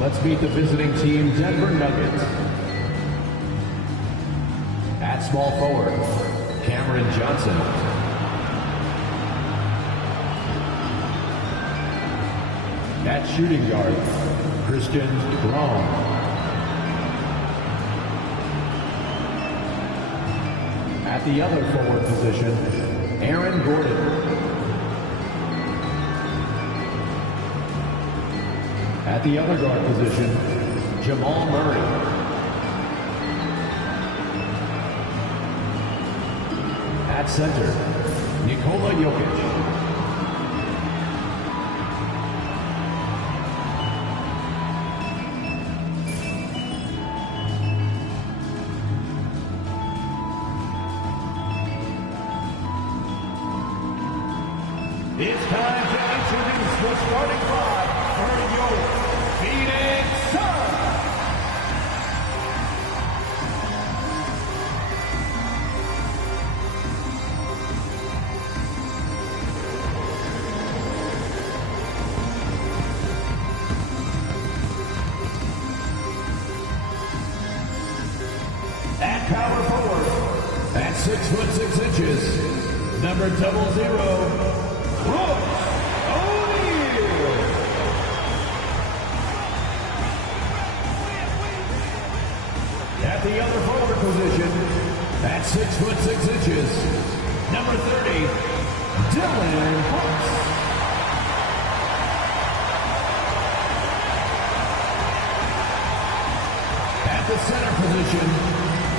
Let's meet the visiting team, Denver Nuggets. At small forward, Cameron Johnson. At shooting guard, Christian Braun. At the other forward position, Aaron Gordon. At the other guard position, Jamal Murray. At center, Nikola Jokic. It's time to introduce the starting five for your Phoenix Suns. At power forward, at 6'6", number 00. At the other forward position, at 6'6", number 30, Dylan Brooks. At the center position,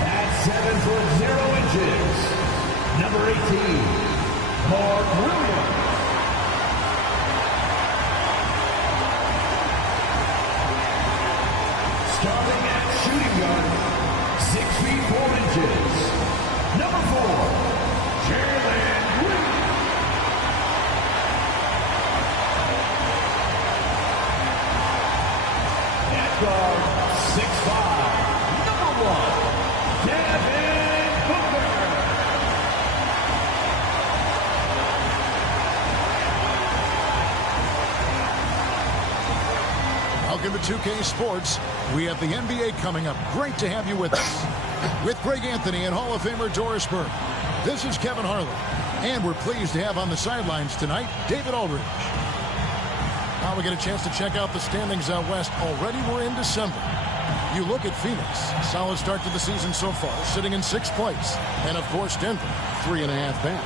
at 7'0", number 18, Mark Williams. Starting at shooting guard, 6'4", number 4, Jalen Green. At guard, 6'5", number 1, Devin Booker. Welcome to 2K Sports. We have the NBA coming up. Great to have you with us. With Greg Anthony and Hall of Famer Doris Burke, this is Kevin Harlan. And we're pleased to have on the sidelines tonight, David Aldridge. Now we get a chance to check out the standings out west. Already we're in December. You look at Phoenix, solid start to the season so far, sitting in 6th place. And of course Denver, 3.5 back.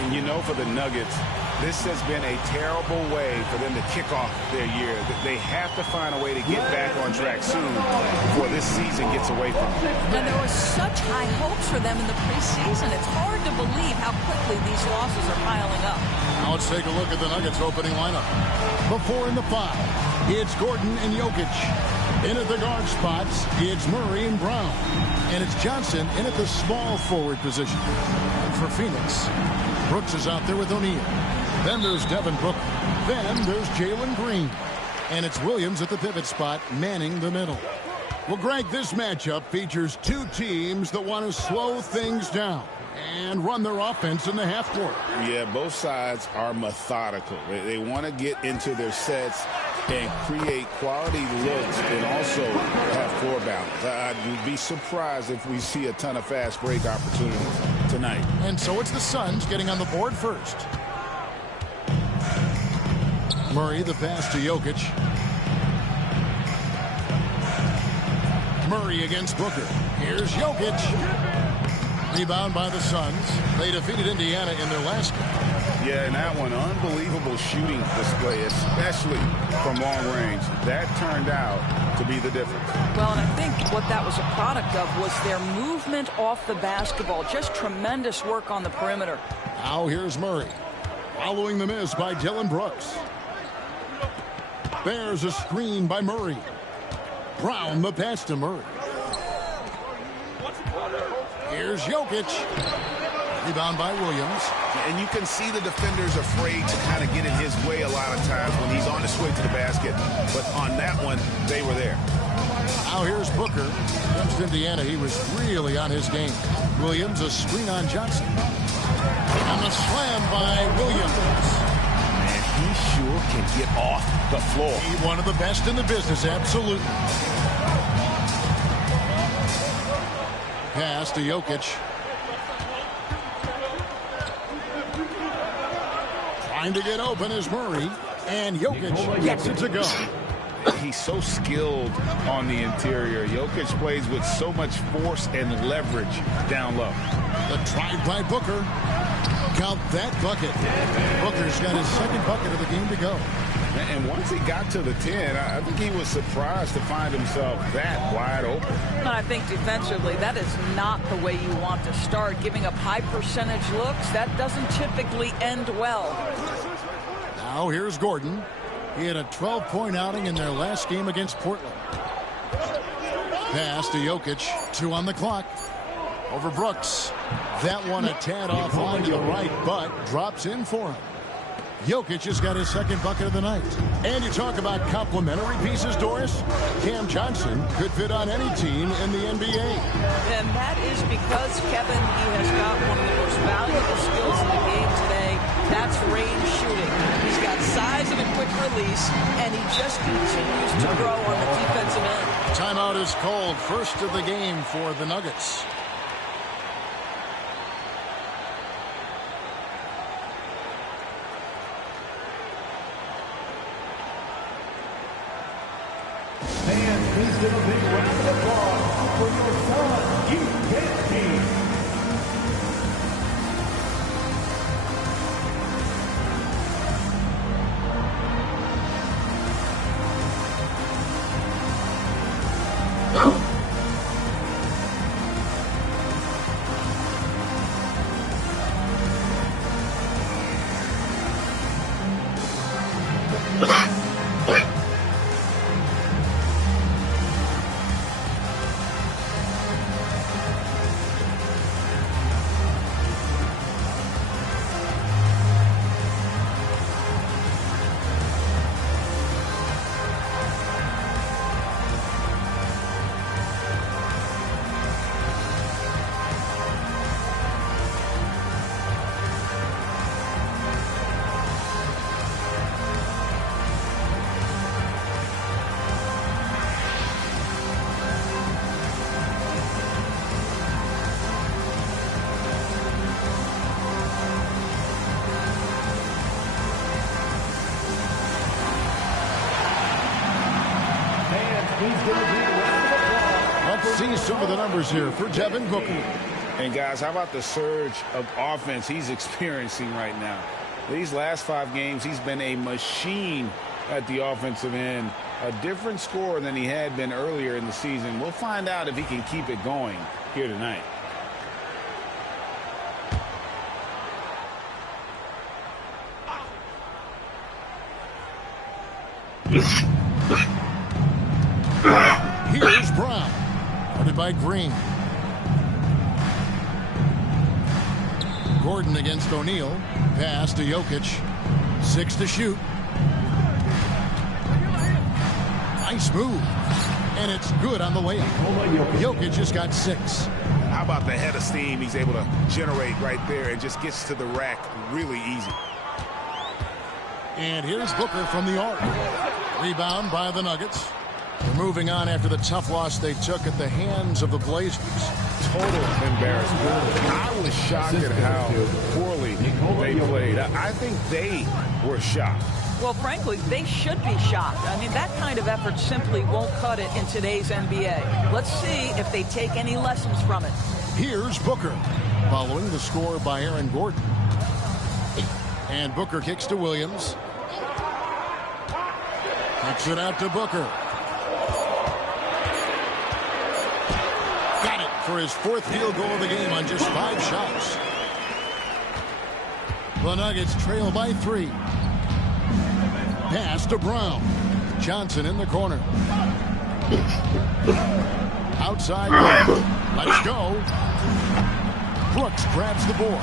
And you know, for the Nuggets, this has been a terrible way for them to kick off their year. They have to find a way to get back on track soon before this season gets away from them. And there were such high hopes for them in the preseason. It's hard to believe how quickly these losses are piling up. Now let's take a look at the Nuggets opening lineup. Before in the 5, it's Gordon and Jokic. In at the guard spots, it's Murray and Brown. And it's Johnson in at the small forward position. And for Phoenix, Brooks is out there with O'Neal. Then there's Devin Booker. Then there's Jalen Green. And it's Williams at the pivot spot, manning the middle. Well, Greg, this matchup features two teams that want to slow things down and run their offense in the half court. Yeah, both sides are methodical. They want to get into their sets and create quality looks and also have floor balance. I'd be surprised if we see a ton of fast break opportunities tonight. And so it's the Suns getting on the board first. Murray, the pass to Jokic. Murray against Booker. Here's Jokic. Rebound by the Suns. They defeated Indiana in their last game. Yeah, and that one, unbelievable shooting display, especially from long range. That turned out to be the difference. Well, and I think what that was a product of was their movement off the basketball. Just tremendous work on the perimeter. Now here's Murray. Following the miss by Dylan Brooks. There's a screen by Murray. Brown the pass to Murray. Here's Jokic. Rebound by Williams. And you can see the defenders afraid to kind of get in his way a lot of times when he's on his way to the basket. But on that one, they were there. Now here's Booker. Comes to Indiana. He was really on his game. Williams, a screen on Johnson. And the slam by Williams. And he sure can get off the floor. He's one of the best in the business, absolutely. Pass to Jokic. Trying to get open is Murray. And Jokic gets it to go. He's so skilled on the interior. Jokic plays with so much force and leverage down low. The drive by Booker. Count that bucket. Booker's got his second bucket of the game to go. And once he got to the 10, I think he was surprised to find himself that wide open. And I think defensively, that is not the way you want to start. Giving up high percentage looks, that doesn't typically end well. Now here's Gordon. He had a 12-point outing in their last game against Portland. Pass to Jokic. 2 on the clock. Over Brooks. That one a tad off line to the right, but drops in for him. Jokic has got his second bucket of the night. And you talk about complementary pieces, Doris. Cam Johnson could fit on any team in the NBA. And that is because, Kevin, he has got one of the most valuable skills in the game today. That's range shooting. He's got size and a quick release, and he just continues to grow on the defensive end. Timeout is called. First of the game for the Nuggets. Fans, please give a big round of applause for your son, you Let's see some of the numbers here for Devin Booker. And guys, how about the surge of offense he's experiencing right now? These last 5 games, he's been a machine at the offensive end. A different score than he had been earlier in the season. We'll find out if he can keep it going here tonight. Here's Brown. Guarded by Green. Gordon against O'Neal. Pass to Jokic. 6 to shoot. Nice move. And it's good on the layup. Jokic just got 6. How about the head of steam he's able to generate right there and just gets to the rack really easy. And here's Booker from the arc. Rebound by the Nuggets. They're moving on after the tough loss they took at the hands of the Blazers. Total embarrassment. I was shocked at how poorly they played. I think they were shocked. Well, frankly, they should be shocked. I mean, that kind of effort simply won't cut it in today's NBA. Let's see if they take any lessons from it. Here's Booker, following the score by Aaron Gordon. And Booker kicks to Williams. Kicks it out to Booker. Got it for his 4th field goal of the game on just 5 shots. The Nuggets trail by 3. Pass to Brown. Johnson in the corner. Outside. Let's go. Brooks grabs the board.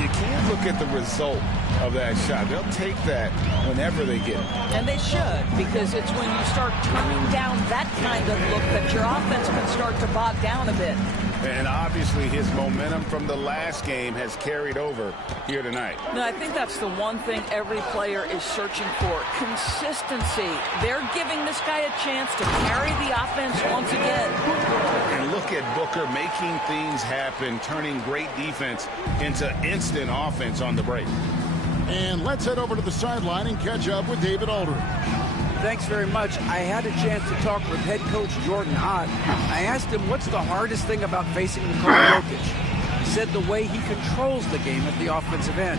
You can't look at the result of that shot. They'll take that whenever they get it. And they should, because it's when you start turning down that kind of look that your offense can start to bog down a bit. And obviously his momentum from the last game has carried over here tonight. No, I think that's the one thing every player is searching for. Consistency. They're giving this guy a chance to carry the offense once again. And look at Booker making things happen, turning great defense into instant offense on the break. And let's head over to the sideline and catch up with David Aldridge. Thanks very much. I had a chance to talk with head coach Jordan Ott. I asked him what's the hardest thing about facing Nikola Jokic. He said the way he controls the game at the offensive end.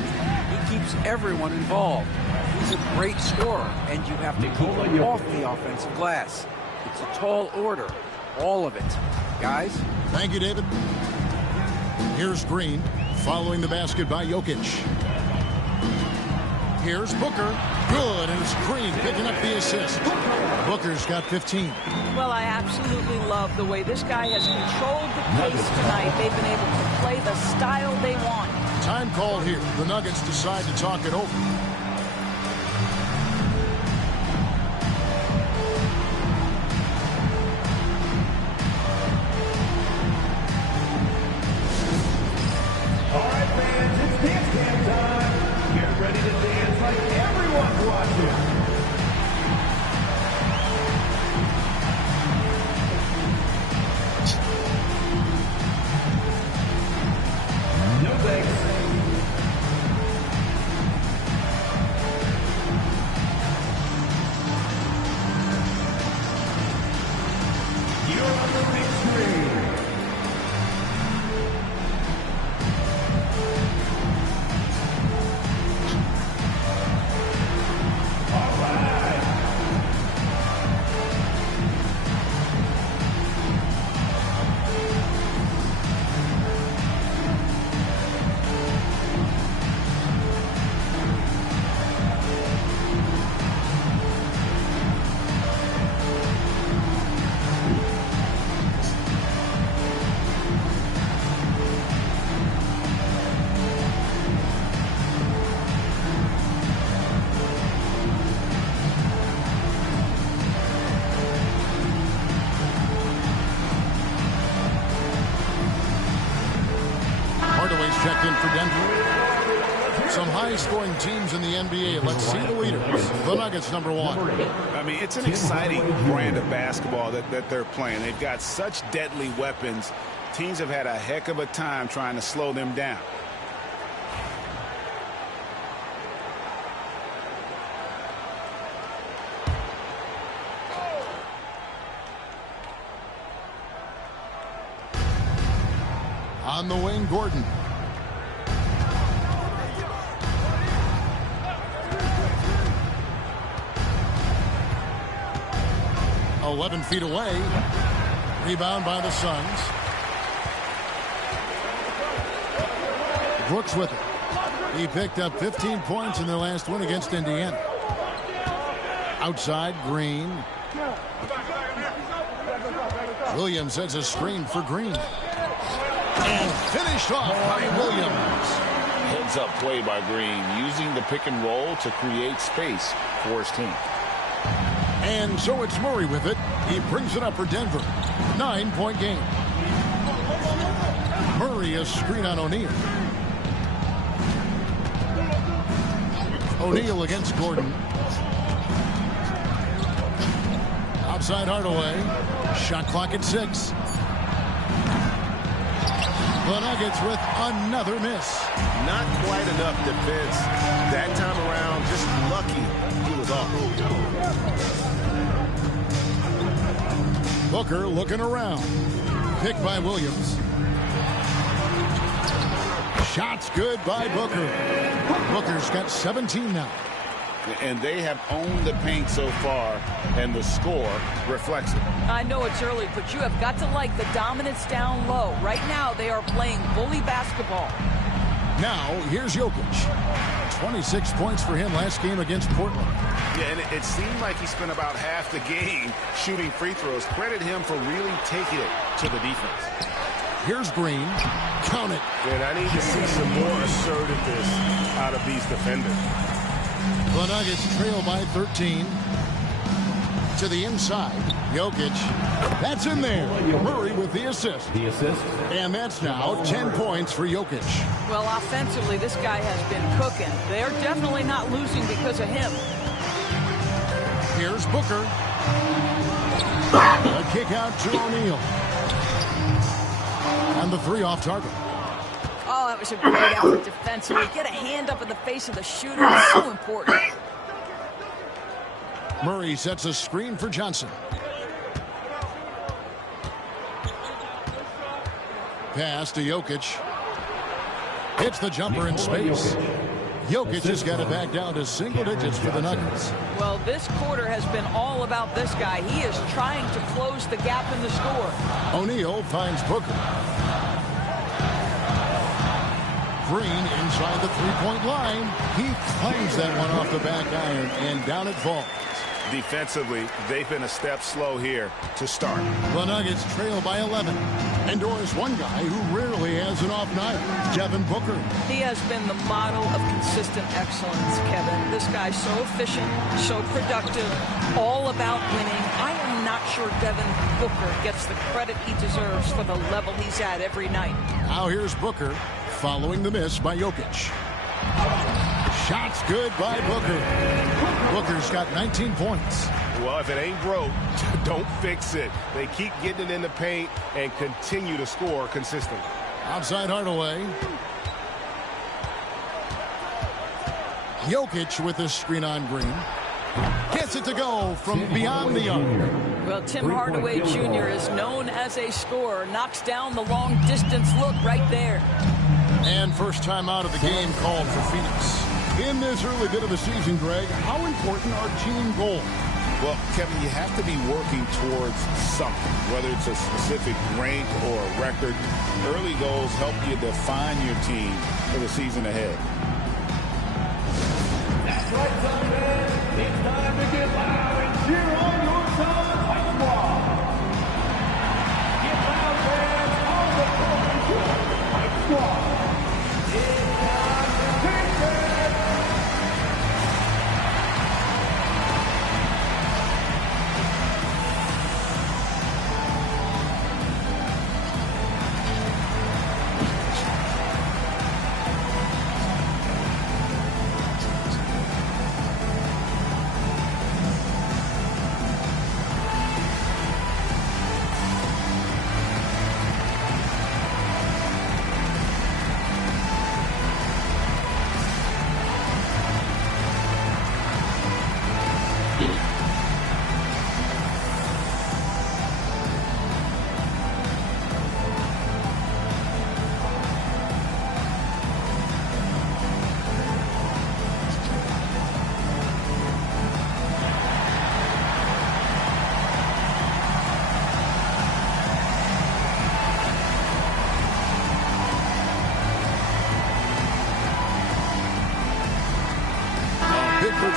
He keeps everyone involved. He's a great scorer, and you have to keep him off the offensive glass. It's a tall order, all of it. Guys? Thank you, David. Here's Green, following the basket by Jokic. Here's Booker. Good, and it's Green picking up the assist. Booker's got 15. Well, I absolutely love the way this guy has controlled the pace tonight. They've been able to play the style they want. Time called here. The Nuggets decide to talk it over. All right, fans, it's dance cam time. Get ready to dance like everyone's watching. No thanks. You're on the big screen. Checked in for Denver. Some high-scoring teams in the NBA. Let's see the leaders. The Nuggets, number one. I mean, it's an exciting brand of basketball that they're playing. They've got such deadly weapons. Teams have had a heck of a time trying to slow them down. On the wing, Gordon. "11 feet away." Rebound by the Suns. Brooks with it. He picked up 15 points in their last win against Indiana. Outside, Green. Williams sets a screen for Green. And finished off by Williams. Heads-up play by Green, using the pick and roll to create space for his team. And so it's Murray with it. He brings it up for Denver. 9-point game. Murray a screen on O'Neal. O'Neal against Gordon. Outside Hardaway. Shot clock at 6. The Nuggets with another miss. Not quite enough defense that time around. Just lucky he was off. Booker looking around. Picked by Williams. Shots good by Booker. Booker's got 17 now. And they have owned the paint so far, and the score reflects it. I know it's early, but you have got to like the dominance down low. Right now, they are playing bully basketball. Now, here's Jokic. 26 points for him last game against Portland. Yeah, and it seemed like he spent about half the game shooting free throws. Credit him for really taking it to the defense. Here's Green. Count it. And I need to see some more assertiveness out of these defenders. The Nuggets trail by 13. To the inside, Jokic. That's in there. Murray with the assist. And that's now 10 points for Jokic. Well, offensively, this guy has been cooking. They're definitely not losing because of him. Here's Booker. A kick out to O'Neal. And the three off target. Oh, that was a great effort defensively. Get a hand up in the face of the shooter. It's so important. Murray sets a screen for Johnson. Pass to Jokic. Hits the jumper in space. Jokic has got it back down to single digits for the Nuggets. Well, this quarter has been all about this guy. He is trying to close the gap in the score. O'Neal finds Booker. Green inside the three-point line. He claims that one off the back iron, and down it falls. Defensively, they've been a step slow here to start. The Nuggets trail by 11. And Doris, one guy who rarely has an off night, Devin Booker. He has been the model of consistent excellence, Kevin. This guy's so efficient, so productive, all about winning. I am not sure Devin Booker gets the credit he deserves for the level he's at every night. Now here's Booker following the miss by Jokic. Shots good by Booker. Booker's got 19 points. Well, if it ain't broke, don't fix it. They keep getting it in the paint and continue to score consistently. Outside Hardaway. Jokic with the screen on Green. Gets it to go from beyond the arc. Well, Tim Hardaway Jr. is known as a scorer. Knocks down the long distance look right there. And first time out of the game called for Phoenix. In this early bit of the season, Greg, how important are team goals? Well, Kevin, you have to be working towards something, whether it's a specific rank or a record. Early goals help you define your team for the season ahead. That's right, Sunday. It's time to get loud and cheer on your Suns High Squad. Get loud, fans, on the High Squad. It's time to take it.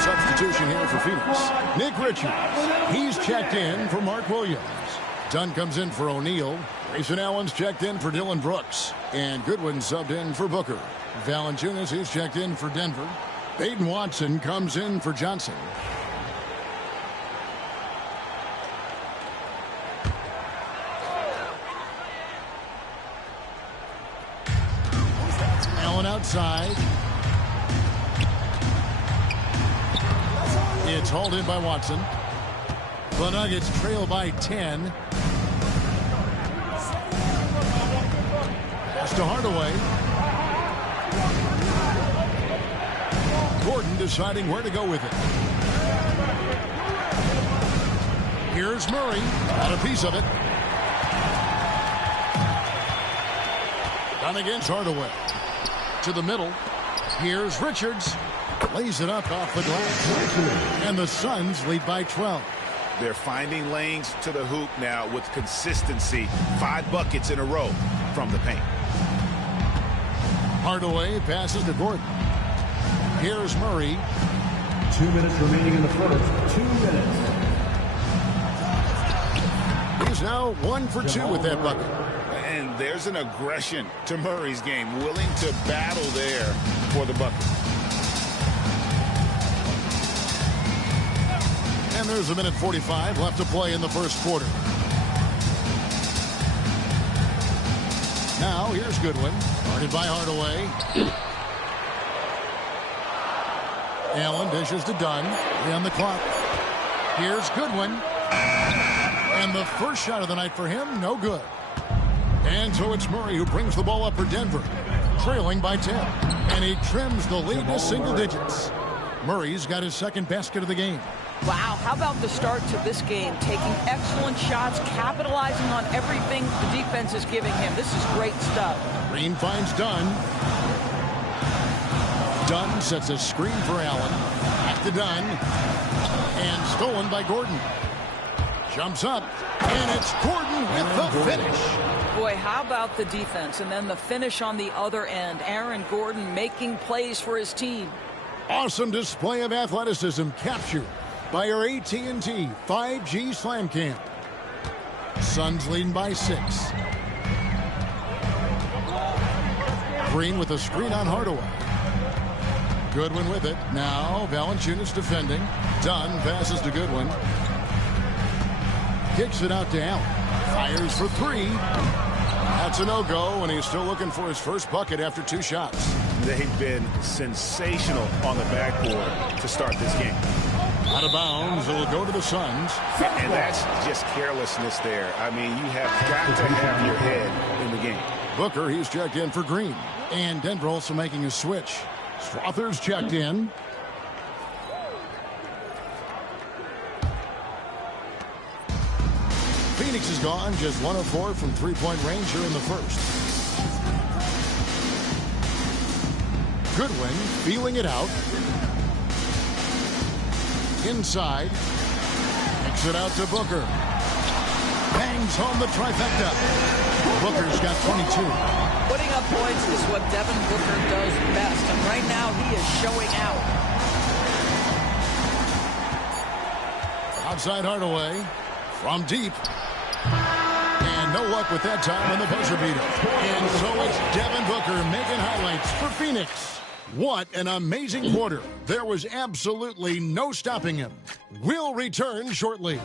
Substitution here for Phoenix. Nick Richards. He's checked in for Mark Williams. Dunn comes in for O'Neal. Grayson Allen's checked in for Dylan Brooks. And Goodwin subbed in for Booker. Valanciunas is checked in for Denver. Peyton Watson comes in for Johnson. Allen outside. It's hauled in by Watson. The Nuggets trail by 10. Pass to Hardaway. Gordon deciding where to go with it. Here's Murray. Got a piece of it. Done against Hardaway. To the middle. Here's Richards. Lays it up off the glass. And the Suns lead by 12. They're finding lanes to the hoop now with consistency. 5 buckets in a row from the paint. Hardaway passes to Gordon. Here's Murray. 2 minutes remaining in the first. 2 minutes. He's now 1 for 2 with that bucket. And there's an aggression to Murray's game. Willing to battle there for the bucket. And there's a minute 45 left to play in the first quarter. Now, here's Goodwin. Guarded by Hardaway. Allen dishes to Dunn. 3 on the clock. Here's Goodwin. And the first shot of the night for him, no good. And so it's Murray who brings the ball up for Denver, trailing by 10. And he trims the lead to single digits. Murray's got his second basket of the game. Wow, how about the start to this game? Taking excellent shots, capitalizing on everything the defense is giving him. This is great stuff. Green finds Dunn. Dunn sets a screen for Allen. Back to Dunn. And stolen by Gordon. Jumps up. And it's Gordon with the finish. Boy, how about the defense? And then the finish on the other end. Aaron Gordon making plays for his team. Awesome display of athleticism captured by our AT&T 5G Slam Camp. Suns leading by 6. Green with a screen on Hardaway. Goodwin with it. Now Valanciunas defending. Dunn passes to Goodwin. Kicks it out to Allen. Fires for 3. That's a no-go, and he's still looking for his first bucket after 2 shots. They've been sensational on the backboard to start this game. Out of bounds, it'll go to the Suns. And that's just carelessness there. I mean, you have got to have your head in the game. Booker, he's checked in for Green. And Denver also making a switch. Strother's checked in. Phoenix is gone, just 1 of 4 from three-point range here in the first. Goodwin feeling it out. Inside. Kicks it out to Booker. Bangs home the trifecta. Booker's got 22. Putting up points is what Devin Booker does best. And right now he is showing out. Outside Hardaway. From deep. And no luck with that time on the buzzer beater. And so it's Devin Booker making highlights for Phoenix. What an amazing quarter. There was absolutely no stopping him. We'll return shortly.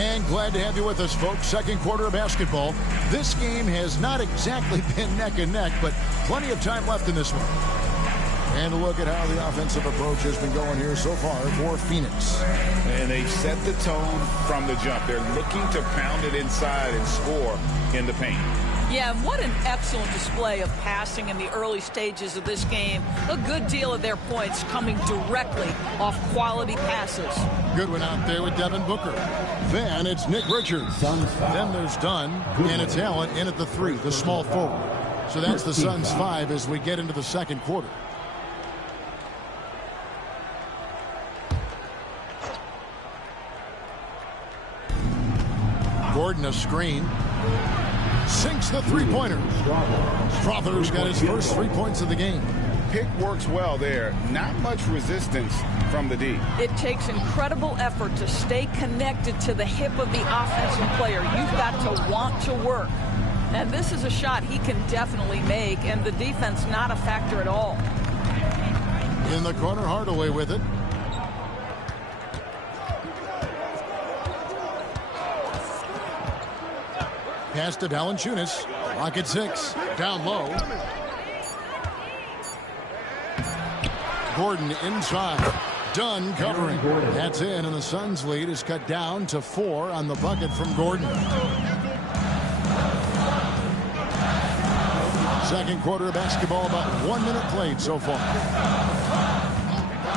And glad to have you with us, folks. Second quarter of basketball. This game has not exactly been neck and neck, but plenty of time left in this one. And a look at how the offensive approach has been going here so far for Phoenix. And they've set the tone from the jump. They're looking to pound it inside and score in the paint. Yeah, and what an excellent display of passing in the early stages of this game. A good deal of their points coming directly off quality passes. Goodwin out there with Devin Booker. Then it's Nick Richards. Then there's Dunn, and it's Allen in at the 3, the small forward. So that's the Suns' 5 as we get into the second quarter. Gordon a screen. Sinks the three-pointer. Strother's got his first 3 points of the game. Pick works well there. Not much resistance from the D. It takes incredible effort to stay connected to the hip of the offensive player. You've got to want to work. And this is a shot he can definitely make, and the defense not a factor at all. In the corner, Hardaway with it. Pass to Valanciunas. Clock at 6. Down low. Gordon inside. Dunn covering. That's in, and the Suns' lead is cut down to 4 on the bucket from Gordon. Second quarter of basketball, about 1 minute played so far.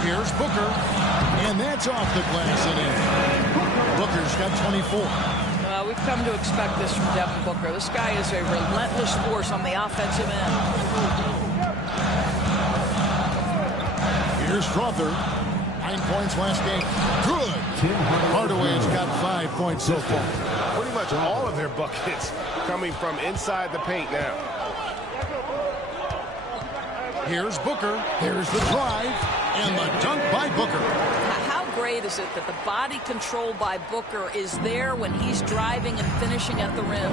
Here's Booker, and that's off the glass and in. Booker's got 24. We've come to expect this from Devin Booker. This guy is a relentless force on the offensive end. Here's Strother. 9 points last game. Good. Hardaway's got 5 points so far. Pretty much all of their buckets coming from inside the paint now. Here's Booker. Here's the drive. And the dunk by Booker. How great is it that the body control by Booker is there when he's driving and finishing at the rim?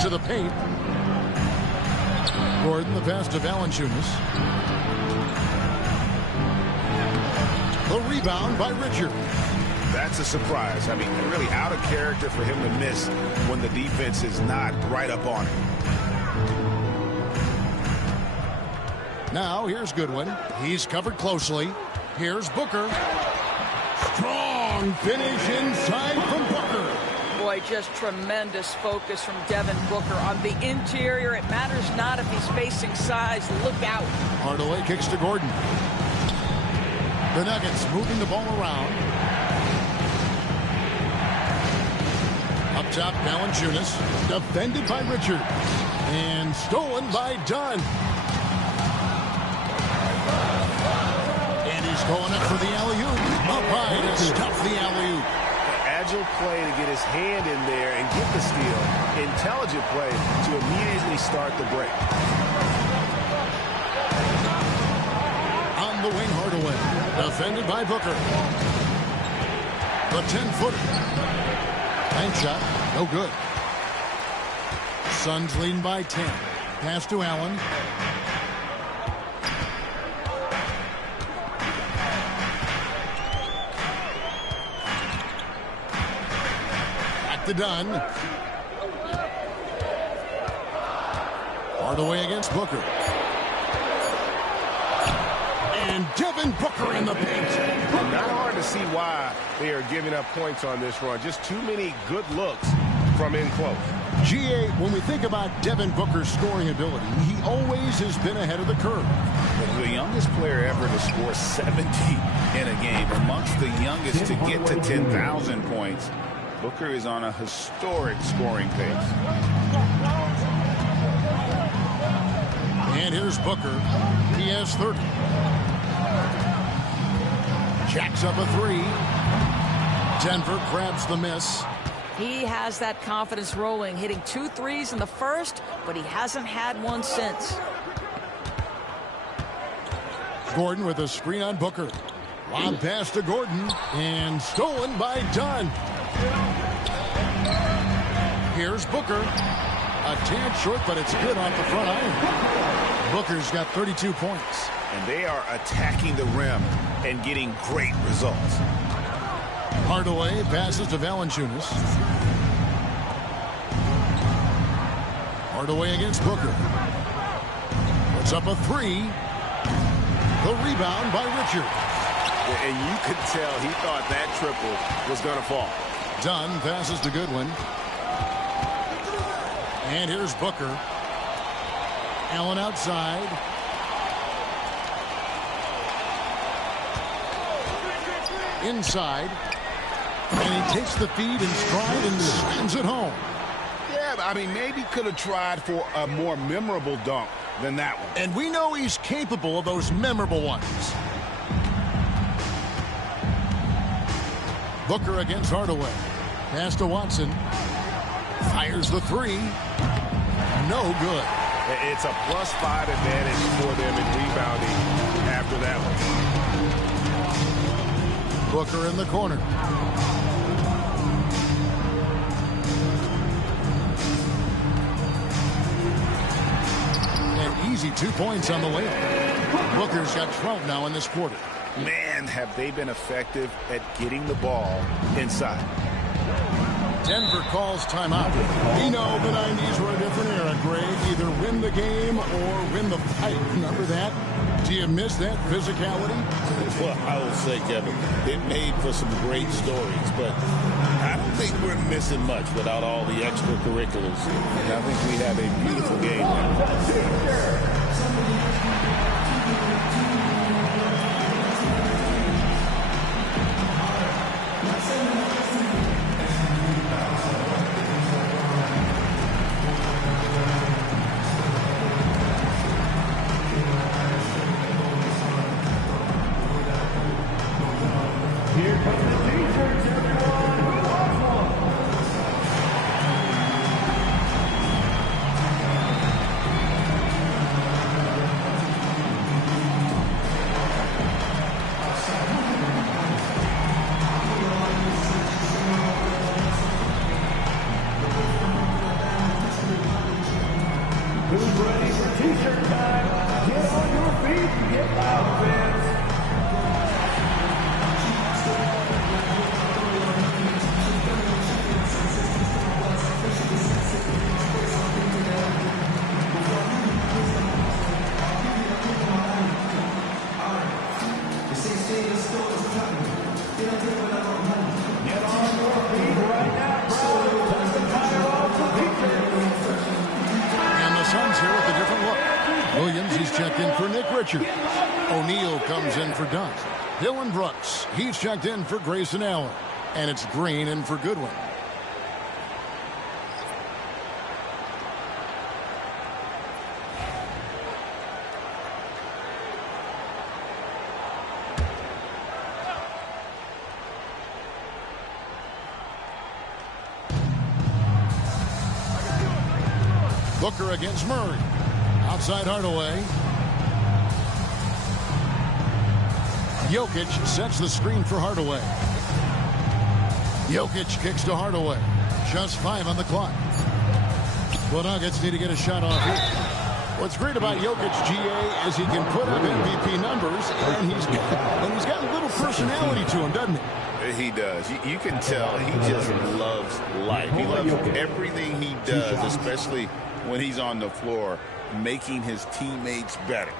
To the paint. Gordon, the pass to Valanciunas. The rebound by Richard. That's a surprise. I mean, really out of character for him to miss when the defense is not right up on him. Now, here's Goodwin. He's covered closely. Here's Booker. Strong finish inside from Booker. Boy, just tremendous focus from Devin Booker on the interior. It matters not if he's facing size. Look out. Hardaway kicks to Gordon. The Nuggets moving the ball around. Up top, Valanciunas. Defended by Richard. And stolen by Dunn. And he's going up for the alley-oop. Up high to stuff the alley-oop. Agile play to get his hand in there and get the steal. Intelligent play to immediately start the break. On the wing, Hardaway. Defended by Booker. The 10-footer. Bank shot. No good. Suns leading by 10. Pass to Allen. Back to Dunn. Hardaway against Booker. And Devin Booker in the paint. Not hard to see why they are giving up points on this run. Just too many good looks from in close. GA, when we think about Devin Booker's scoring ability, he always has been ahead of the curve. The youngest player ever to score 70 in a game, amongst the youngest to get to 10,000 points. Booker is on a historic scoring pace. And here's Booker. He has 30. Jacks up a three. Denver grabs the miss. He has that confidence rolling, hitting 2 threes in the first, but he hasn't had one since. Gordon with a screen on Booker. Lob pass to Gordon. And stolen by Dunn. Here's Booker. A tad short, but it's good off the front iron. Booker's got 32 points. And they are attacking the rim and getting great results. Hardaway passes to Valanciunas. Hardaway against Booker. Puts up a three. The rebound by Richard. And you could tell he thought that triple was going to fall. Dunn passes to Goodwin. And here's Booker. Allen outside. Inside. And he takes the feed in stride and slams it home. Yeah, I mean, maybe could have tried for a more memorable dunk than that one. And we know he's capable of those memorable ones. Booker against Hardaway. Pass to Watson. Fires the three. No good. It's a +5 advantage for them in rebounding after that one. Booker in the corner. An easy 2 points on the way. Booker's got 12 now in this quarter. Man, have they been effective at getting the ball inside. Denver calls timeout. We know the 90s were a different era, Gray. Either win the game or win the fight. Remember that? Do you miss that physicality? Well, I will say, Kevin, it made for some great stories, but I don't think we're missing much without all the extracurriculars. And I think we have a beautiful game now. Here comes the defense, everyone. Suns here with a different look. Williams, he's checked in for Nick Richards. O'Neal comes in for Dunn. Dylan Brooks, he's checked in for Grayson Allen. And it's Green in for Goodwin. Booker against Murray. Outside Hardaway. Jokic sets the screen for Hardaway. Jokic kicks to Hardaway. Just 5 on the clock. The Nuggets need to get a shot off here. What's great about Jokic, GA, is he can put up MVP numbers, and he's got a little personality to him, doesn't he? He does. You can tell he just loves life. He loves everything he does, especially when he's on the floor, making his teammates better.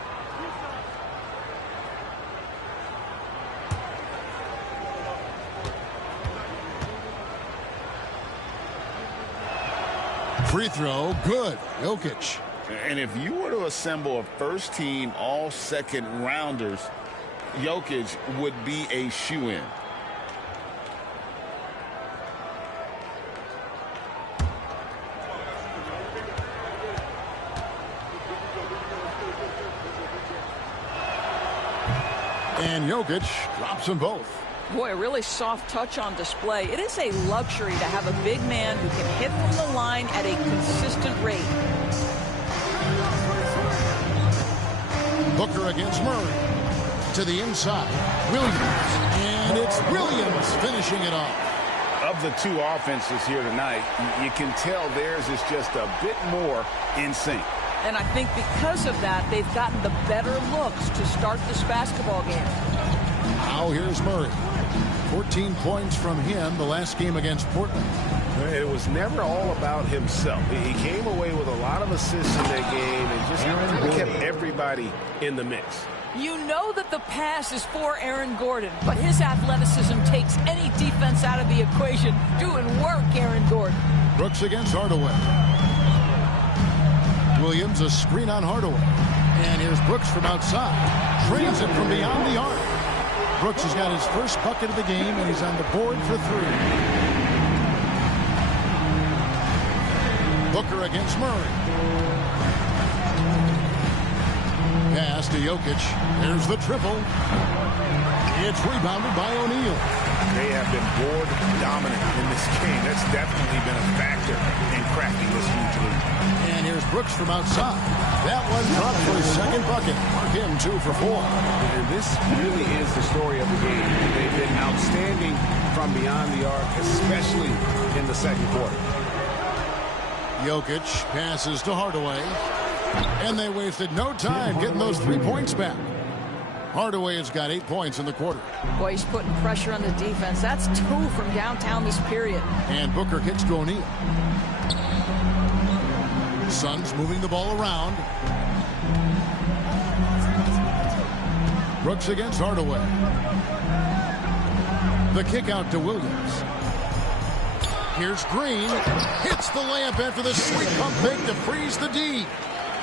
Free throw, good. Jokic. And if you were to assemble a first-team all-second rounders, Jokic would be a shoo-in. And Jokic drops them both. Boy, a really soft touch on display. It is a luxury to have a big man who can hit from the line at a consistent rate. Booker against Murray. To the inside. Williams. And it's Williams finishing it off. Of the two offenses here tonight, you can tell theirs is just a bit more in sync. And I think because of that, they've gotten the better looks to start this basketball game. Now here's Murray. 14 points from him the last game against Portland. It was never all about himself. He came away with a lot of assists in that game and just kind of kept everybody in the mix. You know that the pass is for Aaron Gordon, but his athleticism takes any defense out of the equation. Doing work, Aaron Gordon. Brooks against Hardaway. Williams, a screen on Hardaway. And here's Brooks from outside. Trains it from beyond the arc. Brooks has got his first bucket of the game, and he's on the board for 3. Booker against Murray. Pass to Jokic. There's the triple. It's rebounded by O'Neal. They have been board dominant in this game. That's definitely been a factor in cracking this huge lead. And here's Brooks from outside. That one dropped for his second bucket. Mark him 2 for 4. And this really is the story of the game. They've been outstanding from beyond the arc, especially in the second quarter. Jokic passes to Hardaway. And they wasted no time getting those 3 points back. Hardaway has got 8 points in the quarter. Boy, he's putting pressure on the defense. That's 2 from downtown this period. And Booker kicks to O'Neal. Suns moving the ball around. Brooks against Hardaway. The kick out to Williams. Here's Green. Hits the layup after the sweet pump fake to freeze the D.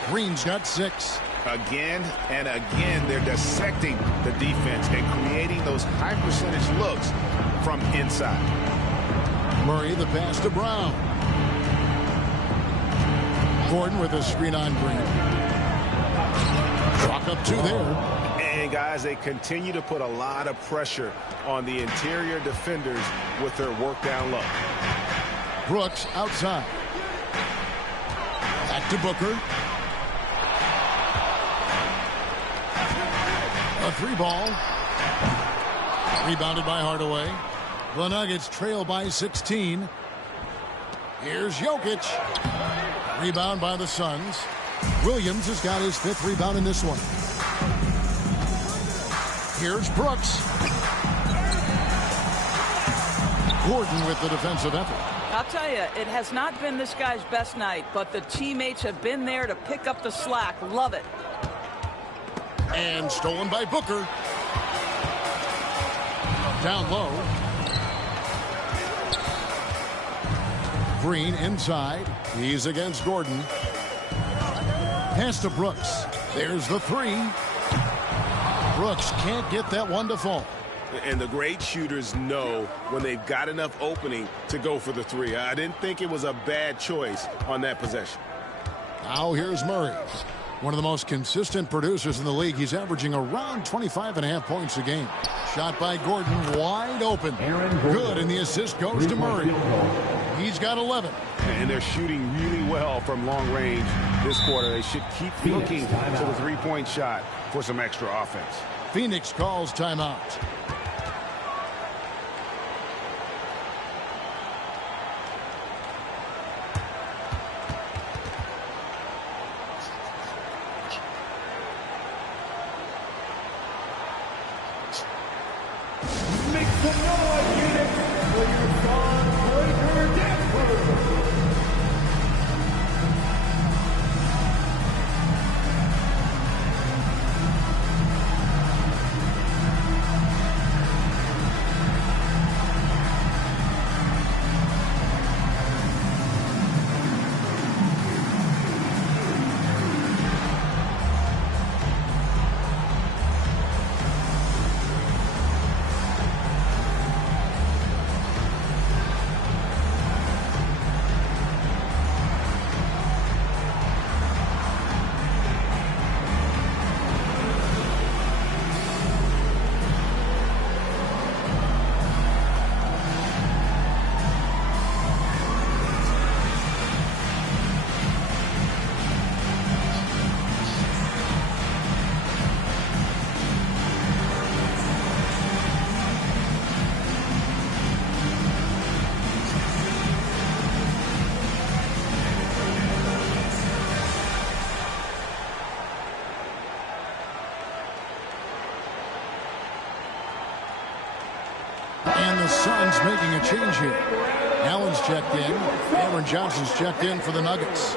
Green's got 6. Again and again, they're dissecting the defense and creating those high percentage looks from inside. Murray, the pass to Brown. Gordon with a screen on Green. Clock up 2 there. And guys, they continue to put a lot of pressure on the interior defenders with their work down low. Brooks outside. Back to Booker. A 3 ball. Rebounded by Hardaway. The Nuggets trail by 16. Here's Jokic. Rebound by the Suns. Williams has got his 5th rebound in this one. Here's Brooks. Gordon with the defensive effort. I'll tell you, it has not been this guy's best night, but the teammates have been there to pick up the slack. Love it. And stolen by Booker. Down low. Green inside. He's against Gordon. Pass to Brooks. There's the three. Brooks can't get that one to fall. And the great shooters know when they've got enough opening to go for the three. I didn't think it was a bad choice on that possession. Now here's Murray. One of the most consistent producers in the league. He's averaging around 25.5 points a game. Shot by Gordon, wide open. Good, and the assist goes to Murray. He's got 11. And they're shooting really well from long range this quarter. They should keep looking to the three-point shot for some extra offense. Phoenix calls timeout. Make some noise, Phoenix, for your star breaker dancers. And the Suns making a change here. Allen's checked in. Cameron Johnson's checked in for the Nuggets.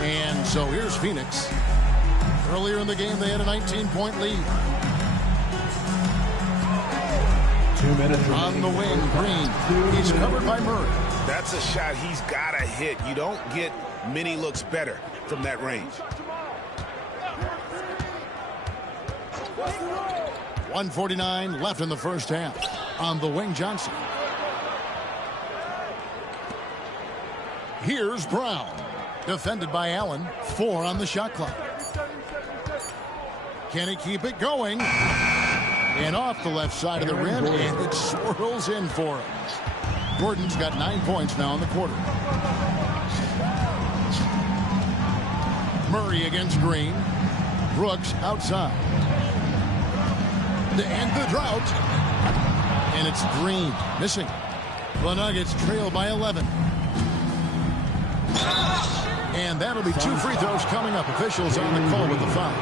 And so here's Phoenix. Earlier in the game, they had a 19-point lead. 2 minutes on the wing, Green. He's covered by Murray. That's a shot he's got to hit. You don't get many looks better from that range. 1:49 left in the first half. On the wing, Johnson. Here's Brown. Defended by Allen. 4 on the shot clock. Can he keep it going? And off the left side of the rim, and it swirls in for him. Gordon's got 9 points now in the quarter. Murray against Green. Brooks outside. To end the drought. And it's Green missing. The Nuggets trail by 11. And that'll be 2 free throws coming up. Officials on the call with the foul.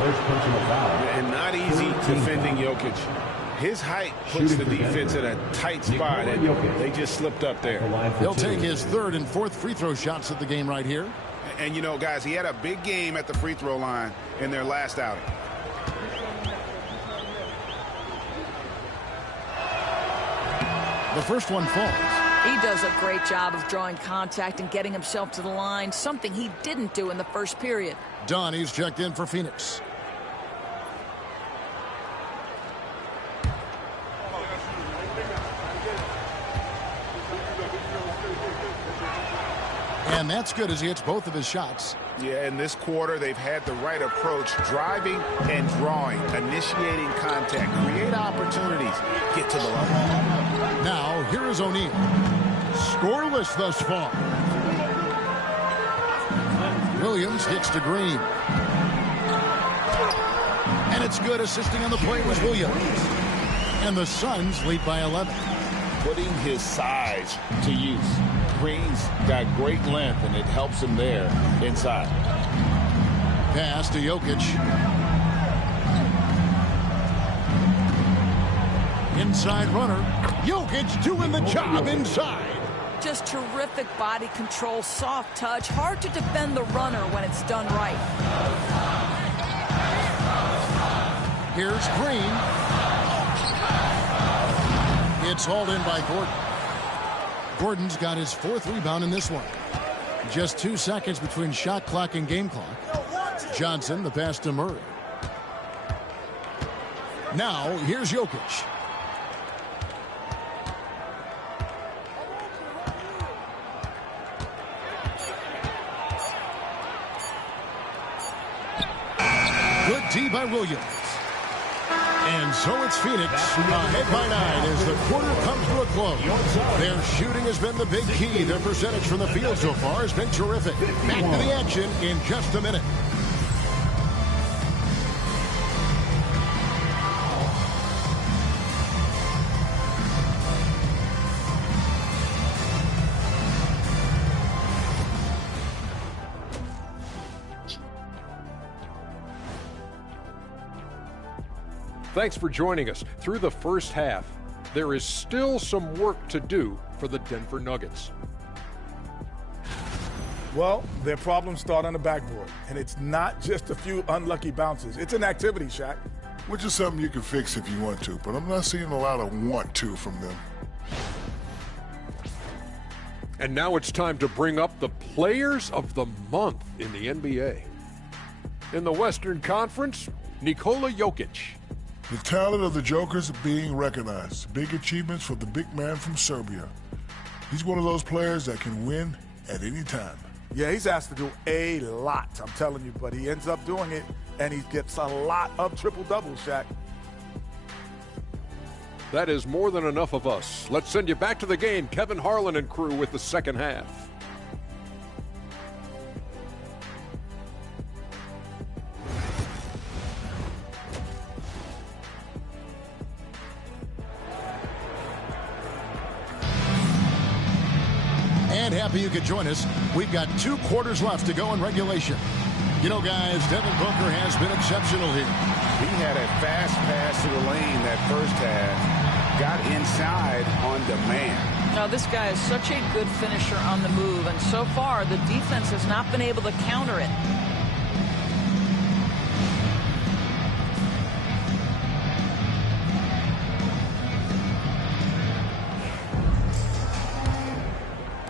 First personal foul. And not easy defending Jokic. His height puts the defense in a tight spot, and they just slipped up there. He'll take his 3rd and 4th free throw shots of the game right here. And, you know, guys, he had a big game at the free throw line in their last outing. The first one falls. He does a great job of drawing contact and getting himself to the line, something he didn't do in the first period. Donnie's checked in for Phoenix. And that's good as he hits both of his shots. Yeah, in this quarter, they've had the right approach, driving and drawing, initiating contact, create opportunities, get to the line. Now, here is O'Neal. Scoreless thus far. Williams hits to Green. And it's good. Assisting on the play was Williams. And the Suns lead by 11. Putting his size to use. Green's got great length, and it helps him there inside. Pass to Jokic. Inside runner. Jokic doing the job inside. Just terrific body control, soft touch. Hard to defend the runner when it's done right. Here's Green. It's hauled in by Gordon. Gordon's got his 4th rebound in this one. Just 2 seconds between shot clock and game clock. Johnson, the pass to Murray. Now, here's Jokic. Good D by Williams. And so it's Phoenix ahead by 9 as the quarter comes to a close. Their shooting has been the big key. Their percentage from the field so far has been terrific. Back to the action in just a minute. Thanks for joining us. Through the first half, there is still some work to do for the Denver Nuggets. Well, their problems start on the backboard, and it's not just a few unlucky bounces. It's an activity, Shaq. Which is something you can fix if you want to, but I'm not seeing a lot of want to from them. And now it's time to bring up the Players of the Month in the NBA. In the Western Conference, Nikola Jokic. The talent of the Jokers being recognized. Big achievements for the big man from Serbia. He's one of those players that can win at any time. Yeah, he's asked to do a lot, I'm telling you, but he ends up doing it, and he gets a lot of triple-doubles, Shaq. That is more than enough of us. Let's send you back to the game. Kevin Harlan and crew with the second half. And happy you could join us. We've got 2 quarters left to go in regulation. You know, guys, Devin Booker has been exceptional here. He had a fast pass to the lane that first half. Got inside on demand. Now, this guy is such a good finisher on the move, and so far the defense has not been able to counter it.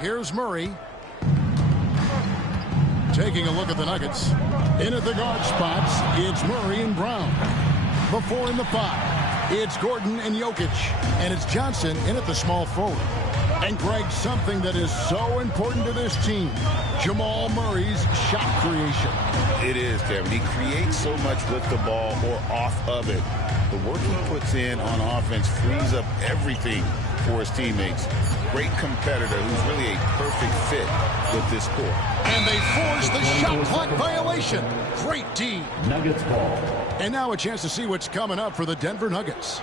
Here's Murray. Taking a look at the Nuggets. In at the guard spots, it's Murray and Brown. Before in the 5, it's Gordon and Jokic. And it's Johnson in at the small forward. And Greg, something that is so important to this team, Jamal Murray's shot creation. It is, Kevin. He creates so much with the ball or off of it. The work he puts in on offense frees up everything for his teammates. Great competitor who's really a perfect fit with this core. And they force the shot clock violation. Great D. Nuggets ball. And now a chance to see what's coming up for the Denver Nuggets.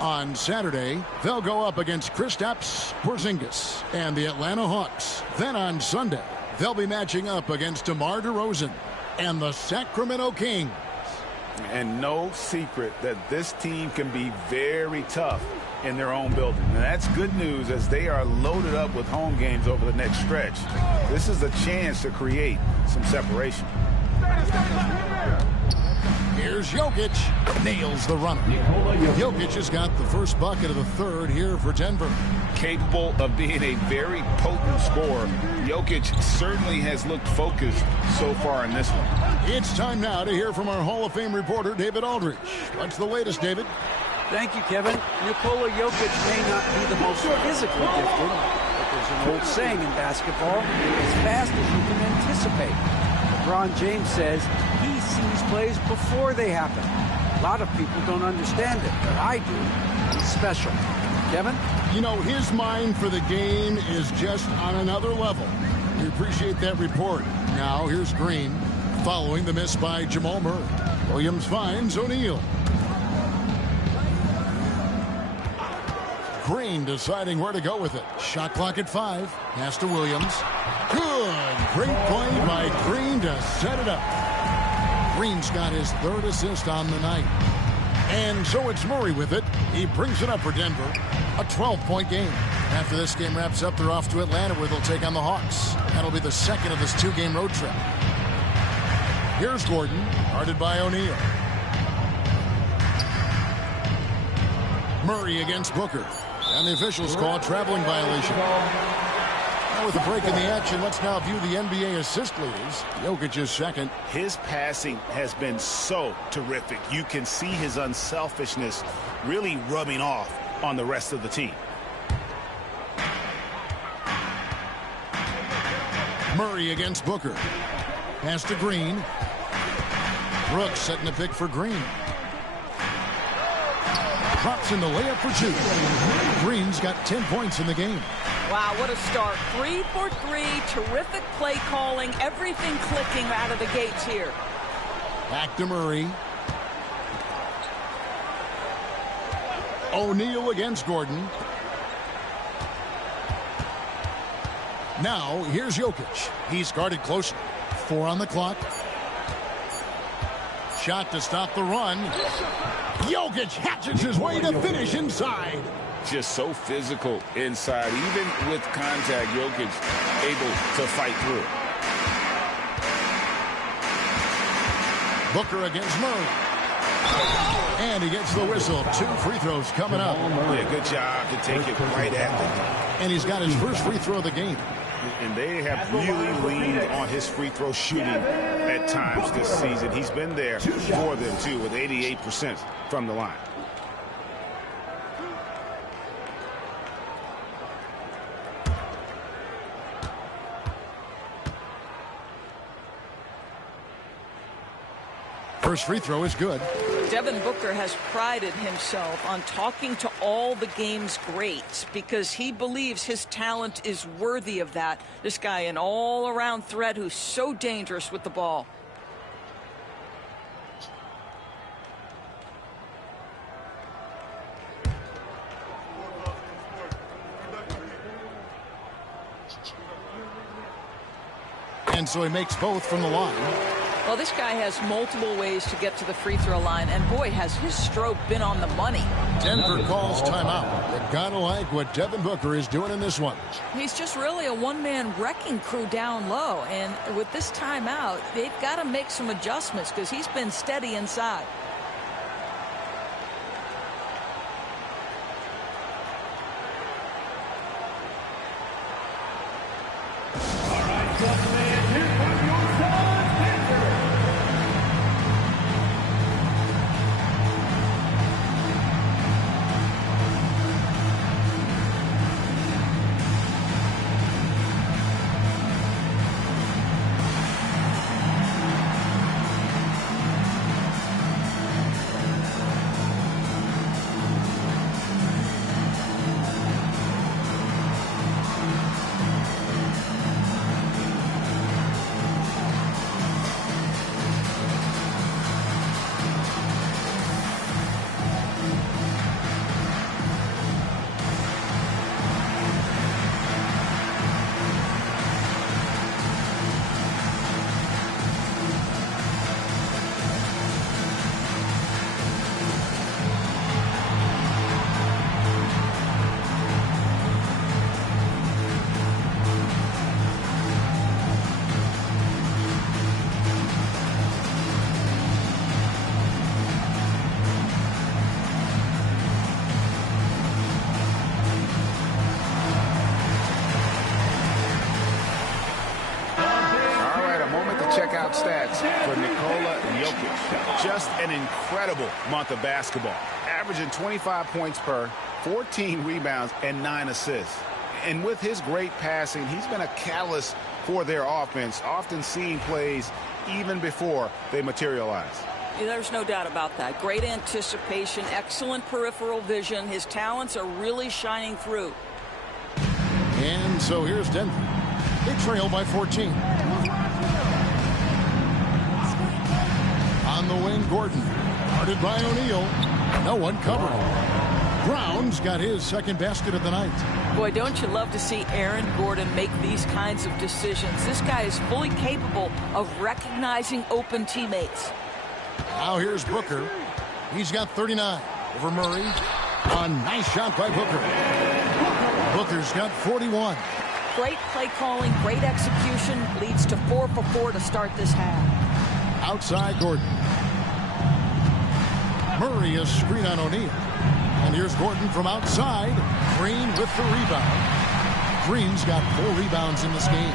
On Saturday, they'll go up against Kristaps Porzingis and the Atlanta Hawks. Then on Sunday, they'll be matching up against DeMar DeRozan and the Sacramento Kings. And no secret that this team can be very tough in their own building. And that's good news as they are loaded up with home games over the next stretch. This is a chance to create some separation. Here's Jokic. Nails the runner. Jokic has got the first bucket of the third here for Denver. Capable of being a very potent scorer, Jokic certainly has looked focused so far in this one. It's time now to hear from our Hall of Fame reporter, David Aldridge. What's the latest, David? Thank you, Kevin. Nikola Jokic may not be the most physically gifted, but there's an old saying in basketball, as fast as you can anticipate. LeBron James says he sees plays before they happen. A lot of people don't understand it, but I do. He's special. Kevin? You know, his mind for the game is just on another level. We appreciate that report. Now, here's Green, following the miss by Jamal Murray. Williams finds O'Neal. Green deciding where to go with it. Shot clock at 5. Pass to Williams. Good. Great play by Green to set it up. Green's got his 3rd assist on the night. And so it's Murray with it. He brings it up for Denver. A 12-point game. After this game wraps up, they're off to Atlanta where they'll take on the Hawks. That'll be the second of this 2-game road trip. Here's Gordon, guarded by O'Neal. Murray against Booker. And the officials call a traveling violation. Now with a break in the action, let's now view the NBA assist leaders. Jokic is second. His passing has been so terrific. You can see his unselfishness really rubbing off on the rest of the team. Murray against Booker. Pass to Green. Brooks setting a pick for Green. Drops in the layup for 2. Green's got 10 points in the game. Wow, what a start. 3 for 3. Terrific play calling. Everything clicking out of the gates here. Back to Murray. O'Neal against Gordon. Now, here's Jokic. He's guarded closer. 4 on the clock. Shot to stop the run. Jokic hatches his way to finish inside. Just so physical inside. Even with contact, Jokic able to fight through. Booker against Murray. And he gets the whistle. 2 free throws coming up. Yeah, good job to take it right at them. And he's got his first free throw of the game. And they have really leaned on his free throw shooting at times this season. He's been there for them, too, with 88% from the line. First free throw is good. Devin Booker has prided himself on talking to all the game's greats because he believes his talent is worthy of that. This guy, an all-around threat who's so dangerous with the ball. And so he makes both from the line. Well, this guy has multiple ways to get to the free throw line, and boy, has his stroke been on the money. Denver calls timeout. You gotta like what Devin Booker is doing in this one. He's just really a one-man wrecking crew down low, and with this timeout, they've got to make some adjustments because he's been steady inside. Stats for Nikola Jokic. Just an incredible month of basketball. Averaging 25 points per, 14 rebounds, and 9 assists. And with his great passing, he's been a catalyst for their offense, often seeing plays even before they materialize. Yeah, there's no doubt about that. Great anticipation, excellent peripheral vision. His talents are really shining through. And so here's Denver. They trail by 14. On the wing, Gordon. Guarded by O'Neal. No one covering. Brown's got his second basket of the night. Boy, don't you love to see Aaron Gordon make these kinds of decisions. This guy is fully capable of recognizing open teammates. Now here's Booker. He's got 39 over Murray. A nice shot by Booker. Booker's got 41. Great play calling, great execution, leads to 4 for 4 to start this half. Outside Gordon. Murray is screen on O'Neal. And here's Gordon from outside. Green with the rebound. Green's got 4 rebounds in this game.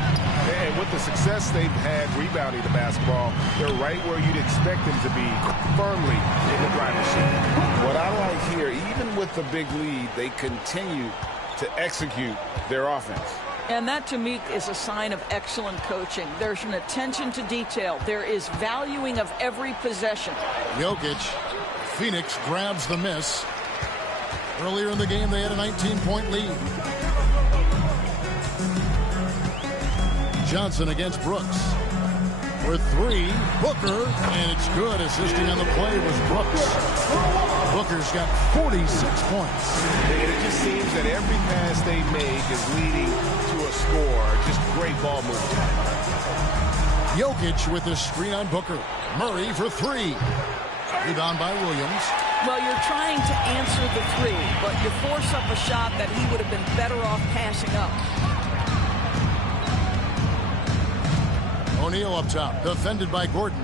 And with the success they've had rebounding the basketball, they're right where you'd expect them to be, firmly in the driver's seat. What I like here, even with the big lead, they continue to execute their offense. And that, to me, is a sign of excellent coaching. There's an attention to detail. There is valuing of every possession. Jokic. Phoenix grabs the miss. Earlier in the game, they had a 19-point lead. Johnson against Brooks. For 3, Booker, and it's good. Assisting on the play was Brooks. Booker's got 46 points. And it just seems that every pass they make is leading to a score. Just great ball movement. Jokic with the screen on Booker. Murray for 3. Rebound by Williams. Well, you're trying to answer the 3, but you force up a shot that he would have been better off passing up. O'Neal up top, defended by Gordon.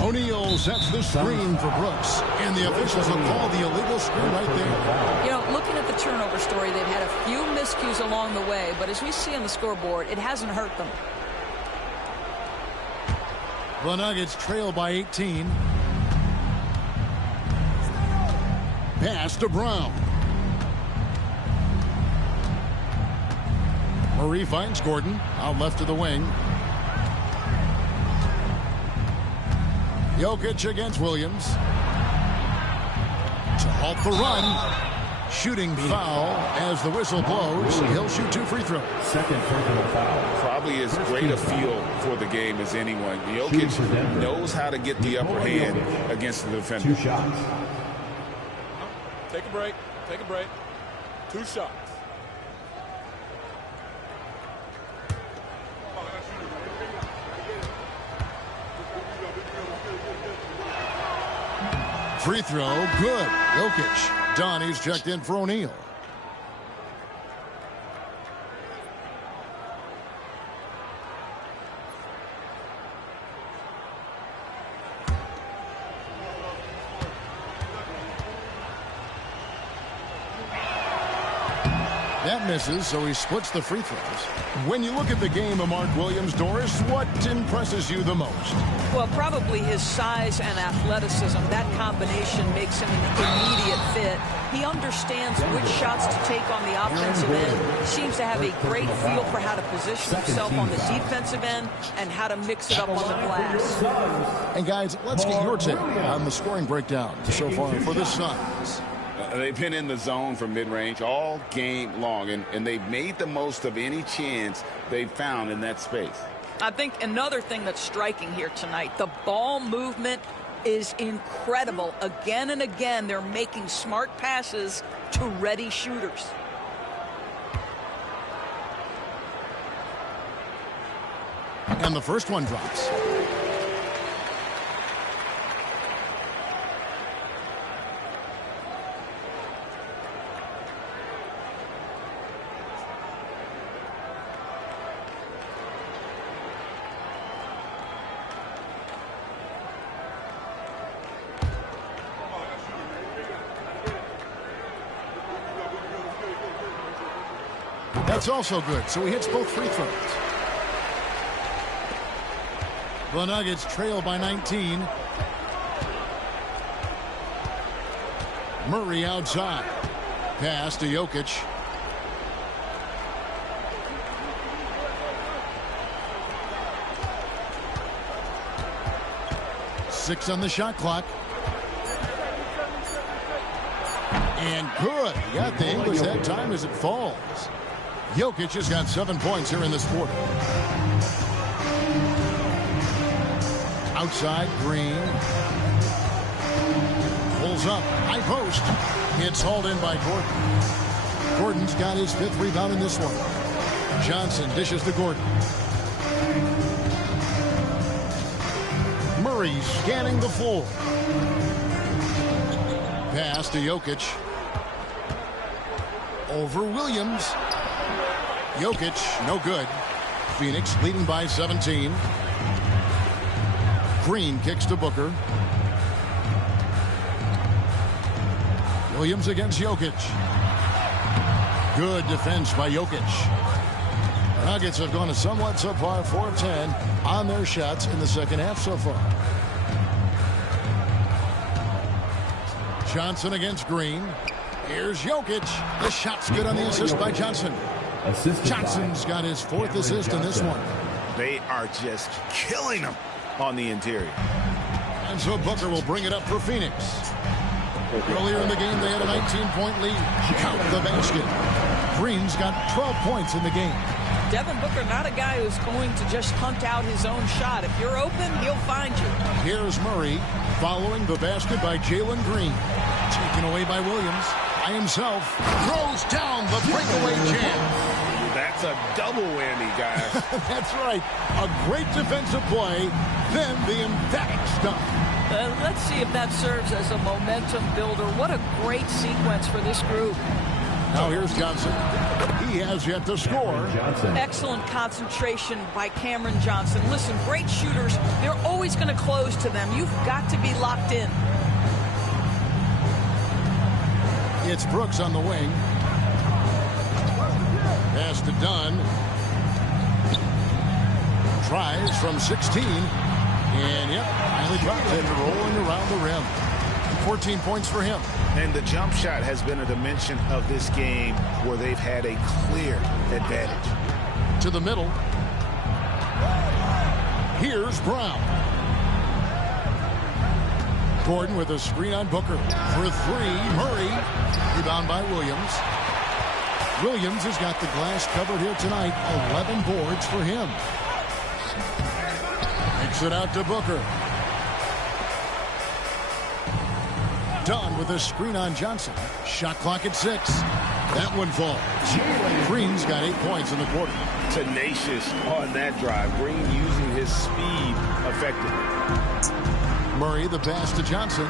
O'Neal sets the screen for Brooks, and the officials will call the illegal screen right there. You know, looking at the turnover story, they've had a few miscues along the way, but as we see on the scoreboard, it hasn't hurt them. The Nuggets trail by 18. Pass to Brown. Murray finds Gordon, out left to the wing. Jokic against Williams. To halt the run. Shooting foul as the whistle blows. He'll shoot 2 free throws. Second personal foul. Probably as great a feel for the game as anyone. Jokic knows how to get the upper hand against the defender. 2 shots. Take a break. Take a break. 2 shots. Free throw, good. Jokic. Donnie's checked in for O'Neal. That misses, so he splits the free throws. When you look at the game of Mark Williams, Doris, what impresses you the most? Well, probably his size and athleticism. That combination makes him an immediate fit. He understands which shots to take on the offensive end. Seems to have a great feel for how to position himself on the defensive end and how to mix it up on the glass. And guys, let's get your take on the scoring breakdown so far for the Suns. They've been in the zone from mid-range all game long, and they've made the most of any chance they've found in that space. I think another thing that's striking here tonight, the ball movement is incredible. Again and again, they're making smart passes to ready shooters. And the first one drops. That's also good, so he hits both free throws. The Nuggets trail by 19. Murray outside. Pass to Jokic. Six on the shot clock. And good. He got the English that time as it falls. Jokic has got 7 points here in this quarter. Outside, Green. Pulls up, high post. It's hauled in by Gordon. Gordon's got his 5th rebound in this one. Johnson dishes to Gordon. Murray scanning the floor. pass to Jokic. Over Williams. Jokic, no good. Phoenix leading by 17. Green kicks to Booker. Williams against Jokic. Good defense by Jokic. Nuggets have gone a somewhat subpar 4 of 10 on their shots in the second half so far. Johnson against Green. Here's Jokic. The shot's good on the assist by Johnson. Johnson's got his 4th assist in this one. They are just killing him on the interior. And so Booker will bring it up for Phoenix. Earlier in the game, they had a 19-point lead. Count the basket. Green's got 12 points in the game. Devin Booker, not a guy who's going to just hunt out his own shot. If you're open, he'll find you. Here's Murray following the basket by Jalen Green. Taken away by Williams. By himself. Throws down the breakaway jam. That's a double whammy, guys. That's right. A great defensive play, then the emphatic stop. Let's see if that serves as a momentum builder. What a great sequence for this group. Now here's Johnson. He has yet to score. Excellent concentration by Cameron Johnson. Listen, great shooters, they're always going to close to them. You've got to be locked in. It's Brooks on the wing. Pass to Dunn. Tries from 16. And, yep, finally drops it, rolling around the rim. 14 points for him. And the jump shot has been a dimension of this game where they've had a clear advantage. To the middle. Here's Brown. Gordon with a screen on Booker. For 3, Murray. Rebound by Williams. Williams has got the glass covered here tonight. 11 boards for him. Takes it out to Booker. Dunn with a screen on Johnson. Shot clock at 6. That one falls. Green's got 8 points in the quarter. Tenacious on that drive. Green using his speed effectively. Murray the pass to Johnson.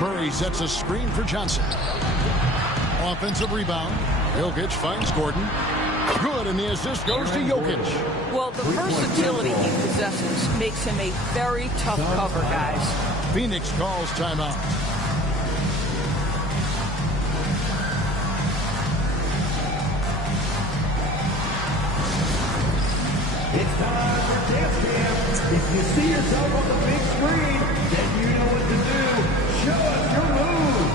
Murray sets a screen for Johnson. Offensive rebound. Jokic finds Gordon. Good, and the assist goes to Jokic. Well, the versatility he possesses makes him a very tough cover, guys. Phoenix calls timeout. It's time for Dance Cam. If you see yourself on the big screen, then you know what to do. Show us your move.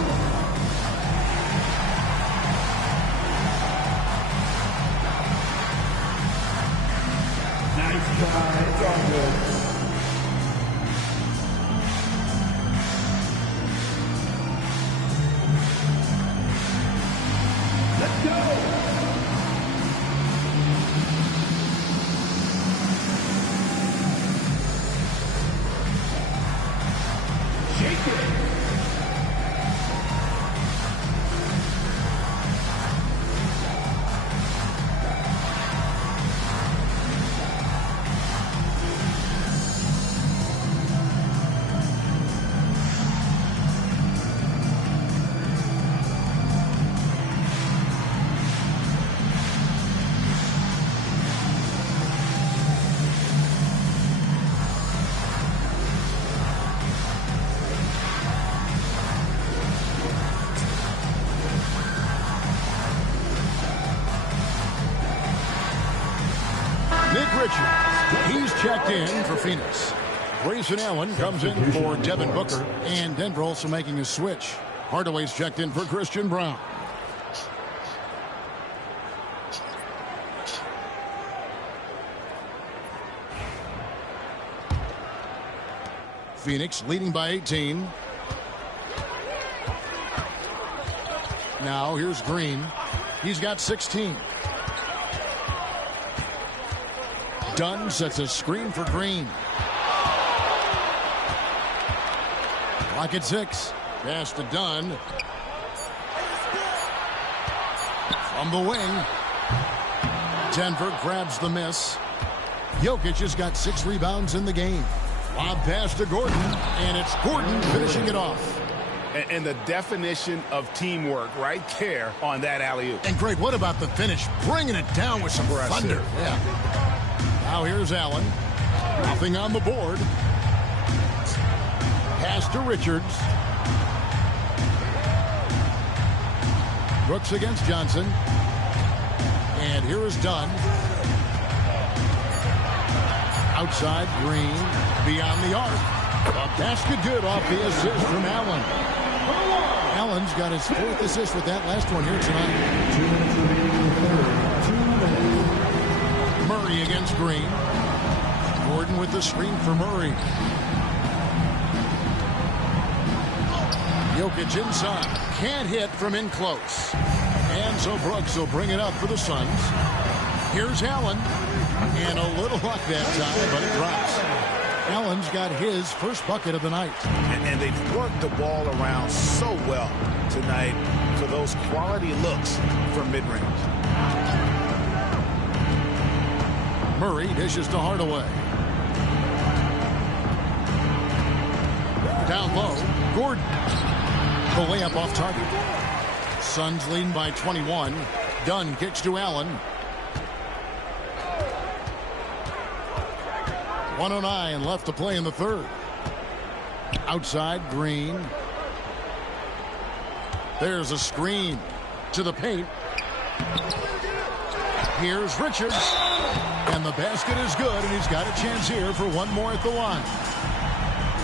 Nice try. It's all good. Let's go. He's checked in for Phoenix. Grayson Allen comes in for Devin Booker, and Denver also making a switch. Hardaway's checked in for Christian Brown. Phoenix leading by 18. Now here's Green. He's got 16. Dunn sets a screen for Green. Clock at 6. Pass to Dunn. From the wing. Denver grabs the miss. Jokic has got 6 rebounds in the game. Lob pass to Gordon, and it's Gordon finishing it off. And the definition of teamwork right there on that alley-oop. And Greg, what about the finish? Bringing it down with some thunder. Yeah. Now here's Allen. Nothing on the board. Pass to Richards. Brooks against Johnson. And here is Dunn. Outside, Green. Beyond the arc. A basket good off the assist from Allen. Allen's got his 4th assist with that last one here tonight. 2 minutes remaining. Murray against Green. Gordon with the screen for Murray. Jokic inside. Can't hit from in close. And so Brooks will bring it up for the Suns. Here's Allen. And a little luck that time, but it drops. Allen's got his first bucket of the night. And they've worked the ball around so well tonight for those quality looks from mid-range. Murray dishes to Hardaway. Down low, Gordon. The layup off target. Suns leading by 21. Dunn kicks to Allen. 1:09 left to play in the third. Outside, Green. There's a screen to the paint. Here's Richards. And the basket is good, and he's got a chance here for one more at the line.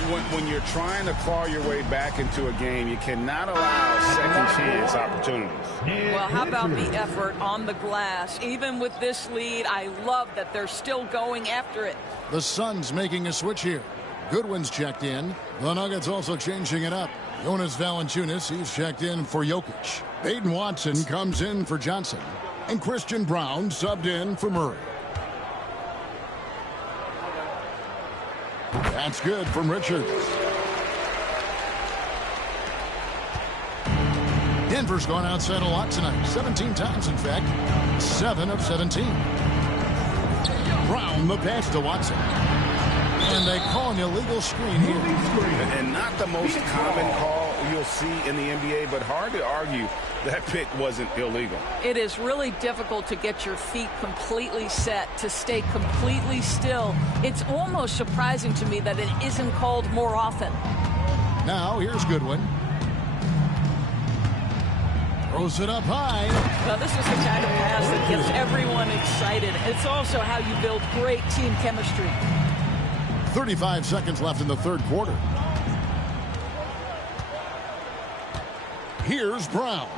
When you're trying to claw your way back into a game, you cannot allow second chance opportunities. Well, how about the effort on the glass? Even with this lead, I love that they're still going after it. The Suns making a switch here. Goodwin's checked in. The Nuggets also changing it up. Jonas Valanciunas, he's checked in for Jokic. Aiden Watson comes in for Johnson. And Christian Brown subbed in for Murray. That's good from Richards. Denver's gone outside a lot tonight. 17 times, in fact. 7 of 17. Brown the pass to Watson. And they call an illegal screen here. And not the most common call you'll see in the NBA, but hard to argue that pick wasn't illegal. It is really difficult to get your feet completely set, to stay completely still. It's almost surprising to me that it isn't called more often. Now here's Goodwin. Throws it up high. Well, this is the kind of pass that gets everyone excited. It's also how you build great team chemistry. 35 seconds left in the third quarter. Here's Brown.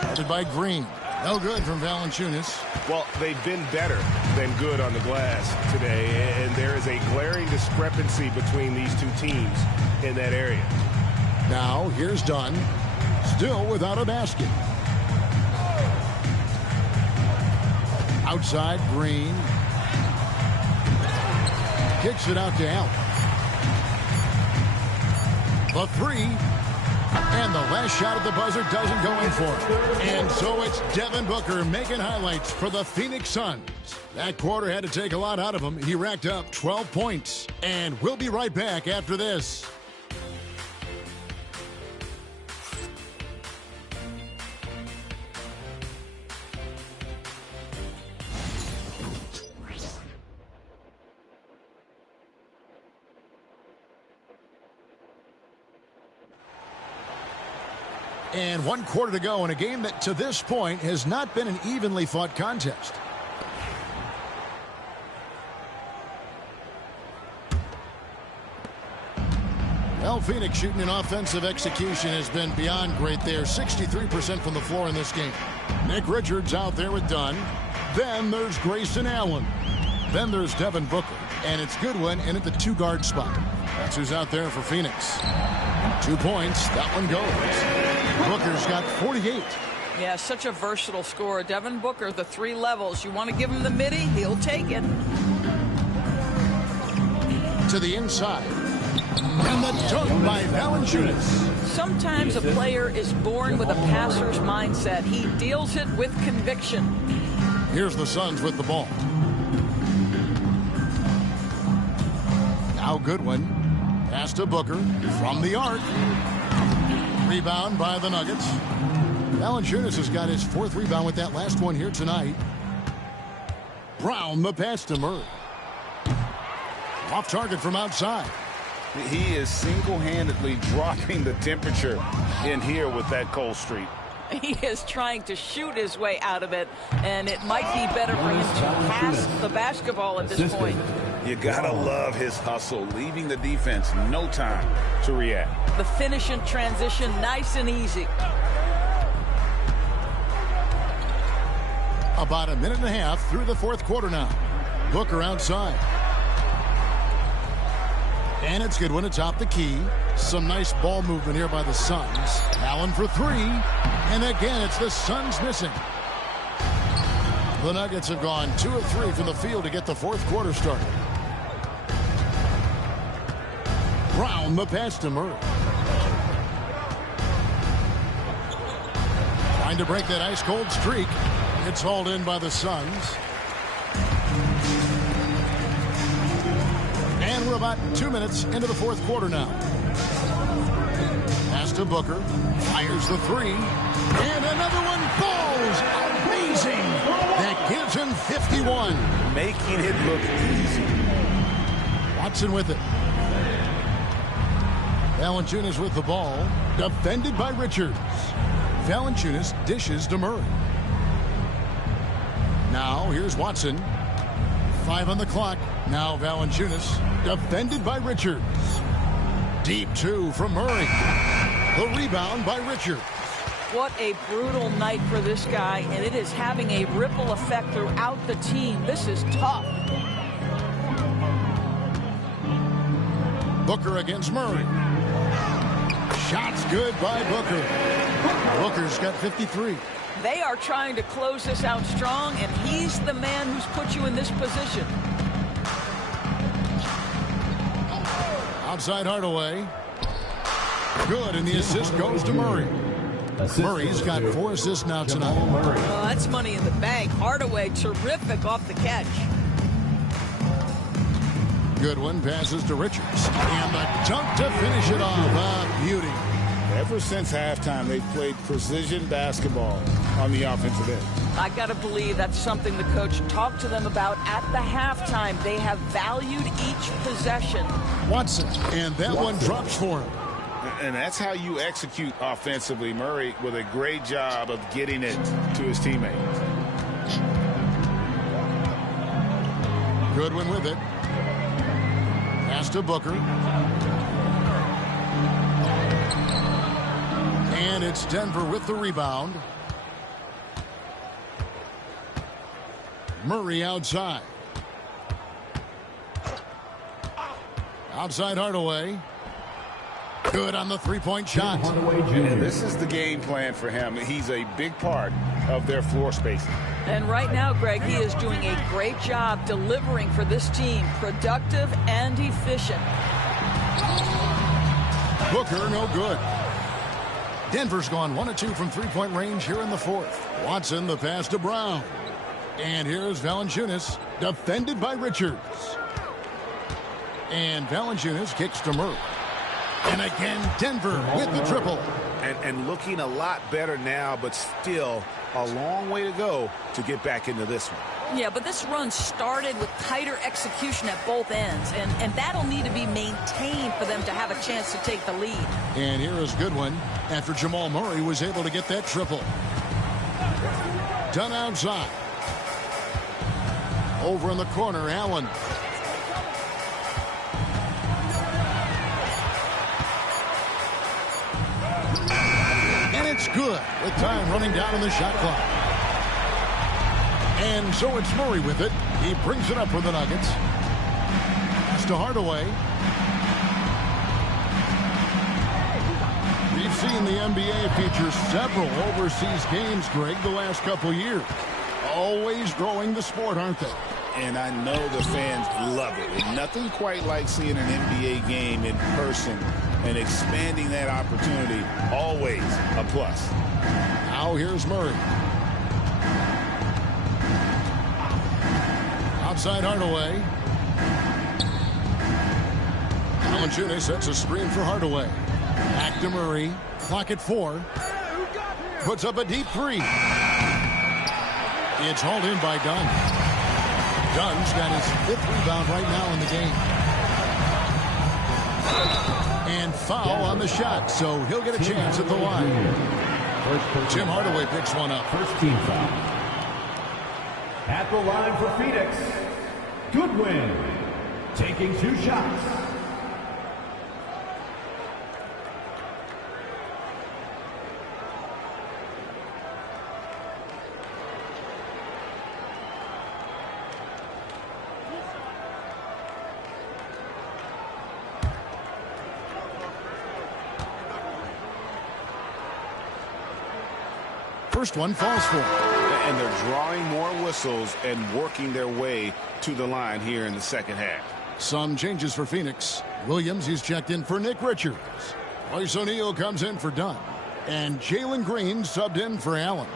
Headed by Green. No good from Valanciunas. Well, they've been better than good on the glass today, and there is a glaring discrepancy between these two teams in that area. Now, here's Dunn. Still without a basket. Outside, Green. Kicks it out to Allen. The three. And the last shot at the buzzer doesn't go in for it. And so it's Devin Booker making highlights for the Phoenix Suns. That quarter had to take a lot out of him. He racked up 12 points. And we'll be right back after this. And 1 quarter to go in a game that to this point has not been an evenly fought contest. Well, Phoenix shooting an offensive execution has been beyond great there. 63% from the floor in this game. Nick Richards out there with Dunn. Then there's Grayson Allen. Then there's Devin Booker. And it's Goodwin in at the 2-guard spot. That's who's out there for Phoenix. 2 points. That one goes. Booker's got 48. Yeah, such a versatile scorer. Devin Booker, the 3 levels. You want to give him the midi, he'll take it. To the inside. And the dunk by Valanciunas. Sometimes a player is born with a passer's mindset. He deals it with conviction. Here's the Suns with the ball. Now Goodwin. Pass to Booker from the arc. Rebound by the Nuggets. Valanciunas has got his 4th rebound with that last one here tonight. Brown, the pass to Murray. Off target from outside. He is single-handedly dropping the temperature in here with that cold streak. He is trying to shoot his way out of it, and it might be better for him to pass the basketball at this point. You gotta love his hustle, leaving the defense no time to react. The finish in transition, nice and easy. About a minute and a half through the 4th quarter now. Booker outside. And it's Goodwin atop the key. Some nice ball movement here by the Suns. Allen for 3. And again, it's the Suns missing. The Nuggets have gone 2 of 3 from the field to get the 4th quarter started. Brown, the pass to Murray. Trying to break that ice-cold streak. It's hauled in by the Suns. And we're about 2 minutes into the 4th quarter now. Pass to Booker. Fires the 3. And another one falls. Amazing. That gives him 51. Making it look easy. Watson with it. Valanciunas with the ball. Defended by Richards. Valanciunas dishes to Murray. Now here's Watson. 5 on the clock. Now Valanciunas. Defended by Richards. Deep 2 from Murray. The rebound by Richards. What a brutal night for this guy, and it is having a ripple effect throughout the team. This is tough. Booker against Murray. Shots good by Booker. Booker's got 53. They are trying to close this out strong, and he's the man who's put you in this position. Outside Hardaway. Good, and the assist goes to Murray. Murray's got 4 assists now tonight. Oh, that's money in the bank. Hardaway, terrific off the catch. Goodwin passes to Richards. And the dunk to finish it off. A beauty. Ever since halftime, they've played precision basketball on the offensive end. I got to believe that's something the coach talked to them about at the halftime. They have valued each possession. Watson, and that one drops for him. And that's how you execute offensively. Murray with a great job of getting it to his teammate. Goodwin with it. Pass to Booker. And it's Denver with the rebound. Murray outside. Outside Hardaway. Good on the three-point shot. And this is the game plan for him. He's a big part of their floor spacing. And right now, Greg, he is doing a great job delivering for this team. Productive and efficient. Booker, no good. Denver's gone 1 of 2 from three-point range here in the 4th. Watson, the pass to Brown. And here's Valanciunas, defended by Richards. And Valanciunas kicks to Murray. And again, Denver with the triple. And looking a lot better now, but still a long way to go to get back into this one. Yeah, but this run started with tighter execution at both ends, and that'll need to be maintained for them to have a chance to take the lead. And here is Goodwin after Jamal Murray was able to get that triple. Done outside. Over in the corner, Allen. And it's good with time running down on the shot clock. And so it's Murray with it. He brings it up for the Nuggets. Pass to Hardaway. We've seen the NBA feature several overseas games, Greg, the last couple years. Always growing the sport, aren't they? And I know the fans love it. And nothing quite like seeing an NBA game in person and expanding that opportunity. Always a plus. Now here's Murray. Outside Hardaway. Valanciunas sets a screen for Hardaway. Back to Murray. Clock at 4. Puts up a deep 3. It's hauled in by Dunn. Dunn's got his 5th rebound right now in the game. And foul on the shot, so he'll get a chance at the line. Tim Hardaway picks one up. First team foul. At the line for Phoenix, Goodwin, taking 2 shots. First one falls for him. And they're drawing more whistles and working their way to the line here in the second half. Some changes for Phoenix. Williams, he's checked in for Nick Richards. Royce O'Neal comes in for Dunn. And Jalen Green subbed in for Allen.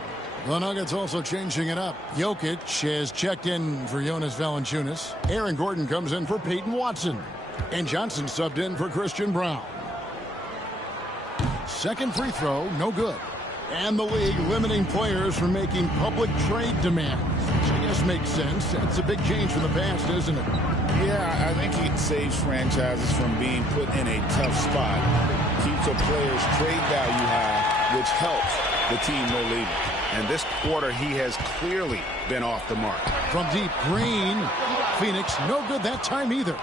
The Nuggets also changing it up. Jokic has checked in for Jonas Valanciunas. Aaron Gordon comes in for Peyton Watson. And Johnson subbed in for Christian Brown. Second free throw, no good. And the league limiting players from making public trade demands, which I guess makes sense. That's a big change from the past, isn't it? Yeah, I think it saves franchises from being put in a tough spot. Keeps a player's trade value high, which helps the team they're leaving. And this quarter, he has clearly been off the mark. From deep, Green. Phoenix, no good that time either.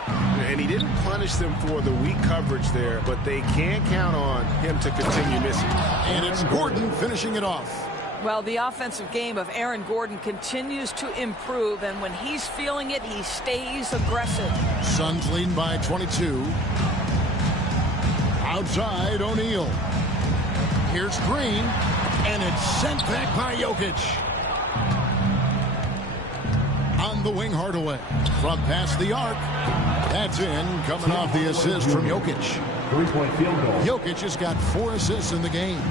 And he didn't punish them for the weak coverage there, but they can't count on him to continue missing. And it's Gordon finishing it off. Well, the offensive game of Aaron Gordon continues to improve, and when he's feeling it, he stays aggressive. Suns leading by 22. Outside, O'Neal. Here's Green, and it's sent back by Jokic. On the wing, Hardaway. From past the arc. That's in, coming off the assist from Jokic. 3-point field goal. Jokic has got 4 assists in the game.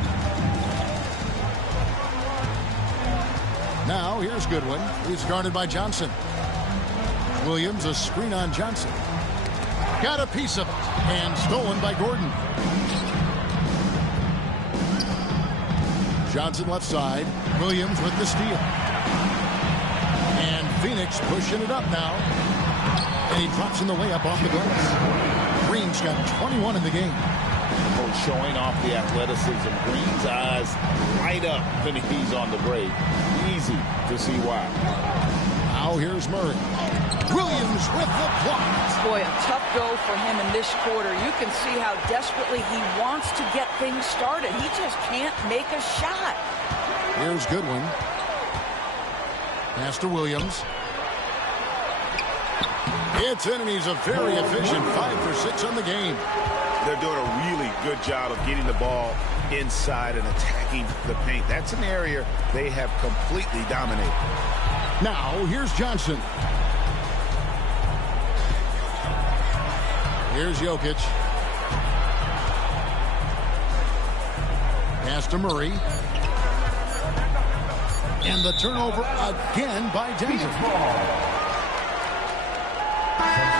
Now, here's Goodwin. He's guarded by Johnson. Williams, a screen on Johnson. Got a piece of it. And stolen by Gordon. Johnson left side. Williams with the steal. And Phoenix pushing it up now. And he drops in the layup off the glass. Green's got 21 in the game. Showing off the athleticism. Green's eyes light up when he's on the break. Easy to see why. Now here's Murray. Williams with the block. Boy, a tough go for him in this quarter. You can see how desperately he wants to get things started. He just can't make a shot. Here's Goodwin. Pass to Williams. It's in, and he's a very efficient 5 for 6 on the game. They're doing a really good job of getting the ball inside and attacking the paint. That's an area they have completely dominated. Now, here's Johnson. Here's Jokic. Pass to Murray. And the turnover again by Denver.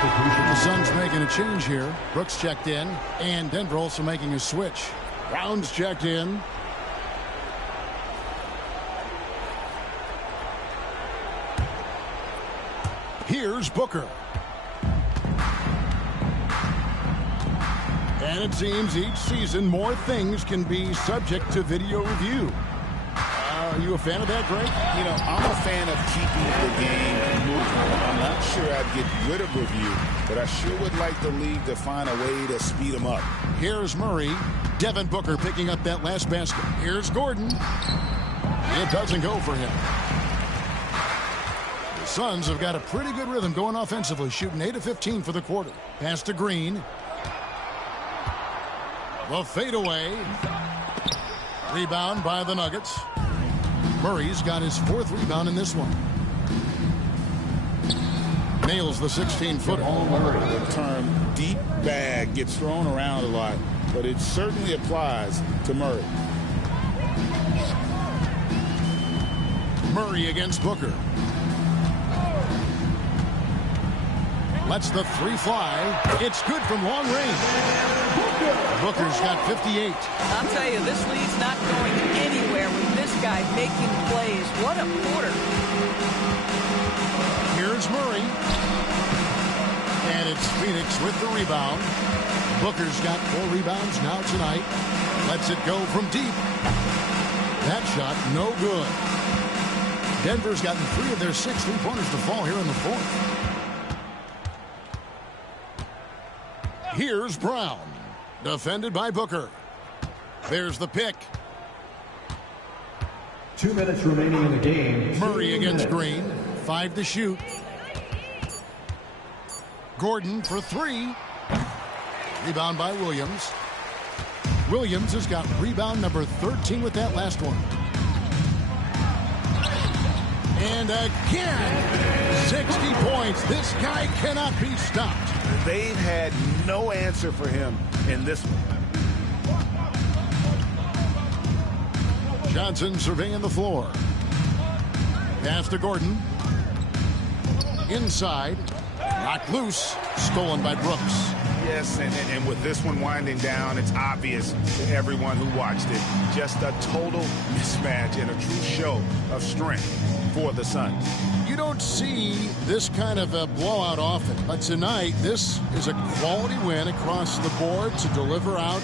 The Suns making a change here. Brooks checked in, and Denver also making a switch. Brown's checked in. Here's Booker. And it seems each season more things can be subject to video review. Are you a fan of that, Greg? You know, I'm a fan of keeping the game moving. I'm not sure I'd get rid of review, but I sure would like the league to find a way to speed them up. Here's Murray. Devin Booker picking up that last basket. Here's Gordon. It doesn't go for him. The Suns have got a pretty good rhythm going offensively, shooting 8 of 15 for the quarter. Pass to Green. The fadeaway. Rebound by the Nuggets. Murray's got his 4th rebound in this one. Nails the 16-footer. The term deep bag gets thrown around a lot, but it certainly applies to Murray. Murray against Booker. Lets the three fly. It's good from long range. Booker's got 58. I'll tell you, this lead's not going anywhere with this guy making plays. What a quarter. Here's Murray. And it's Phoenix with the rebound. Booker's got 4 rebounds now tonight. Lets it go from deep. That shot, no good. Denver's gotten 3 of their 6 three-pointers to fall here in the fourth. Here's Brown. Defended by Booker. There's the pick. 2 minutes remaining in the game. Murray against Green. 5 to shoot. Gordon for 3. Rebound by Williams. Williams has got rebound number 13 with that last one. And again, 60 points. This guy cannot be stopped. They've had no answer for him in this one. Johnson surveying the floor. Pass to Gordon. Inside. Knocked loose. Stolen by Brooks. Yes, and with this one winding down, it's obvious to everyone who watched it. Just a total mismatch and a true show of strength for the Suns. You don't see this kind of a blowout often, but tonight this is a quality win across the board to deliver out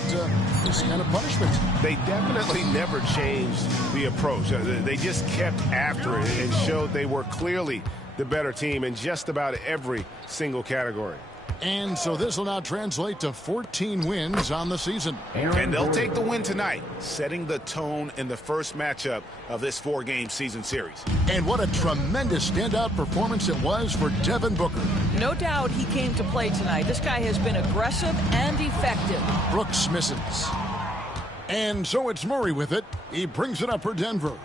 this kind of punishment. They definitely never changed the approach. They just kept after it and showed they were clearly the better team in just about every single category. And so this will now translate to 14 wins on the season. And they'll take the win tonight, setting the tone in the first matchup of this 4-game season series. And what a tremendous standout performance it was for Devin Booker. No doubt he came to play tonight. This guy has been aggressive and effective. Brooks misses. And so it's Murray with it. He brings it up for Denver.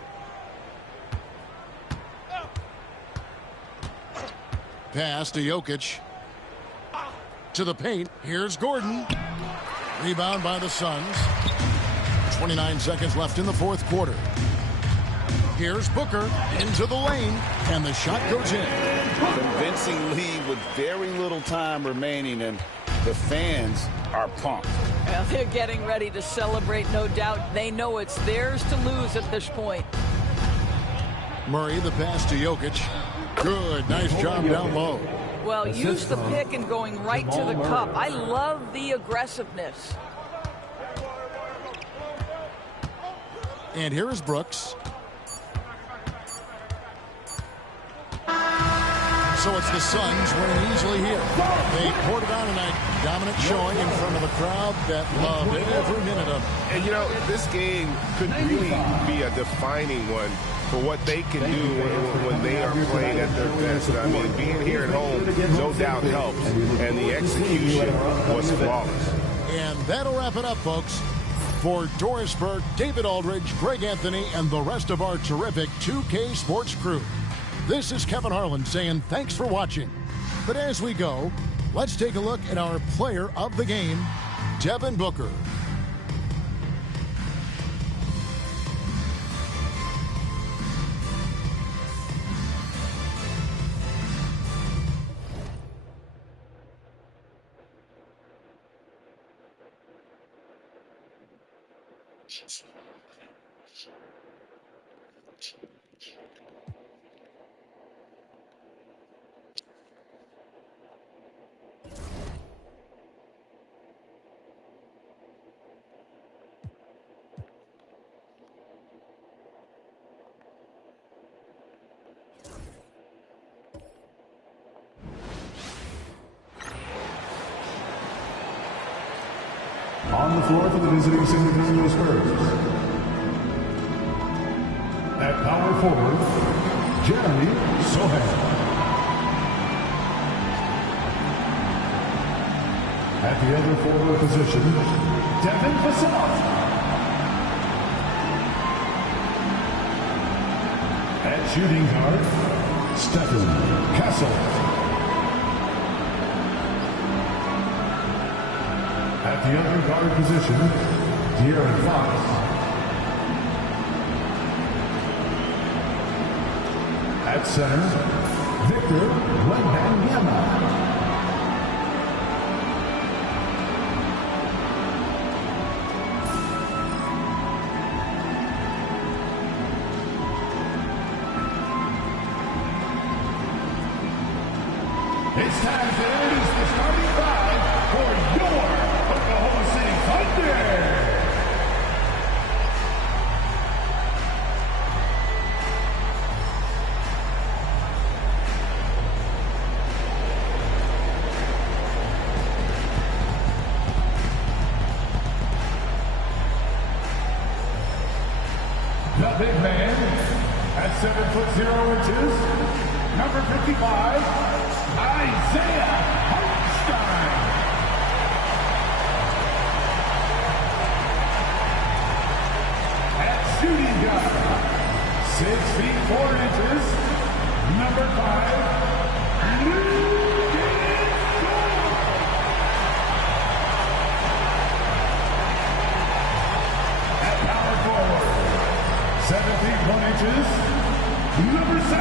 Pass to Jokic. To the paint. Here's Gordon. Rebound by the Suns. 29 seconds left in the fourth quarter. Here's Booker into the lane, and the shot goes in. Convincing lead with very little time remaining, and the fans are pumped. Well, they're getting ready to celebrate, no doubt. They know it's theirs to lose at this point. Murray, the pass to Jokic. Good, nice job down low. Well, use the pick and going right to the cup. I love the aggressiveness. And here is Brooks. So it's the Suns winning easily here. They poured it on tonight. Dominant showing in front of a crowd that loved every minute of it. And, you know, this game could really be a defining one for what they can do when they are playing at their best. I mean, being here at home no doubt helps, and the execution was flawless. And that'll wrap it up, folks. For Doris Burke, David Aldridge, Greg Anthony, and the rest of our terrific 2K Sports crew, this is Kevin Harlan saying thanks for watching. But as we go, let's take a look at our player of the game, Devin Booker. On the floor for the visiting San Antonio Spurs. At power forward, Jeremy Sohan. At the other forward position, Devin Vassell. At shooting guard, Stephen Castle. At the other guard position, De'Aaron Fox. At center, Victor Wembanyama. The big man at 7 foot 0 inches, number 55, Isaiah Hartenstein. At shooting guard, 6 feet 4 inches, number 5, Lucas. At power forward, 7 feet 1 inches, number 7,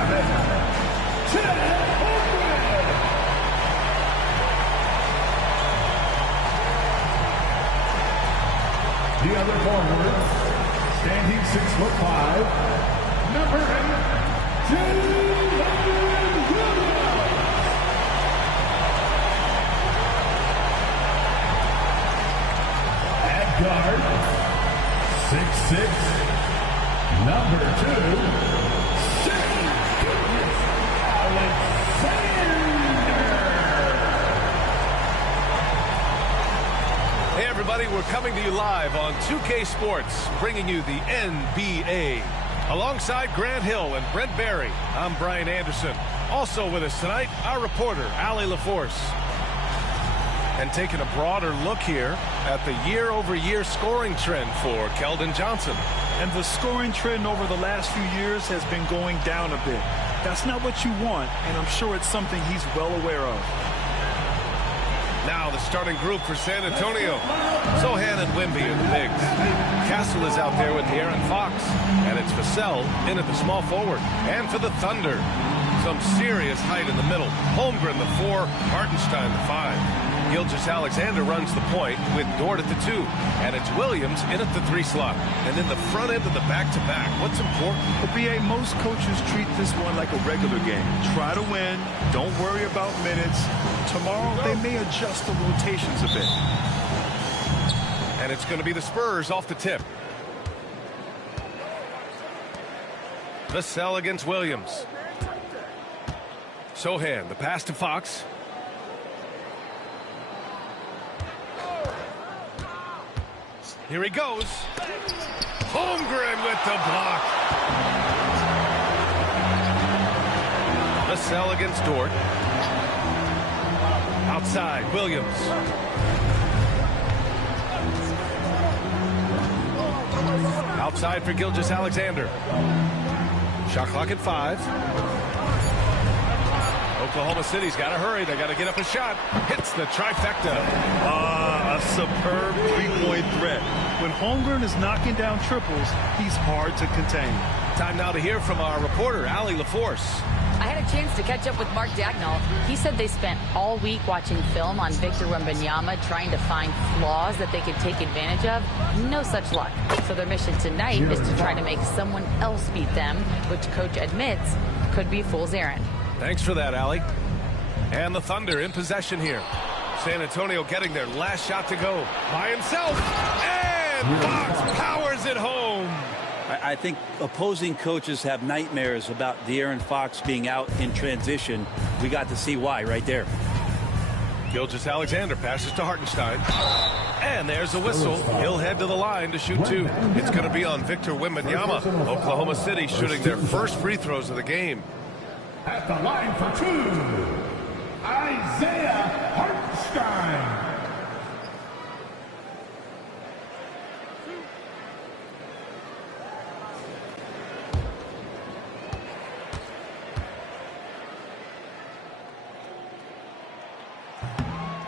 Ted Holmgren. The other forward, standing 6'5", number 8, Jalen Williams. At guard, 6'6", number 2, Hey everybody, we're coming to you live on 2K Sports, bringing you the NBA. Alongside Grant Hill and Brent Barry, I'm Brian Anderson. Also with us tonight, our reporter, Allie LaForce. And taking a broader look here at the year-over-year scoring trend for Keldon Johnson. And the scoring trend over the last few years has been going down a bit. That's not what you want, and I'm sure it's something he's well aware of. Now the starting group for San Antonio. Sohan and Wemby are the bigs. Castle is out there with De'Aaron Fox. And it's Vassell in at the small forward. And for the Thunder, some serious height in the middle. Holmgren the 4, Hartenstein the 5. Gilgeous-Alexander runs the point with Dort at the 2. And it's Williams in at the 3 slot. And in the front end of the back-to-back, what's important? But BA, most coaches treat this one like a regular game. Try to win. Don't worry about minutes. Tomorrow, they may adjust the rotations a bit. And it's going to be the Spurs off the tip. Vassell against Williams. Sohan, the pass to Fox. Here he goes. Holmgren with the block. Vassell against Dort. Outside, Williams. Outside for Gilgeous-Alexander. Shot clock at 5. Oklahoma City's got to hurry. They got to get up a shot. Hits the trifecta. A superb three-point threat. When Holmgren is knocking down triples, he's hard to contain. Time now to hear from our reporter, Allie LaForce. I had a chance to catch up with Mark Dagnall. He said they spent all week watching film on Victor Wembanyama, trying to find flaws that they could take advantage of. No such luck. So their mission tonight is to try to make someone else beat them, which coach admits could be fool's errand. Thanks for that, Allie. And the Thunder in possession here. San Antonio getting their last shot to go by himself. And Fox powers it home. I think opposing coaches have nightmares about De'Aaron Fox being out in transition. We got to see why right there. Gilgeous-Alexander passes to Hartenstein. And there's a whistle. He'll head to the line to shoot 2. It's going to be on Victor Wembanyama. Oklahoma City shooting their first free throws of the game. At the line for 2, Isaiah Hartenstein.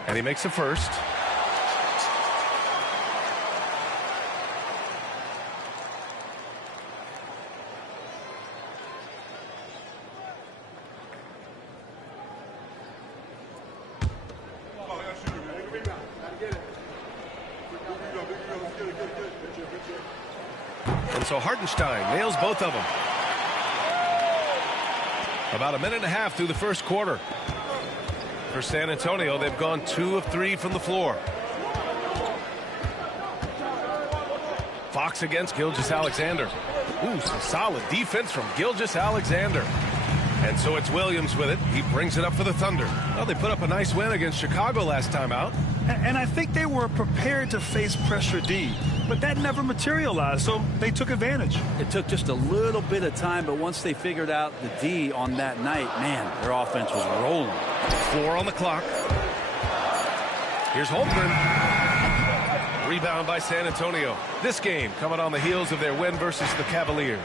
And he makes a first. And so Hartenstein nails both of them. About a minute and a half through the first quarter. For San Antonio, they've gone 2 of 3 from the floor. Fox against Gilgeous-Alexander. Ooh, some solid defense from Gilgeous-Alexander. And so it's Williams with it. He brings it up for the Thunder. Well, they put up a nice win against Chicago last time out. And I think they were prepared to face pressure D, but that never materialized, so they took advantage. It took just a little bit of time, but once they figured out the D on that night, man, their offense was rolling. 4 on the clock. Here's Holmgren. Rebound by San Antonio. This game coming on the heels of their win versus the Cavaliers.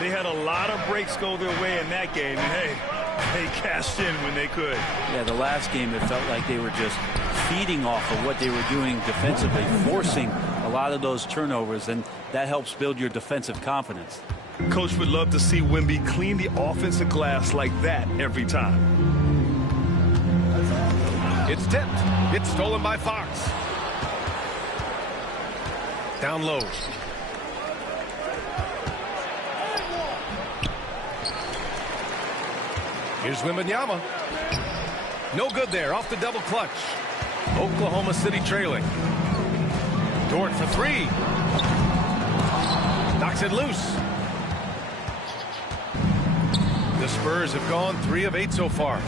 They had a lot of breaks go their way in that game, and hey, they cashed in when they could. Yeah, the last game it felt like they were just feeding off of what they were doing defensively, forcing a lot of those turnovers, and that helps build your defensive confidence. Coach would love to see Wemby clean the offensive glass like that every time. It's tipped. It's stolen by Fox. Down low. Here's Wembanyama. No good there. Off the double clutch. Oklahoma City trailing. Dort for 3. Knocks it loose. The Spurs have gone 3 of 8 so far.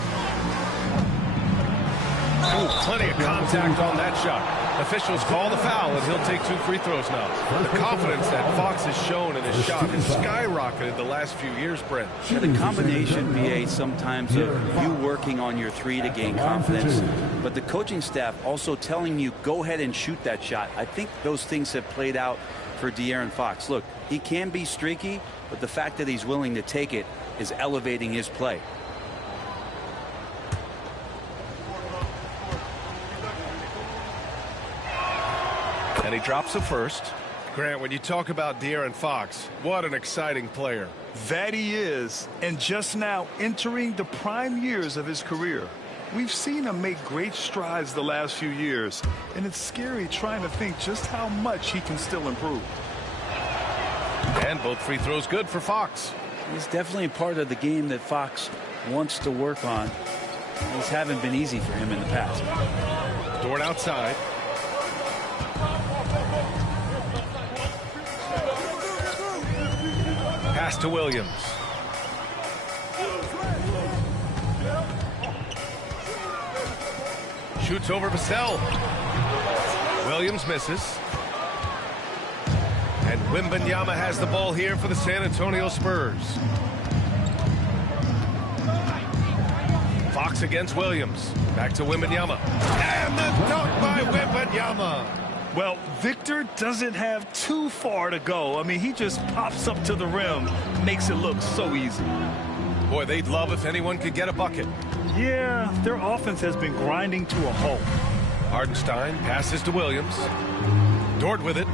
Ooh, plenty of contact on that shot. Officials call the foul, and he'll take 2 free throws now. The confidence that Fox has shown in his shot has skyrocketed the last few years, Brent. Yeah, the combination, BA, sometimes of you working on your 3 to gain confidence, but the coaching staff also telling you, go ahead and shoot that shot. I think those things have played out for De'Aaron Fox. Look, he can be streaky, but the fact that he's willing to take it is elevating his play. And he drops the first. Grant, when you talk about De'Aaron Fox, what an exciting player. That he is, and just now entering the prime years of his career. We've seen him make great strides the last few years, and it's scary trying to think just how much he can still improve. And both free throws good for Fox. He's definitely a part of the game that Fox wants to work on. These haven't been easy for him in the past. Dort outside. Pass to Williams. Shoots over Vassell. Williams misses. And Wembanyama has the ball here for the San Antonio Spurs. Fox against Williams. Back to Wembanyama. And the dunk by Wembanyama. Well, Victor doesn't have too far to go. I mean, he just pops up to the rim, makes it look so easy. Boy, they'd love if anyone could get a bucket. Yeah, their offense has been grinding to a halt. Hardenstein passes to Williams. Dort with it.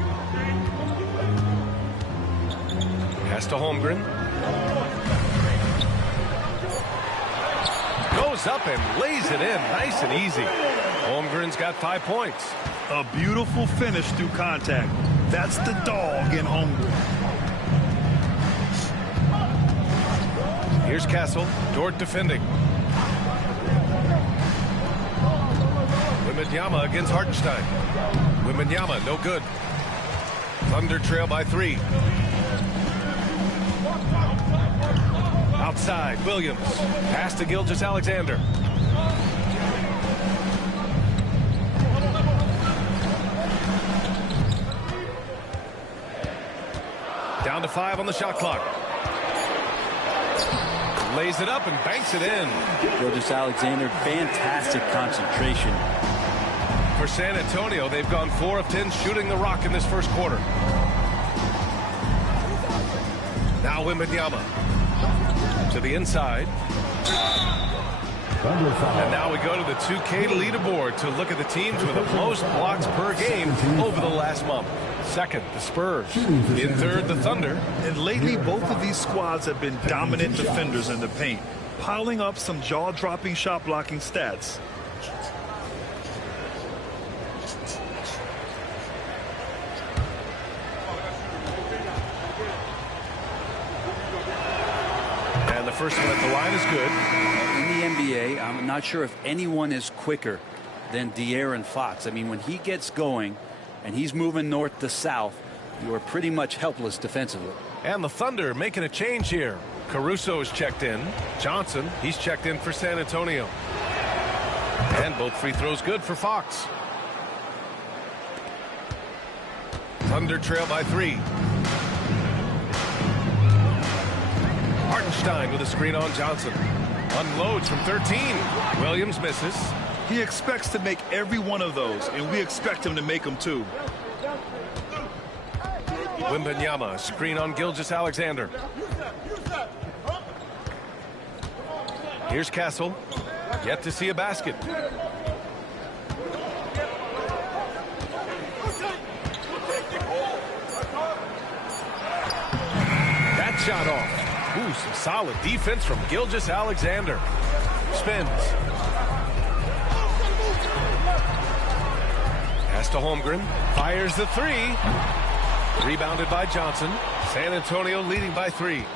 Pass to Holmgren. Goes up and lays it in nice and easy. Holmgren's got 5 points. A beautiful finish through contact. That's the dog in Holmgren. Here's Castle. Dort defending. Wembanyama against Hardenstein. Wembanyama, no good. Thunder trail by 3. Outside, Williams. Pass to Gilgeous-Alexander. Down to 5 on the shot clock. Lays it up and banks it in. Gilgeous-Alexander, fantastic concentration. For San Antonio, they've gone 4 of 10 shooting the rock in this first quarter. Now Wembanyama. To the inside. And now we go to the 2K leaderboard to look at the teams with the most blocks per game over the last month. Second, the Spurs. In third, the Thunder. And lately, both of these squads have been dominant defenders in the paint, piling up some jaw-dropping shot-blocking stats. And the first one at the line is good. In the NBA, I'm not sure if anyone is quicker than De'Aaron Fox. I mean, when he gets going and he's moving north to south, you are pretty much helpless defensively. And the Thunder making a change here. Caruso is checked in. Johnson, he's checked in for San Antonio. And both free throws good for Fox. Thunder trail by 3. Hartenstein with a screen on Johnson. Unloads from 13. Williams misses. He expects to make every one of those, and we expect him to make them too. Wembanyama, screen on Gilgeous-Alexander. Here's Castle. Yet to see a basket. That shot off. Ooh, some solid defense from Gilgeous-Alexander. Spins. Pass to Holmgren. Fires the 3. Rebounded by Johnson. San Antonio leading by 3.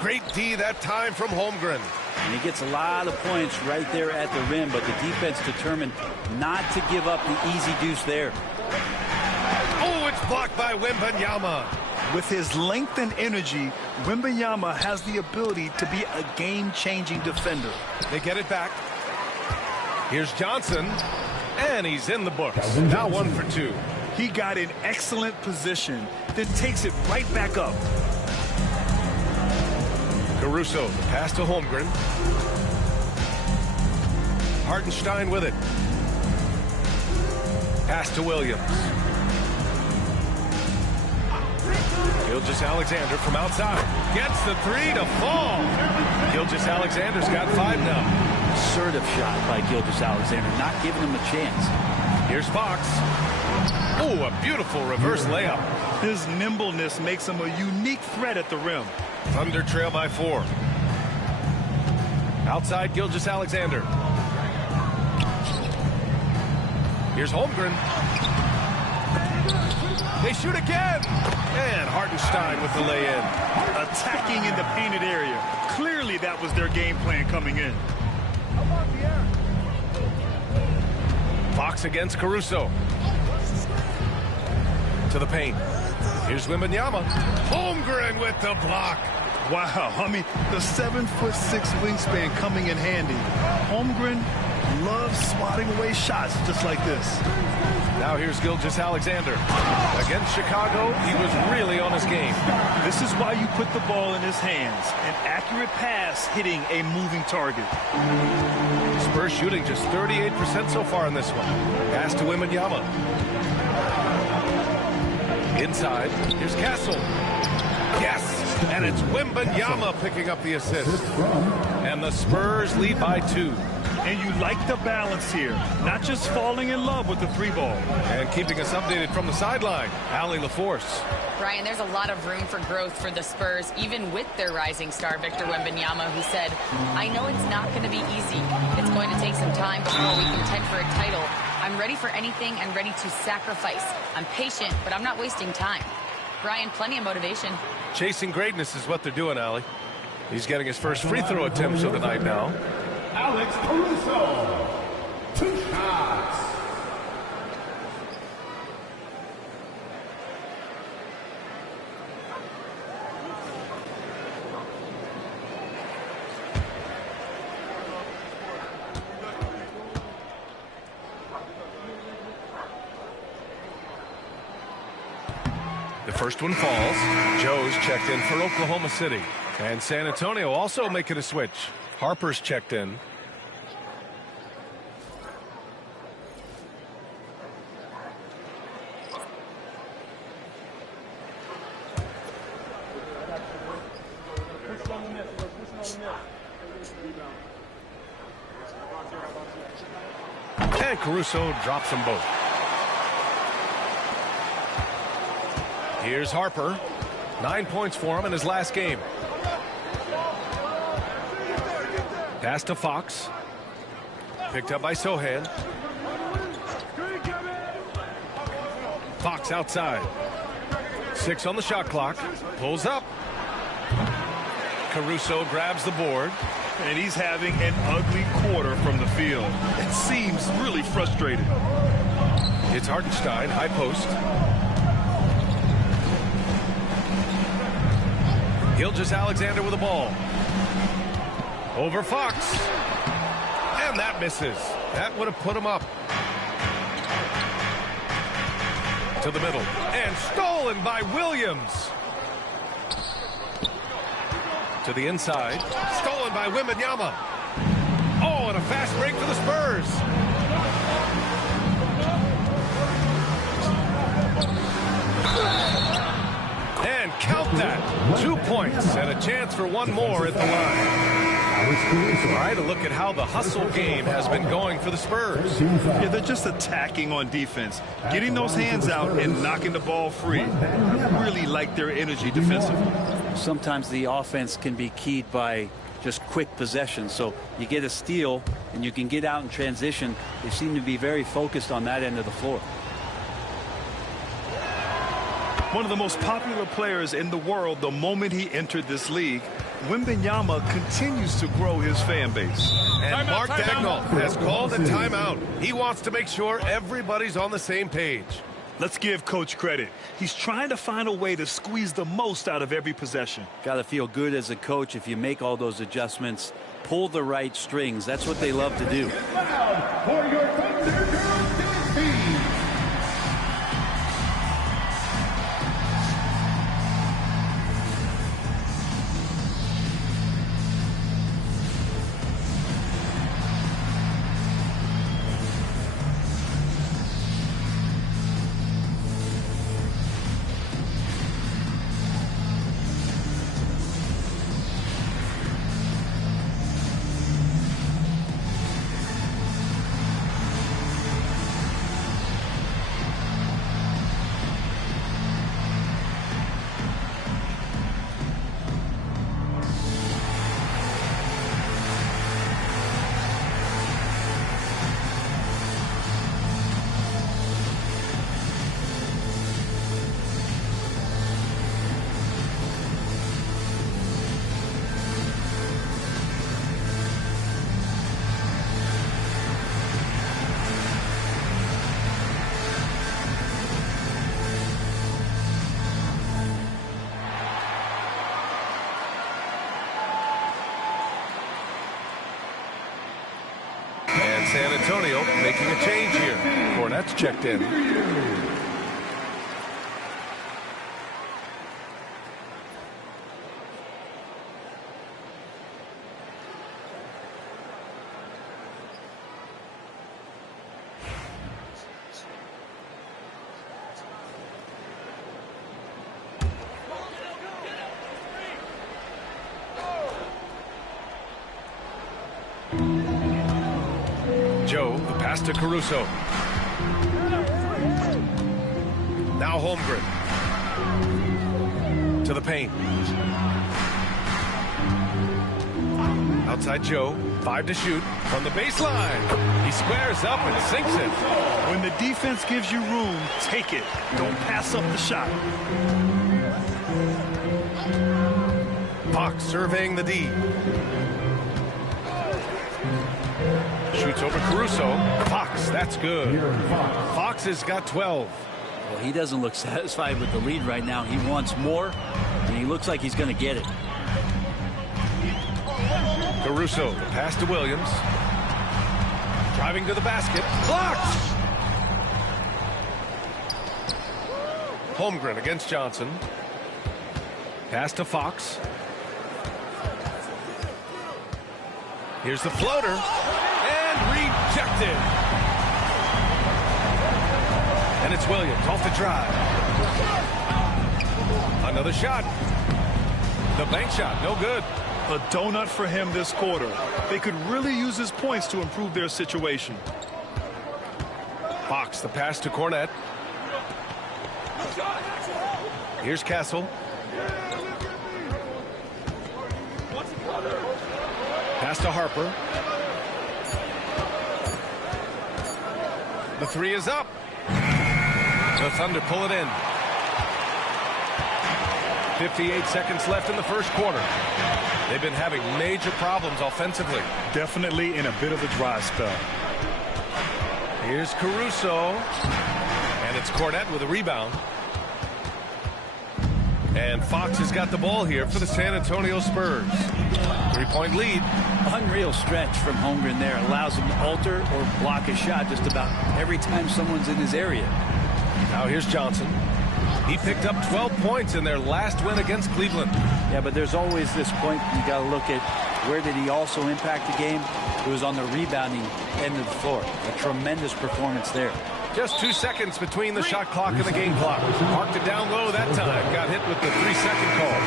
Great D that time from Holmgren. And he gets a lot of points right there at the rim, but the defense determined not to give up the easy deuce there. Oh, it's blocked by Wembanyama. With his length and energy, Wembanyama has the ability to be a game-changing defender. They get it back. Here's Johnson, and he's in the books. Now 1 for 2. He got in excellent position, then takes it right back up. Caruso, the pass to Holmgren. Hartenstein with it. Pass to Williams. Gilgeous-Alexander from outside. Gets the 3 to fall. Gilgeous-Alexander's got 5 now. Assertive shot by Gilgeous-Alexander, not giving him a chance. Here's Fox. Oh, a beautiful reverse layup. His nimbleness makes him a unique threat at the rim. Thunder trail by 4. Outside Gilgeous-Alexander. Here's Holmgren. They shoot again. And Hartenstein with the lay-in. Attacking in the painted area. Clearly that was their game plan coming in. Fox against Caruso. To the paint. Here's Wembanyama. Holmgren with the block. Wow, I mean, the 7'6" wingspan coming in handy. Holmgren loves swatting away shots just like this. Now here's Gilgeous-Alexander. Against Chicago, he was really on his game. This is why you put the ball in his hands. An accurate pass hitting a moving target. Spurs shooting just 38% so far in this one. Pass to Wembanyama. Inside, here's Castle. Yes, and it's Wembanyama picking up the assist. And the Spurs lead by 2. And you like the balance here. Not just falling in love with the 3-ball. And keeping us updated from the sideline, Allie LaForce. Brian, there's a lot of room for growth for the Spurs, even with their rising star, Victor Wembanyama, who said, I know it's not going to be easy. It's going to take some time before we contend for a title. I'm ready for anything and ready to sacrifice. I'm patient, but I'm not wasting time. Brian, plenty of motivation. Chasing greatness is what they're doing, Allie. He's getting his first free throw attempts of the night now. Alex Caruso. 2 shots. The first one falls. Joe's checked in for Oklahoma City. And San Antonio also making a switch. Harper's checked in. And Caruso drops them both. Here's Harper. 9 points for him in his last game. Pass to Fox. Picked up by Sohan. Fox outside. 6 on the shot clock. Pulls up. Caruso grabs the board. And he's having an ugly quarter from the field. It seems really frustrated. It's Hartenstein, high post. Gilgeous-Alexander with the ball. Over Fox. And that misses. That would have put him up. To the middle. And stolen by Williams. To the inside. Stolen by Wembanyama. Oh, and a fast break for the Spurs. And count that. 2 points and a chance for one more at the line. All right, a look at how the hustle game has been going for the Spurs. Yeah, they're just attacking on defense, getting those hands out and knocking the ball free. I really like their energy defensively. Sometimes the offense can be keyed by just quick possession. So you get a steal and you can get out in transition. They seem to be very focused on that end of the floor. One of the most popular players in the world the moment he entered this league, Wembanyama continues to grow his fan base. And Mark Daigneault has called a timeout. He wants to make sure everybody's on the same page. Let's give Coach credit. He's trying to find a way to squeeze the most out of every possession. Got to feel good as a coach if you make all those adjustments, pull the right strings. That's what they love to do. For your Thunder team. San Antonio making a change here. Cornette's checked in. Joe, the pass to Caruso. Now Holmgren. To the paint. Outside Joe. 5 to shoot. From the baseline. He squares up and sinks it. When the defense gives you room, take it. Don't pass up the shot. Fox surveying the D. Shoots over Caruso. Fox, that's good. Fox has got 12. Well, he doesn't look satisfied with the lead right now. He wants more, and he looks like he's going to get it. Caruso, the pass to Williams. Driving to the basket. Blocked! Holmgren against Johnson. Pass to Fox. Here's the floater. And rejected. And it's Williams off the drive. Another shot. The bank shot, no good. A donut for him this quarter. They could really use his points to improve their situation. Fox, the pass to Cornette. Here's Castle. Pass to Harper. The three is up. The Thunder pull it in. 58 seconds left in the first quarter. They've been having major problems offensively. Definitely in a bit of a dry spell. Here's Caruso. And it's Cornette with a rebound. And Fox has got the ball here for the San Antonio Spurs. 3-point lead. Unreal stretch from Holmgren there. Allows him to alter or block a shot just about every time someone's in his area. Now here's Johnson. He picked up 12 points in their last win against Cleveland. Yeah, but there's always this point you got to look at where did he also impact the game. It was on the rebounding end of the floor. A tremendous performance there. Just 2 seconds between the shot clock and the game clock. Marked it down low that time. Got hit with the 3-second call.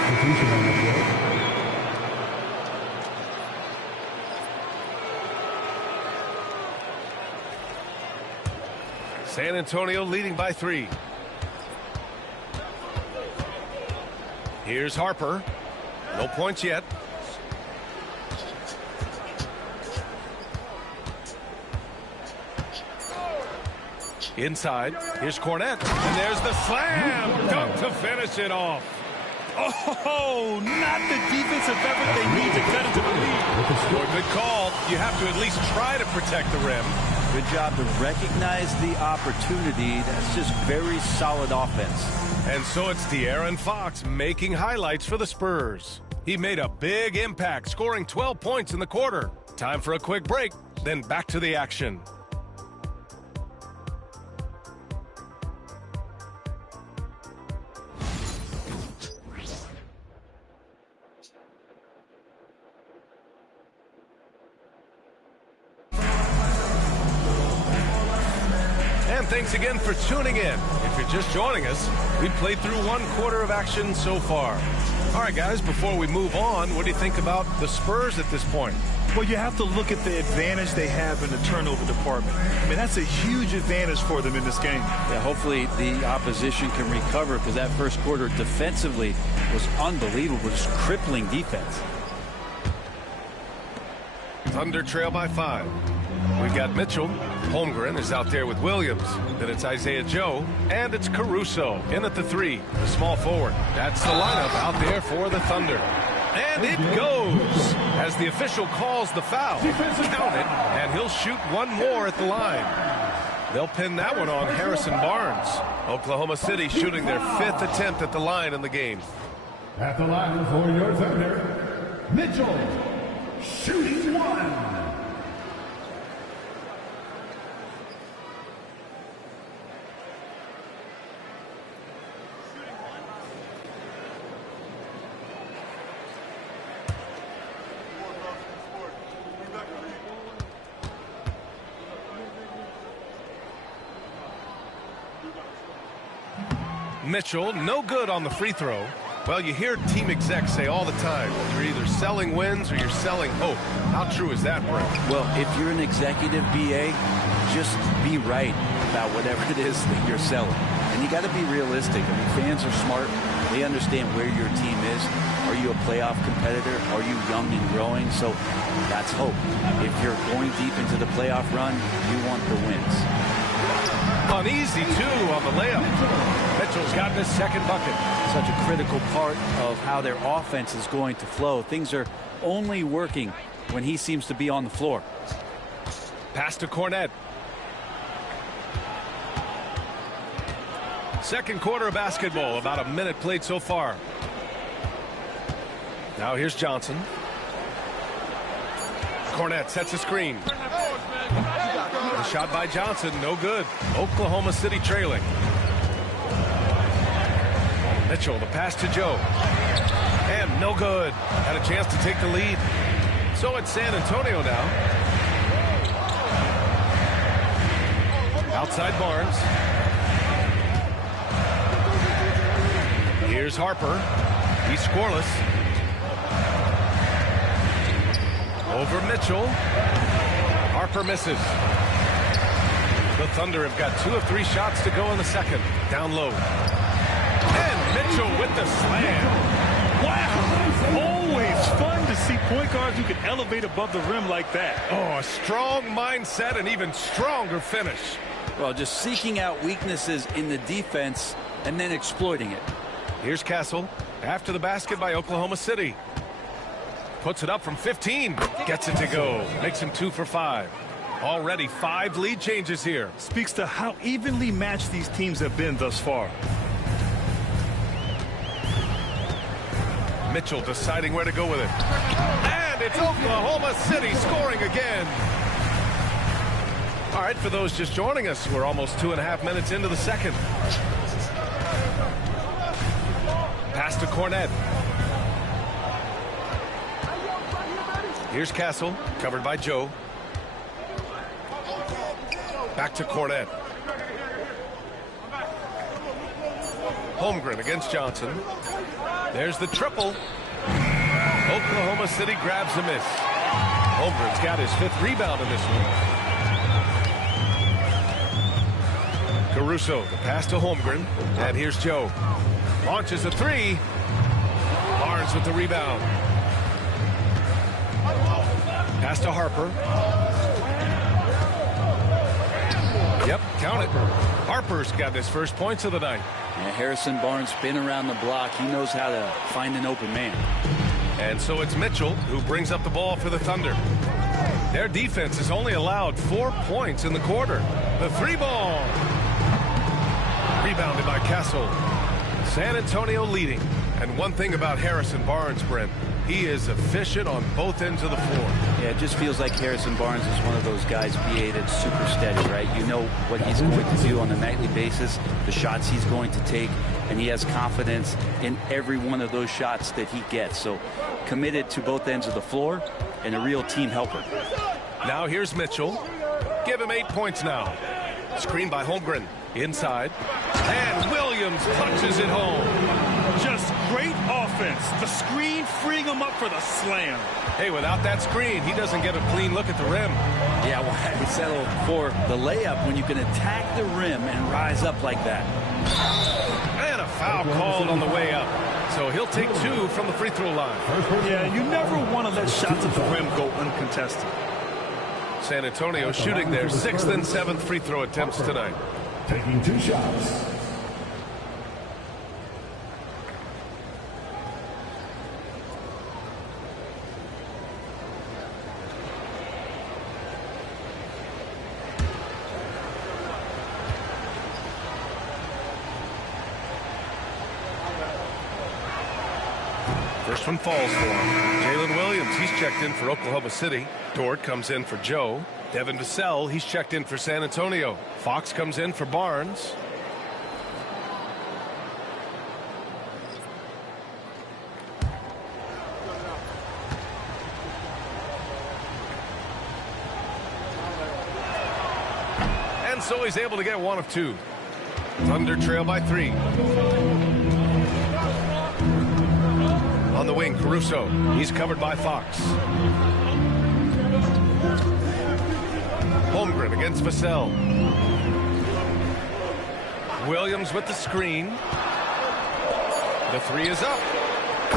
San Antonio leading by 3. Here's Harper. No points yet. Inside, here's Cornette, and there's the slam dunk to finish it off. Oh, not the defensive effort they need to cut into the lead. Boy, good call. You have to at least try to protect the rim. Good job to recognize the opportunity. That's just very solid offense. And so it's De'Aaron Fox making highlights for the Spurs. He made a big impact, scoring 12 points in the quarter. Time for a quick break, then back to the action. Thanks again for tuning in. If you're just joining us, we played through 1 quarter of action so far. All right, guys, before we move on, what do you think about the Spurs at this point? Well, you have to look at the advantage they have in the turnover department. I mean, that's a huge advantage for them in this game. Yeah, hopefully the opposition can recover because that first quarter defensively was unbelievable, just crippling defense. Thunder trail by 5. We've got Mitchell. Holmgren is out there with Williams. Then it's Isaiah Joe. And it's Caruso in at the 3, the small forward. That's the lineup out there for the Thunder. And it goes as the official calls the foul. Count it, and he'll shoot 1 more at the line. They'll pin that one on Harrison Barnes. Oklahoma City shooting their 5th attempt at the line in the game. At the line for your Thunder, Mitchell, shooting 1. Mitchell, no good on the free throw. Well, you hear team execs say all the time, you're either selling wins or you're selling hope. How true is that, Brent? Well, if you're an executive BA, just be right about whatever it is that you're selling. And you got to be realistic. I mean, fans are smart. They understand where your team is. Are you a playoff competitor? Are you young and growing? So that's hope. If you're going deep into the playoff run, you want the wins. Uneasy, too, on the layup. Mitchell's gotten his 2nd bucket. Such a critical part of how their offense is going to flow. Things are only working when he seems to be on the floor. Pass to Cornette. Second quarter of basketball, about a minute played so far. Now here's Johnson. Cornette sets a screen. The shot by Johnson, no good. Oklahoma City trailing. Mitchell, the pass to Joe. And no good. Had a chance to take the lead. So it's San Antonio now. Outside Barnes. Here's Harper. He's scoreless. Over Mitchell. Harper misses. The Thunder have got 2 of 3 shots to go in the second. Down low. And Mitchell with the slam. Wow. Always fun to see point guards who can elevate above the rim like that. Oh, a strong mindset and even stronger finish. Well, just seeking out weaknesses in the defense and then exploiting it. Here's Castle. After the basket by Oklahoma City. Puts it up from 15. Gets it to go. Makes him 2 for 5. Already 5 lead changes here. Speaks to how evenly matched these teams have been thus far. Mitchell deciding where to go with it. And it's Oklahoma City scoring again. All right, for those just joining us, we're almost 2.5 minutes into the second. Pass to Cornette. Here's Castle, covered by Joe. Back to Cornette. Holmgren against Johnson. There's the triple. Oklahoma City grabs a miss. Holmgren's got his 5th rebound in this one. Caruso, the pass to Holmgren. And here's Joe. Launches a 3. Barnes with the rebound. Pass to Harper. Yep, count it. Harper's got his first points of the night. Yeah, Harrison Barnes been around the block. He knows how to find an open man. And so it's Mitchell who brings up the ball for the Thunder. Their defense has only allowed 4 points in the quarter. The 3-ball. Rebounded by Castle. San Antonio leading. And one thing about Harrison Barnes, Brent, he is efficient on both ends of the floor. Yeah, it just feels like Harrison Barnes is one of those guys, BA, that's super steady, right? You know what he's going to do on a nightly basis, the shots he's going to take, and he has confidence in every one of those shots that he gets. So committed to both ends of the floor and a real team helper. Now here's Mitchell. Give him 8 points now. Screen by Holmgren. Inside. And Williams punches it home. Just great offense. The screen freeing him up for the slam. Hey, without that screen, he doesn't get a clean look at the rim. Yeah, well, I settle for the layup when you can attack the rim and rise up like that. And a foul called on the way up. So he'll take 2 from the free throw line. Yeah, you never want to let shots at the rim go uncontested. San Antonio shooting their 6th and 7th free throw attempts tonight. Taking 2 shots. First one falls for him. Jalen Williams, he's checked in for Oklahoma City. Dort comes in for Joe. Devin Vassell, he's checked in for San Antonio. Fox comes in for Barnes. And so he's able to get 1 of 2. Thunder trail by 3. On the wing, Caruso. He's covered by Fox. Holmgren against Vassell. Williams with the screen. The 3 is up.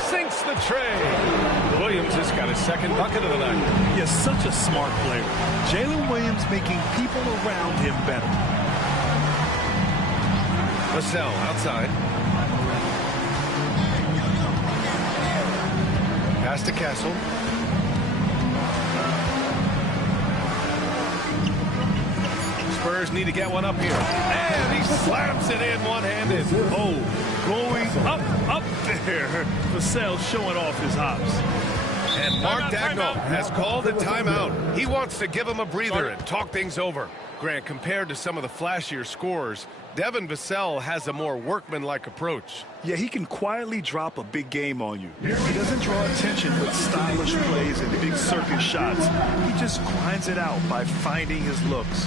Sinks the tray. Williams has got his 2nd bucket of the night. Yes, such a smart player. Jalen Williams making people around him better. Vassell outside. Pass to Castle. Spurs need to get one up here. And he slaps it in one-handed. Oh, going up there. Vassell showing off his hops. And Mark Dagnall has called a timeout. He wants to give him a breather and talk things over. Grant, compared to some of the flashier scorers, Devin Vassell has a more workmanlike approach. Yeah, he can quietly drop a big game on you. He doesn't draw attention with stylish plays and big circus shots. He just grinds it out by finding his looks.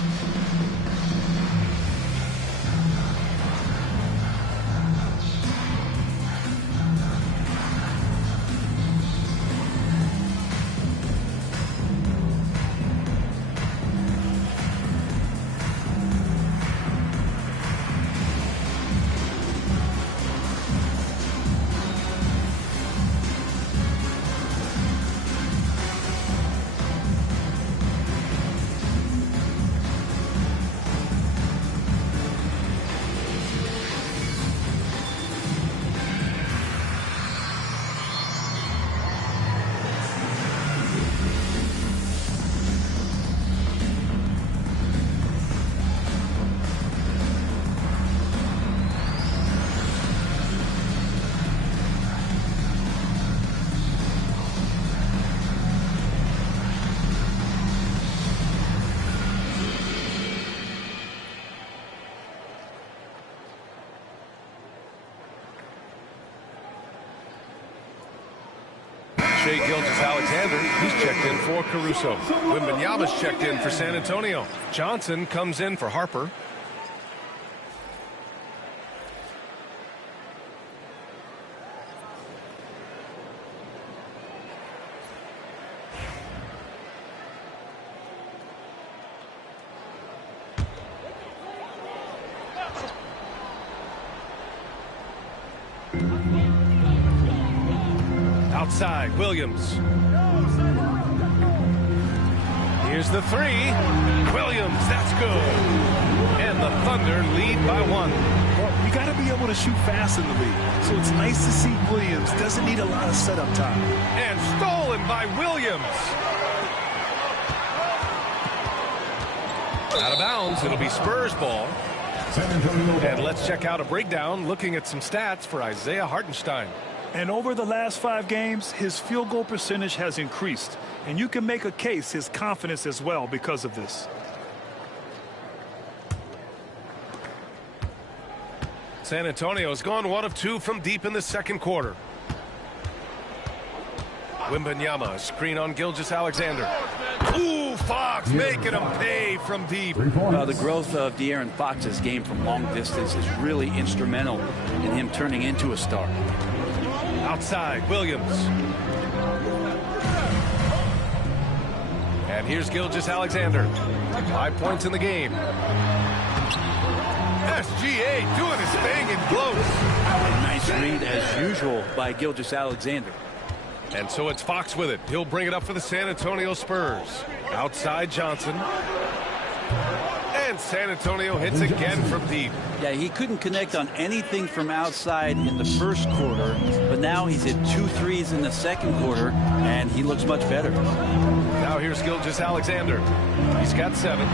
Shai Gilgeous-Alexander, he's checked in for Caruso. Wembanyama's checked in for San Antonio. Johnson comes in for Harper. Outside, Williams. Here's the three. Williams, that's good. And the Thunder lead by 1. Well, you got to be able to shoot fast in the league. So it's nice to see Williams doesn't need a lot of setup time. And stolen by Williams. Out of bounds, it'll be Spurs ball. And let's check out a breakdown looking at some stats for Isaiah Hartenstein. And over the last 5 games, his field goal percentage has increased. And you can make a case his confidence as well because of this. San Antonio's gone 1 of 2 from deep in the second quarter. Wembanyama, screen on Gilgeous-Alexander. Ooh, Fox making him pay from deep. The growth of De'Aaron Fox's game from long distance is really instrumental in him turning into a star. Outside, Williams. And here's Gilgeous-Alexander. 5 points in the game. SGA doing his thing in close. Nice read as usual by Gilgeous-Alexander. And so it's Fox with it. He'll bring it up for the San Antonio Spurs. Outside Johnson. And San Antonio hits again from deep. Yeah, he couldn't connect on anything from outside in the first quarter, but now he's hit 2 threes in the second quarter, and he looks much better. Now here's Gilgeous-Alexander. He's got 7.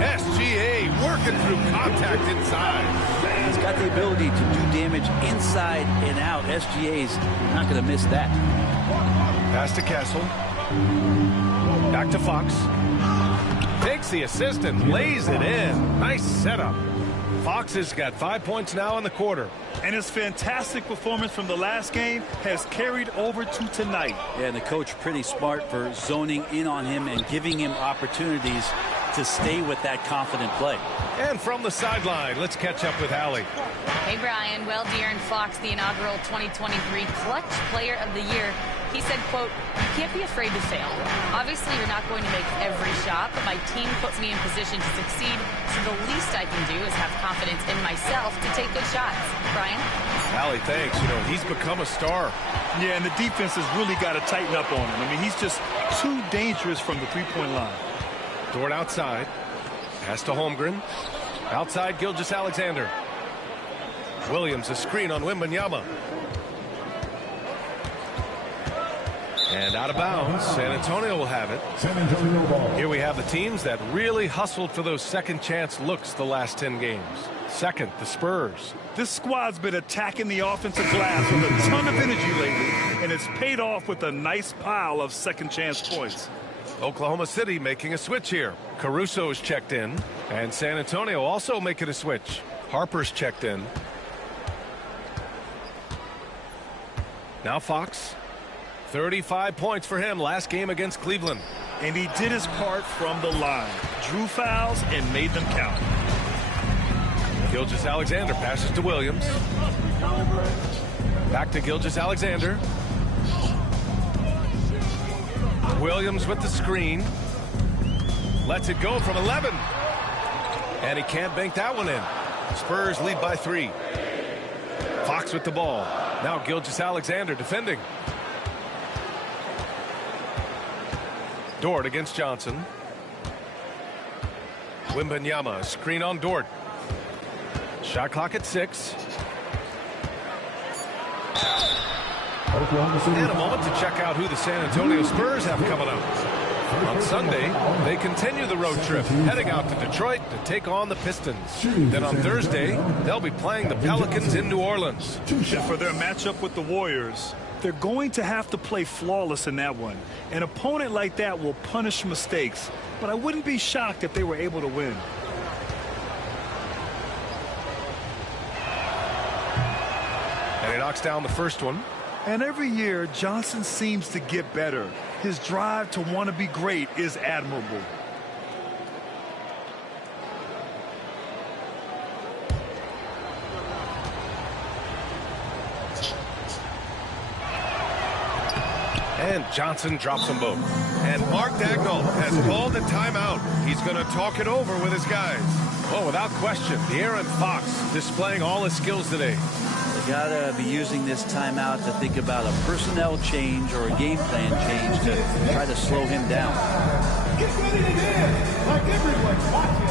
SGA working through contact inside. He's got the ability to do damage inside and out. SGA's not going to miss that. Pass to Castle. Back to Fox. Takes the assist and lays it in. Nice setup. Fox has got 5 points now in the quarter. And his fantastic performance from the last game has carried over to tonight. Yeah, and the coach pretty smart for zoning in on him and giving him opportunities to stay with that confident play. And from the sideline, let's catch up with Allie. Hey, Brian. Well, De'Aaron Fox, the inaugural 2023 Clutch Player of the Year, he said, quote, "You can't be afraid to fail. Obviously, you're not going to make every shot, but my team puts me in position to succeed, so the least I can do is have confidence in myself to take good shots." Brian? Allie, thanks. You know, he's become a star. Yeah, and the defense has really got to tighten up on him. I mean, he's just too dangerous from the three-point line. Dort outside. Pass to Holmgren. Outside, Gilgeous-Alexander. Williams, a screen on Wembanyama. And out of bounds. San Antonio will have it. San Antonio ball. Here we have the teams that really hustled for those second chance looks the last 10 games. Second, the Spurs. This squad's been attacking the offensive glass with a ton of energy lately, and it's paid off with a nice pile of second chance points. Oklahoma City making a switch here. Caruso's checked in, and San Antonio also making a switch. Harper's checked in. Now Fox. 35 points for him last game against Cleveland. And he did his part from the line. Drew fouls and made them count. Gilgeous-Alexander passes to Williams. Back to Gilgeous-Alexander. Williams with the screen. Lets it go from 11. And he can't bank that one in. Spurs lead by 3. Fox with the ball. Now Gilgeous-Alexander defending. Dort against Johnson. Wembanyama, screen on Dort. Shot clock at 6. And a moment to check out who the San Antonio Spurs have coming up. On Sunday, they continue the road trip, heading out to Detroit to take on the Pistons. Then on Thursday, they'll be playing the Pelicans in New Orleans. And for their matchup with the Warriors, they're going to have to play flawless in that one. An opponent like that will punish mistakes, but I wouldn't be shocked if they were able to win. And he knocks down the first one. And every year, Johnson seems to get better. His drive to want to be great is admirable. And Johnson drops them both. And Mark Dagnall has called a timeout. He's going to talk it over with his guys. Well, without question, De'Aaron Fox displaying all his skills today. They got to be using this timeout to think about a personnel change or a game plan change to try to slow him down. Get ready to dance like everyone's watching.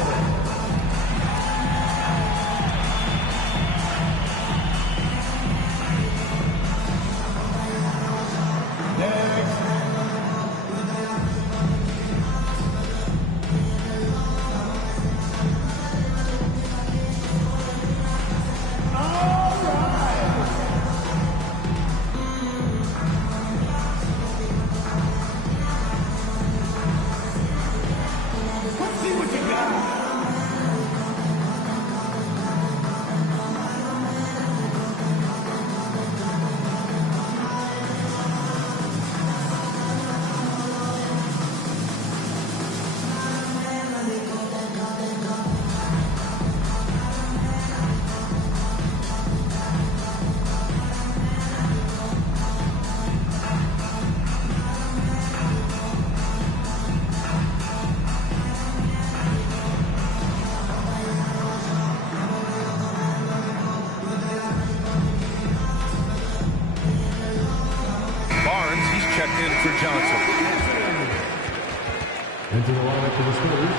Into the lineup for the Spurs,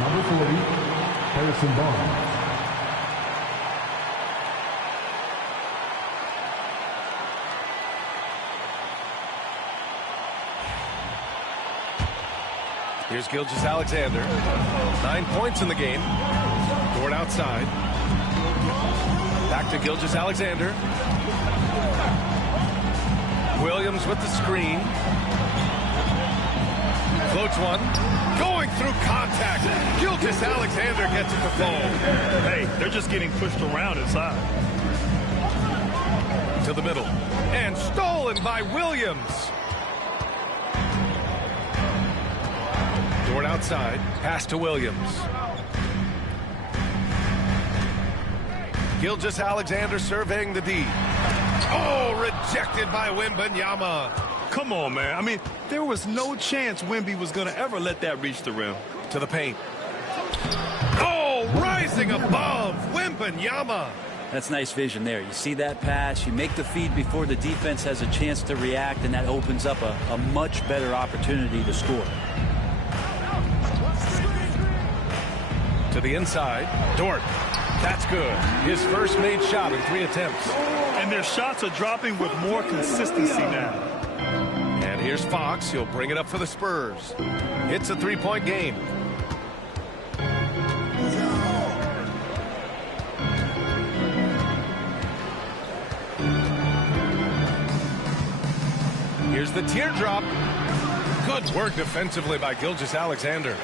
number 40, Harrison Barnes. Here's Gilgeous-Alexander. 9 points in the game. Dort outside. Back to Gilgeous-Alexander. Williams with the screen. Floats one. Going through contact. Gilgeous-Alexander gets it to fall. Hey, they're just getting pushed around inside. To the middle. And stolen by Williams. Dort outside. Pass to Williams. Gilgeous-Alexander surveying the D. Oh, rejected by Wembanyama. Come on, man. I mean, there was no chance Wemby was going to ever let that reach the rim. To the paint. Oh, rising above Wembanyama. That's nice vision there. You see that pass, you make the feed before the defense has a chance to react, and that opens up a much better opportunity to score. To the inside. Dort. That's good. His first made shot in 3 attempts. And their shots are dropping with more consistency now. And here's Fox. He'll bring it up for the Spurs. It's a 3-point game. Here's the teardrop. Good work defensively by Gilgeous-Alexander.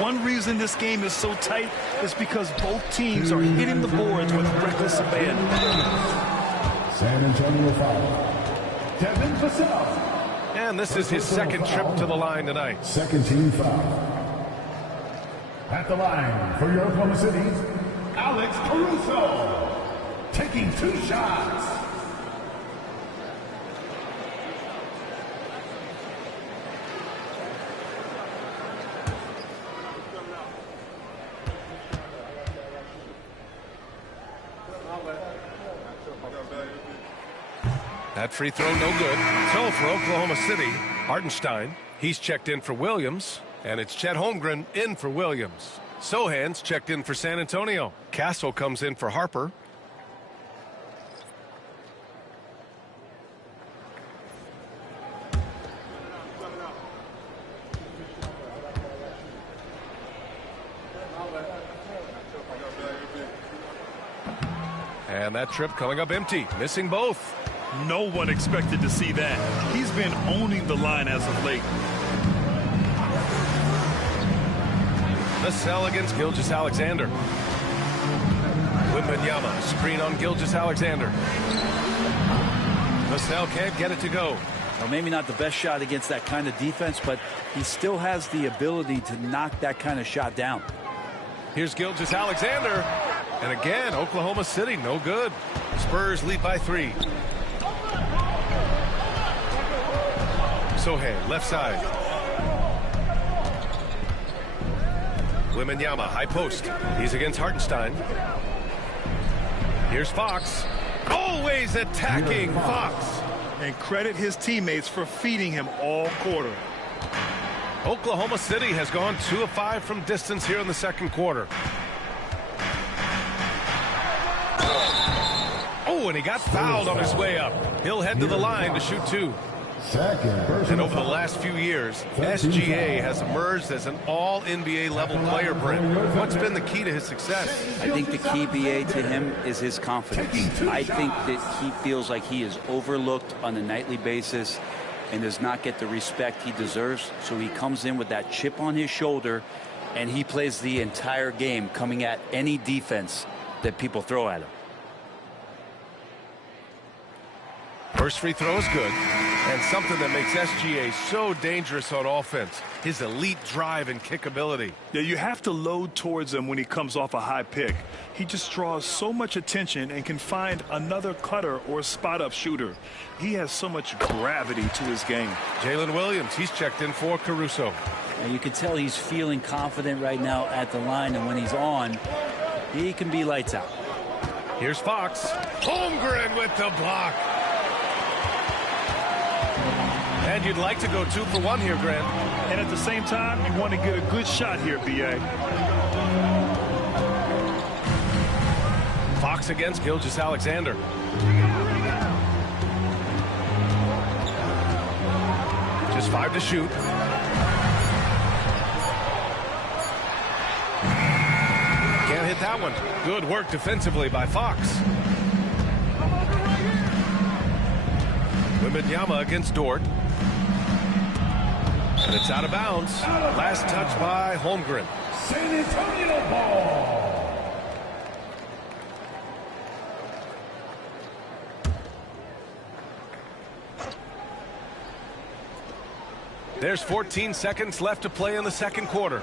One reason this game is so tight is because both teams are hitting the boards with reckless abandon. San Antonio foul. Devin Vassell. And this is his second trip to the line tonight. Second team foul. At the line for your Oklahoma City, Alex Caruso. Taking 2 shots. That free throw no good. So for Oklahoma City, Hartenstein, he's checked in for Williams, and it's Chet Holmgren in for Williams. Sohan's checked in for San Antonio. Castle comes in for Harper. And that trip coming up empty, missing both. No one expected to see that. He's been owning the line as of late. Vassell against Gilgeous-Alexander. Wembanyama, screen on Gilgeous-Alexander. Vassell can't get it to go. Well, maybe not the best shot against that kind of defense, but he still has the ability to knock that kind of shot down. Here's Gilgeous-Alexander. And again, Oklahoma City, no good. Spurs lead by 3. Sohan, left side. Wembanyama, high post. He's against Hartenstein. Here's Fox. Always attacking Fox. And credit his teammates for feeding him all quarter. Oklahoma City has gone 2 of 5 from distance here in the second quarter. Oh, and he got fouled on his way up. He'll head to the line to shoot 2. And over the last few years, SGA has emerged as an all-NBA level player, Brent. What's been the key to his success? I think the key, BA, to him is his confidence. I think that he feels like he is overlooked on a nightly basis and does not get the respect he deserves. So he comes in with that chip on his shoulder, and he plays the entire game coming at any defense that people throw at him. First free throw is good, and something that makes SGA so dangerous on offense, his elite drive and kick ability. Yeah, you have to load towards him when he comes off a high pick. He just draws so much attention and can find another cutter or spot-up shooter. He has so much gravity to his game. Jalen Williams, he's checked in for Caruso. And you can tell he's feeling confident right now at the line, and when he's on, he can be lights out. Here's Fox. Holmgren with the block. And you'd like to go 2 for 1 here, Grant. And at the same time, you want to get a good shot here, B.A. Fox against Gilgeous-Alexander. Just 5 to shoot. Can't hit that one. Good work defensively by Fox. Wembanyama against Dort. And it's out of bounds. Last touch by Holmgren. San Antonio ball. There's 14 seconds left to play in the second quarter.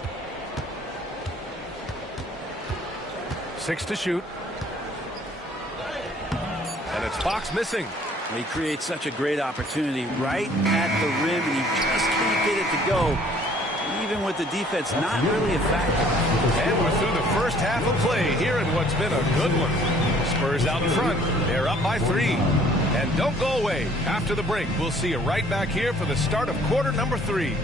6 to shoot. And it's Fox missing. He creates such a great opportunity right at the rim, and he just can't get it to go. Even with the defense not really a factor. And we're through the first half of play here in what's been a good one. Spurs out in front. They're up by 3. And don't go away. After the break, we'll see you right back here for the start of quarter number 3.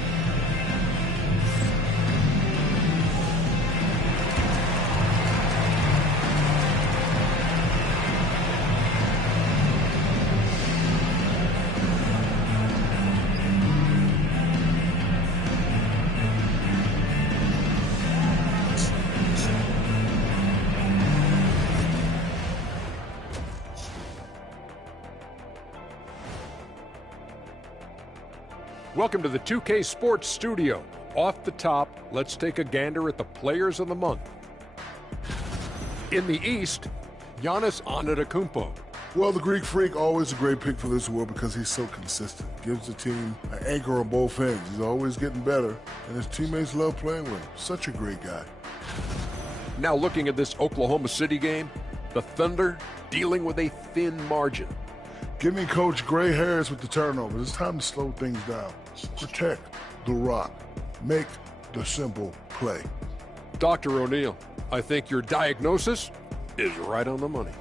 Welcome to the 2K Sports Studio. Off the top, let's take a gander at the players of the month. In the East, Giannis Antetokounmpo. Well, the Greek Freak, always a great pick for this award because he's so consistent. Gives the team an anchor on both ends. He's always getting better, and his teammates love playing with him. Such a great guy. Now looking at this Oklahoma City game, the Thunder dealing with a thin margin. Give me Coach Gray Harris with the turnovers. It's time to slow things down. Protect the rock. Make the simple play. Dr. O'Neill, I think your diagnosis is right on the money.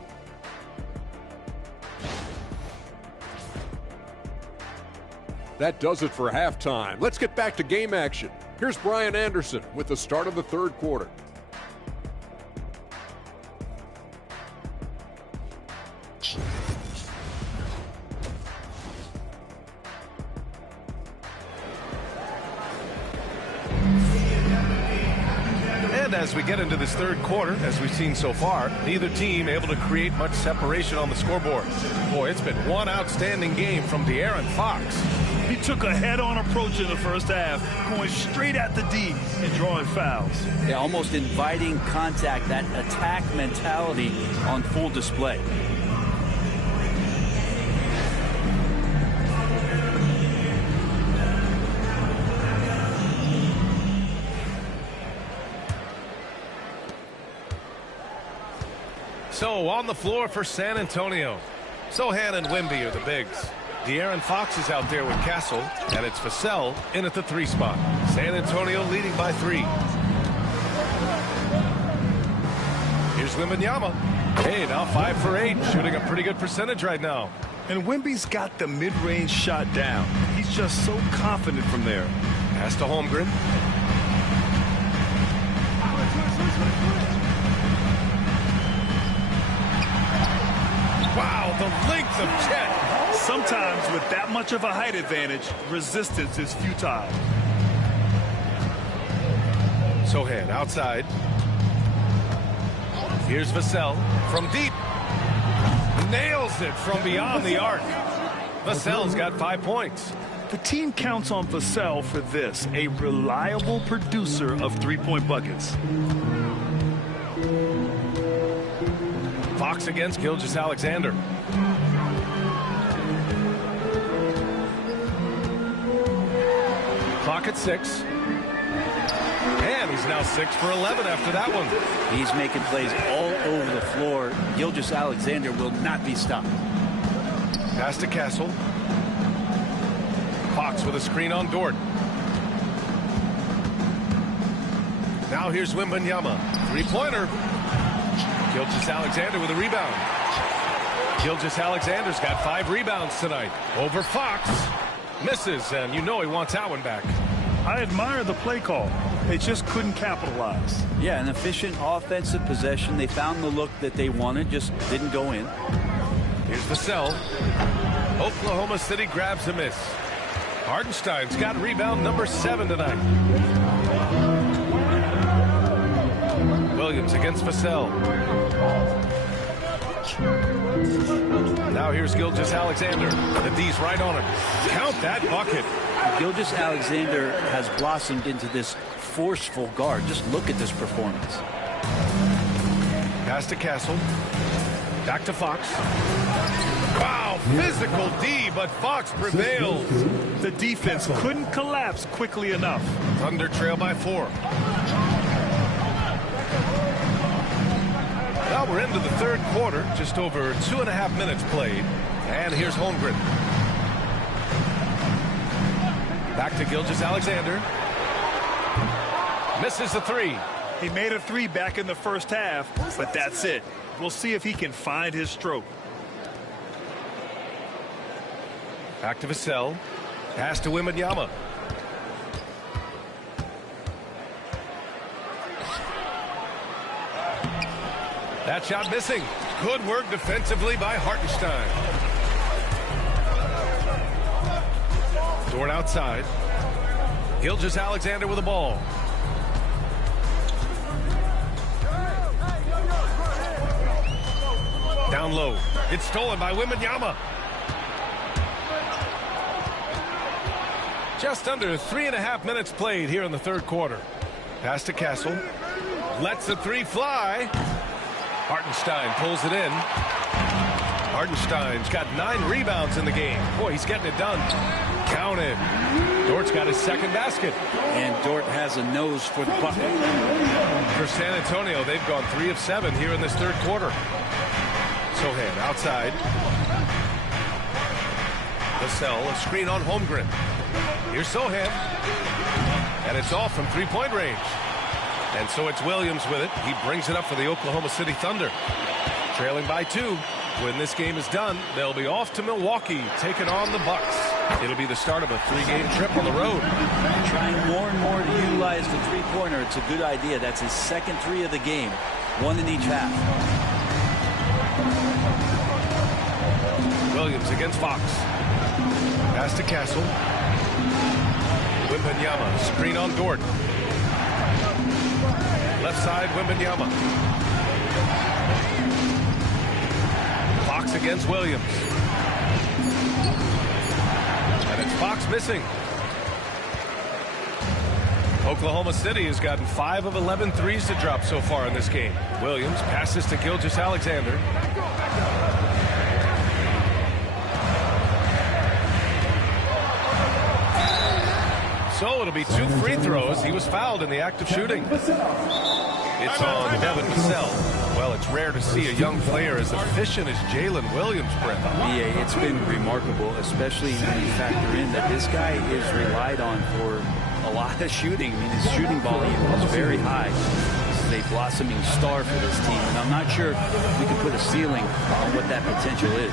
That does it for halftime. Let's get back to game action. Here's Brian Anderson with the start of the third quarter. As we get into this third quarter, as we've seen so far, neither team able to create much separation on the scoreboard. Boy, it's been one outstanding game from De'Aaron Fox. He took a head-on approach in the first half, going straight at the D and drawing fouls. Yeah, almost inviting contact, that attack mentality on full display. So on the floor for San Antonio, Sohan and Wemby are the bigs. De'Aaron Fox is out there with Castle, and it's Vassell in at the 3 spot. San Antonio leading by 3. Here's Wembanyama. Hey, now 5 for 8, shooting a pretty good percentage right now. And Wemby's got the mid-range shot down. He's just so confident from there. Pass to Holmgren. Wow, the length of Chet. Sometimes with that much of a height advantage, resistance is futile. Sohan outside. Here's Vassell from deep. Nails it from beyond the arc. Vassell's got 5 points. The team counts on Vassell for this, a reliable producer of 3-point buckets. Fox against Gilgeous-Alexander. Clock at 6. And he's now 6 for 11 after that one. He's making plays all over the floor. Gilgeous-Alexander will not be stopped. Pass to Castle. Fox with a screen on Dort. Now here's Wembanyama. 3-pointer. Gilgeous-Alexander with a rebound. Gilgeous-Alexander's got 5 rebounds tonight. Over Fox. Misses, and you know he wants that one back. I admire the play call. They just couldn't capitalize. Yeah, an efficient offensive possession. They found the look that they wanted, just didn't go in. Here's Vassell. Oklahoma City grabs a miss. Hardenstein's got rebound number 7 tonight. Williams against Vassell. Now here's Gilgeous-Alexander. The D's right on him. Count that bucket. Gilgeous-Alexander has blossomed into this forceful guard. Just look at this performance. Pass to Castle. Back to Fox. Wow, physical D, but Fox prevails. The defense couldn't collapse quickly enough. Thunder trail by 4. Now we're into the 3rd quarter, just over 2.5 minutes played. And here's Holmgren. Back to Gilgeous-Alexander. Misses the 3. He made a 3 back in the first half, but that's it. We'll see if he can find his stroke. Back to Vassell. Pass to Wembanyama. That shot missing. Good work defensively by Hartenstein. Dort outside. Gilgeous-Alexander with the ball. Down low. It's stolen by Wembanyama. Just under 3.5 minutes played here in the 3rd quarter. Pass to Castle. Lets the 3 fly. Hartenstein pulls it in. Hartenstein's got 9 rebounds in the game. Boy, he's getting it done. Count it. Dort's got his 2nd basket. And Dort has a nose for the bucket. For San Antonio, they've gone 3 of 7 here in this 3rd quarter. Sohan outside. Vassell, a screen on Holmgren. Here's Sohan. And it's off from 3-point range. And so it's Williams with it. He brings it up for the Oklahoma City Thunder. Trailing by 2. When this game is done, they'll be off to Milwaukee, taking on the Bucks. It'll be the start of a 3-game trip on the road. Trying more and more to utilize the 3-pointer. It's a good idea. That's his 2nd 3 of the game. 1 in each half. Williams against Fox. Pass to Castle. Wembanyama, screen on Dort. Left side, Wembanyama. Fox against Williams. And it's Fox missing. Oklahoma City has gotten 5 of 11 threes to drop so far in this game. Williams passes to Gilgeous-Alexander. So it'll be 2 free throws. He was fouled in the act of shooting. It's on Devin Vassell. Well, it's rare to see a young player as efficient as Jalen Williams, Brent. Yeah, it's been remarkable, especially when you factor in that this guy is relied on for a lot of shooting. I mean, his shooting volume is very high. This is a blossoming star for this team, and I'm not sure we can put a ceiling on what that potential is.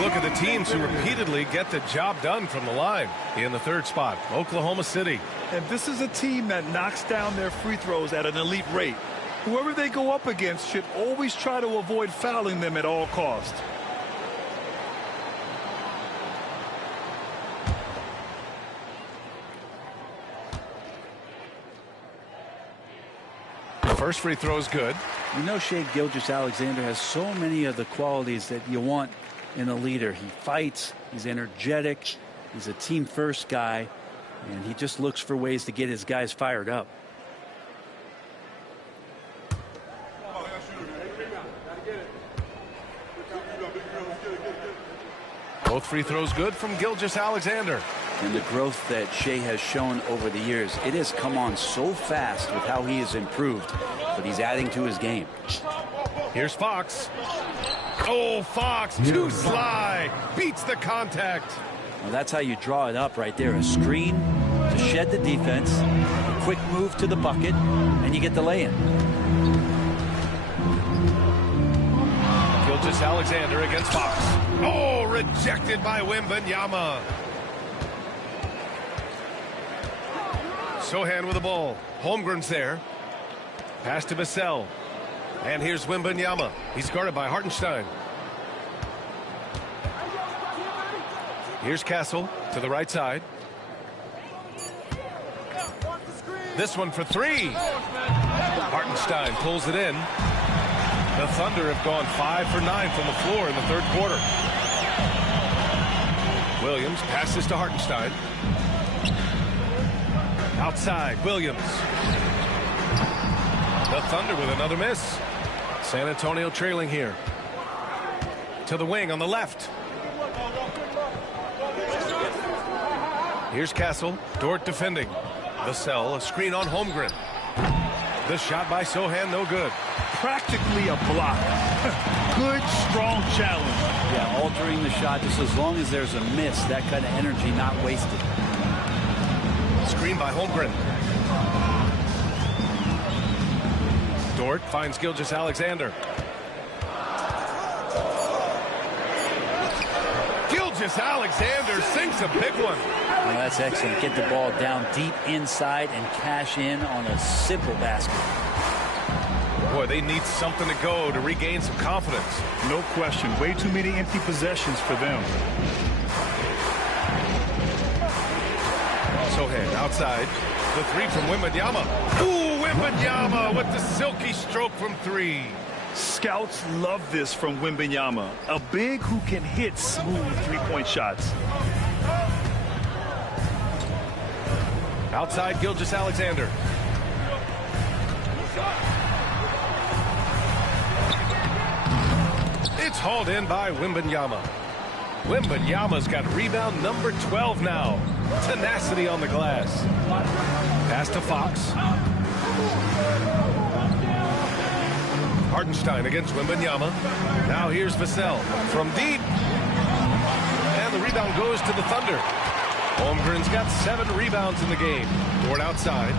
Look at the teams who repeatedly get the job done from the line. In the third spot, Oklahoma City. And this is a team that knocks down their free throws at an elite rate. Whoever they go up against should always try to avoid fouling them at all costs. First free throw is good. You know, Shai Gilgeous-Alexander has so many of the qualities that you want in a leader. He fights, he's energetic, he's a team first guy, and he just looks for ways to get his guys fired up. Both free throws good from Gilgeous-Alexander. And the growth that Shai has shown over the years, it has come on so fast with how he has improved, but he's adding to his game. Here's Fox. Oh, Fox, too sly, beats the contact. Well, that's how you draw it up right there. A screen to shed the defense, a quick move to the bucket, and you get the lay-in. Gilgeous-Alexander against Fox. Oh, rejected by Wembanyama. Sohan with the ball. Holmgren's there. Pass to Vassell. And here's Wembanyama. He's guarded by Hartenstein. Here's Castle to the right side. This one for three. Hartenstein pulls it in. The Thunder have gone 5 for 9 from the floor in the third quarter. Williams passes to Hartenstein. Outside, Williams. The Thunder with another miss. San Antonio trailing here. To the wing on the left. Here's Castle. Dort defending. Vassell, a screen on Holmgren. The shot by Sohan, no good. Practically a block. Good, strong challenge. Yeah, altering the shot just as long as there's a miss. That kind of energy not wasted. Screen by Holmgren. Dort finds Gilgeous-Alexander. Gilgeous-Alexander sinks a big one. Well, that's excellent. Get the ball down deep inside and cash in on a simple basket. Boy, they need something to go to regain some confidence. No question. Way too many empty possessions for them. Sohan outside. The three from Wembanyama. Ooh, Wembanyama with the silky stroke from three. Scouts love this from Wembanyama. A big who can hit smooth three-point shots. Outside Gilgeous-Alexander. It's hauled in by Wembanyama. Wembanyama's got rebound number 12 now. Tenacity on the glass. Pass to Fox. Hartenstein against Wembanyama. Now here's Vassell from deep. And the rebound goes to the Thunder. Holmgren's got 7 rebounds in the game. Dort outside.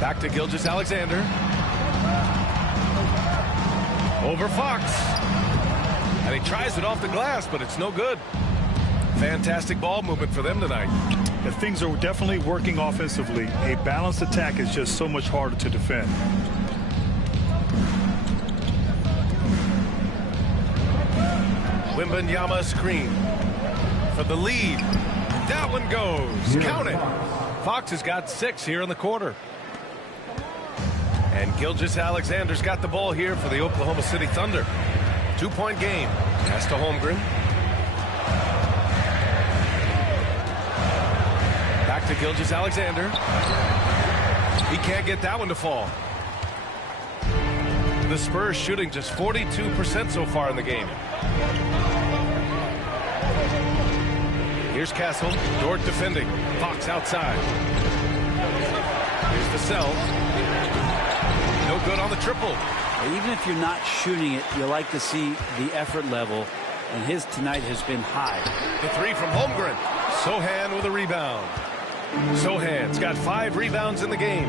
Back to Gilgeous-Alexander. Over Fox. And he tries it off the glass, but it's no good. Fantastic ball movement for them tonight. And things are definitely working offensively. A balanced attack is just so much harder to defend. Wembanyama screen for the lead. That one goes. Count it. Fox has got 6 here in the quarter. And Gilgeous-Alexander's got the ball here for the Oklahoma City Thunder. 2-point game. Pass to Holmgren. Back to Gilgeous-Alexander. He can't get that one to fall. The Spurs shooting just 42% so far in the game. Here's Castle. Dort defending. Fox outside. Here's Vassell. No good on the triple. Even if you're not shooting it, you like to see the effort level, and his tonight has been high. The 3 from Holmgren. Sohan with a rebound. Sohan's got 5 rebounds in the game.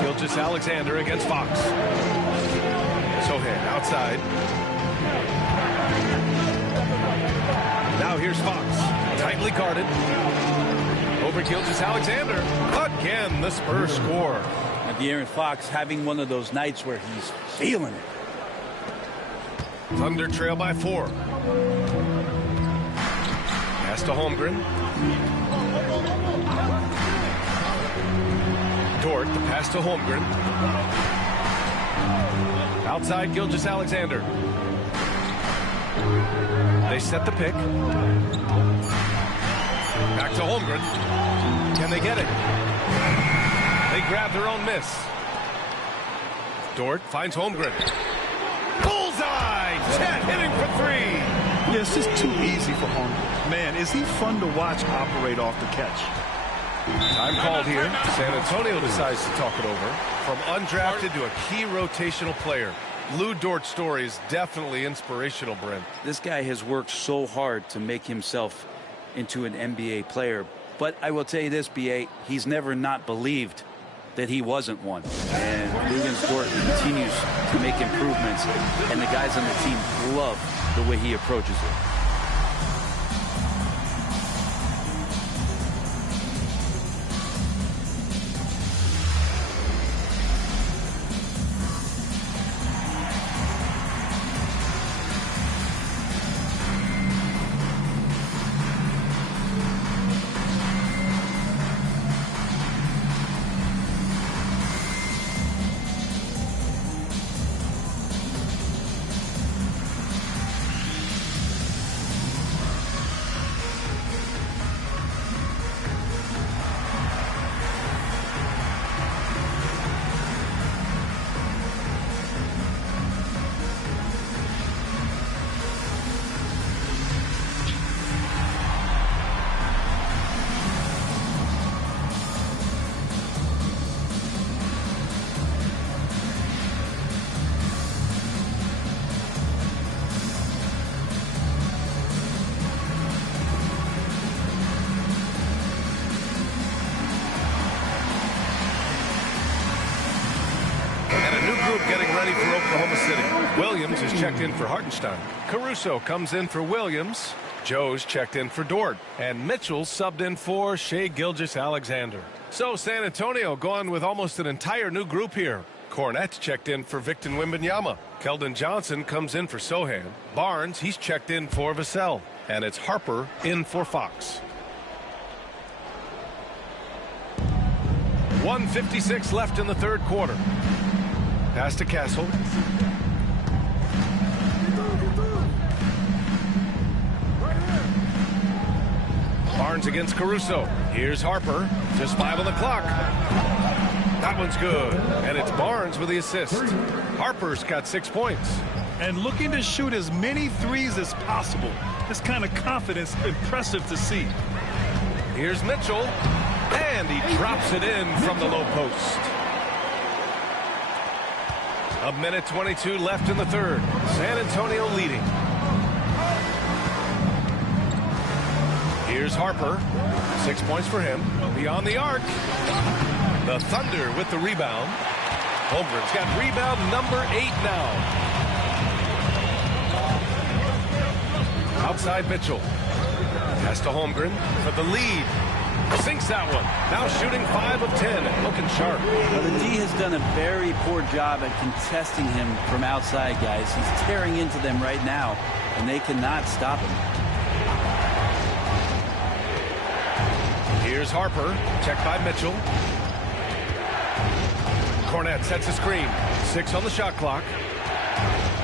Gilgeous-Alexander against Fox. Sohan outside. Now here's Fox. Tightly guarded. Over Gilgeous-Alexander. Again, the Spurs score. And De'Aaron Fox having one of those nights where he's feeling it. Thunder trail by 4. Pass to Holmgren. Dort, the pass to Holmgren. Outside Gilgeous-Alexander. They set the pick. Back to Holmgren. Can they get it? They grab their own miss. Dort finds Holmgren. Bullseye! Chet hitting for 3. Yeah, it's just too easy for Holmgren. Man, is he fun to watch operate off the catch. Time called here. San Antonio decides to talk it over. From undrafted to a key rotational player. Lou Dort's story is definitely inspirational, Brent. This guy has worked so hard to make himself into an NBA player. But I will tell you this, B.A., he's never not believed that he wasn't one. And Luguentz Dort continues to make improvements, and the guys on the team love the way he approaches it. Williams is checked in for Hartenstein. Caruso comes in for Williams. Joe's checked in for Dort. And Mitchell subbed in for Shai Gilgeous-Alexander. So San Antonio going with almost an entire new group here. Cornette's checked in for Victor Wembanyama. Keldon Johnson comes in for Sohan. Barnes, he's checked in for Vassell. And it's Harper in for Fox. 1:56 left in the third quarter. Pass to Castle. Barnes against Caruso. Here's Harper. Just 5 on the clock. That one's good. And it's Barnes with the assist. Harper's got 6 points. And looking to shoot as many threes as possible. This kind of confidence, impressive to see. Here's Mitchell, and he drops it in from the low post. 1:22 left in the third. San Antonio leading. Here's Harper. 6 points for him. Beyond the arc. The Thunder with the rebound. Holmgren's got rebound number 8 now. Outside Mitchell. Pass to Holmgren for the lead. Sinks that one. Now shooting 5 of 10 and looking sharp. Well, the D has done a very poor job at contesting him from outside, guys. He's tearing into them right now, and they cannot stop him. Here's Harper. Checked by Mitchell. Cornette sets a screen. 6 on the shot clock.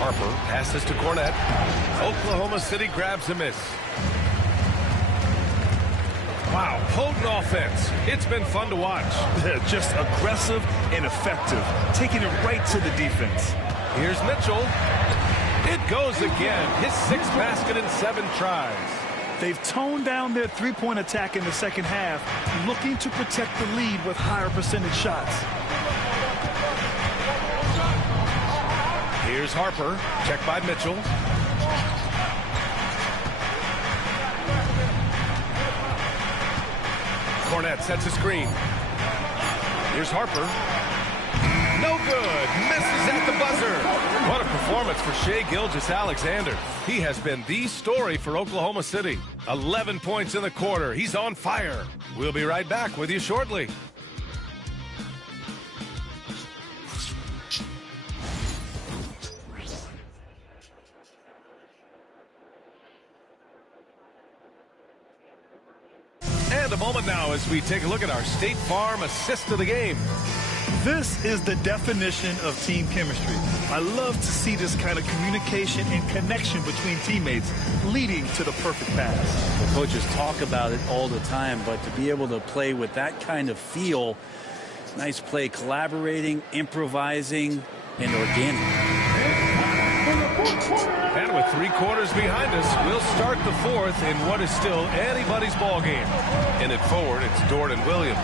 Harper passes to Cornette. Oklahoma City grabs a miss. Wow, potent offense. It's been fun to watch. Just aggressive and effective, taking it right to the defense. Here's Mitchell. It goes again. His 6th basket in 7 tries. They've toned down their three-point attack in the second half, looking to protect the lead with higher percentage shots. Here's Harper. Checked by Mitchell. Cornette sets a screen. Here's Harper. No good. Misses at the buzzer. What a performance for Shai Gilgeous-Alexander. He has been the story for Oklahoma City. 11 points in the quarter. He's on fire. We'll be right back with you shortly. And a moment now as we take a look at our State Farm assist of the game. This is the definition of team chemistry. I love to see this kind of communication and connection between teammates leading to the perfect pass. The coaches talk about it all the time, but to be able to play with that kind of feel, nice play, collaborating, improvising, and organic. And with 3 quarters behind us, we'll start the 4th in what is still anybody's ball game. In it forward, it's Dort and Williams.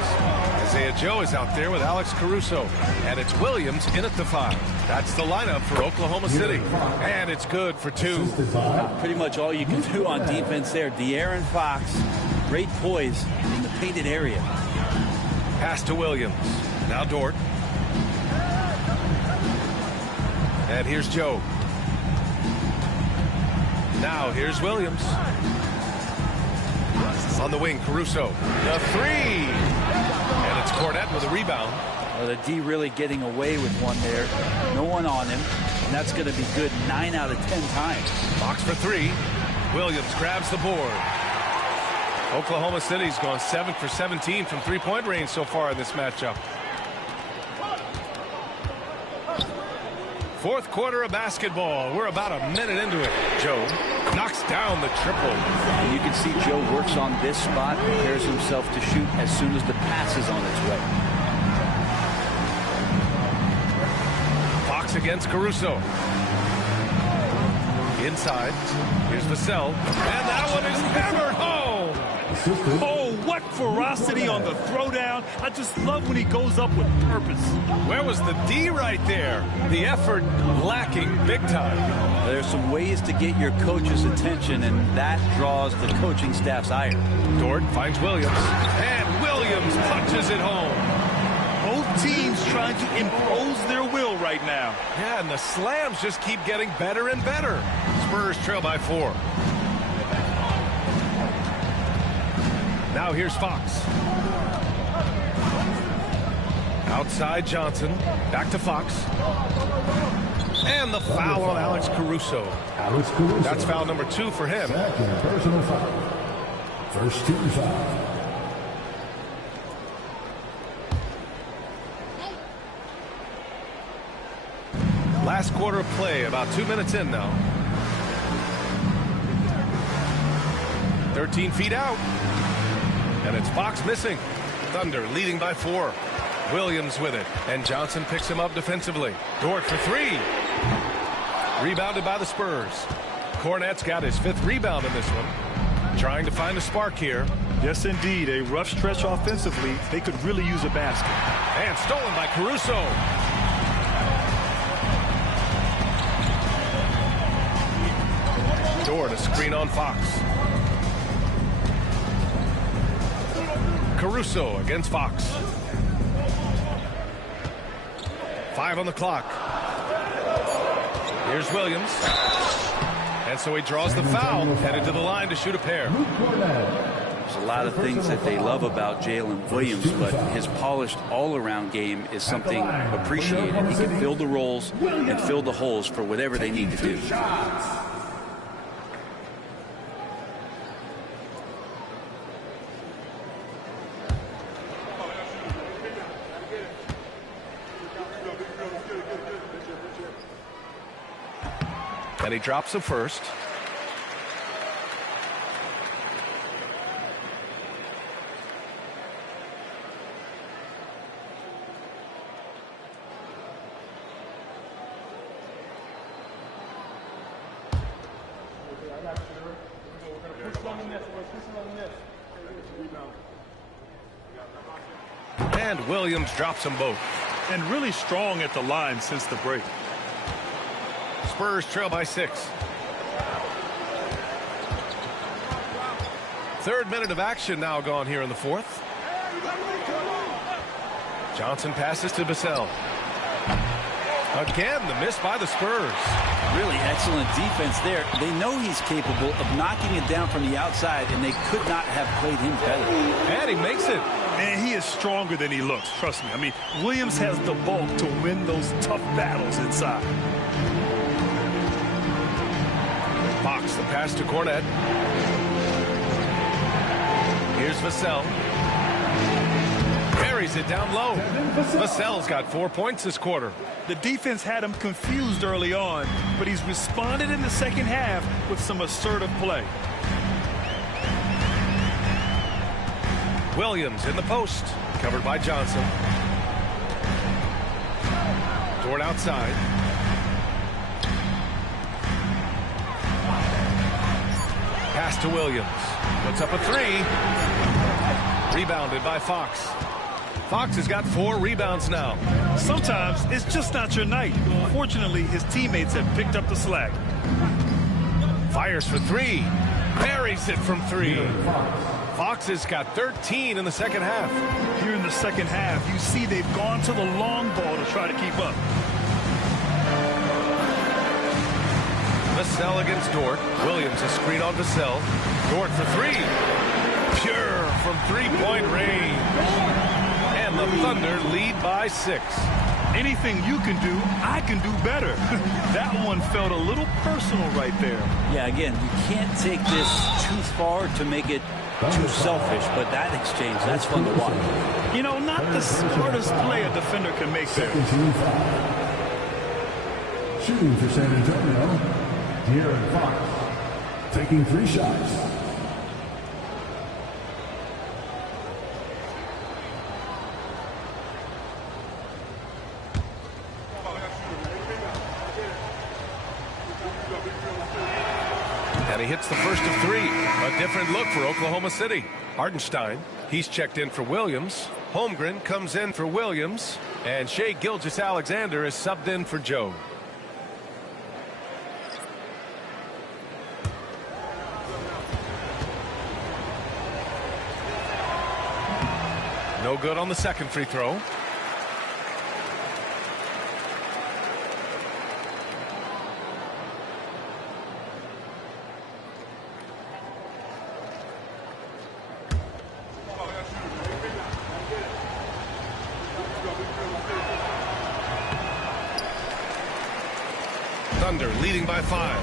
Isaiah Joe is out there with Alex Caruso. And it's Williams in at the 5. That's the lineup for Oklahoma City. And it's good for 2. Pretty much all you can do on defense there. De'Aaron Fox, great poise in the painted area. Pass to Williams. Now Dort. And here's Joe. Now here's Williams. On the wing, Caruso. The 3. And it's Cornette with a rebound. Well, the D really getting away with one there. No one on him. And that's going to be good 9 out of 10 times. Box for 3. Williams grabs the board. Oklahoma City's gone 7 for 17 from 3-point range so far in this matchup. 4th quarter of basketball. We're about a minute into it. Joe knocks down the triple. And you can see Joe works on this spot, prepares himself to shoot as soon as the pass is on its way. Fox against Caruso. Inside. Here's Vassell. And that one is hammered home. Oh, what ferocity on the throwdown. I just love when he goes up with purpose. Where was the D right there? The effort lacking big time. There's some ways to get your coach's attention, and that draws the coaching staff's ire. Dort finds Williams. And Williams punches it home. Both teams trying to impose their will right now. Yeah, and the slams just keep getting better and better. Spurs trail by 4. Now here's Fox. Outside Johnson. Back to Fox. And the foul on Alex Caruso. That's foul number 2 for him. Second personal foul. First team foul. Last quarter of play, about 2 minutes in now. 13 feet out. And it's Fox missing. Thunder leading by 4. Williams with it. And Johnson picks him up defensively. Dort for 3. Rebounded by the Spurs. Cornette's got his 5th rebound in this one. Trying to find a spark here. Yes, indeed. A rough stretch offensively. They could really use a basket. And stolen by Caruso. Dort a screen on Fox. Caruso against Fox. 5 on the clock. Here's Williams. And so he draws the foul, headed to the line to shoot a pair. There's a lot of things that they love about Jalen Williams, but his polished all-around game is something appreciated. He can fill the roles and fill the holes for whatever they need to do. And he drops the first. And Williams drops them both. And really strong at the line since the break. Spurs trail by 6. 3rd minute of action now gone here in the 4th. Johnson passes to Vassell. Again, the miss by the Spurs. Really excellent defense there. They know he's capable of knocking it down from the outside, and they could not have played him better. And he makes it. And he is stronger than he looks, trust me. I mean, Williams has the bulk to win those tough battles inside. Fox, the pass to Cornette. Here's Vassell. Buries it down low. Vassell's got 4 points this quarter. The defense had him confused early on, but he's responded in the second half with some assertive play. Williams in the post, covered by Johnson. Dort outside. Pass to Williams. Puts up a 3. Rebounded by Fox. Fox has got 4 rebounds now. Sometimes it's just not your night. Fortunately, his teammates have picked up the slack. Fires for 3. Buries it from 3. Fox has got 13 in the second half. Here in the second half, you see they've gone to the long ball to try to keep up. Vassell against Dort. Williams a screen on Vassell. Dort for 3. Pure from 3-point range. And the Thunder lead by 6. Anything you can do, I can do better. That one felt a little personal right there. Yeah, again, you can't take this too far to make it too selfish, but that exchange, that's fun to watch. You know, not the smartest play a defender can make there. Shooting for San Antonio, De'Aaron Fox, taking 3 shots. And he hits the first of 3. A different look for Oklahoma City. Hartenstein, he's checked in for Williams. Holmgren comes in for Williams. And Shai Gilgeous-Alexander is subbed in for Joe. No good on the second free throw. Thunder leading by 5.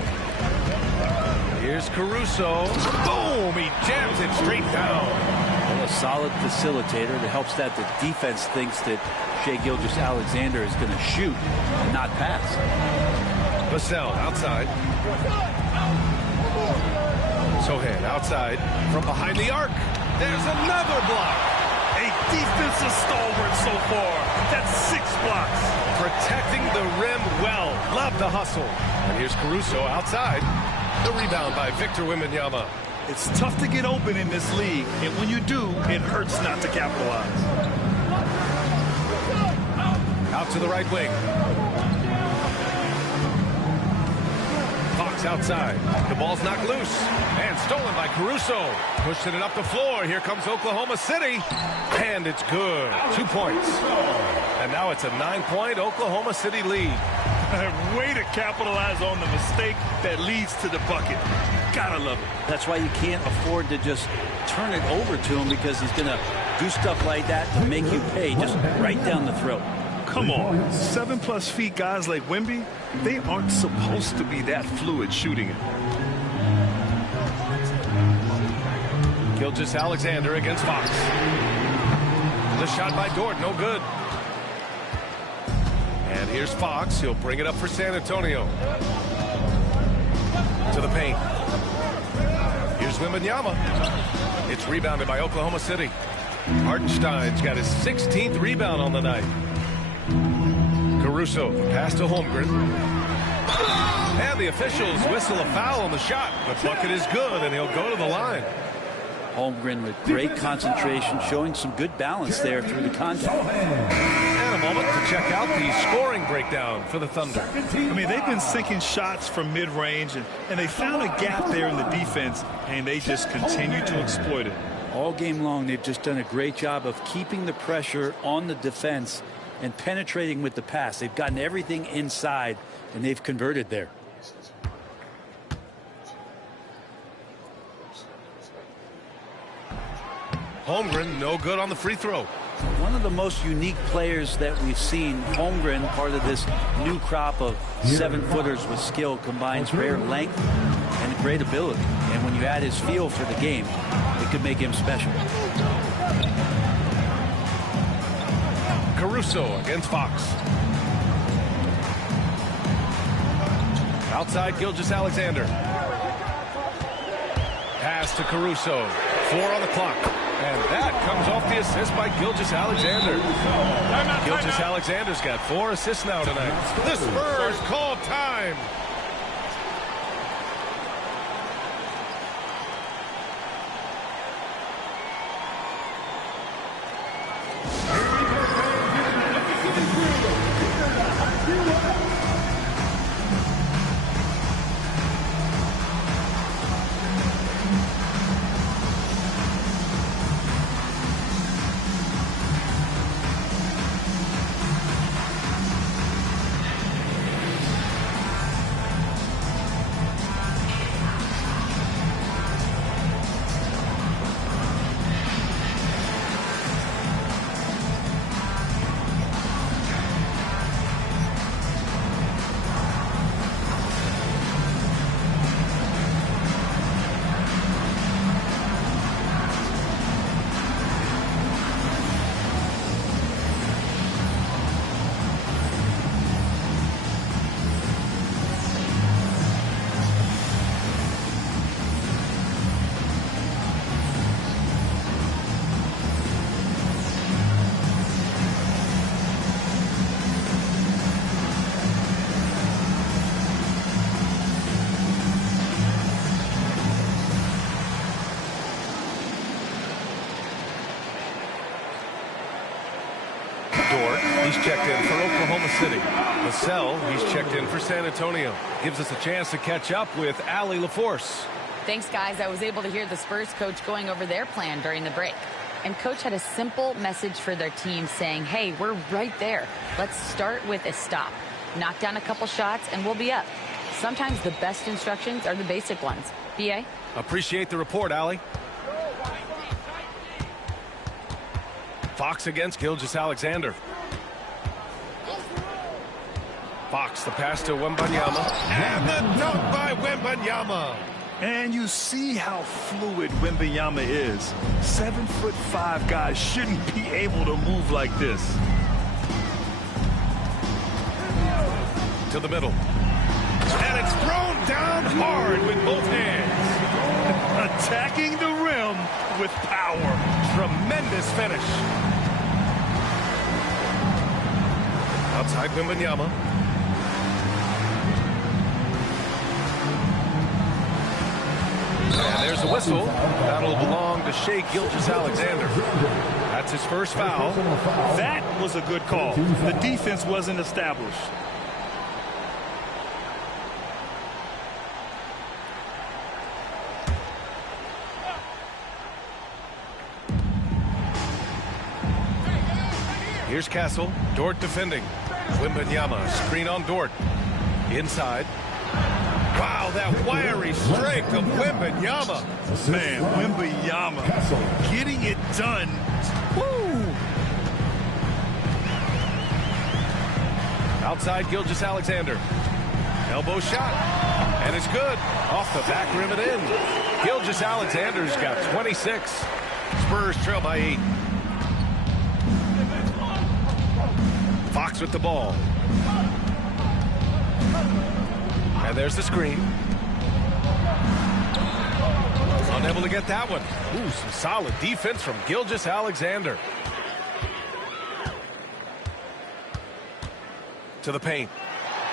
Here's Caruso. Boom! He jams it straight down. Well, a solid facilitator that helps that the defense thinks that Shai Gilgeous-Alexander is going to shoot and not pass. Vassell outside. Sohan outside from behind the arc. There's another block. A defensive stalwart so far. That's 6 blocks. Protecting the rim well. Love the hustle. And here's Caruso outside. The rebound by Victor Wembanyama. It's tough to get open in this league, and when you do, it hurts not to capitalize. Out to the right wing. Fox outside. The ball's knocked loose and stolen by Caruso. Pushing it up the floor. Here comes Oklahoma City. And it's good. 2 points. And now it's a 9-point Oklahoma City lead. Way to capitalize on the mistake that leads to the bucket. Gotta love it. That's why you can't afford to just turn it over to him, because he's going to do stuff like that to make you pay just right down the throat. Come on, 7+ feet guys like Wemby, they aren't supposed to be that fluid shooting it. Gilgeous-Alexander against Fox. The shot by Dort, no good. And here's Fox. He'll bring it up for San Antonio. To the paint. Here's Wembanyama. It's rebounded by Oklahoma City. Hartenstein's got his 16th rebound on the night. Caruso, pass to Holmgren. And the officials whistle a foul on the shot. The bucket is good, and he'll go to the line. Holmgren with great concentration, showing some good balance there through the contact. And a moment to check out the scoring breakdown for the Thunder. I mean, they've been sinking shots from mid-range, and they found a gap there in the defense, and they just continue to exploit it. All game long, they've just done a great job of keeping the pressure on the defense and penetrating with the pass. They've gotten everything inside, and they've converted there. Holmgren, no good on the free throw. One of the most unique players that we've seen. Holmgren, part of this new crop of 7-footers with skill, combines rare length and great ability. And when you add his feel for the game, it could make him special. Caruso against Fox. Outside, Gilgeous-Alexander. Pass to Caruso. 4 on the clock. And that comes off the assist by Gilgeous-Alexander. Gilgeous-Alexander's got 4 assists now tonight. The Spurs call time. He's checked in for Oklahoma City. Vassell, he's checked in for San Antonio. Gives us a chance to catch up with Allie LaForce. Thanks, guys. I was able to hear the Spurs coach going over their plan during the break. And coach had a simple message for their team saying, hey, we're right there. Let's start with a stop. Knock down a couple shots and we'll be up. Sometimes the best instructions are the basic ones. B.A.? Appreciate the report, Allie. Fox against Gilgeous-Alexander. Fox, the pass to Wembanyama. And the dunk by Wembanyama. And you see how fluid Wembanyama is. 7'5" guys shouldn't be able to move like this. To the middle. And it's thrown down hard with both hands. Attacking the rim with power. Tremendous finish. Outside Wembanyama. And there's a whistle. That'll belong to Shai Gilgeous-Alexander. That's his first foul. That was a good call. The defense wasn't established. Here's Castle. Dort defending. Wembanyama, screen on Dort. Inside. Wow, that wiry strength of Wembanyama. Man, Wembanyama getting it done. Woo! Outside Gilgeous-Alexander. Elbow shot. And it's good. Off the back rim and in. Gilgeous-Alexander's got 26. Spurs trail by 8. Fox with the ball. And there's the screen. Unable to get that one. Ooh, some solid defense from Gilgeous-Alexander. To the paint.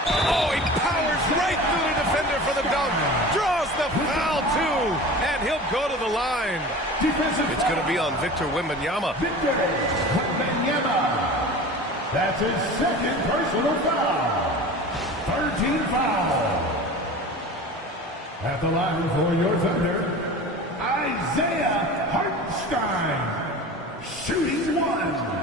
Oh, he powers right through the defender for the dunk. Draws the foul, too. And he'll go to the line. It's going to be on Victor Wembanyama. Victor Wembanyama. That's his second personal foul. 13 foul. At the line for your Thunder, Isaiah Hartenstein, shooting 1.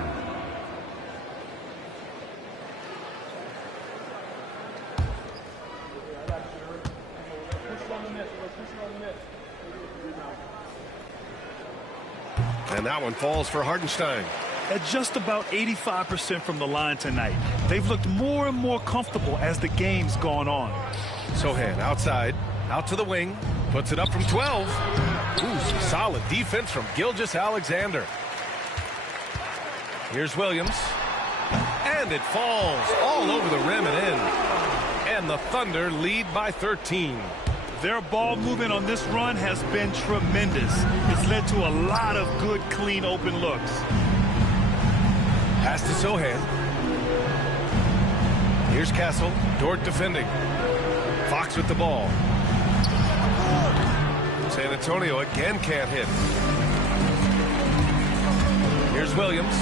And that one falls for Hartenstein. At just about 85% from the line tonight. They've looked more and more comfortable as the game's gone on. Sohan outside, out to the wing, puts it up from 12. Ooh, some solid defense from Gilgeous-Alexander. Here's Williams. And it falls all over the rim and in. And the Thunder lead by 13. Their ball movement on this run has been tremendous. It's led to a lot of good, clean, open looks. Pass to Sohan. Here's Castle. Dort defending. Fox with the ball. San Antonio again can't hit. Here's Williams.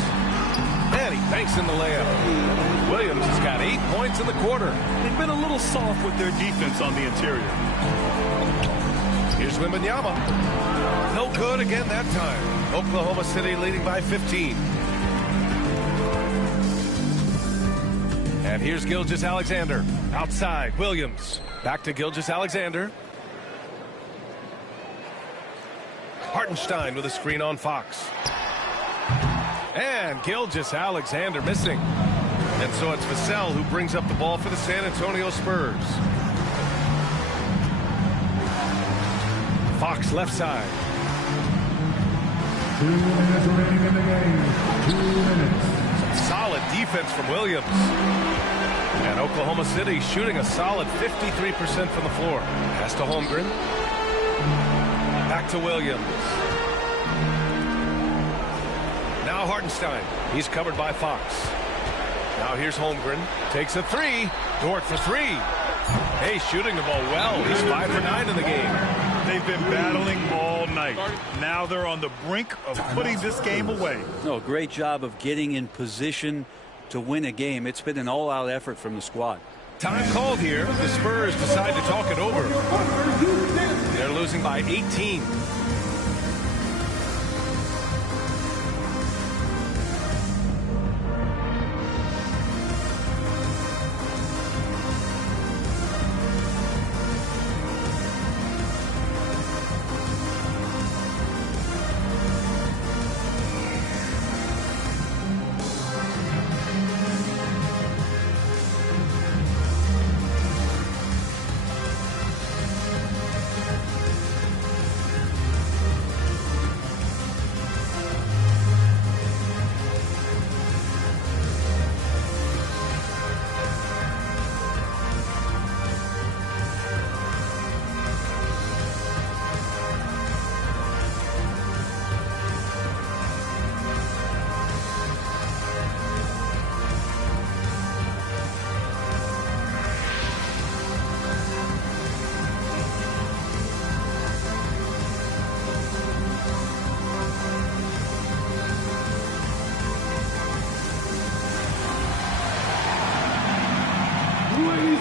And he banks in the layup. Williams has got 8 points in the quarter. They've been a little soft with their defense on the interior. Here's Wembanyama. No good again that time. Oklahoma City leading by 15. And here's Gilgeous-Alexander. Outside, Williams. Back to Gilgeous-Alexander. Hartenstein with a screen on Fox. And Gilgeous-Alexander missing. And so it's Vassell who brings up the ball for the San Antonio Spurs. Fox left side. 2 minutes remaining in the game. 2 minutes. Some solid defense from Williams. And Oklahoma City shooting a solid 53% from the floor. Pass to Holmgren. Back to Williams. Now Hartenstein. He's covered by Fox. Now here's Holmgren. Takes a 3. Dort for 3. Hey, shooting the ball well. He's 5 for 9 in the game. They've been battling all night. Now they're on the brink of putting this game away. No, great job of getting in position to win a game. It's been an all-out effort from the squad. Time called here. The Spurs decide to talk it over. They're losing by 18.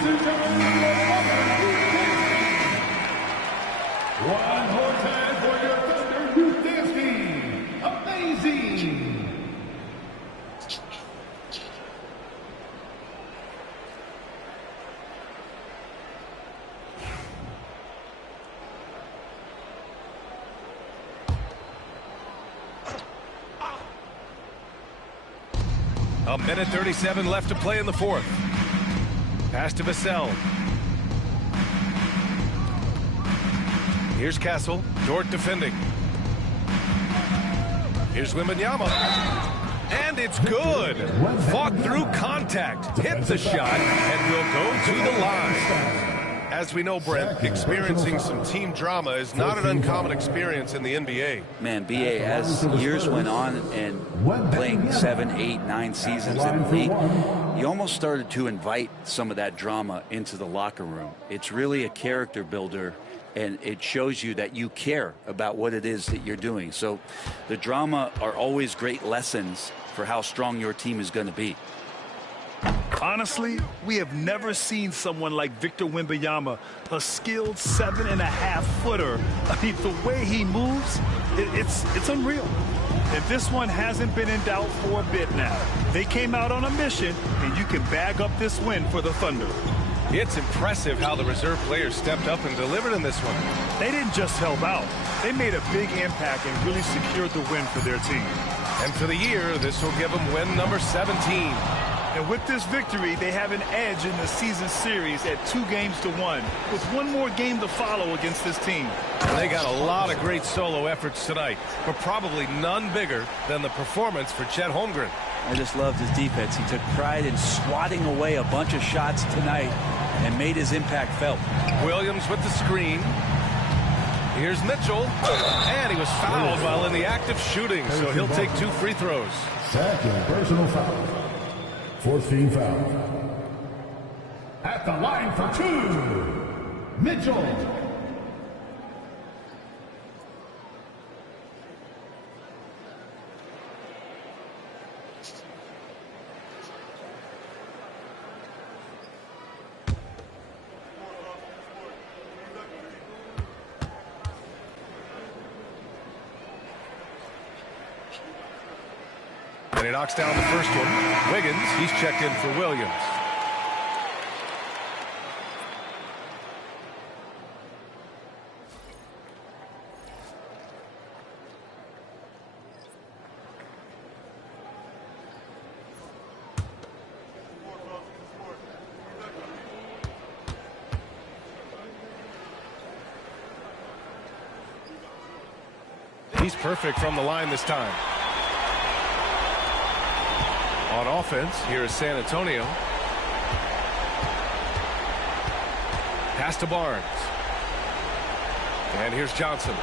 and gentlemen, one more time for your Thunder Youth Dance Team. Amazing! A minute 37 left to play in the fourth. Pass to Vassell. Here's Castle. Dort defending. Here's Wembanyama. And it's good. Fought through contact. Hit the shot and will go to the line. As we know, Brent, experiencing some team drama is not an uncommon experience in the NBA. Man, BA, as years went on and playing 7, 8, 9 seasons in the league, you almost started to invite some of that drama into the locker room. It's really a character builder, and it shows you that you care about what it is that you're doing. So the drama are always great lessons for how strong your team is going to be. Honestly, we have never seen someone like Victor Wembanyama, a skilled 7.5-footer. I mean, the way he moves, it's unreal. And this one hasn't been in doubt for a bit now. They came out on a mission, and you can bag up this win for the Thunder. It's impressive how the reserve players stepped up and delivered in this one. They didn't just help out. They made a big impact and really secured the win for their team. And for the year, this will give them win number 17. And with this victory, they have an edge in the season series at 2-1, with one more game to follow against this team. And they got a lot of great solo efforts tonight, but probably none bigger than the performance for Chet Holmgren. I just loved his defense. He took pride in swatting away a bunch of shots tonight and made his impact felt. Williams with the screen. Here's Mitchell, and he was fouled while in the act of shooting, so he'll take 2 free throws. Second personal foul. 4th team foul. At the line for 2, Mitchell. And he knocks down the first one. Wiggins, he's checked in for Williams. He's perfect from the line this time. On offense, here is San Antonio. Pass to Barnes. And here's Johnson.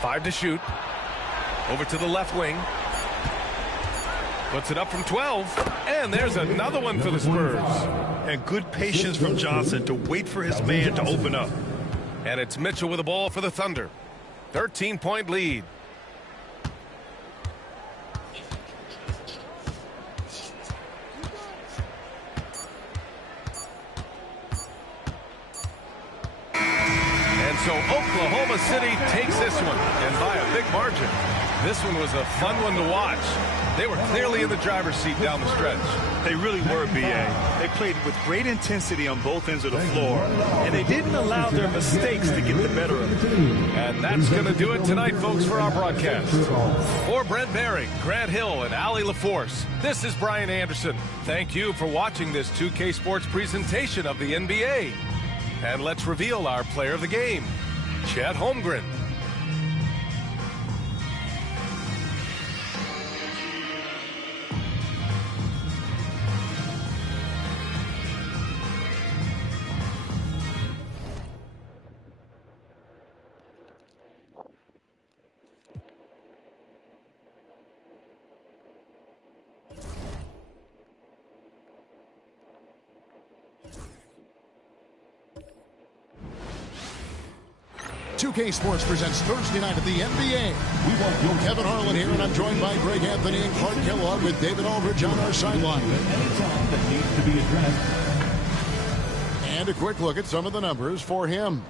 Five to shoot. Over to the left wing. Puts it up from 12. And there's another one for the Spurs. And good patience from Johnson to wait for his man to open up. And it's Mitchell with the ball for the Thunder. 13-point lead. And so Oklahoma City takes this one, and by a big margin. This one was a fun one to watch. They were clearly in the driver's seat down the stretch. They really were, B.A. They played with great intensity on both ends of the floor, and they didn't allow their mistakes to get the better of them. And that's going to do it tonight, folks, for our broadcast. For Brent Barry, Grant Hill, and Allie LaForce, this is Brian Anderson. Thank you for watching this 2K Sports presentation of the NBA. And let's reveal our player of the game, Chet Holmgren. 2K Sports presents Thursday night at the NBA. We welcome Kevin Harlan here, and I'm joined by Greg Anthony and Clark Kellogg with David Aldridge on our sideline. Anytime that needs to be addressed. And a quick look at some of the numbers for him.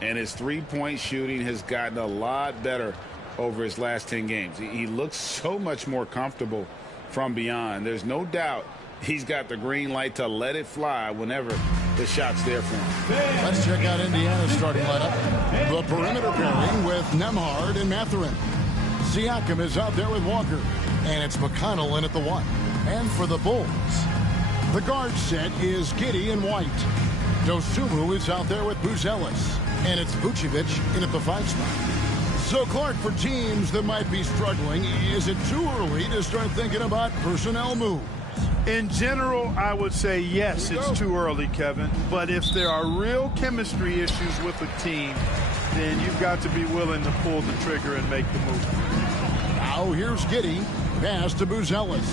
And his three-point shooting has gotten a lot better over his last 10 games. He looks so much more comfortable from beyond. There's no doubt he's got the green light to let it fly whenever the shot's there for him. Let's check out Indiana's starting lineup. The perimeter pairing with Nembhard and Mathurin. Siakam is out there with Walker. And it's McConnell in at the 1. And for the Bulls, the guard set is Giddey and White. Dosunmu is out there with Buzelis. And it's Vucevic in at the 5 spot. So, Clark, for teams that might be struggling, is it too early to start thinking about personnel moves? In general, I would say yes, it's too early, Kevin. But if there are real chemistry issues with a team, then you've got to be willing to pull the trigger and make the move. Now here's Giddey. Pass to Buzelis.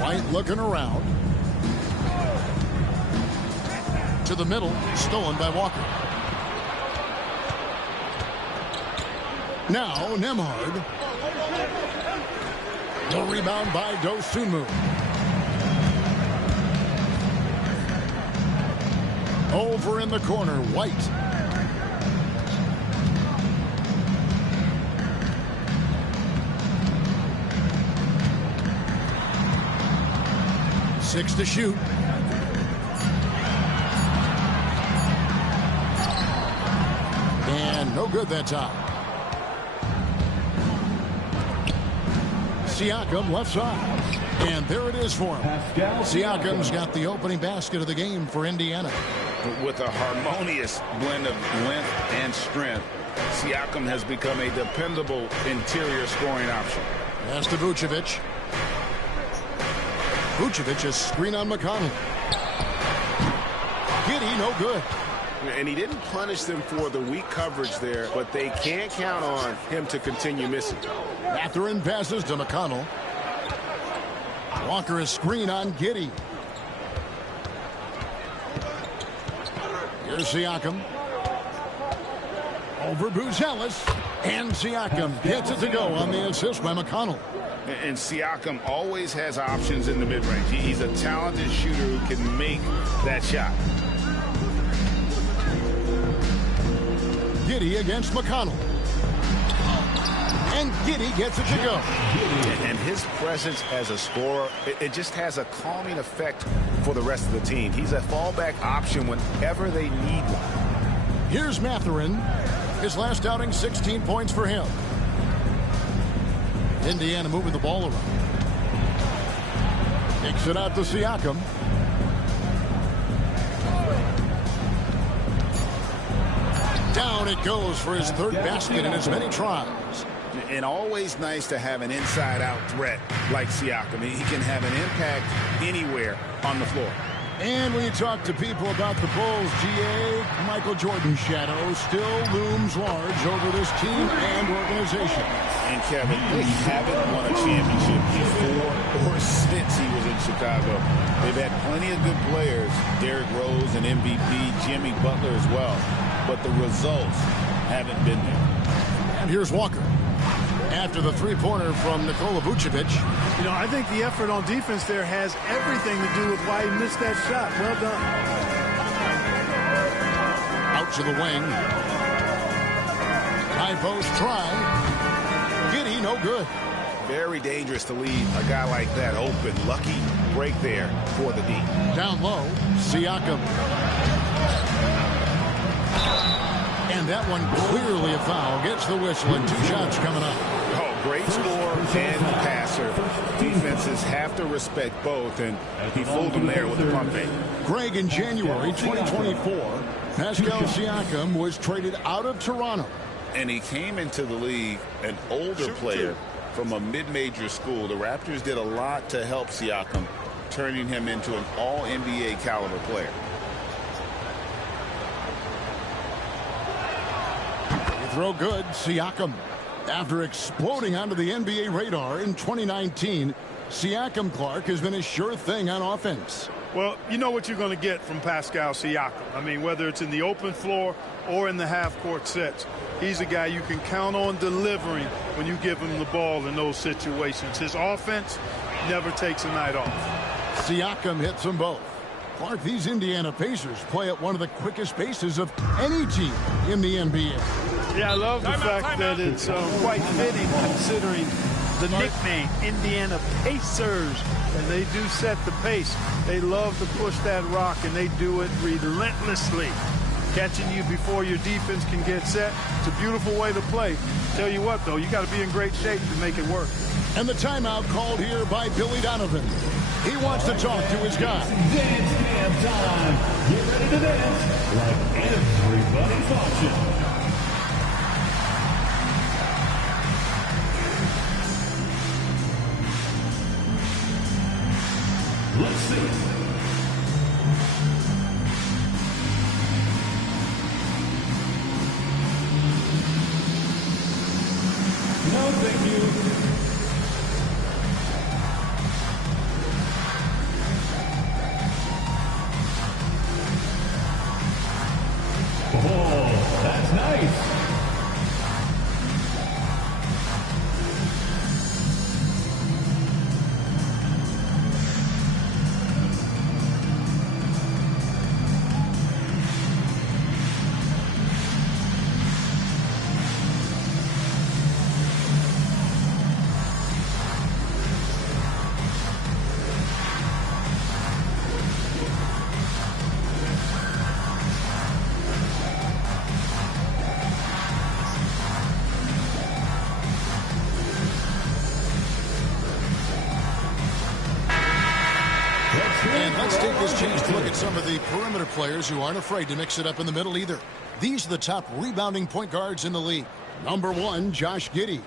White looking around. To the middle, stolen by Walker. Now Nembhard. The rebound by Dosunmu. Over in the corner, White. Six to shoot. And no good that time. Siakam left side. And there it is for him. Siakam's got the opening basket of the game for Indiana. With a harmonious blend of length and strength, Siakam has become a dependable interior scoring option. Pass to Vucevic. Vucevic a screen on McConnell. Giddey, no good. And he didn't punish them for the weak coverage there, but they can't count on him to continue missing. Mathurin passes to McConnell. Walker a screen on Giddey. Here's Siakam. Over Buzelis. And Siakam gets it to go on the assist by McConnell. And Siakam always has options in the mid-range. He's a talented shooter who can make that shot. Giddey against McConnell. And Giddey gets it to go. And his presence as a scorer, it just has a calming effect for the rest of the team. He's a fallback option whenever they need one. Here's Mathurin. His last outing, 16 points for him. Indiana moving the ball around. Takes it out to Siakam. Down it goes for his third basket in as many tries. And always nice to have an inside-out threat like Siakam. He can have an impact anywhere on the floor. And when you talk to people about the Bulls, GA, Michael Jordan's shadow still looms large over this team and organization. And Kevin, they haven't won a championship before or since he was in Chicago. They've had plenty of good players, Derrick Rose and MVP, Jimmy Butler as well. But the results haven't been there. And here's Walker. After the three-pointer from Nikola Vucevic. You know, I think the effort on defense there has everything to do with why he missed that shot. Well done. Out to the wing. High post try. Giddey, no good. Very dangerous to leave a guy like that open. Lucky break there for the D. Down low, Siakam. And that one clearly a foul. Gets the whistle and 2 shots coming up. Oh, great scorer and passer. Defenses have to respect both, and he fooled them there with the pump fake. Greg, in January 2024, Pascal Siakam was traded out of Toronto. And he came into the league an older player from a mid-major school. The Raptors did a lot to help Siakam, turning him into an all-NBA caliber player. Throw good, Siakam. After exploding onto the NBA radar in 2019, Siakam, Clark, has been a sure thing on offense. Well, you know what you're going to get from Pascal Siakam. I mean, whether it's in the open floor or in the half-court sets, he's a guy you can count on delivering when you give him the ball in those situations. His offense never takes a night off. Siakam hits them both. Clark, these Indiana Pacers play at one of the quickest paces of any team in the NBA. Yeah, I love the fact that it's quite fitting considering the nickname, Indiana Pacers. And they do set the pace. They love to push that rock, and they do it relentlessly. Catching you before your defense can get set. It's a beautiful way to play. Tell you what, though, you got to be in great shape to make it work. And the timeout called here by Billy Donovan. He wants to talk to his guy. Dance cam time. Get ready to dance like everybody's watching. Let's see. No, thank you. Oh, that's nice. And let's take this chance to look at some of the perimeter players who aren't afraid to mix it up in the middle either. These are the top rebounding point guards in the league. Number 1, Josh Giddey.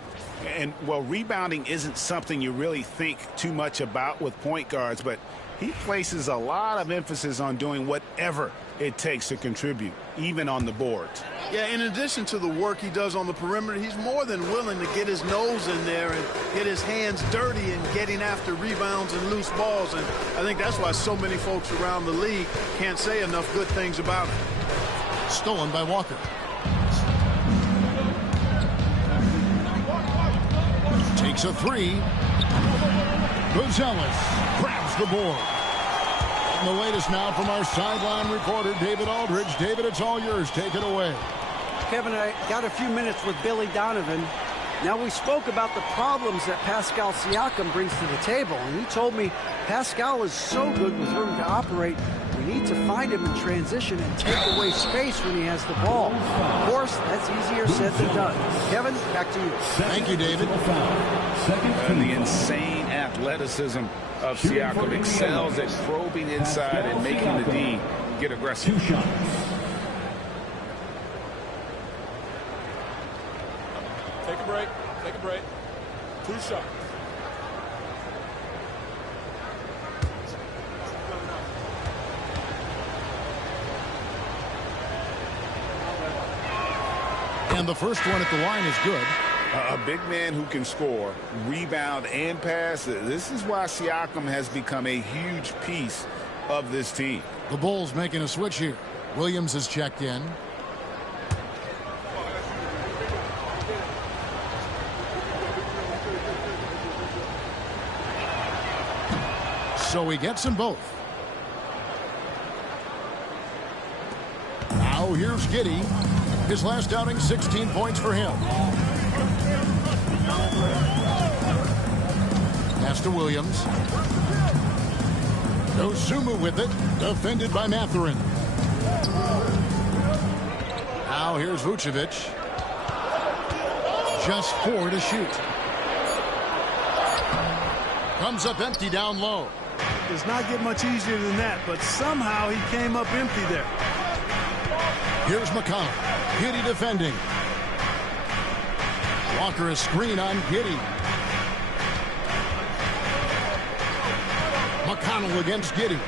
And, well, rebounding isn't something you really think too much about with point guards, but he places a lot of emphasis on doing whatever it takes to contribute, even on the boards. Yeah, in addition to the work he does on the perimeter, he's more than willing to get his nose in there and get his hands dirty in getting after rebounds and loose balls. And I think that's why so many folks around the league can't say enough good things about him. Stolen by Walker. Takes a 3. Gonzalez grabs the board. And the latest now from our sideline reporter, David Aldridge. David, it's all yours. Take it away. Kevin, I got a few minutes with Billy Donovan. Now, we spoke about the problems that Pascal Siakam brings to the table, and he told me Pascal is so good with room to operate, we need to find him in transition and take away space when he has the ball. Of course, that's easier said than done. Kevin, back to you. Thank you, David. And the insane athleticism of Siakam excels at probing inside and making the D get aggressive. 2 shots. Take a break. Take a break. 2 shots. And the first one at the line is good. A big man who can score, rebound, and pass. This is why Siakam has become a huge piece of this team. The Bulls making a switch here. Williams has checked in. So he gets them both. Now here's Giddey. His last outing, 16 points for him. Pass to Williams. Dosunmu with it. Defended by Mathurin. Now here's Vucevic. Just 4 to shoot. Comes up empty down low. Does not get much easier than that, but somehow he came up empty there. Here's McConnell. Giddey defending. Walker a screen on Giddey. McConnell against Giddey.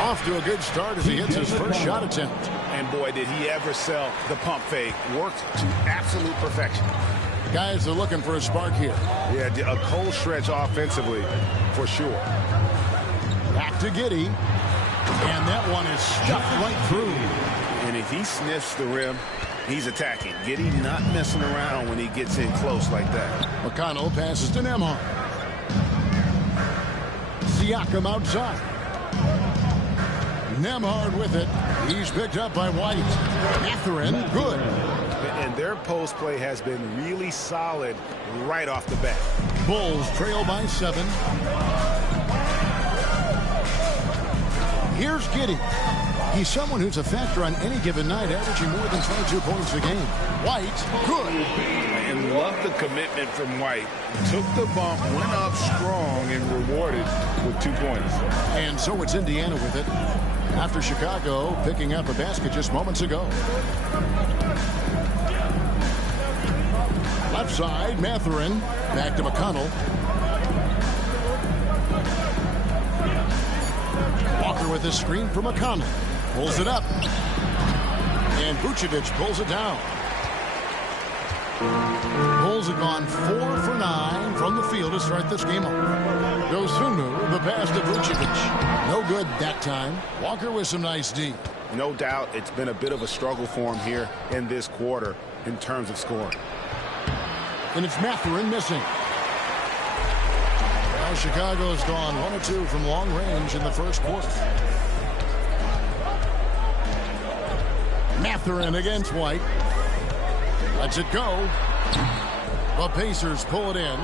Off to a good start as he hits his first shot attempt. And boy, did he ever sell the pump fake. Worked to absolute perfection. Guys are looking for a spark here. Yeah, a cold stretch offensively, for sure. Back to Giddey. And that one is stuffed right through. And if he sniffs the rim, he's attacking. Giddey not messing around when he gets in close like that. McConnell passes to Nembhard. Siakam outside. Nembhard with it. He's picked up by White. Mathurin, good. And their post play has been really solid right off the bat. Bulls trail by 7. Here's Giddey. He's someone who's a factor on any given night, averaging more than 22 points a game. White, good. And love the commitment from White. Took the bump, went up strong, and rewarded with 2 points. And so it's Indiana with it. After Chicago picking up a basket just moments ago. Left side, Mathurin. Back to McConnell. Walker with his screen for McConnell. Pulls it up. And Vucevic pulls it down. Bulls have gone 4 for 9 from the field to start this game off. Dosunmu, the pass to Vucevic. No good that time. Walker with some nice D. No doubt it's been a bit of a struggle for him here in this quarter in terms of scoring. And it's Mathurin missing. Now Chicago's gone 1 of 2 from long range in the first quarter. Mathurin against White. Lets it go. The Pacers pull it in.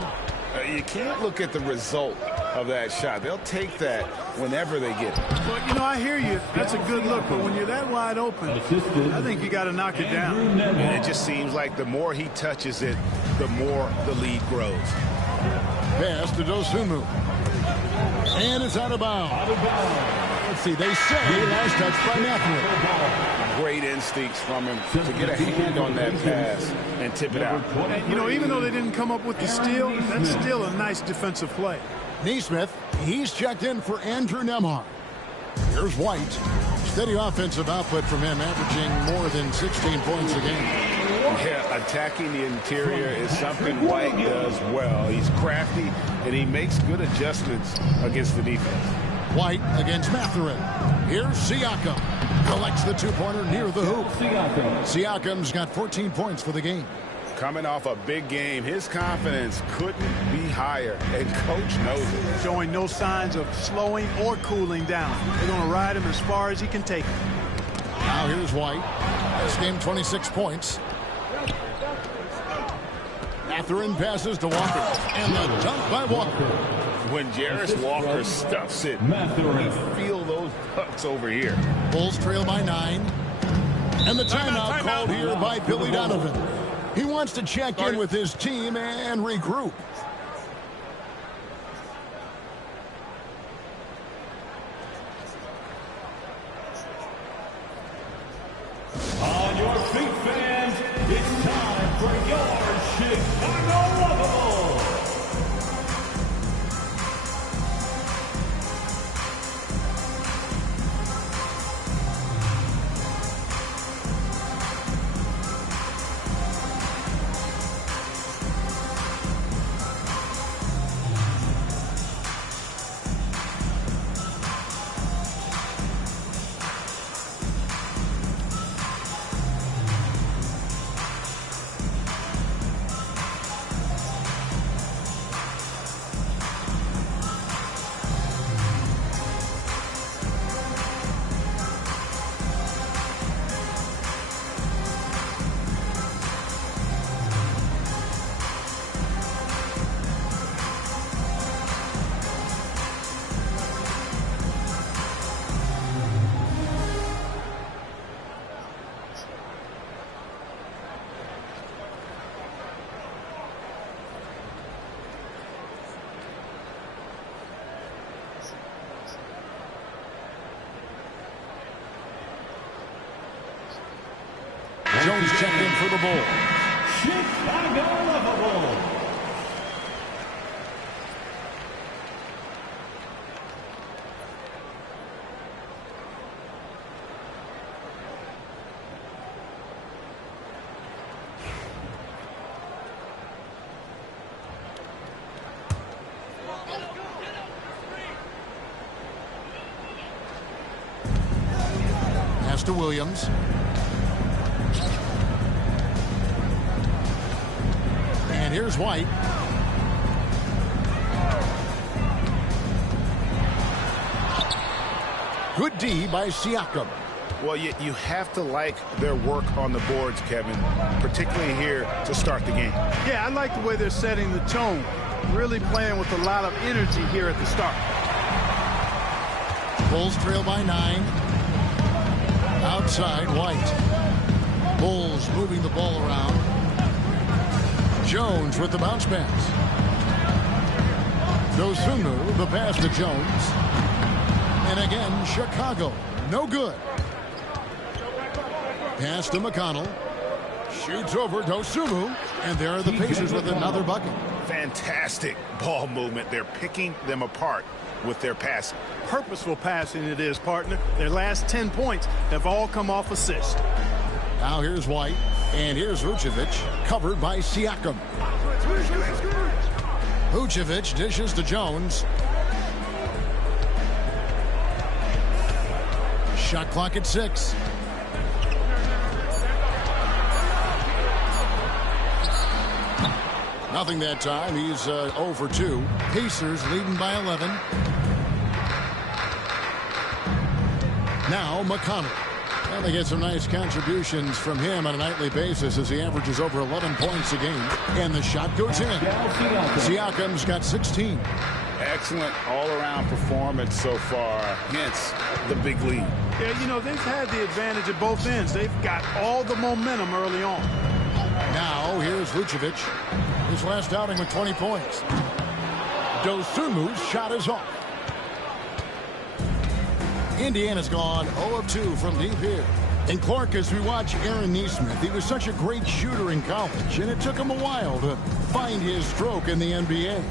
You can't look at the result of that shot. They'll take that whenever they get it. Well, you know, I hear you. That's a good look. But when you're that wide open, I think you got to knock it down. And it just seems like the more he touches it, the more the lead grows. Pass to Dosunmu. And it's out of bounds. Let's see. They say last touch by Mathurin. Great instincts from him to get a hand on that pass and tip it out. And, you know, even though they didn't come up with the steal, that's still a nice defensive play. Nesmith, he's checked in for Andrew Nembhard. Here's White. Steady offensive output from him, averaging more than 16 points a game. Yeah, attacking the interior is something White does well. He's crafty, and he makes good adjustments against the defense. White against Mathurin. Here's Siakam. Collects the two-pointer near the hoop. Siakam's got 14 points for the game. Coming off a big game, his confidence couldn't be higher, and Coach knows it. Showing no signs of slowing or cooling down. They're going to ride him as far as he can take him. Now here's White. This game, 26 points. Mathurin passes to Walker. And the dunk by Walker. When Jarris Walker stuffs it, you feel those pucks over here. Bulls trail by 9. And the timeout called here by Billy Donovan. He wants to check in with his team and regroup. On your feet, fans, it's time for your Chicago Lovables. Jones checked in for the Bulls. Chicago Lovables. Pass to Williams. And here's White. Good D by Siakam. Well, you have to like their work on the boards, Kevin, particularly here to start the game. Yeah, I like the way they're setting the tone. Really playing with a lot of energy here at the start. Bulls trail by 9. Outside, White. Bulls moving the ball around. Jones with the bounce pass. Dosunmu, the pass to Jones. And again, Chicago. No good. Pass to McConnell. Shoots over Dosunmu. And there are the Pacers with another bucket. Fantastic ball movement. They're picking them apart with their passing. Purposeful passing it is, partner. Their last 10 points have all come off assist. Now here's White. And here's Vucevic. Covered by Siakam. Vucevic dishes to Jones. Shot clock at 6. Nothing that time. He's 0 for 2. Pacers leading by 11. Now McConnell. And they get some nice contributions from him on a nightly basis as he averages over 11 points a game. And the shot goes in. Siakam's got 16. Excellent all-around performance so far. Hence the big lead. Yeah, you know, they've had the advantage at both ends. They've got all the momentum early on. Now here's Vucevic. His last outing with 20 points. Dosunmu's shot is off. Indiana's gone 0 of 2 from deep here. And Clark, as we watch Aaron Nesmith, he was such a great shooter in college, and it took him a while to find his stroke in the NBA.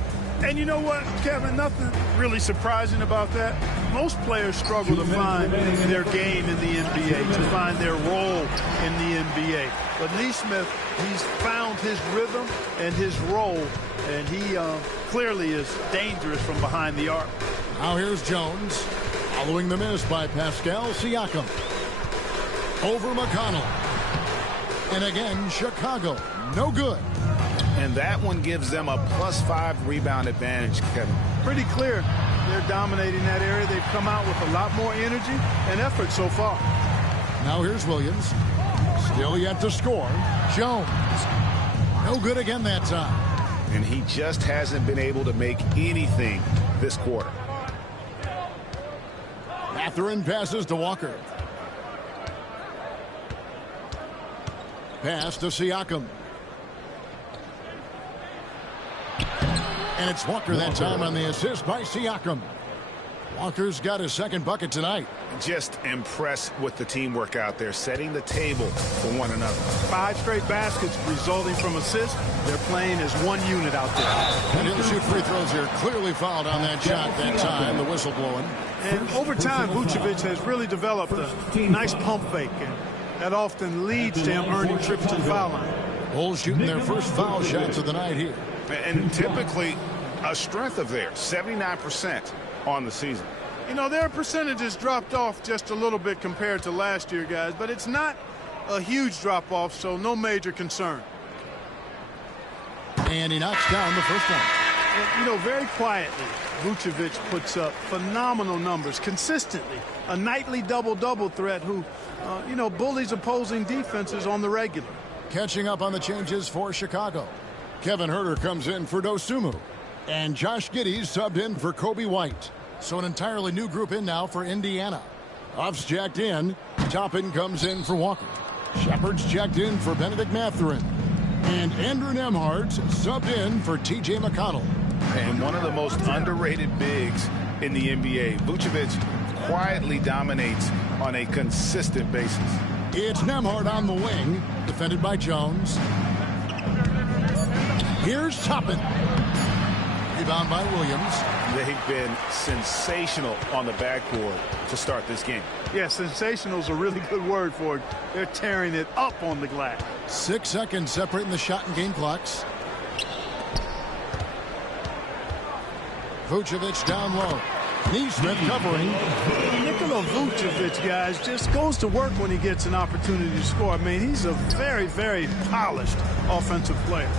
And you know what, Kevin, nothing really surprising about that. Most players struggle to find their game in the NBA, to find their role in the NBA. But Nesmith, he's found his rhythm and his role, and he clearly is dangerous from behind the arc. Now here's Jones, following the miss by Pascal Siakam. Over McConnell. And again, Chicago. No good. And that one gives them a +5 rebound advantage, Kevin. Pretty clear. They're dominating that area. They've come out with a lot more energy and effort so far. Now here's Williams. Still yet to score. Jones. No good again that time. And he just hasn't been able to make anything this quarter. Mathurin passes to Walker. Pass to Siakam. And it's Walker that time on the assist by Siakam. Walker's got his second bucket tonight. Just impressed with the teamwork out there, setting the table for one another. 5 straight baskets resulting from assists. They're playing as one unit out there. And he'll shoot free throws here. Clearly fouled on that shot that time. The whistle blowing. And over time, Vucevic has really developed a nice pump fake. And that often leads to him earning trips to the foul line. Bulls shooting their first foul shots of the night here. And typically a strength of theirs, 79% on the season. You know, their percentages dropped off just a little bit compared to last year, guys, but it's not a huge drop-off, so no major concern. And he knocks down the first one. And, you know, very quietly, Vucevic puts up phenomenal numbers consistently. A nightly double-double threat who, you know, bullies opposing defenses on the regular. Catching up on the changes for Chicago. Kevin Huerter comes in for Dosunmu. And Josh Giddey's subbed in for Kobe White. So an entirely new group in now for Indiana. Off's jacked in. Toppin comes in for Walker. Shepard's checked in for Benedict Mathurin. And Andrew Nembhard's subbed in for T.J. McConnell. And one of the most underrated bigs in the NBA. Vucevic quietly dominates on a consistent basis. It's Nembhard on the wing, defended by Jones. Here's Toppin. Rebound by Williams. They've been sensational on the backboard to start this game. Yeah, sensational is a really good word for it. They're tearing it up on the glass. 6 seconds separating the shot and game clocks. Vucevic down low. Neesmith covering. Nikola Vucevic, guys, just goes to work when he gets an opportunity to score. I mean, he's a very, very polished offensive player.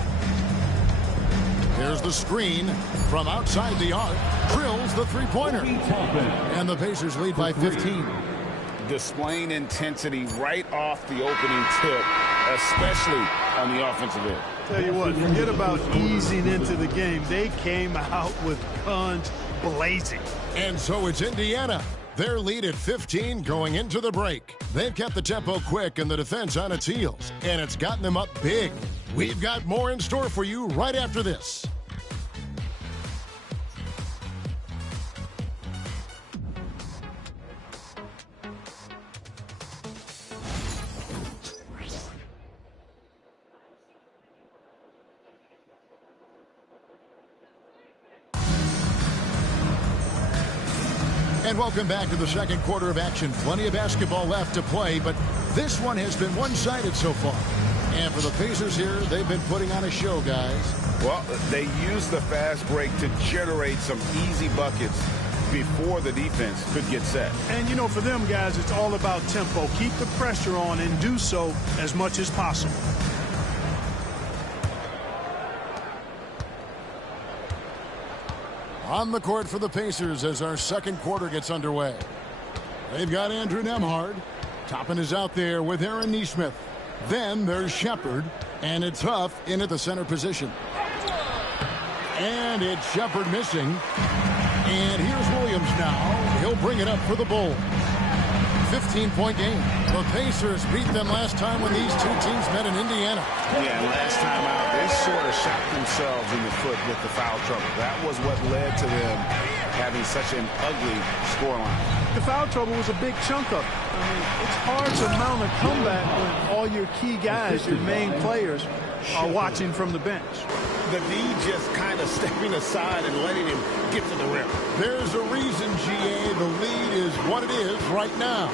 Here's the screen from outside the arc. Drills the three-pointer. And the Pacers lead by 15. Displaying intensity right off the opening tip, especially on the offensive end. Tell you what, forget about easing into the game. They came out with guns blazing. And so it's Indiana. Their lead at 15 going into the break. They've kept the tempo quick and the defense on its heels, and it's gotten them up big. We've got more in store for you right after this. And welcome back to the second quarter of action. Plenty of basketball left to play, but this one has been one-sided so far. And for the Pacers here, they've been putting on a show, guys. Well, they used the fast break to generate some easy buckets before the defense could get set. And, you know, for them, guys, it's all about tempo. Keep the pressure on and do so as much as possible. On the court for the Pacers as our second quarter gets underway. They've got Andrew Nembhard. Toppin is out there with Aaron Neesmith. Then there's Shepard, and it's Huff in at the center position. And it's Shepard missing. And here's Williams now. He'll bring it up for the Bulls. 15-point game. The Pacers beat them last time when these two teams met in Indiana. Yeah, last time out, they sort of shot themselves in the foot with the foul trouble. That was what led to them having such an ugly scoreline. The foul trouble was a big chunk of it. I mean, it's hard to mount a comeback when all your key guys, your main players, are watching from the bench. The D just kind of stepping aside and letting him get to the rim. There's a reason, GA, the lead is what it is right now.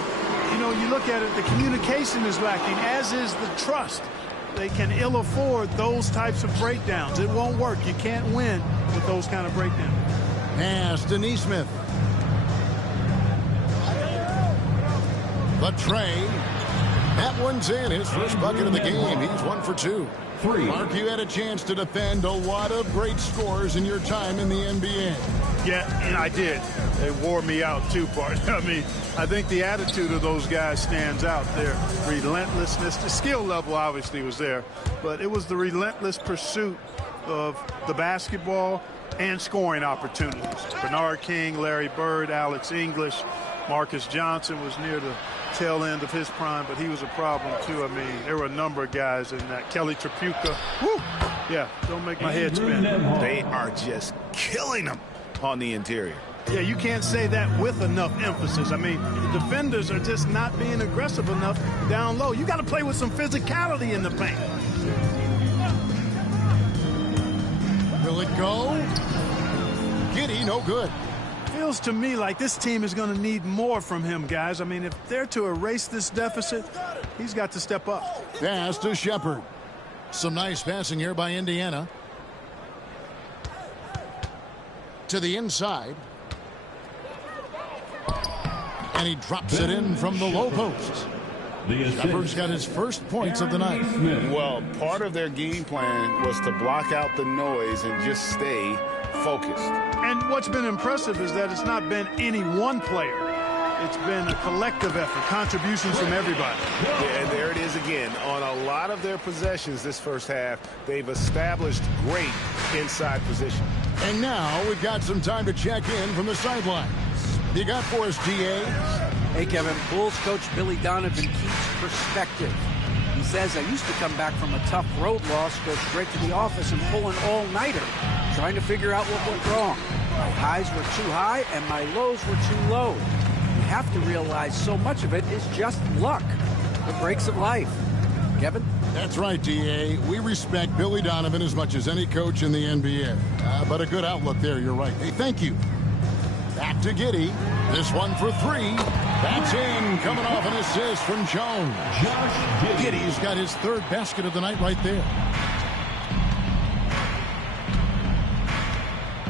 You know, you look at it, the communication is lacking, as is the trust. They can ill afford those types of breakdowns. It won't work. You can't win with those kind of breakdowns. Pass to Neesmith. The tray. That one's in. His first bucket of the game. He's 1 for 2. Mark, you had a chance to defend a lot of great scores in your time in the NBA. Yeah, and I did. They wore me out too, Bart. I mean, I think the attitude of those guys stands out. Their relentlessness, the skill level obviously was there, but it was the relentless pursuit of the basketball and scoring opportunities. Bernard King, Larry Bird, Alex English, Marcus Johnson was near the tail end of his prime, but he was a problem too. I mean, there were a number of guys in that. Kelly Tripucka. Woo! Yeah, don't make my head spin. They are just killing them on the interior. Yeah, you can't say that with enough emphasis. I mean, the defenders are just not being aggressive enough down low. You got to play with some physicality in the paint. Will it go? Giddey, no good. Feels to me like this team is going to need more from him, guys. I mean, if they're to erase this deficit, he's got to step up. Pass to Shepard. Some nice passing here by Indiana. To the inside. And he drops it in from the low post. Shepard's got his first points of the night. Well, part of their game plan was to block out the noise and just stay focused. And what's been impressive is that it's not been any one player. It's been a collective effort, contributions from everybody. Yeah, and there it is again. On a lot of their possessions this first half, they've established great inside position. And now we've got some time to check in from the sidelines. You got for us, GA? Hey, Kevin, Bulls coach Billy Donovan keeps perspective. He says, I used to come back from a tough road loss, go straight to the office and pull an all-nighter, trying to figure out what went wrong. My highs were too high and my lows were too low. You have to realize so much of it is just luck, the breaks of life. Kevin? That's right, DA. We respect Billy Donovan as much as any coach in the NBA. But a good outlook there, you're right. Hey, thank you. Back to Giddey. This one for 3. That's in. Coming off an assist from Jones. Giddey's got his third basket of the night right there.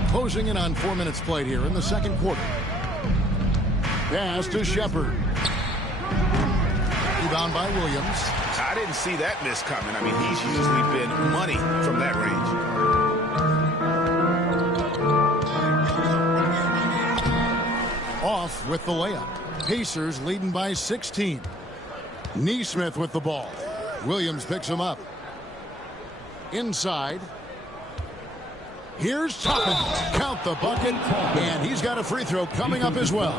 Closing in on 4 minutes played here in the second quarter. Pass to Shepard. Rebound by Williams. I didn't see that miss coming. I mean, he's usually been money from that range. Off with the layup. Pacers leading by 16. Neesmith with the ball. Williams picks him up. Inside. Here's Toppin. Count the bucket. And he's got a free throw coming up as well.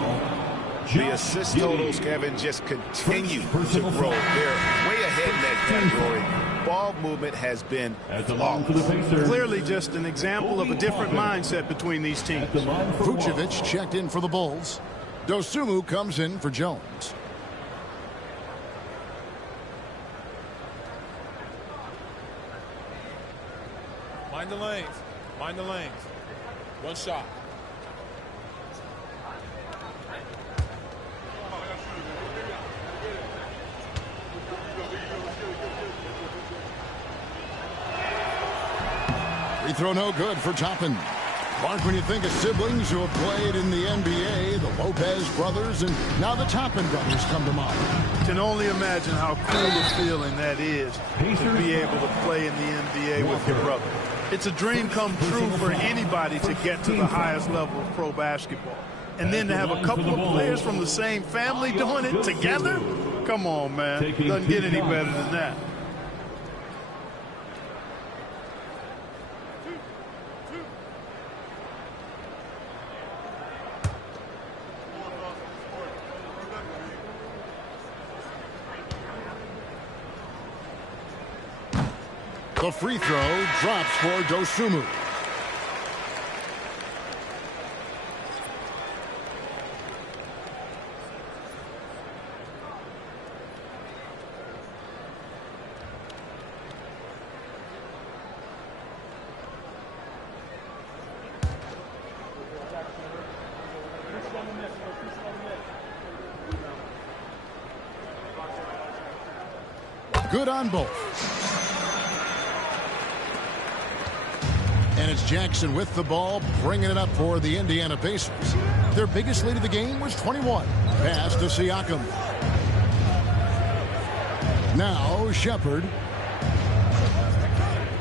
The assist totals, Kevin, just continue to grow. They're way ahead in that category. Ball movement has been flawless. Clearly just an example of a different mindset between these teams. Vucevic checked in for the Bulls. Dosunmu comes in for Jones. Mind the lanes. Mind the lanes. One shot. Free throw no good for Toppin. Mark, when you think of siblings who have played in the NBA, the Lopez brothers, and now the Toppin brothers come to mind. Can only imagine how cool a feeling that is to be able to play in the NBA with your brother. It's a dream come true for anybody to get to the highest level of pro basketball. And then to have a couple of players from the same family doing it together? Come on, man. Doesn't get any better than that. The free throw drops for Dosunmu. Good on both. And it's Jackson with the ball, bringing it up for the Indiana Pacers. Their biggest lead of the game was 21. Pass to Siakam. Now Shepard.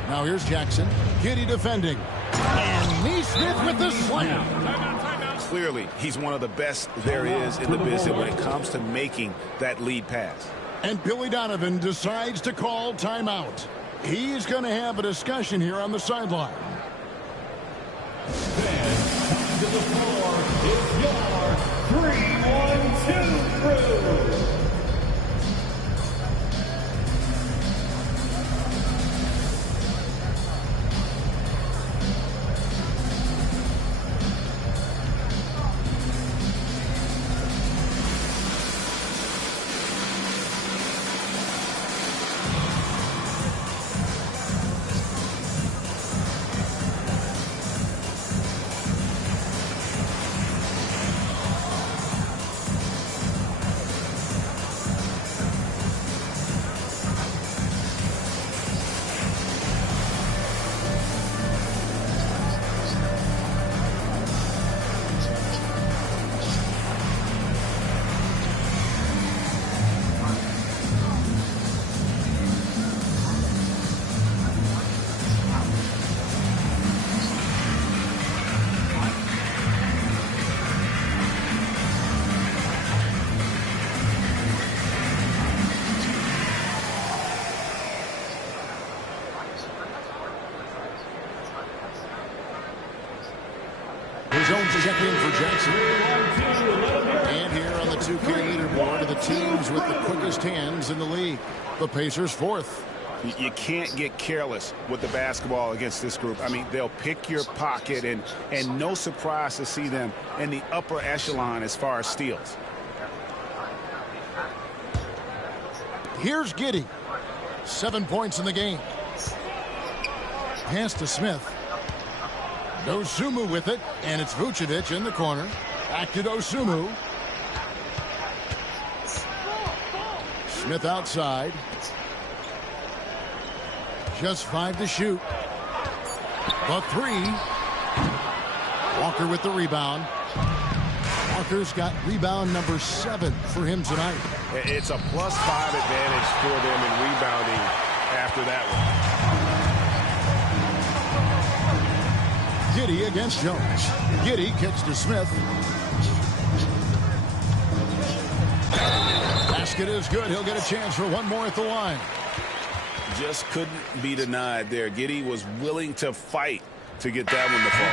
Now here's Jackson. Giddy defending. And Neesmith with the slam. Clearly, he's one of the best there is in the business when it comes to making that lead pass. And Billy Donovan decides to call timeout. He's going to have a discussion here on the sideline. To the floor is your 3-1-2 crew. Jones check in for Jackson. And here on the 2K leaderboard are the teams with the quickest hands in the league. The Pacers fourth. You can't get careless with the basketball against this group. I mean, they'll pick your pocket, and no surprise to see them in the upper echelon as far as steals. Here's Giddy. 7 points in the game. Pass to Smith. Dosunmu with it, and it's Vucevic in the corner. Back to Dosunmu. Smith outside. Just 5 to shoot. The three. Walker with the rebound. Walker's got rebound number 7 for him tonight. It's a +5 advantage for them in rebounding after that one. Giddey against Jones. Giddey kicks to Smith. Basket is good. He'll get a chance for one more at the line. Just couldn't be denied there. Giddey was willing to fight to get that one to fall.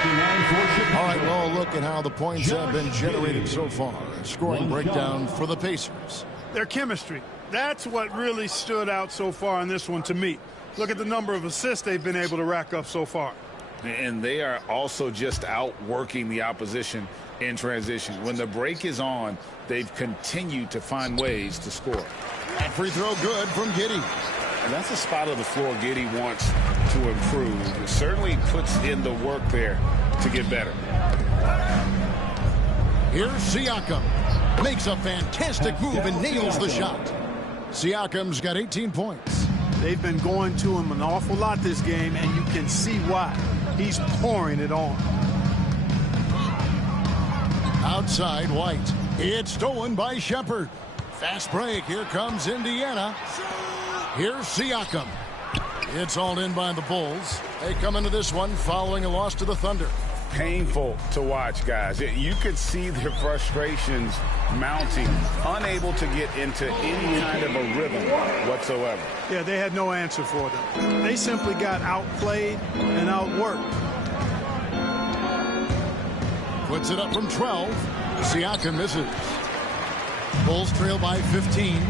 All right, well, look at how the points have been generated so far. A scoring breakdown for the Pacers. Their chemistry. That's what really stood out so far in this one to me. Look at the number of assists they've been able to rack up so far. And they are also just outworking the opposition in transition. When the break is on, they've continued to find ways to score. That free throw good from Giddey. And that's a spot of the floor Giddey wants to improve. It certainly puts in the work there to get better. Here's Siakam. Makes a fantastic move and nails the shot. Siakam's got 18 points. They've been going to him an awful lot this game, and you can see why. He's pouring it on. Outside White. It's stolen by Shepard. Fast break. Here comes Indiana. Here's Siakam. It's all in by the Bulls. They come into this one following a loss to the Thunder. Painful to watch, guys. You could see their frustrations mounting, unable to get into any kind of a rhythm whatsoever. Yeah, they had no answer for them. They simply got outplayed and outworked. Puts it up from 12. Siakam misses. Bulls trail by 15.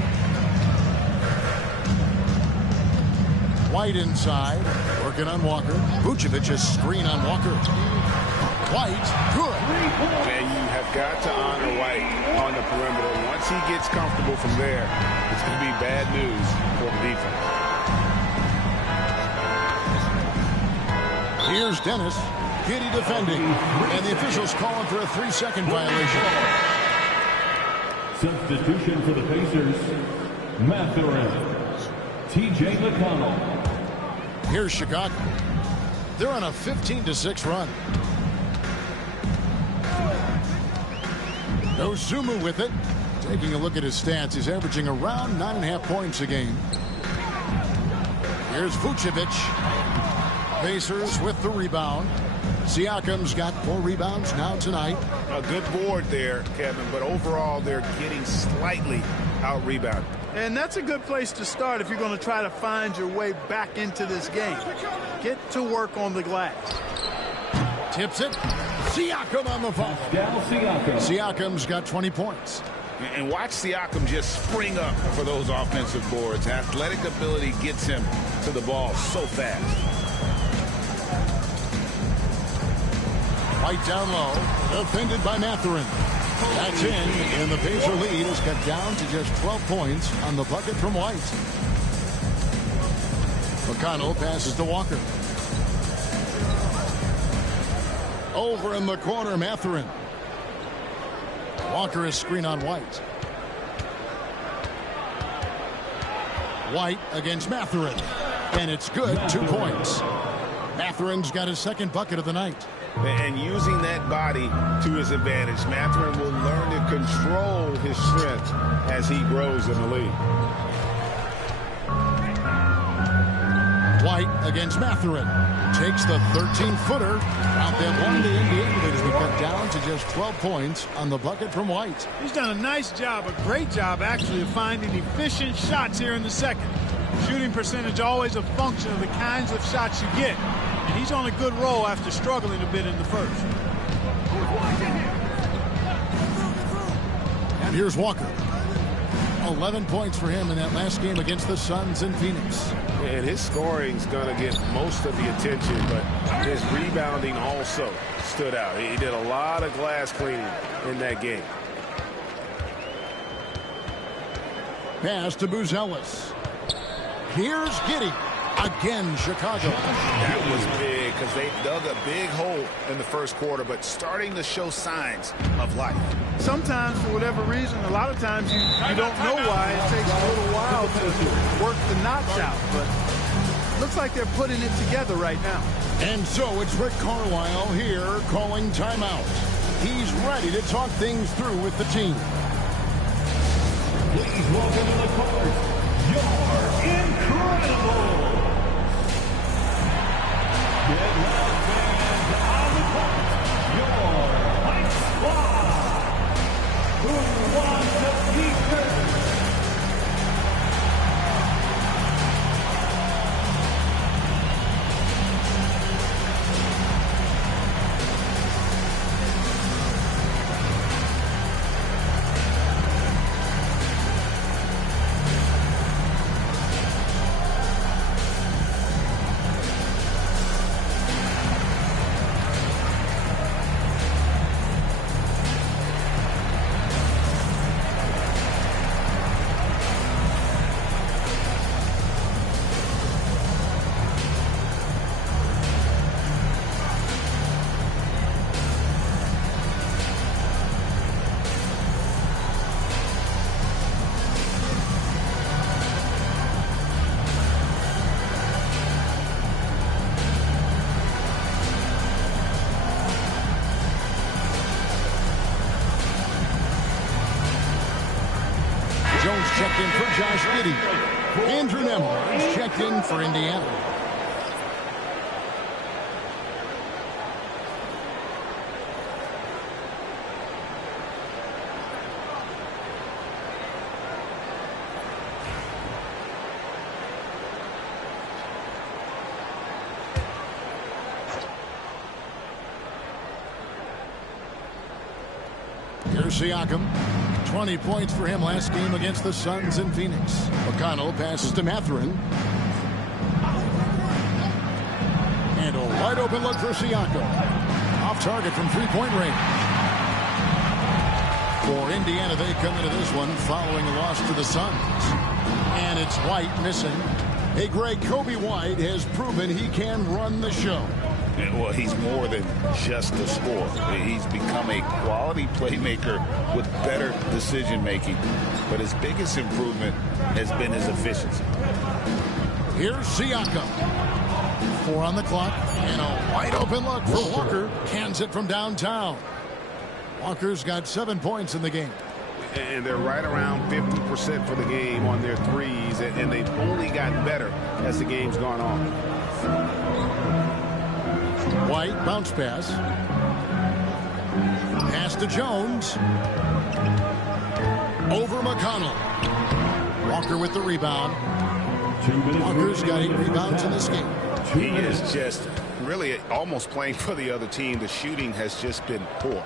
White inside, working on Walker. Vucevic's screen on Walker. White, good. And you have got to honor White on the perimeter. Once he gets comfortable from there, it's going to be bad news for the defense. Here's Dennis. Giddey defending. And the officials calling for a 3-second violation. Substitution for the Pacers, Mathurin, T.J. McConnell. Here's Chicago. They're on a 15-6 run. Ozumu with it. Taking a look at his stats, he's averaging around 9.5 points a game. Here's Vucevic. Pacers with the rebound. Siakam's got 4 rebounds now tonight. A good board there, Kevin, but overall they're getting slightly out-rebounded. And that's a good place to start if you're going to try to find your way back into this game. Get to work on the glass. Tips it. Siakam on the phone. Siakam's got 20 points. And watch Siakam just spring up for those offensive boards. Athletic ability gets him to the ball so fast. White down low, defended by Mathurin. That's in, and the Pacer lead is cut down to just 12 points on the bucket from White. McConnell passes to Walker. Over in the corner, Mathurin. Walker is screen on White. White against Mathurin. And it's good, 2 points. Mathurin's got his second bucket of the night. And using that body to his advantage, Mathurin will learn to control his strength as he grows in the league. White against Mathurin. Takes the 13-footer. Out that one to Indiana. It has been cut down to just 12 points on the bucket from White. He's done a nice job, a great job actually, of finding efficient shots here in the second. Shooting percentage always a function of the kinds of shots you get. And he's on a good roll after struggling a bit in the first. And here's Walker. 11 points for him in that last game against the Suns in Phoenix. And his scoring's going to get most of the attention, but his rebounding also stood out. He did a lot of glass cleaning in that game. Pass to Buzelis. Here's Giddey. Again, Chicago. That was big because they dug a big hole in the first quarter, but starting to show signs of life. Sometimes, for whatever reason, a lot of times you don't know why. It takes a little while to work the knots out, but looks like they're putting it together right now. And so it's Rick Carlisle here calling timeout. He's ready to talk things through with the team. Please welcome to the court, your incredible. Get loud, fans, on the court, your White Squad, who wants to be first. Jones checked in for Josh Giddey. Andrew Nemhard checked in for Indiana. Here's Siakam. 20 points for him last game against the Suns in Phoenix. McConnell passes to Mathurin. And a wide open look for Siakam. Off target from three-point range. For Indiana, they come into this one following a loss to the Suns. And it's White missing. Hey, Greg, Kobe White has proven he can run the show. Well, he's more than just a scorer. He's become a quality playmaker with better decision-making. But his biggest improvement has been his efficiency. Here's Siakam. 4 on the clock. And a wide open look for Walker. Cans it from downtown. Walker's got 7 points in the game. And they're right around 50% for the game on their threes. And they've only gotten better as the game's gone on. White bounce pass. Pass to Jones. Over McConnell. Walker with the rebound. Walker's got 8 rebounds in this game. He is just really almost playing for the other team. The shooting has just been poor.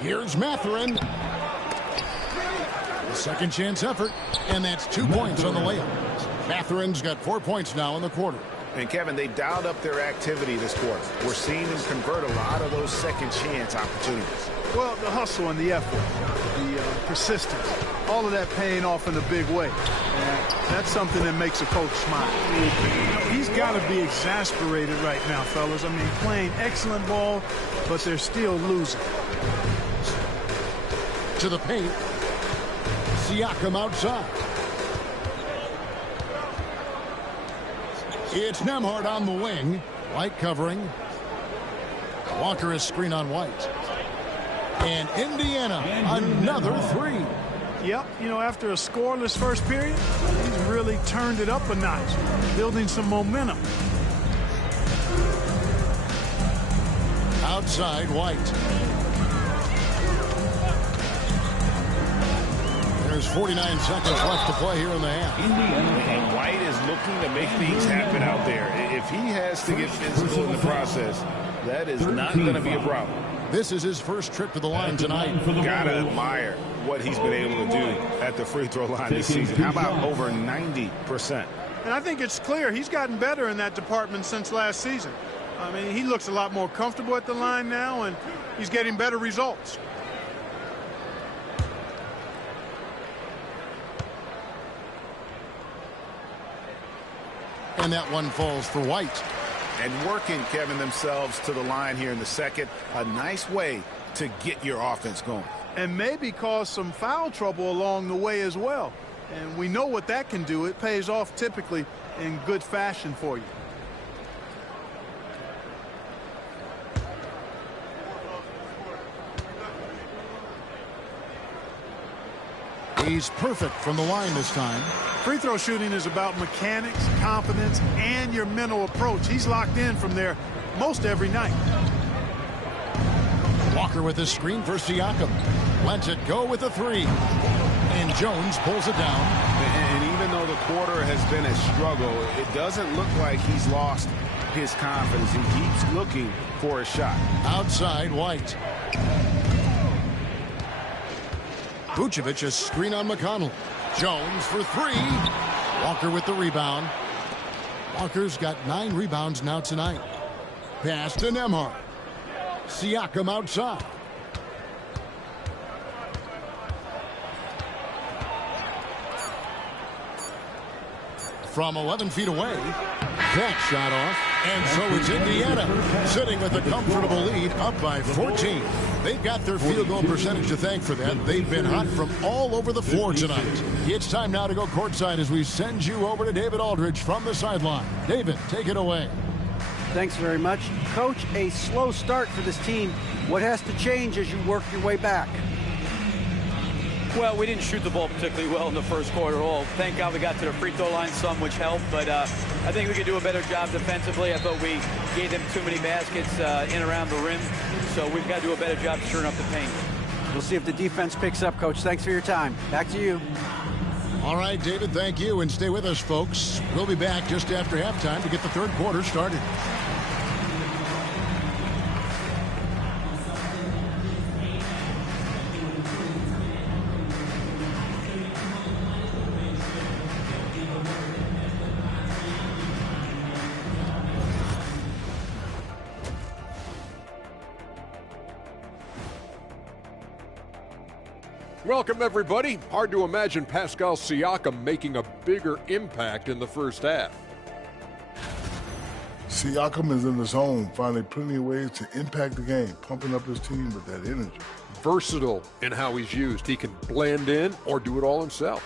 Here's Mathurin. A second chance effort. And that's 2 points on the layup. Mathurin's got 4 points now in the quarter. And, Kevin, they dialed up their activity this quarter. We're seeing them convert a lot of those second chance opportunities. Well, the hustle and the effort, the persistence, all of that paying off in a big way. And that's something that makes a coach smile. You know, he's got to be exasperated right now, fellas. I mean, playing excellent ball, but they're still losing. To the paint. Siakam outside. It's Nemhard on the wing. White covering. Walker is screen on White. And Indiana, another 3. Yep, you know, after a scoreless first period, he's really turned it up a notch, building some momentum. Outside, White. There's 49 seconds left to play here in the half. And White is looking to make things happen out there. If he has to get physical in the process, that is not going to be a problem. This is his first trip to the line tonight. Gotta admire what he's been able to do at the free throw line this season. How about over 90%? And I think it's clear he's gotten better in that department since last season. I mean, he looks a lot more comfortable at the line now, and he's getting better results. And that one falls for White. And working, Kevin, themselves to the line here in the second. A nice way to get your offense going. And maybe cause some foul trouble along the way as well. And we know what that can do. It pays off typically in good fashion for you. He's perfect from the line this time. Free throw shooting is about mechanics, confidence, and your mental approach. He's locked in from there most every night. Walker with his screen for Siakam. Lets it go with a three. And Jones pulls it down. And even though the quarter has been a struggle, it doesn't look like he's lost his confidence. He keeps looking for a shot. Outside, White. Vucevic a screen on McConnell. Jones for three. Walker with the rebound. Walker's got 9 rebounds now tonight. Pass to Nembhard. Siakam outside. From 11 feet away. That shot off. And so it's Indiana sitting with a comfortable lead, up by 14. They've got their field goal percentage to thank for that. They've been hot from all over the floor tonight. It's time now to go courtside as we send you over to David Aldridge from the sideline. David, take it away. Thanks very much. Coach, a slow start for this team. What has to change as you work your way back? Well, we didn't shoot the ball particularly well in the first quarter at all. Thank God we got to the free throw line some, which helped. But I think we could do a better job defensively. I thought we gave them too many baskets in around the rim. So we've got to do a better job shoring up the paint. We'll see if the defense picks up, Coach. Thanks for your time. Back to you. All right, David, thank you. And stay with us, folks. We'll be back just after halftime to get the third quarter started. Welcome, everybody. Hard to imagine Pascal Siakam making a bigger impact in the first half. Siakam is in the zone, finding plenty of ways to impact the game, pumping up his team with that energy. Versatile in how he's used. He can blend in or do it all himself.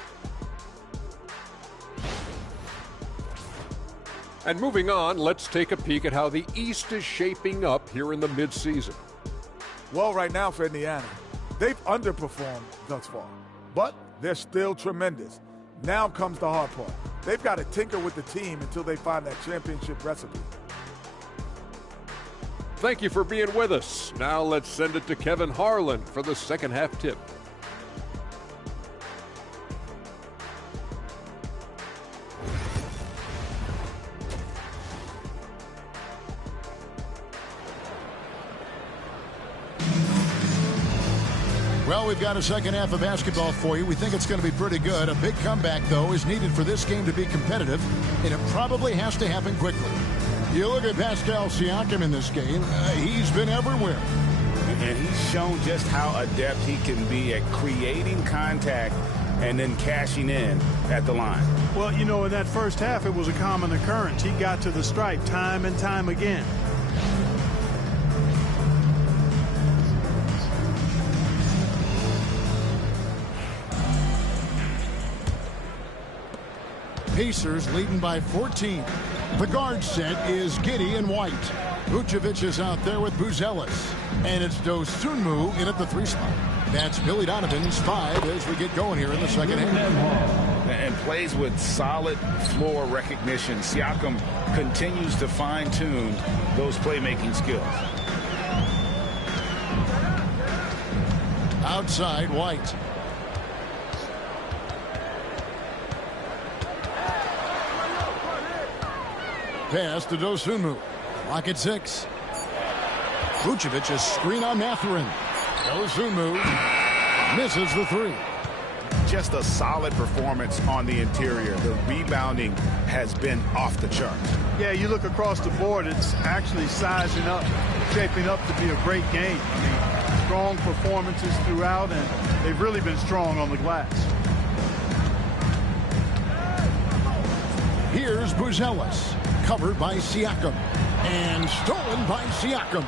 And moving on, let's take a peek at how the East is shaping up here in the midseason. Well, right now for Indiana, they've underperformed thus far, but they're still tremendous. Now comes the hard part. They've got to tinker with the team until they find that championship recipe. Thank you for being with us. Now let's send it to Kevin Harlan for the second half tip. Well, we've got a second half of basketball for you. We think it's going to be pretty good. A big comeback, though, is needed for this game to be competitive, and it probably has to happen quickly. You look at Pascal Siakam in this game, he's been everywhere. And he's shown just how adept he can be at creating contact and then cashing in at the line. Well, you know, in that first half, it was a common occurrence. He got to the stripe time and time again. Pacers leading by 14. The guard set is Giddey and White. Vucevic is out there with Buzelis. And it's Dosunmu in at the 3 spot. That's Billy Donovan's 5 as we get going here in the second half. And plays with solid floor recognition. Siakam continues to fine-tune those playmaking skills. Outside, White. Pass to Dosunmu. Lock at 6. Vucevic a screen on Mathurin. Dosunmu misses the 3. Just a solid performance on the interior. The rebounding has been off the charts. Yeah, you look across the board, it's actually sizing up, shaping up to be a great game. I mean, strong performances throughout, and they've really been strong on the glass. Here's Buzelis. Covered by Siakam. And stolen by Siakam.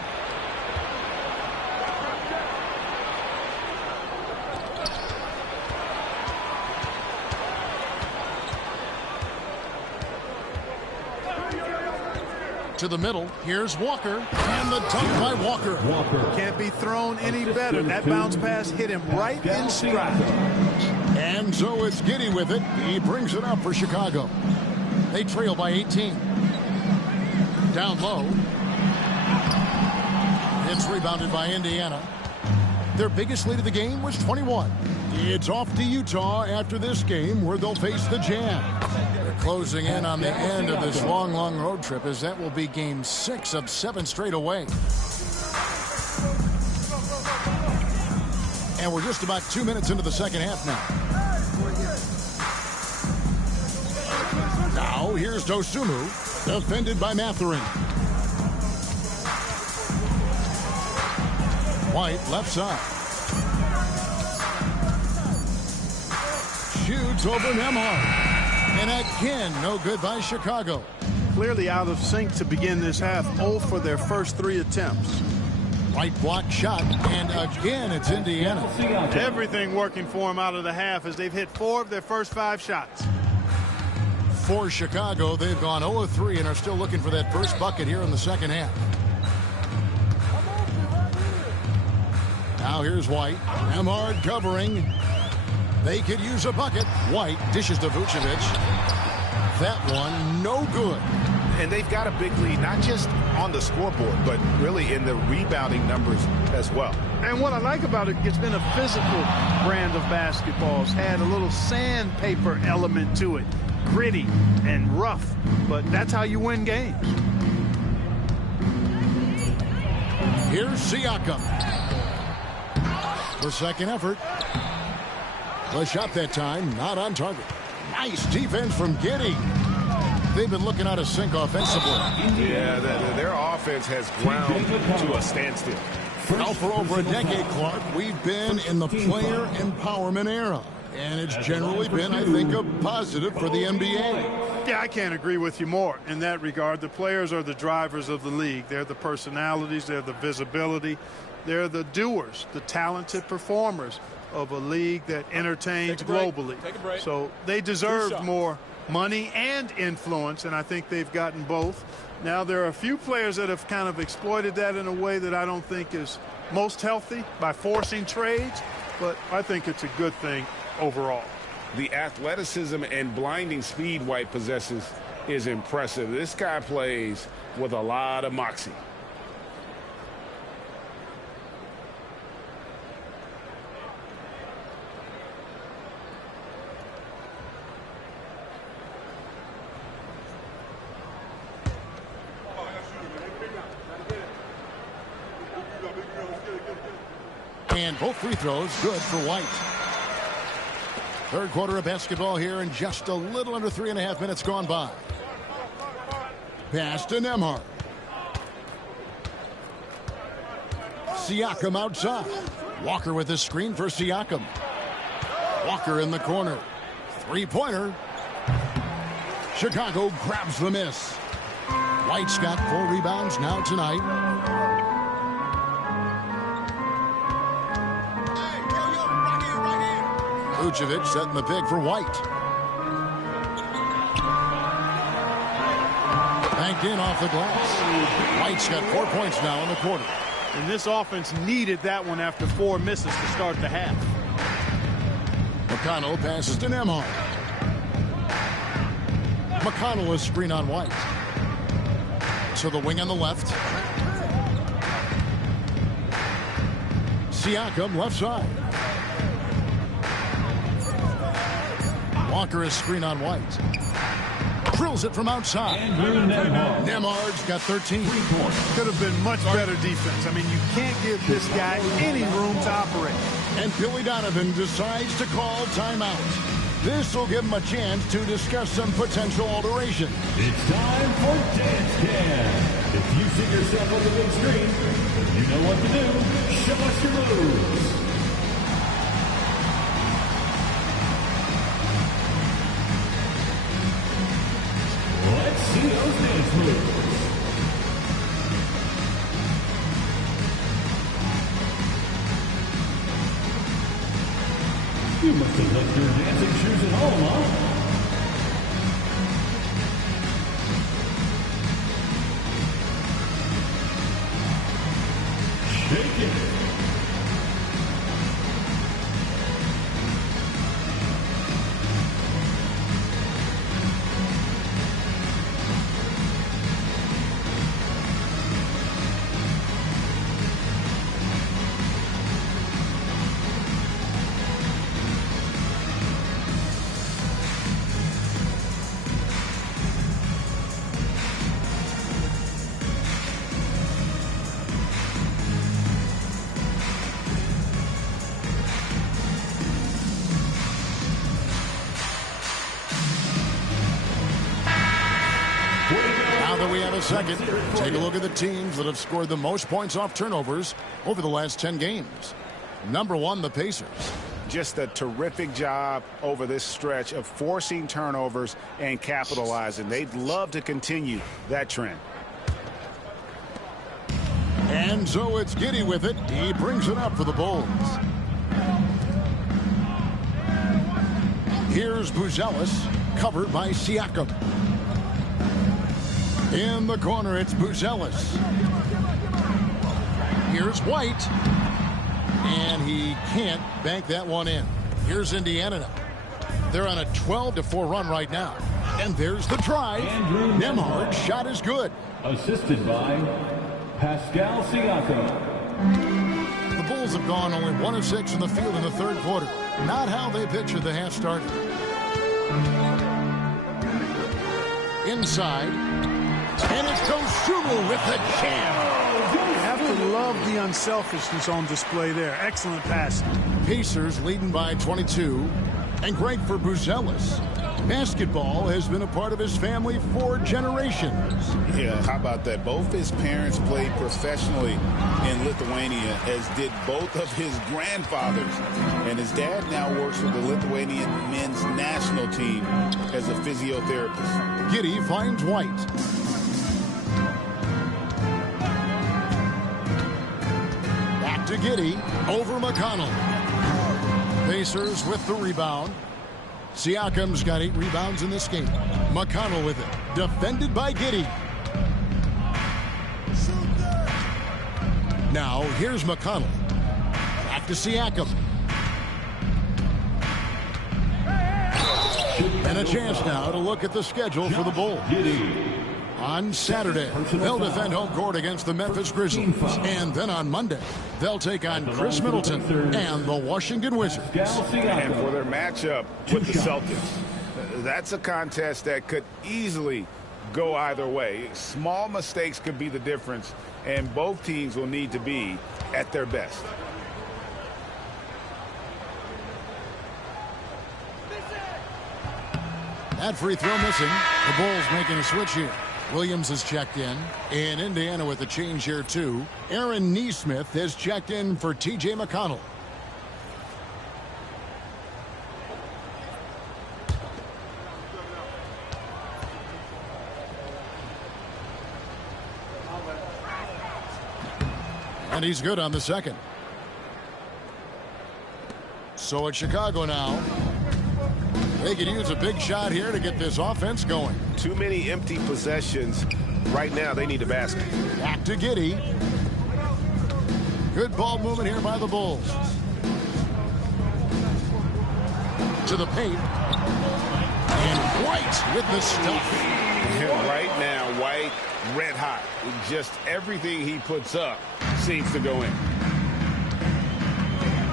To the middle. Here's Walker. And the dunk by Walker. Can't be thrown any better. That bounce pass hit him right in stride. And so it's Giddey with it. He brings it up for Chicago. They trail by 18. Down low. It's rebounded by Indiana. Their biggest lead of the game was 21. It's off to Utah after this game where they'll face the Jazz. They're closing in on the end of this long, long road trip as that will be game 6 of 7 straight away. And we're just about 2 minutes into the second half now. Now here's Dosunmu, defended by Mathurin. White left side. Shoots over Nembhard. And again, no good by Chicago. Clearly out of sync to begin this half. 0 for their first 3 attempts. White block shot, and again it's Indiana. Everything working for them out of the half as they've hit 4 of their first 5 shots. For Chicago, they've gone 0 of 3 and are still looking for that first bucket here in the second half. Now here's White. Nembhard covering. They could use a bucket. White dishes to Vucevic. That one, no good. And they've got a big lead, not just on the scoreboard, but really in the rebounding numbers as well. And what I like about it, it's been a physical brand of basketball. It's had a little sandpaper element to it. Gritty and rough, but that's how you win games. Here's Siakam. The second effort. The shot that time, not on target. Nice defense from Giddey. They've been looking out of sync offensively. Yeah, their offense has ground to a standstill. Now for over a decade, Clark, we've been in the player empowerment era. And it's generally been, I think, a positive for the NBA. Yeah, I can't agree with you more in that regard. The players are the drivers of the league. They're the personalities. They're the visibility. They're the doers, the talented performers of a league that entertains globally. So they deserve more money and influence, and I think they've gotten both. Now, there are a few players that have kind of exploited that in a way that I don't think is most healthy by forcing trades, but I think it's a good thing overall. The athleticism and blinding speed White possesses is impressive. This guy plays with a lot of moxie. And both free throws good for White. Third quarter of basketball here and just a little under 3.5 minutes gone by. Pass to Nembhard. Siakam outside. Walker with the screen for Siakam. Walker in the corner. Three-pointer. Chicago grabs the miss. White's got 4 rebounds now tonight. Vucevic setting the pick for White. Banked in off the glass. White's got 4 points now in the quarter. And this offense needed that one after 4 misses to start the half. McConnell passes to Nembhard. McConnell is screen on White. To the wing on the left. Siakam left side. Walker is screen on White. Drills it from outside. Nembhard's got 13. Could have been much better defense. I mean, you can't give this guy any room to operate. And Billy Donovan decides to call timeout. This will give him a chance to discuss some potential alteration. It's time for Dance Cam. If you see yourself on the big screen, you know what to do. Show us your moves. Let's see those dance moves. You must have left your dancing shoes at home, huh? Shake it. that we have a second, take a look at the teams that have scored the most points off turnovers over the last 10 games. Number 1, the Pacers. Just a terrific job over this stretch of forcing turnovers and capitalizing. They'd love to continue that trend. And so it's Giddey with it. He brings it up for the Bulls. Here's Buzelis, covered by Siakam. In the corner, it's Buzelis. Here's White. And he can't bank that one in. Here's Indiana now. They're on a 12-4 run right now. And there's the drive. Nembhard's shot is good. Assisted by Pascal Siakam. The Bulls have gone only 1 of 6 in the field in the third quarter. Not how they pictured the half started. Inside. And it's Dosunmu with the jam. You have to love the unselfishness on display there. Excellent pass. Pacers leading by 22. And great for Buzelis. Basketball has been a part of his family for generations. Yeah, how about that? Both his parents played professionally in Lithuania, as did both of his grandfathers. And his dad now works for the Lithuanian men's national team as a physiotherapist. Giddey finds White. Back to Giddey. Over McConnell. Pacers with the rebound. Siakam's got 8 rebounds in this game. McConnell with it. Defended by Giddey. Now, here's McConnell. Back to Siakam. And a chance now to look at the schedule for the Bulls. On Saturday, they'll defend home court against the Memphis Grizzlies. And then on Monday, they'll take on Chris Middleton and the Washington Wizards. And for their matchup with the Celtics, that's a contest that could easily go either way. Small mistakes could be the difference, and both teams will need to be at their best. That free throw missing. The Bulls making a switch here. Williams has checked in. And Indiana with a change here, too. Aaron Nesmith has checked in for T.J. McConnell. And he's good on the second. So it's Chicago now. They could use a big shot here to get this offense going. Too many empty possessions. Right now, they need a basket. Back to Giddey. Good ball movement here by the Bulls. To the paint. And White with the stuff. And right now, White red hot. Just everything he puts up seems to go in.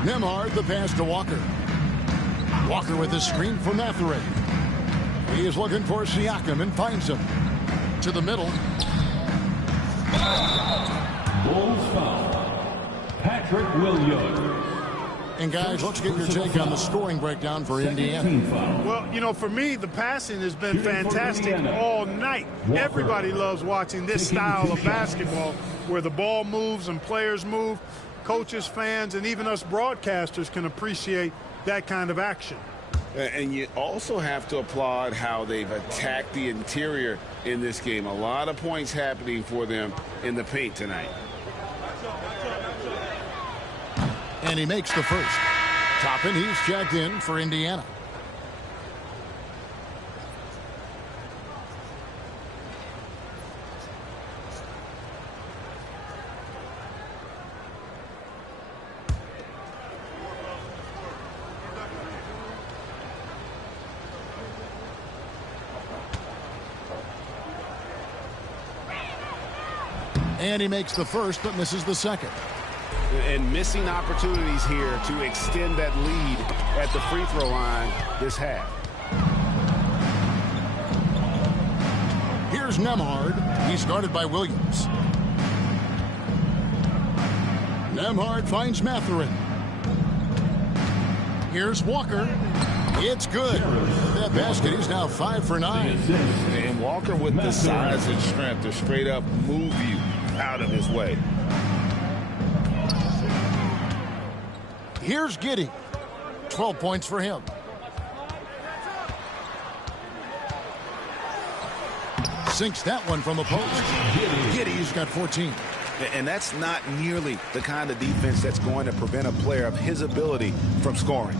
Nembhard the pass to Walker. Walker with the screen for Mathurin. He is looking for Siakam and finds him. To the middle. Bulls foul. Patrick Williams. And guys, let's get your take on the scoring breakdown for Indiana. Well, you know, for me, the passing has been fantastic all night. Everybody loves watching this style of basketball where the ball moves and players move. Coaches, fans, and even us broadcasters can appreciate that kind of action. And you also have to applaud how they've attacked the interior in this game. A lot of points happening for them in the paint tonight. And he makes the first. Toppin, he's checked in for Indiana. And he makes the first, but misses the second. And missing opportunities here to extend that lead at the free throw line this half. Here's Nembhard. He's guarded by Williams. Nembhard finds Mathurin. Here's Walker. It's good. That basket, he's now 5 for 9. And Walker with the size and strength to straight up move you out of his way. Here's Giddey. 12 points for him. Sinks that one from the post. Giddey's got 14. And that's not nearly the kind of defense that's going to prevent a player of his ability from scoring.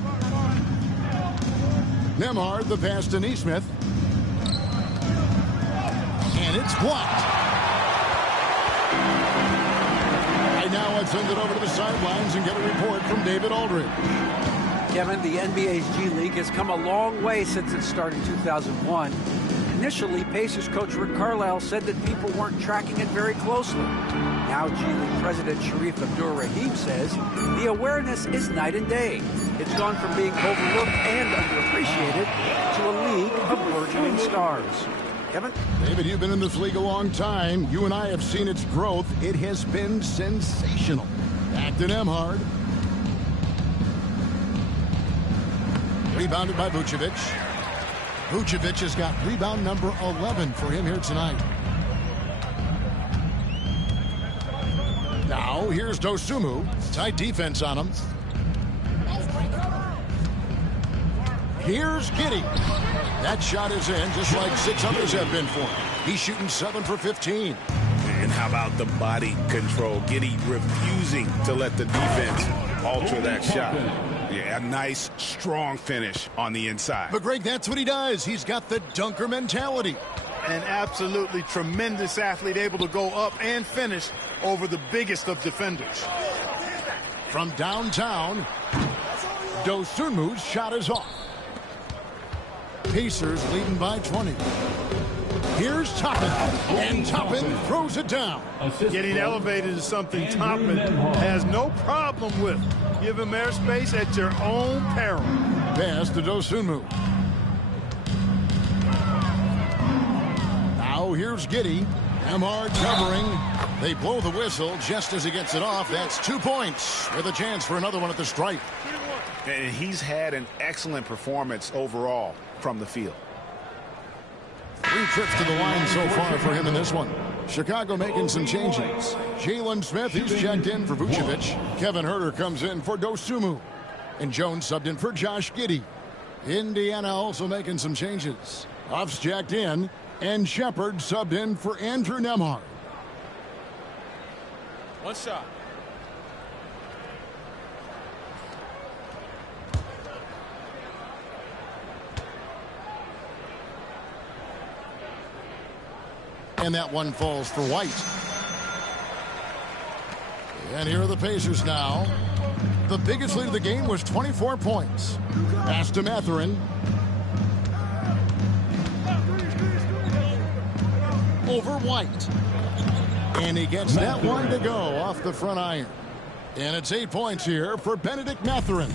Nembhard, the pass to Nesmith. And it's blocked. And now let's send it over to the sidelines and get a report from David Aldridge. Kevin, the NBA's G League has come a long way since it started in 2001. Initially, Pacers coach Rick Carlisle said that people weren't tracking it very closely. Now G League President Sharif Abdur-Rahim says the awareness is night and day. It's gone from being overlooked and underappreciated to a league of burgeoning stars. Kevin? David, you've been in this league a long time. You and I have seen its growth. It has been sensational. Back to Nembhard. Rebounded by Vucevic. Vucevic has got rebound number 11 for him here tonight. Now, here's Dosunmu. Tight defense on him. Here's Giddey. That shot is in, just like 6 others have been for him. He's shooting 7 for 15. And how about the body control? Giddey refusing to let the defense alter that shot. Yeah, a nice, strong finish on the inside. But, Greg, that's what he does. He's got the dunker mentality. An absolutely tremendous athlete, able to go up and finish over the biggest of defenders. From downtown, Dosunmu's shot is off. Pacers leading by 20. Here's Toppin, and Toppin throws it down. Getting elevated is something Toppin has no problem with. Give him airspace at your own peril. Pass to Dosunmu. Now here's Giddey. Nembhard covering. They blow the whistle just as he gets it off. That's 2 points with a chance for another one at the stripe. And he's had an excellent performance overall from the field. 3 trips to the line so far for him in this one. Chicago making some changes. Jalen Smith, he's checked in for Vucevic. Kevin Huerter comes in for Dosunmu. And Jones subbed in for Josh Giddey. Indiana also making some changes. Huff's checked in. And Shepard subbed in for Andrew Nembhard. One shot. And that one falls for White. And here are the Pacers now. The biggest lead of the game was 24 points. Pass to Mathurin. Over White. And he gets that one to go off the front iron. And it's 8 points here for Benedict Mathurin.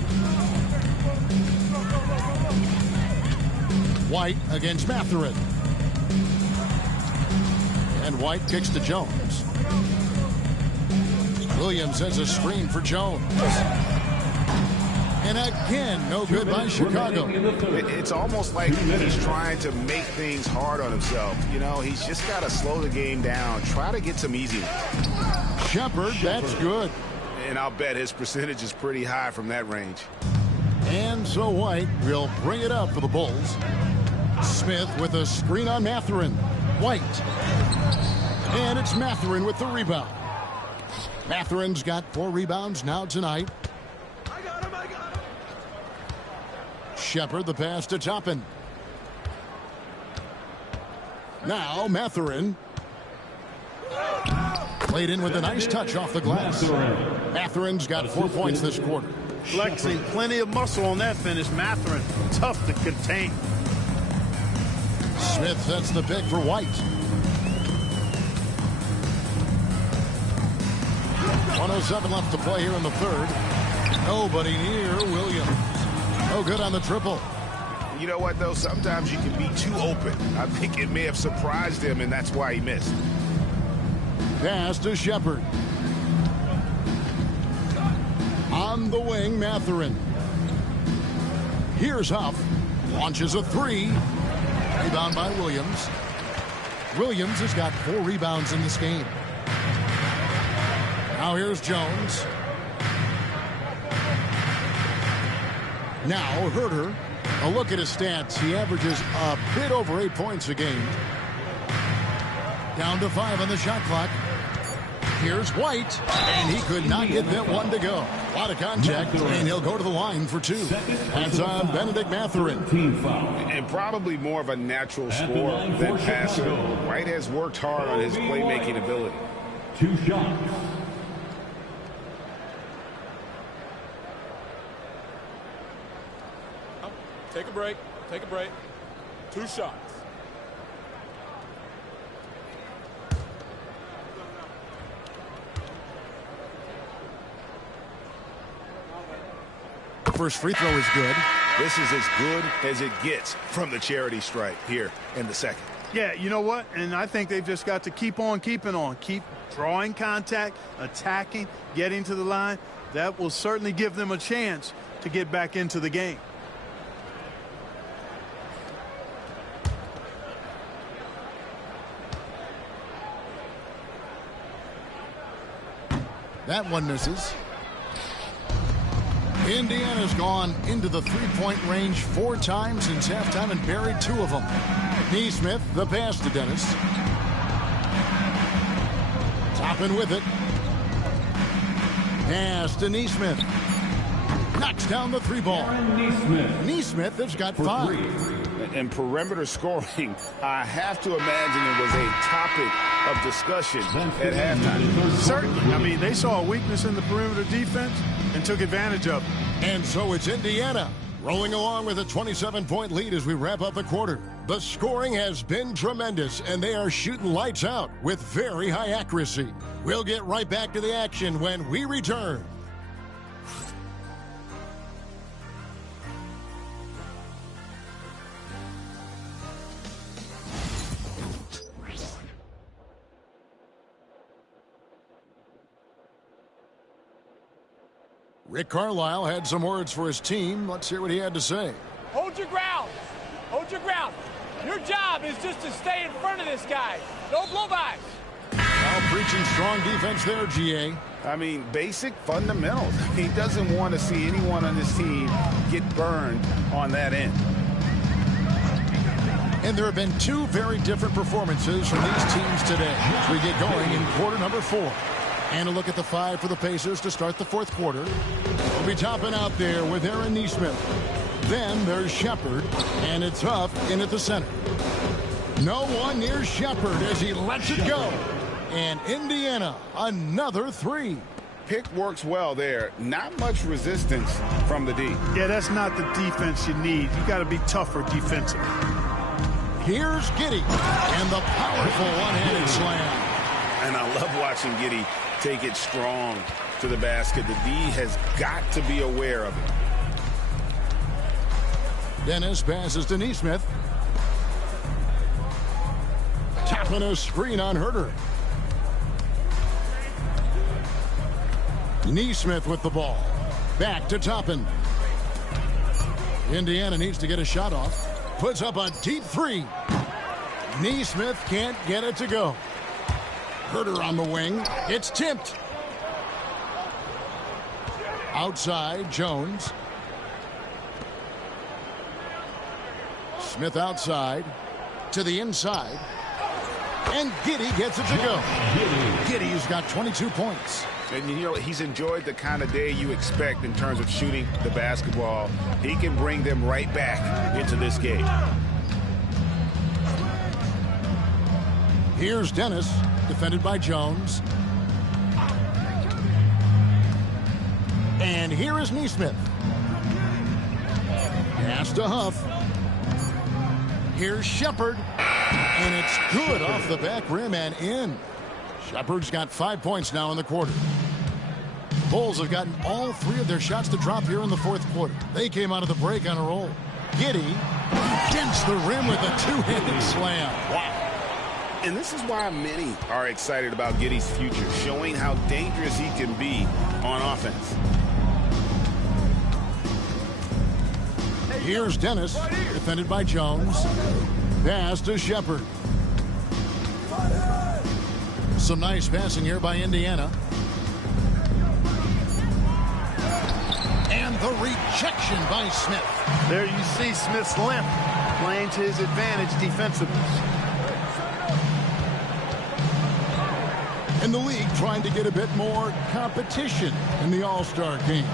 White against Mathurin. And White kicks to Jones. Williams has a screen for Jones. And again, no good by Chicago. It's almost like he's trying to make things hard on himself. You know, he's just got to slow the game down. Try to get some easy ones. Shepard, that's good. And I'll bet his percentage is pretty high from that range. And so White will bring it up for the Bulls. Smith with a screen on Mathurin. White. And it's Mathurin with the rebound. Mathurin's got 4 rebounds now tonight. Shepard, the pass to Toppin. Now Mathurin. Played in with a nice touch off the glass. Mathurin's got 4 points this quarter. Flexing plenty of muscle on that finish. Mathurin, tough to contain. Smith sets the pick for White. 1:07 left to play here in the third. Nobody near Williams. No good on the triple. You know what, though? Sometimes you can be too open. I think it may have surprised him, and that's why he missed. Pass to Shepard. On the wing, Mathurin. Here's Huff. Launches a three. Rebound by Williams. Williams has got 4 rebounds in this game. Now here's Jones. Now Herter. A look at his stats. He averages a bit over 8 points a game. Down to 5 on the shot clock. Here's White, and he could not get that one to go. A lot of contact, and he'll go to the line for 2. That's on Benedict Mathurin. And probably more of a natural scorer than passer. White has worked hard on his playmaking ability. 2 shots. Take a break. Take a break. 2 shots. First free throw is good. This is as good as it gets from the charity stripe here in the second. Yeah, you know what? And I think they've just got to keep on keeping on. Keep drawing contact, attacking, getting to the line. That will certainly give them a chance to get back into the game. That one misses. Indiana's gone into the three-point range 4 times since halftime and buried 2 of them. Neesmith, the pass to Dennis. Toppin with it. Pass to Neesmith. Knocks down the 3 ball. Neesmith has got 5. And perimeter scoring, I have to imagine it was a topic of discussion at halftime. Certainly. I mean, they saw a weakness in the perimeter defense and took advantage of it. And so it's Indiana rolling along with a 27-point lead as we wrap up the quarter. The scoring has been tremendous, and they are shooting lights out with very high accuracy. We'll get right back to the action when we return. Rick Carlisle had some words for his team. Let's hear what he had to say. Hold your ground. Hold your ground. Your job is just to stay in front of this guy. No blow-bys. Now preaching strong defense there, GA. I mean, basic fundamentals. He doesn't want to see anyone on his team get burned on that end. And there have been 2 very different performances from these teams today as we get going in quarter number 4. And a look at the 5 for the Pacers to start the 4th quarter. We'll be topping out there with Aaron Neesmith. Then there's Shepard, and it's Huff in at the center. No one near Shepard as he lets it go. And Indiana, another 3. Pick works well there. Not much resistance from the D. Yeah, that's not the defense you need. You got to be tougher defensively. Here's Giddey, and the powerful one-handed slam. And I love watching Giddey take it strong to the basket. The D has got to be aware of it. Dennis passes to Neesmith. Tapping a screen on Herter. Neesmith with the ball. Back to Toppin. Indiana needs to get a shot off. Puts up a deep 3. Neesmith can't get it to go. Herter on the wing. It's tipped. Outside, Jones. Smith outside. To the inside. And Giddey gets it to go. Giddey's got 22 points. And you know, he's enjoyed the kind of day you expect in terms of shooting the basketball. He can bring them right back into this game. Here's Dennis, defended by Jones. And here is Neesmith. Pass to Huff. Here's Shepard. And it's good off the back rim and in. Shepard's got 5 points now in the quarter. Bulls have gotten all 3 of their shots to drop here in the 4th quarter. They came out of the break on a roll. Giddey against the rim with a 2-handed slam. Wow. And this is why many are excited about Giddey's future, showing how dangerous he can be on offense. Hey, Here's Dennis, defended by Jones. Pass to Shepard. Some nice passing here by Indiana. And the rejection by Smith. There you see Smith's length playing to his advantage defensively. And the league trying to get a bit more competition in the All-Star game.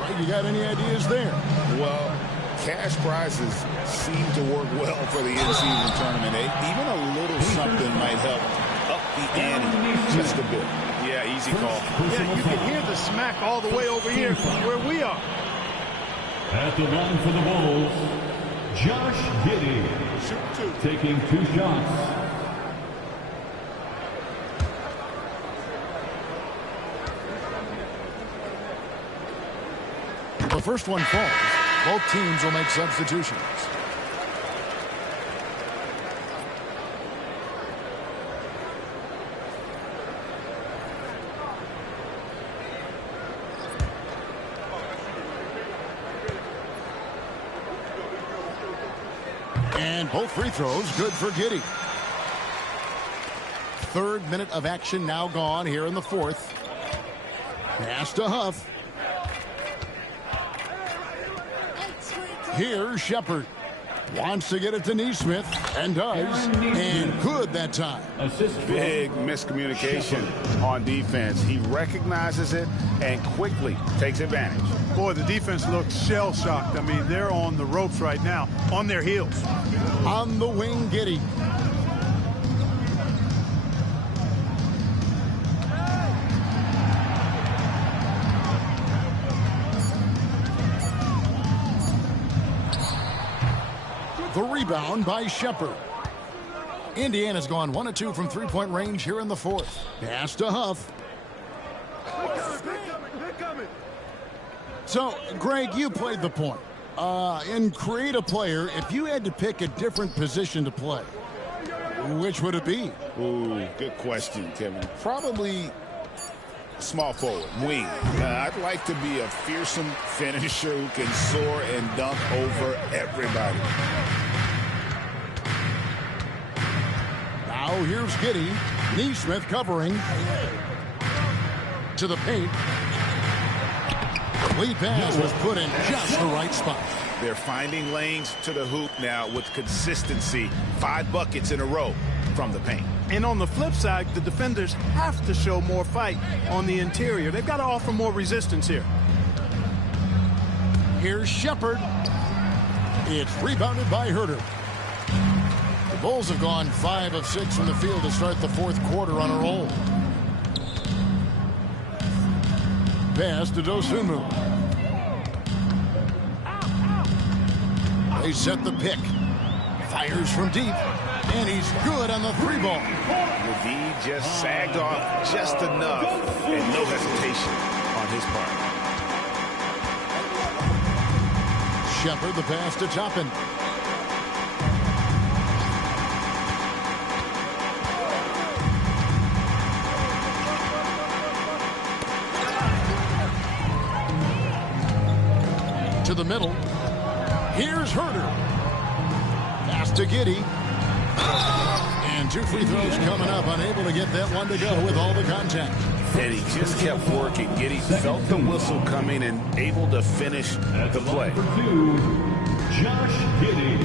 Right, you got any ideas there? Well, cash prizes seem to work well for the in-season tournament. Even a little something might help up the ante just a bit. Yeah, easy call. Yeah, you can hear the smack all the way over here where we are. At the line for the Bulls, Josh Giddey, taking 2 shots. The first one falls. Both teams will make substitutions. And both free throws good for Giddey. 3rd minute of action now gone here in the 4th. Pass to Huff. Here's Shepard. Wants to get it to Neesmith, and does. And good that time. Big miscommunication on defense. He recognizes it and quickly takes advantage. Boy, the defense looks shell-shocked. I mean, they're on the ropes right now, on their heels. On the wing, Giddey. The rebound by Shepard. Indiana's gone 1 of 2 from three-point range here in the 4th. Pass to Huff. So, Greg, you played the point. In create a player, if you had to pick a different position to play, which would it be? Ooh, good question, Kevin. Probably small forward, wing. I'd like to be a fearsome finisher who can soar and dunk over everybody. Now here's Giddey. Neesmith covering. To the paint. Lead pass was put in just the right spot. They're finding lanes to the hoop now with consistency. 5 buckets in a row from the paint. And on the flip side, the defenders have to show more fight on the interior. They've got to offer more resistance here. Here's Shepard. It's rebounded by Herter. The Bulls have gone 5 of 6 from the field to start the 4th quarter on a roll. Pass to Dosunmu. They set the pick. Fires from deep. And he's good on the 3-ball. McGee just sagged off just enough and no hesitation on his part. Shepard the pass to Toppin. To the middle. Here's Herter. Pass to Giddey. And 2 free throws coming up. Unable to get that one to go with all the contact. And he just kept working. Giddey felt the whistle coming and able to finish the play. Number 2, Josh Giddey.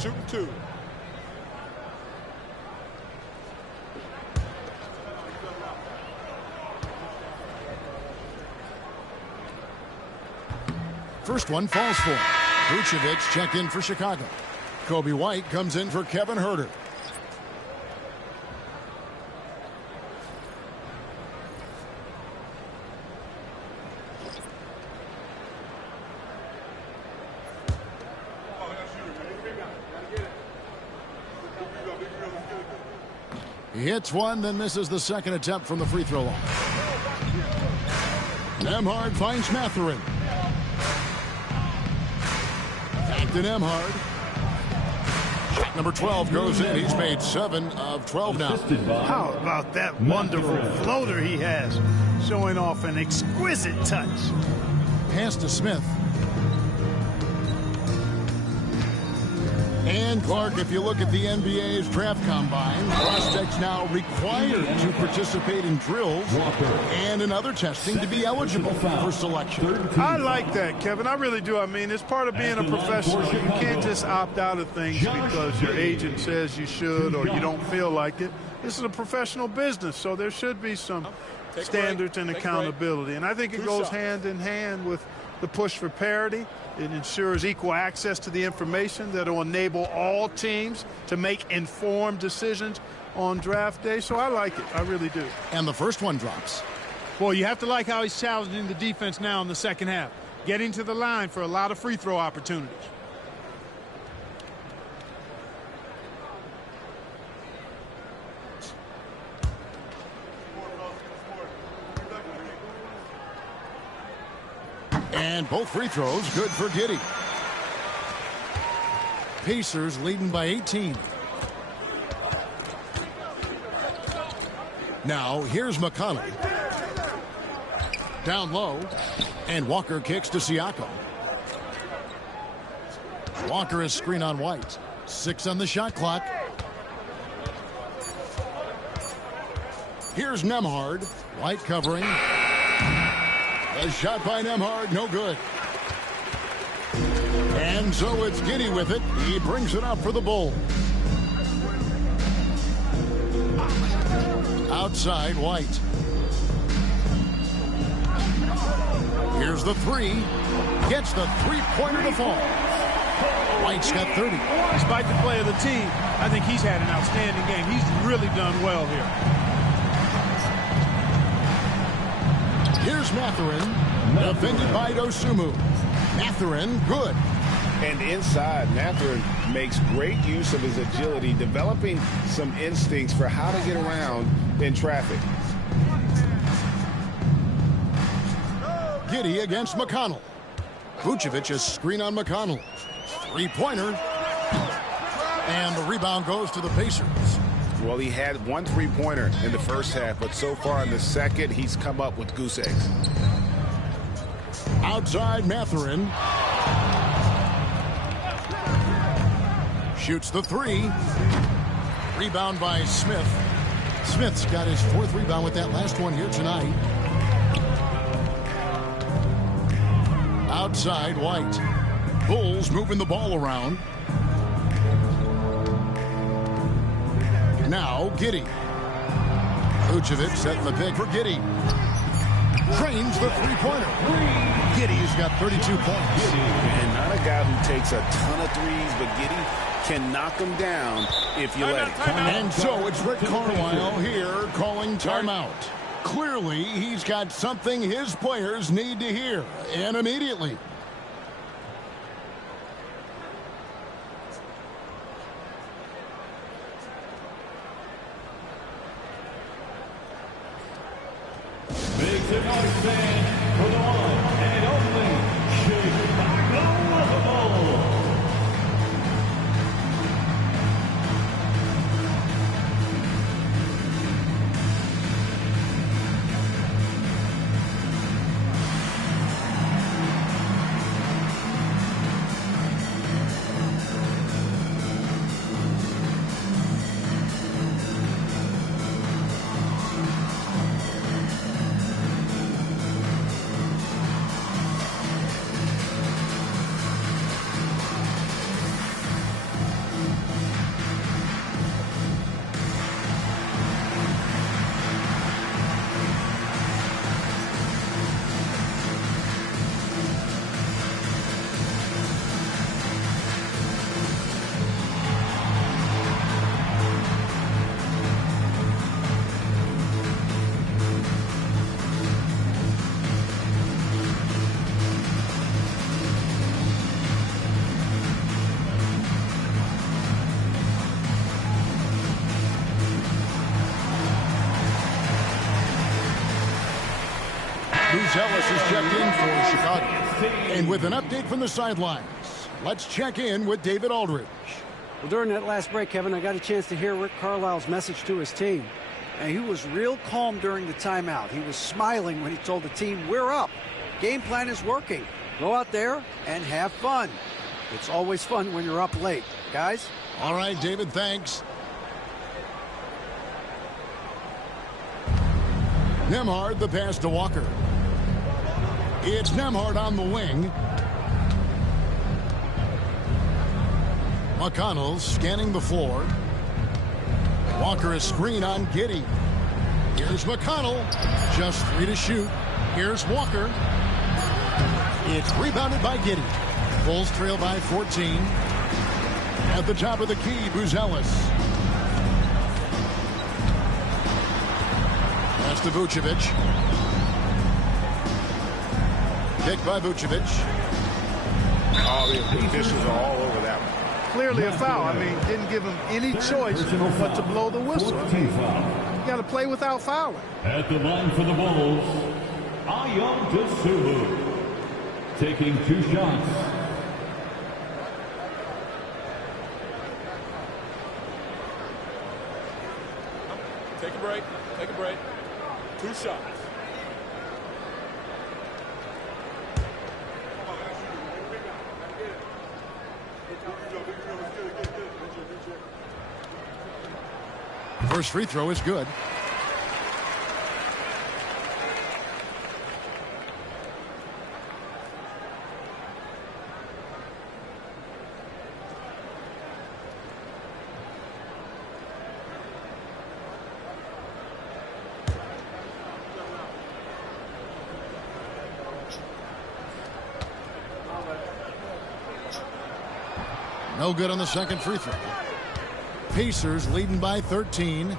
Shooting 2. First one falls for him. Vucevic checked in for Chicago. Kobe White comes in for Kevin Herter. He hits one, then misses the second attempt from the free throw line. Nembhard finds Mathurin. Back to Nembhard. Shot number 12 goes in. He's made 7 of 12 now. How about that wonderful floater he has? showing off an exquisite touch. Pass to Smith. And Clark, if you look at the NBA's draft combine, prospects now required to participate in drills and in other testing to be eligible for selection. I like that, Kevin. I really do. I mean, it's part of being a professional. You can't just opt out of things because your agent says you should or you don't feel like it. This is a professional business, so there should be some standards and accountability. And I think it goes hand in hand with the push for parity. It ensures equal access to the information that will enable all teams to make informed decisions on draft day. So I like it. I really do. And the first one drops. Boy, you have to like how he's challenging the defense now in the second half. Getting to the line for a lot of free throw opportunities. And both free throws good for Giddey. Pacers leading by 18. Now here's McConnell. Down low. And Walker kicks to Siakam. Walker is screen on White. 6 on the shot clock. Here's Nembhard. White covering. A shot by Nembhard, no good. And so it's Giddey with it. He brings it up for the Bulls. Outside, White. Here's the three. Gets the three-pointer to fall. White's got 30. Despite the play of the team, I think he's had an outstanding game. He's really done well here. Here's Mathurin, defended by Dosunmu. Mathurin, good. And inside, Mathurin makes great use of his agility, developing some instincts for how to get around in traffic. Giddey against McConnell. Vucevic is screen on McConnell. Three-pointer. And the rebound goes to the Pacers. Well, he had one three-pointer in the first half, but so far in the second, he's come up with goose eggs. Outside, Mathurin. Shoots the three. Rebound by Smith. Smith's got his 4th rebound with that last one here tonight. Outside, White. Bulls moving the ball around. Now, Giddey. Vucevic setting the pick for Giddey. Drains the three-pointer. Giddey's got 32 points. And not a guy who takes a ton of threes, but Giddey can knock them down if you let it. And so it's Rick Carlisle here calling timeout. Clearly, he's got something his players need to hear, and immediately. Make the noise stand for the one and only Chicago Bulls. Ellis is checked in for Chicago. And with an update from the sidelines, let's check in with David Aldridge. Well, during that last break, Kevin, I got a chance to hear Rick Carlisle's message to his team. And he was real calm during the timeout. He was smiling when he told the team, we're up. Game plan is working. Go out there and have fun. It's always fun when you're up late. Guys? All right, David, thanks. Nembhard, the pass to Walker. It's Nembhard on the wing. McConnell scanning the floor. Walker is screen on Giddey. Here's McConnell. Just 3 to shoot. Here's Walker. It's rebounded by Giddey. Bulls trail by 14. At the top of the key, Buzelis. Pass to Vucevic. Kick by Vucevic. All the officials are all over that one. Clearly a foul. I mean, didn't give him any choice but to blow the whistle. You got to play without fouling. At the line for the Bulls, Ayam Dosunmu, taking 2 shots. Take a break. Take a break. 2 shots. First free throw is good. No good on the second free throw. Pacers leading by 13.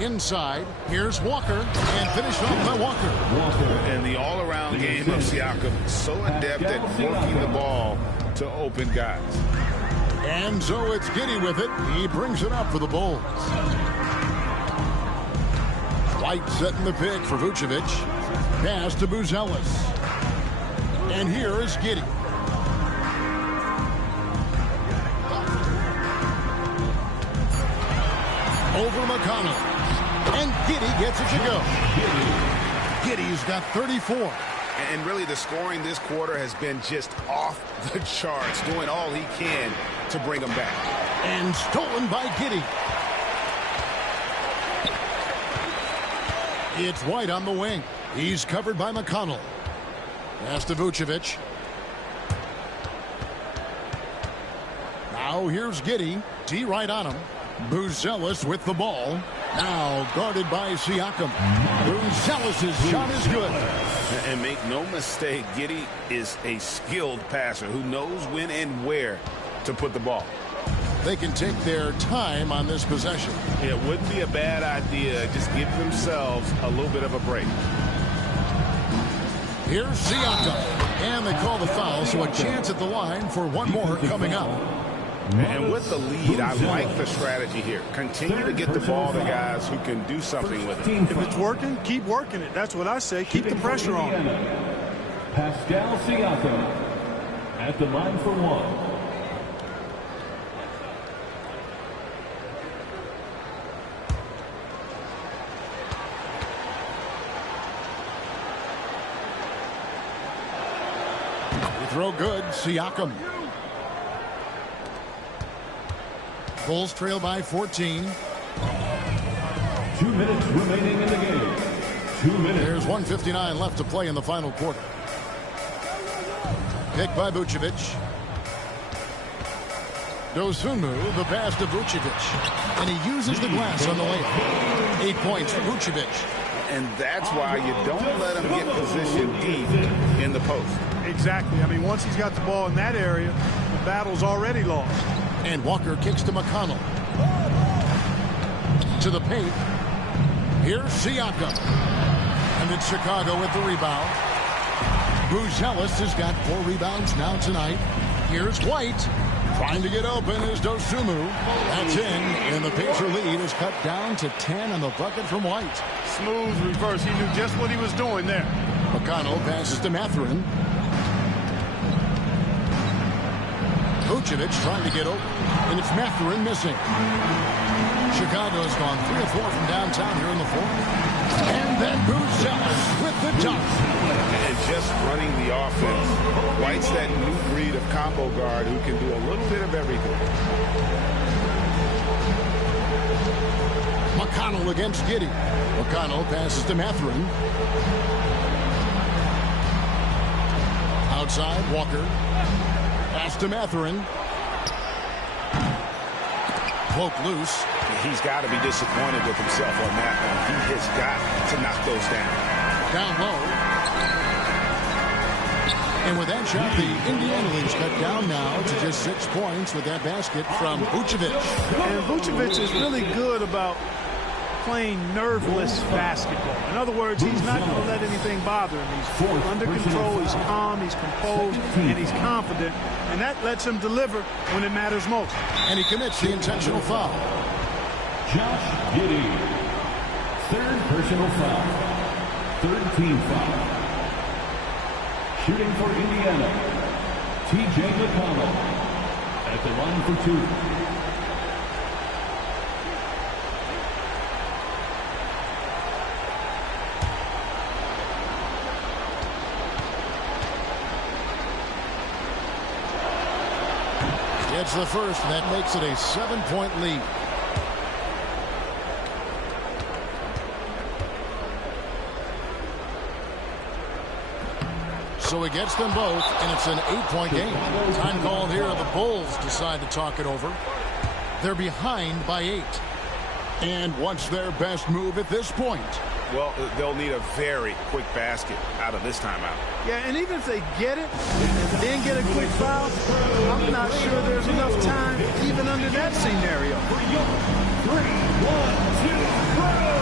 Inside, here's Walker, and finished off by Walker. And the all-around game of Siakam, so adept at working the ball to open guys. And so it's Giddey with it. He brings it up for the Bulls. White setting the pick for Vucevic. Pass to Buzelis. And here is Giddey. Over McConnell. And Giddey gets it to go. Giddey's got 34. And really the scoring this quarter has been just off the charts, doing all he can to bring them back. And stolen by Giddey. It's White on the wing. He's covered by McConnell. Pass to Vucevic. Now here's Giddey. D right on him. Buzelis with the ball. Now guarded by Siakam. Buzelis' shot is good. And make no mistake, Giddey is a skilled passer who knows when and where to put the ball. They can take their time on this possession. It wouldn't be a bad idea. Just give themselves a little bit of a break. Here's Siakam. And they call the foul, so a chance at the line for one more coming up. And with the lead, I like the strategy here. Continue to get the ball to guys who can do something with it. If it's working, keep working it. That's what I say. Keep the pressure on. Pascal Siakam at the line for 1. Throw good. Siakam. Bulls trail by 14. 2 minutes remaining in the game. 2 minutes. There's 1:59 left to play in the final quarter. Pick by Vucevic. Dosunmu, the pass to Vucevic. And he uses the glass on the layup. 8 points for Vucevic. And that's why you don't let him get positioned deep in the post. Exactly. I mean, once he's got the ball in that area, the battle's already lost. And Walker kicks to McConnell. To the paint. Here's Siakam. And it's Chicago with the rebound. Buzelis has got 4 rebounds now tonight. Here's White. Trying to get open is Dosunmu. That's in. And the Pacer lead is cut down to 10 on the bucket from White. Smooth reverse. He knew just what he was doing there. McConnell passes to Mathurin. Vucevic trying to get open, and it's Mathurin missing. Chicago's gone 3 of 4 from downtown here in the fourth. And then Vucevic with the dunk. And just running the offense. White's that new breed of combo guard who can do a little bit of everything. McConnell against Giddey. McConnell passes to Mathurin. Outside, Walker. Pass to Mathurin. Cloak loose. He's got to be disappointed with himself on that one. He has got to knock those down. Down low. And with that shot, the Indiana lead's cut down now to just 6 points with that basket from Vucevic. And Vucevic is really good about playing nerveless basketball. In other words, he's not going to let anything bother him. He's under control, he's calm, he's composed, and he's confident. And that lets him deliver when it matters most. And he commits the intentional foul. Josh Giddey. Third personal foul. Third team foul. Shooting for Indiana, T.J. McConnell at the line for 2. It's the first, and that makes it a 7-point lead. So he gets them both, and it's an 8-point game. Time called here. The Bulls decide to talk it over. They're behind by 8. And what's their best move at this point? Well, they'll need a very quick basket out of this timeout. Yeah, and even if they get it and then get a quick foul, I'm not sure there's enough time even under that scenario. 3, 1, 2, throw!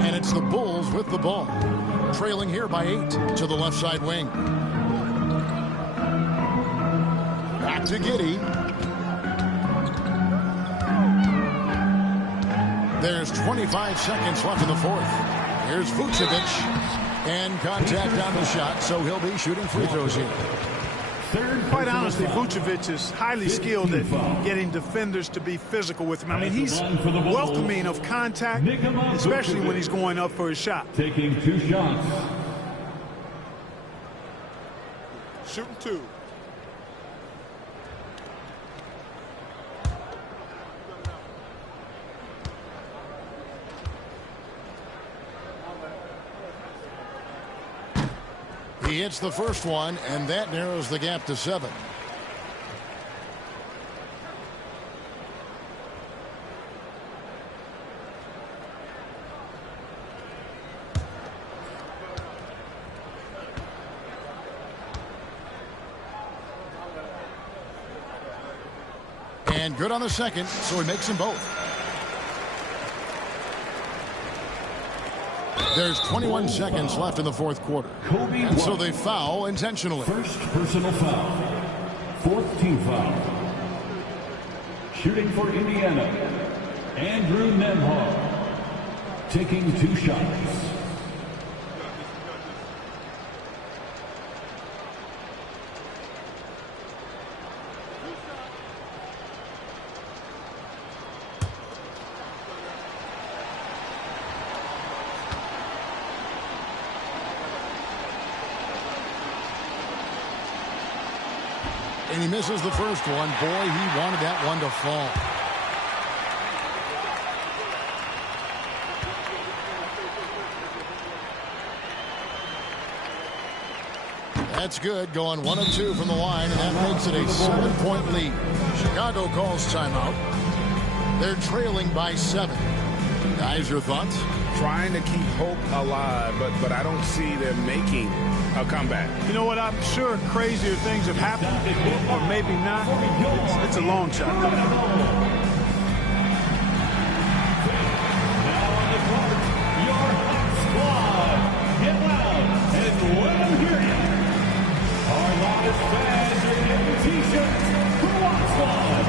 And it's the Bulls with the ball, trailing here by 8 to the left side wing. Back to Giddey. There's 25 seconds left in the fourth. Here's Vucevic, and contact on the shot, so he'll be shooting free throws here. Quite honestly, Vucevic is highly skilled at getting defenders to be physical with him. I mean, he's welcoming of contact, especially when he's going up for his shot. Taking 2 shots. Shooting 2. He hits the first one, and that narrows the gap to 7. And good on the second, so he makes them both. There's 21 seconds left in the fourth quarter. And so they foul intentionally. First personal foul. Fourth team foul. Shooting for Indiana, Andrew Nembhard, taking 2 shots. And he misses the first one. Boy, he wanted that one to fall. That's good, going 1 of 2 from the line, and that makes it a 7-point lead. Chicago calls timeout. They're trailing by 7. Guys, your thoughts? Trying to keep hope alive, but I don't see them making a comeback. You know what? I'm sure crazier things have happened, or maybe not. It's a long shot. Your hot squad. Get loud and let them hear you. Our loudest fans are getting T-shirts for the Hot Squad.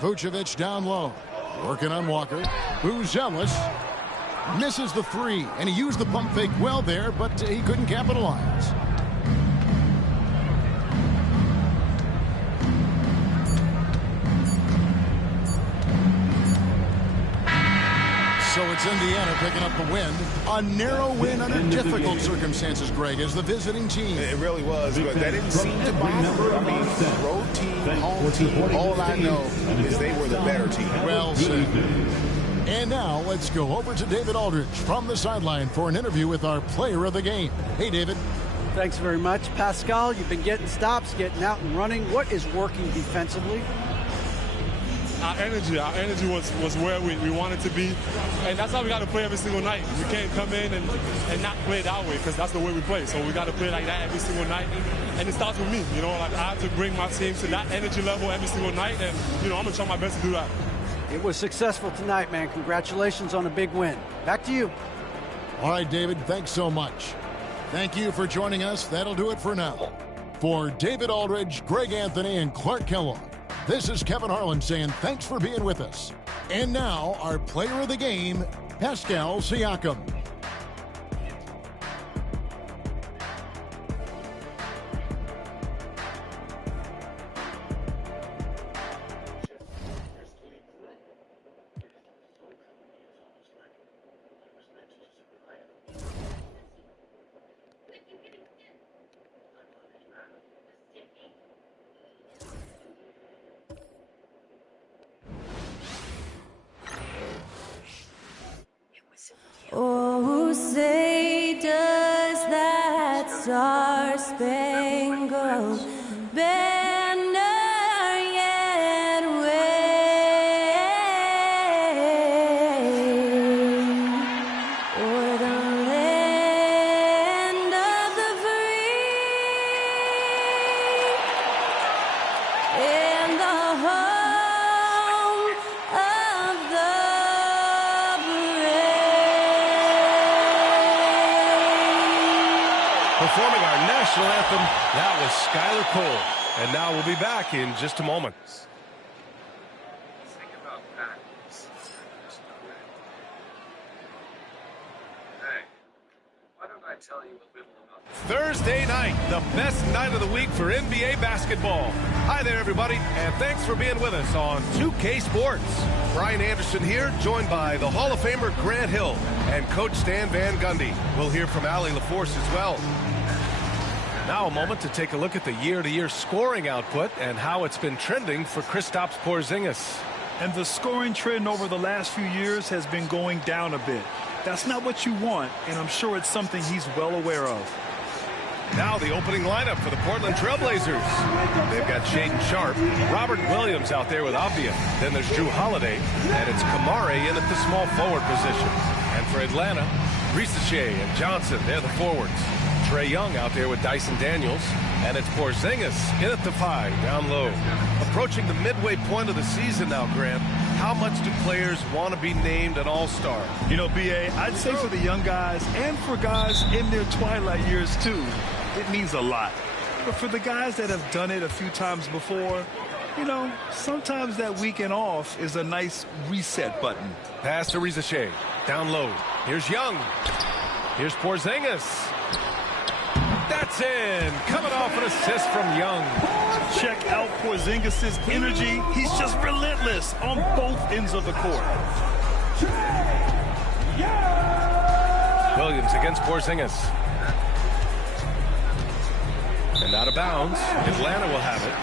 Vucevic down low. Working on Walker. Who's zealous. Misses the 3. And he used the pump fake well there, but he couldn't capitalize. So it's Indiana picking up the win. A narrow win under difficult circumstances, Greg, as the visiting team. It really was, but that didn't seem to bother. I mean, road team, home team, all I know is they were the better team. Well said. And now let's go over to David Aldridge from the sideline for an interview with our player of the game. Hey, David. Thanks very much. Pascal, you've been getting stops, getting out and running. What is working defensively? Our energy was where we wanted to be, and that's how we got to play every single night. We can't come in and not play that way, because that's the way we play. So we got to play like that every single night, and it starts with me. You know, like I have to bring my team to that energy level every single night, and you know I'm gonna try my best to do that. It was successful tonight, man. Congratulations on a big win. Back to you. All right, David, thanks so much. Thank you for joining us. That'll do it for now. For David Aldridge, Greg Anthony, and Clark Kellogg, this is Kevin Harlan saying thanks for being with us. And now, our player of the game, Pascal Siakam. Oh, say does that star-spangled banner yet wave o'er the land of the free? national anthem. That was Skylar Cole. And now we'll be back in just a moment. Tell you a little about Thursday night, the best night of the week for NBA basketball. Hi there, everybody, and thanks for being with us on 2K Sports. Brian Anderson here, joined by the Hall of Famer Grant Hill and Coach Stan Van Gundy. We'll hear from Allie LaForce as well. Now a moment to take a look at the year-to-year scoring output and how it's been trending for Kristaps Porzingis. And the scoring trend over the last few years has been going down a bit. That's not what you want, and I'm sure it's something he's well aware of. Now the opening lineup for the Portland Trailblazers. They've got Shaedon Sharpe, Robert Williams out there with Avdia. Then there's Drew Holiday, and it's Kamare in at the small forward position. And for Atlanta, Risache and Johnson, they're the forwards. Trae Young out there with Dyson Daniels, and it's Porzingis in at the 5, down low. Approaching the midway point of the season now, Grant. How much do players want to be named an all-star? You know, B.A., I'd say for the young guys and for guys in their twilight years, too, it means a lot. But for the guys that have done it a few times before, you know, sometimes that weekend off is a nice reset button. Pass to Risache. Down low. Here's Young. Here's Porzingis. That's in. Coming off an assist from Young. Check out Porzingis' energy. He's just relentless on both ends of the court. Williams against Porzingis. And out of bounds. Atlanta will have it.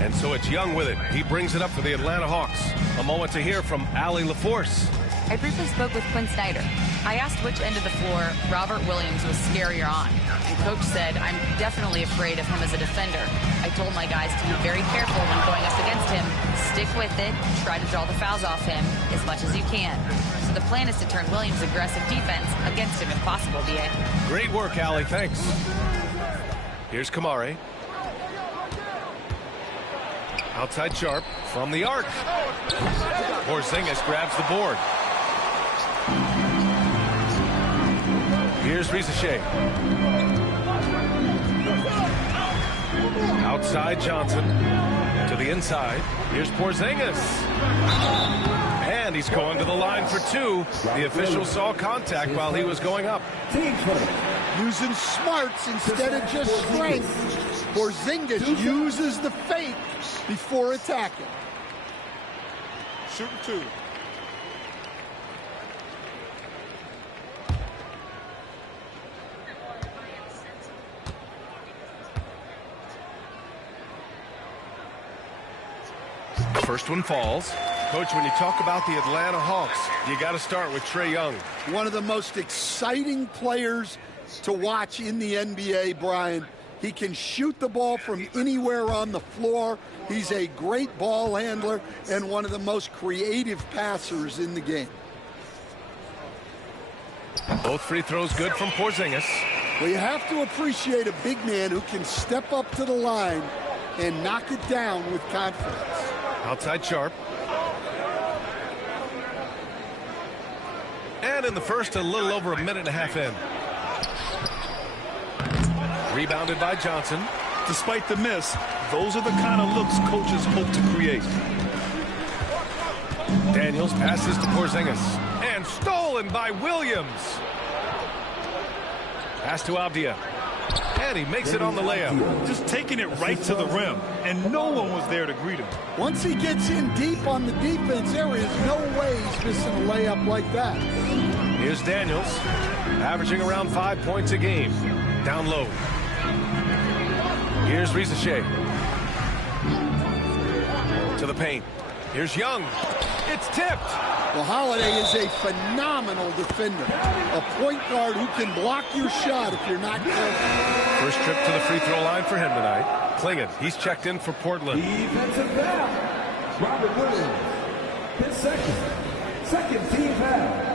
And so it's Young with it. He brings it up for the Atlanta Hawks. A moment to hear from Allie LaForce. I briefly spoke with Quinn Snyder. I asked which end of the floor Robert Williams was scarier on. And Coach said, I'm definitely afraid of him as a defender. I told my guys to be very careful when going up against him. Stick with it. Try to draw the fouls off him as much as you can. So the plan is to turn Williams' aggressive defense against him if possible, B.A. Great work, Allie. Thanks. Here's Kamare. Outside Sharpe from the arc. Porzingis grabs the board. Here's Risache. Outside Johnson. To the inside. Here's Porzingis. And he's going to the line for 2. The official saw contact while he was going up. Using smarts instead of just strength. Porzingis uses the fake before attacking. Shooting 2. First one falls. Coach, when you talk about the Atlanta Hawks, you got to start with Trae Young. One of the most exciting players to watch in the NBA, Brian. He can shoot the ball from anywhere on the floor. He's a great ball handler and one of the most creative passers in the game. Both free throws good from Porzingis. Well, you have to appreciate a big man who can step up to the line and knock it down with confidence. Outside Sharpe. And in the first, a little over a minute and a half in. Rebounded by Johnson. Despite the miss, those are the kind of looks coaches hope to create. Daniels passes to Porzingis. And stolen by Williams. Pass to Avdia. And he makes it on the layup. Just taking it right to the rim, and no one was there to greet him. Once he gets in deep on the defense, there is no way he's missing a layup like that. Here's Daniels, averaging around 5 points a game. Down low. Here's Risache. To the paint. Here's Young. It's tipped. Well, Holiday is a phenomenal defender. A point guard who can block your shot if you're not careful. First trip to the free throw line for him tonight. Klingon, he's checked in for Portland. Defensive foul. Robert Williams. His second team foul.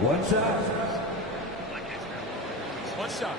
One shot. shot.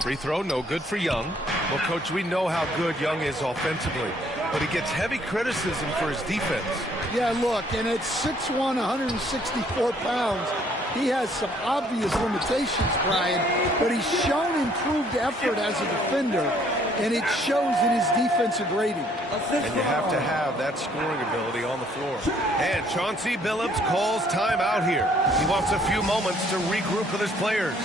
Free throw, no good for Young. Well, Coach, we know how good Young is offensively, but he gets heavy criticism for his defense. Yeah, look, and at 6'1", 164 pounds, he has some obvious limitations, Brian, but he's shown improved effort as a defender, and it shows in his defensive rating. And you have to have that scoring ability on the floor. And Chauncey Billups calls timeout here. He wants a few moments to regroup with his players.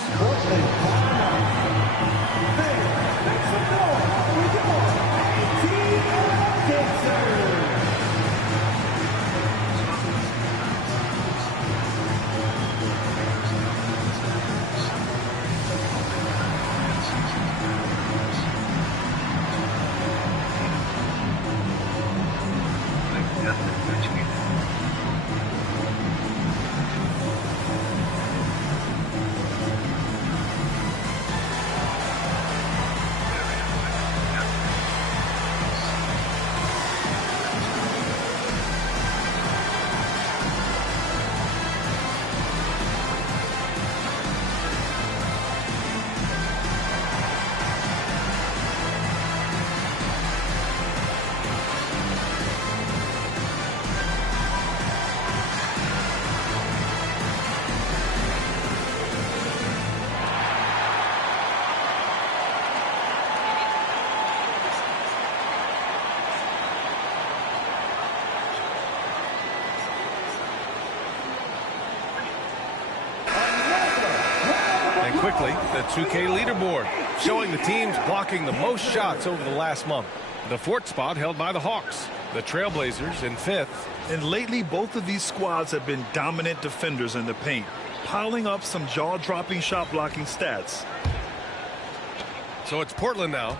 Quickly, the 2K leaderboard showing the teams blocking the most shots over the last month. The fourth spot held by the Hawks. The Trailblazers in fifth. And lately, both of these squads have been dominant defenders in the paint, piling up some jaw-dropping shot-blocking stats. So it's Portland now.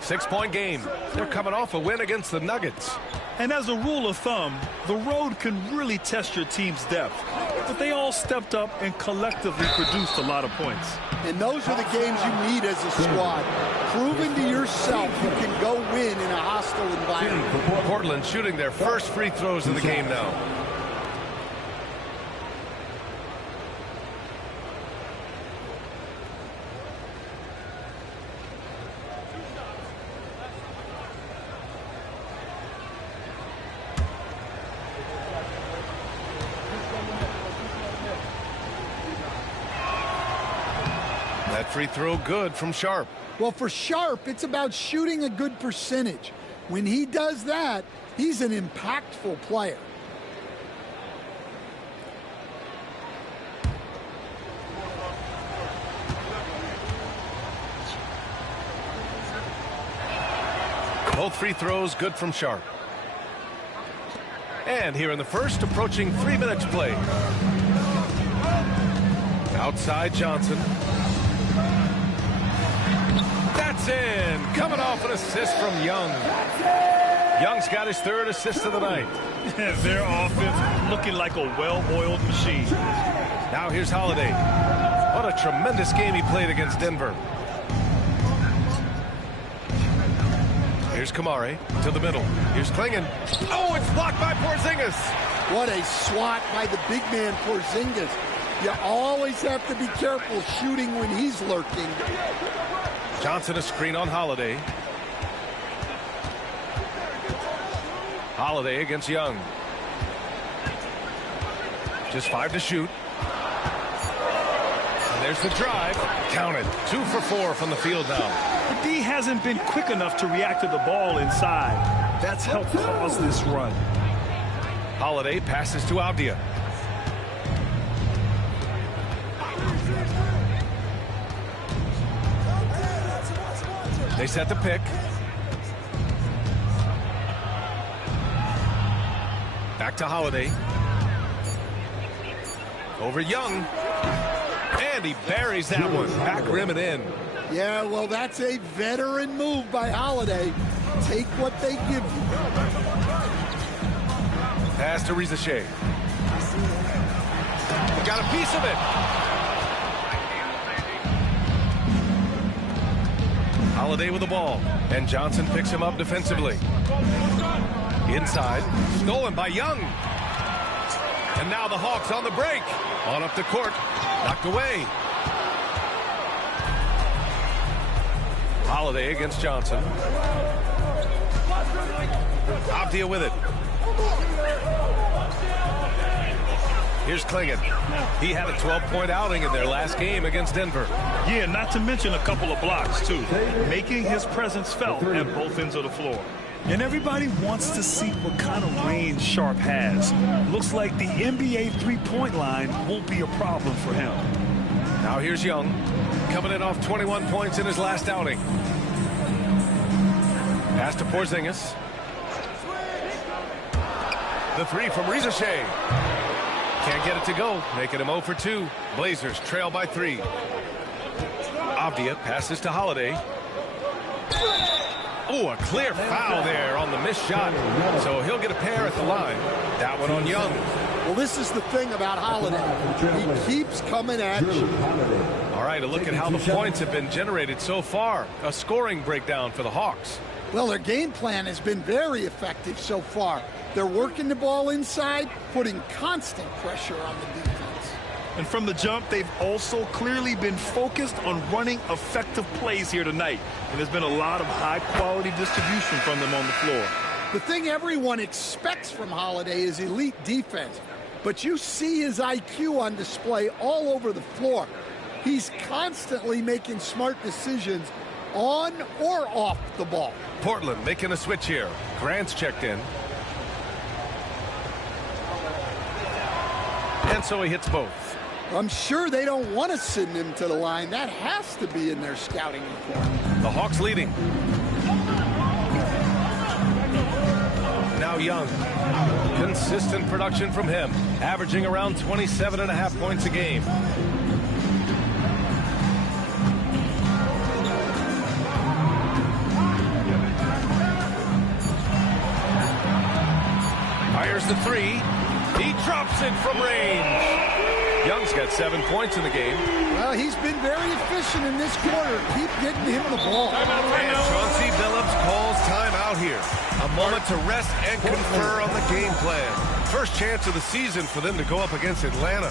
6-point game. They're coming off a win against the Nuggets. And as a rule of thumb, the road can really test your team's depth. But they all stepped up and collectively produced a lot of points. And those are the games you need as a squad. Proving to yourself you can go win in a hostile environment. Portland shooting their first free throws of the game now. That free throw good from Sharp. Well, for Sharp, it's about shooting a good percentage. When he does that, he's an impactful player. Both free throws good from Sharp. And here in the first, approaching 3 minutes play. Outside Johnson. That's in. Coming off an assist from Young. Young's got his third assist of the night. Their offense looking like a well-oiled machine. Now here's Holiday. What a tremendous game he played against Denver. Here's Kamare to the middle. Here's Klingon. Oh, it's blocked by Porzingis. What a swat by the big man Porzingis. You always have to be careful shooting when he's lurking. Johnson a screen on Holiday. Holiday against Young. Just 5 to shoot. And there's the drive. Counted. 2 for 4 from the field now. The D hasn't been quick enough to react to the ball inside. That's helped cause this run. Holiday passes to Avdia. They set the pick. Back to Holiday. Over Young. And he buries that one. Back rim and in. Yeah, well, that's a veteran move by Holiday. Take what they give you. Pass to Rizachet. He got a piece of it. Holiday with the ball, and Johnson picks him up defensively. Inside, stolen by Young. And now the Hawks on the break. On up the court, knocked away. Holiday against Johnson. Avdia with it. Here's Klingon. He had a 12-point outing in their last game against Denver. Yeah, not to mention a couple of blocks, too, making his presence felt at both ends of the floor. And everybody wants to see what kind of range Sharp has. Looks like the NBA three-point line won't be a problem for him. Now here's Young, coming in off 21 points in his last outing. Pass to Porzingis. The three from Rizashea. Can't get it to go, making him 0 for 2. Blazers trail by 3. Avdia passes to Holiday. Oh, a clear foul there on the missed shot. So he'll get a pair at the line. That one on Young. Well, this is the thing about Holiday. He keeps coming at you. All right, a look at how the points have been generated so far. A scoring breakdown for the Hawks. Well, their game plan has been very effective so far. They're working the ball inside, putting constant pressure on the defense. And from the jump, they've also clearly been focused on running effective plays here tonight. And there's been a lot of high-quality distribution from them on the floor. The thing everyone expects from Holiday is elite defense. But you see his IQ on display all over the floor. He's constantly making smart decisions on or off the ball. Portland making a switch here. Grant's checked in. And so he hits both. I'm sure they don't want to send him to the line. That has to be in their scouting report. The Hawks leading. Now Young. Consistent production from him, averaging around 27.5 points a game. Fires the three. He drops it from range. Young's got 7 points in the game. Well, he's been very efficient in this quarter. Keep getting him the ball. And Chauncey Billups calls timeout here. A moment to rest and confer on the game plan. First chance of the season for them to go up against Atlanta.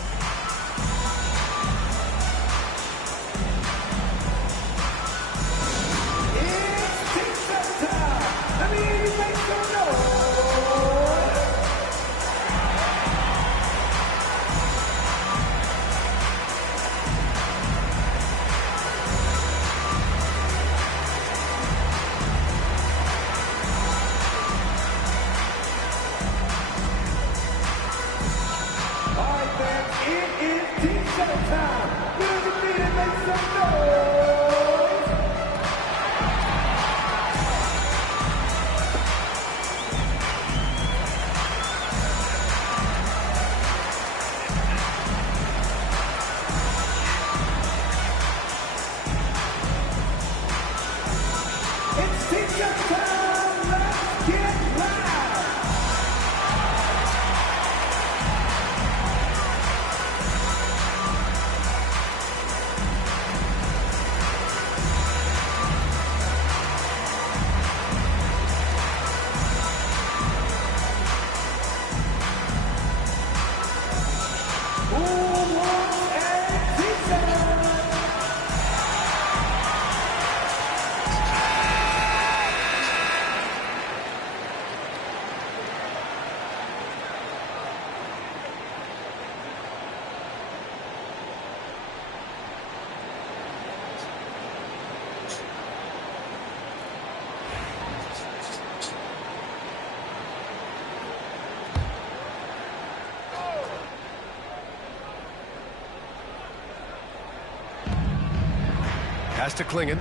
Pass to Klingon.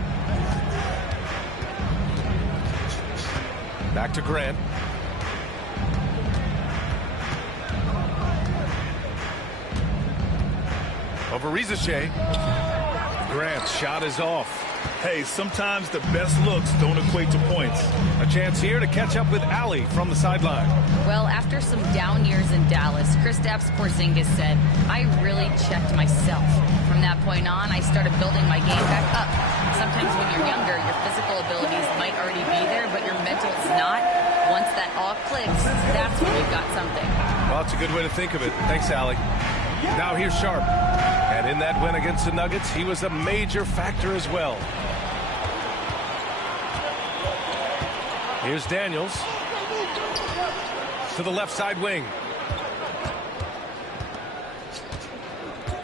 Back to Grant. Over Rizashea. Grant's shot is off. Hey, sometimes the best looks don't equate to points. A chance here to catch up with Allie from the sideline. Well, after some down years in Dallas, Kristaps Porzingis said, I really checked myself. From that point on, I started building my game back up. Sometimes when you're younger, your physical abilities might already be there, but your mental's not. Once that all clicks, that's when we've got something. Well, it's a good way to think of it. Thanks, Allie. Now here's Sharp. And in that win against the Nuggets, he was a major factor as well. Here's Daniels to the left side wing.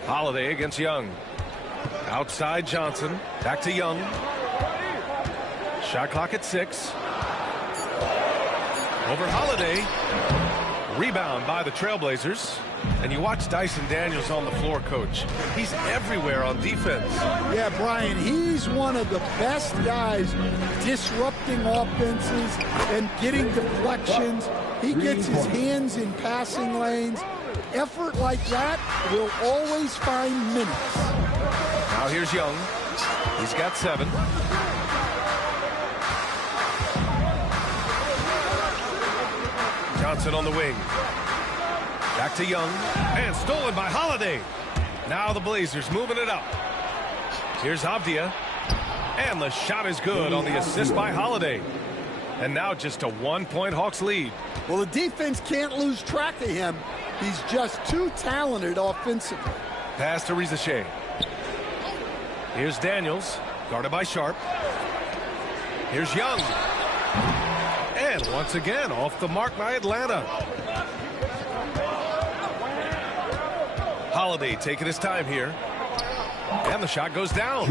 Holiday against Young. Outside Johnson. Back to Young. Shot clock at 6. Over Holiday. Rebound by the Trailblazers. And you watch Dyson Daniels on the floor, Coach. He's everywhere on defense. Yeah, Brian, he's one of the best guys disrupting offenses and getting deflections. He gets his hands in passing lanes. Effort like that will always find minutes. Now here's Young. He's got 7. Johnson on the wing. Back to Young. And stolen by Holiday. Now the Blazers moving it up. Here's Avdia. And the shot is good on the assist by Holiday. And now just a 1-point Hawks lead. Well, the defense can't lose track of him. He's just too talented offensively. Pass to Rizachet. Here's Daniels. Guarded by Sharp. Here's Young. And once again, off the mark by Atlanta. Holiday taking his time here. And the shot goes down.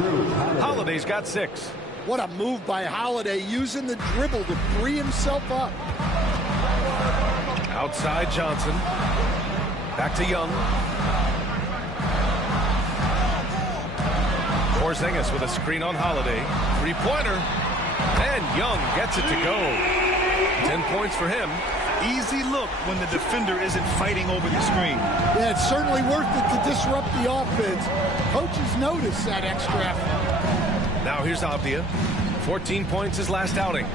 Holiday's got 6. What a move by Holiday, using the dribble to free himself up. Outside Johnson. Back to Young. Porzingis with a screen on Holiday. 3-pointer. And Young gets it to go. 10 points for him. Easy look when the defender isn't fighting over the screen. Yeah, it's certainly worth it to disrupt the offense. Coaches notice that extra effort. Now here's Avdia. 14 points his last outing.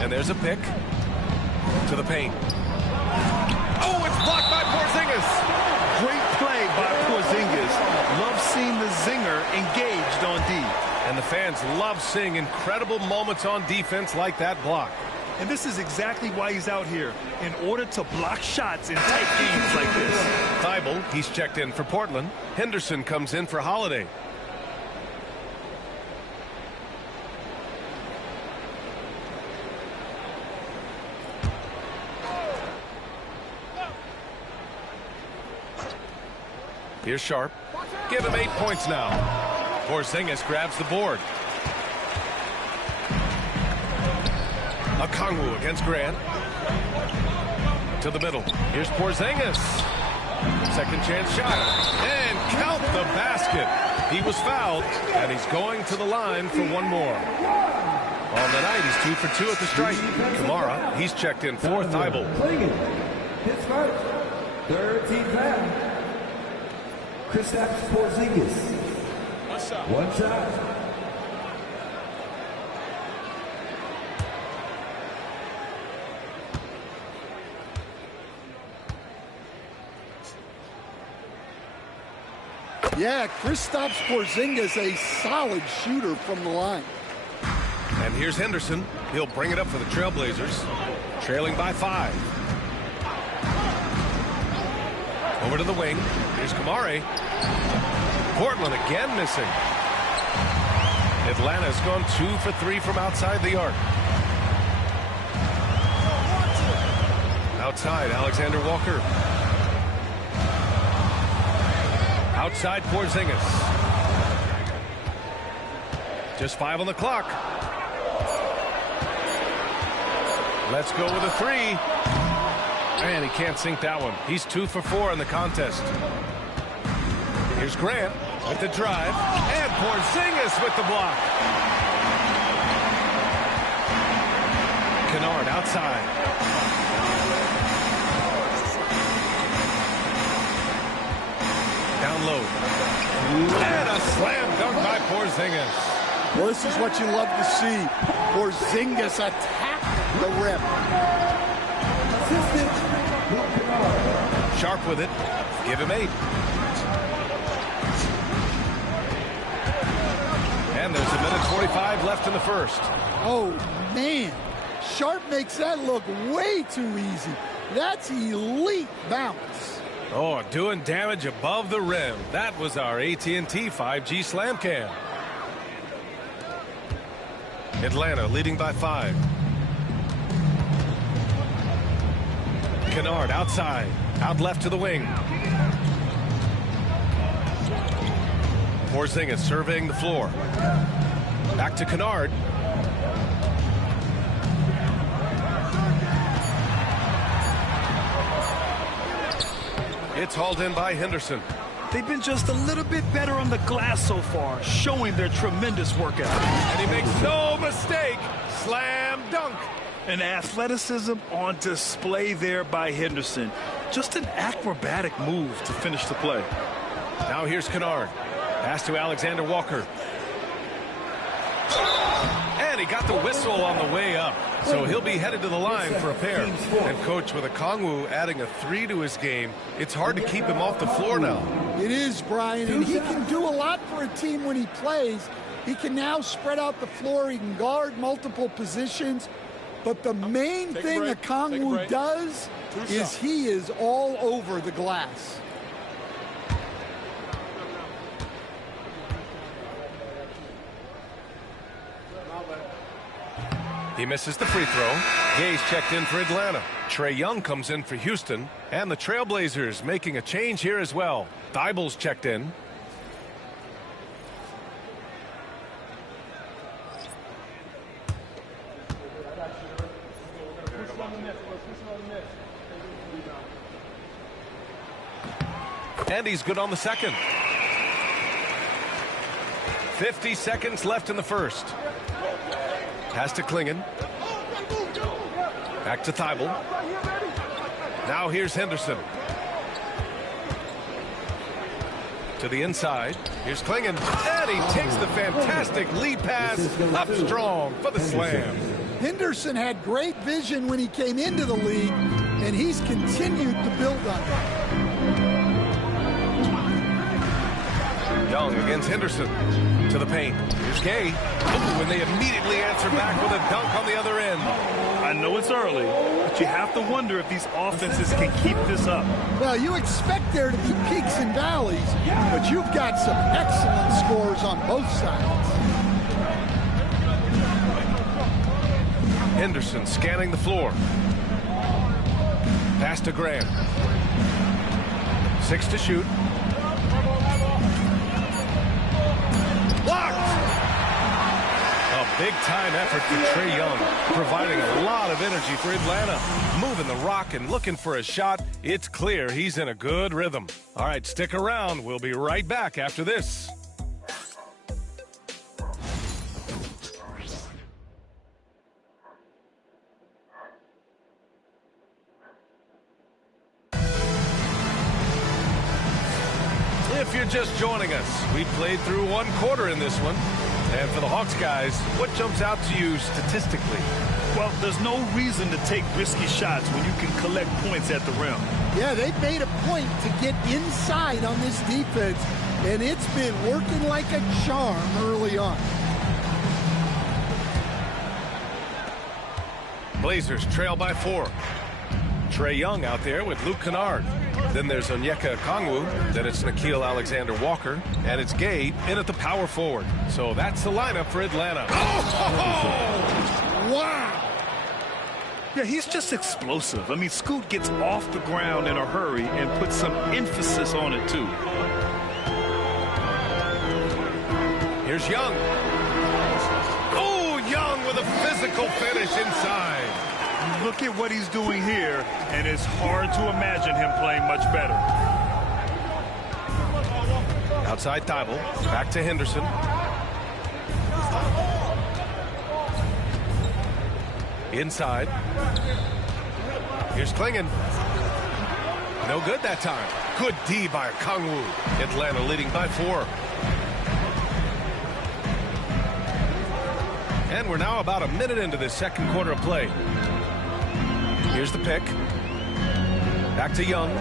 And there's a pick to the paint. Oh, it's blocked by Porzingis. Great play by Porzingis. Love seeing the zinger engaged on D. And the fans love seeing incredible moments on defense like that block. And this is exactly why he's out here, in order to block shots in tight games like this. Thibault, he's checked in for Portland. Henderson comes in for Holiday. Here's Sharp. Give him 8 points now. Porzingis grabs the board. Okongwu against Grant. To the middle. Here's Porzingis. Second chance shot. And count the basket. He was fouled, and he's going to the line for one more. On the night, he's 2 for 2 at the strike. Kamara, he's checked in for Thibault. His first. Third team foul. Kristaps Porzingis. One shot. Yeah, Kristaps Porzingis, a solid shooter from the line. And here's Henderson. He'll bring it up for the Trailblazers. Trailing by 5. Over to the wing. Here's Kamara. Portland again missing. Atlanta's gone 2 for 3 from outside the arc. Outside, Alexander Walker. Outside Porzingis. Just 5 on the clock. Let's go with a 3. And he can't sink that one. He's 2 for 4 in the contest. Here's Grant with the drive. And Porzingis with the block. Kennard outside. Down low. And a slam dunk by Porzingis. Well, this is what you love to see. Porzingis attack the rim. Sharp with it. Give him 8. And there's a minute 45 left in the first. Oh, man. Sharp makes that look way too easy. That's elite bounce. Oh, doing damage above the rim. That was our AT&T 5G Slam Cam. Atlanta leading by 5. Kennard outside. Out left to the wing. Porzingis surveying the floor. Back to Kennard. It's hauled in by Henderson. They've been just a little bit better on the glass so far, showing their tremendous workout. And he makes no mistake. Slam dunk. An athleticism on display there by Henderson. Just an acrobatic move to finish the play. Now here's Kennard. Pass to Alexander Walker. And he got the whistle on the way up. So he'll be headed to the line for a pair. And coach, with Okongwu adding a 3 to his game, it's hard to keep him off the floor now. It is, Brian, and he can do a lot for a team when he plays. He can now spread out the floor. He can guard multiple positions. But the main thing Okongwu does is he is all over the glass. He misses the free throw. Gay's checked in for Atlanta. Trae Young comes in for Houston. And the Trailblazers making a change here as well. Thybulle's checked in. And he's good on the second. 50 seconds left in the first. Pass to Klingon. Back to Thybulle. Now here's Henderson. To the inside. Here's Klingon. And he takes the fantastic lead pass up strong for the slam. Henderson had great vision when he came into the league, and he's continued to build on it. Young against Henderson. To the paint. Here's Gay. Ooh, and they immediately answer back with a dunk on the other end. I know it's early, but you have to wonder if these offenses can keep this up. Well, you expect there to be peaks and valleys, but you've got some excellent scores on both sides. Henderson scanning the floor. Pass to Graham. 6 to shoot. Blocked! A big-time effort for Trae Young, providing a lot of energy for Atlanta. Moving the rock and looking for a shot. It's clear he's in a good rhythm. All right, stick around. We'll be right back after this. If you're just joining us, we played through 1 quarter in this one. And for the Hawks guys, what jumps out to you statistically? Well, there's no reason to take risky shots when you can collect points at the rim. Yeah, they've made a point to get inside on this defense, and it's been working like a charm early on. Blazers trail by 4. Trae Young out there with Luke Kennard. Then there's Onyeka Okongwu. Then it's Nickeil Alexander-Walker. And it's Gay in at the power forward. So that's the lineup for Atlanta. Oh! Wow! Yeah, he's just explosive. I mean, Scoot gets off the ground in a hurry and puts some emphasis on it, too. Here's Young. Oh, Young with a physical finish inside. Look at what he's doing here, and it's hard to imagine him playing much better. Outside Thybulle. Back to Henderson. Inside. Here's Klingon. No good that time. Good D by Okongwu. Atlanta leading by 4. And we're now about a minute into this second quarter of play. Here's the pick. Back to Young.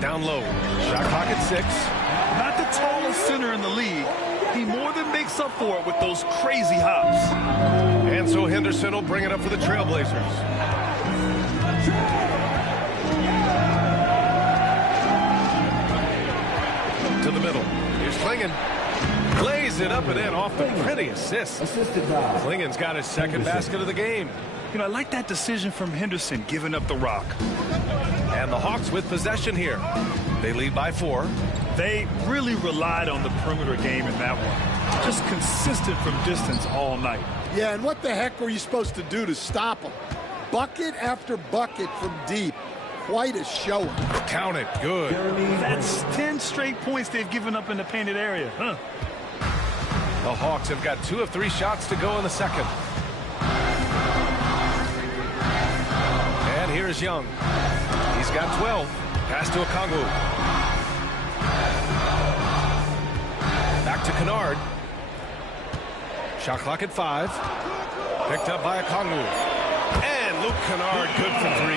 Down low. Shot clock at 6. Not the tallest center in the league. He more than makes up for it with those crazy hops. And so Henderson will bring it up for the Trailblazers. To the middle. Here's Klingon. Lays it up and in off the pretty assist. Klingon's got his second basket of the game. You know, I like that decision from Henderson, giving up the rock. And the Hawks with possession here. They lead by 4. They really relied on the perimeter game in that one. Just consistent from distance all night. Yeah, and what the heck were you supposed to do to stop them? Bucket after bucket from deep. Quite a showing. Count it. Good. That's 10 straight points they've given up in the painted area. The Hawks have got 2 of 3 shots to go in the second. And here's Young. He's got 12. Pass to Okongwu. Back to Kennard. Shot clock at 5. Picked up by Okongwu. And Luke Kennard good for 3.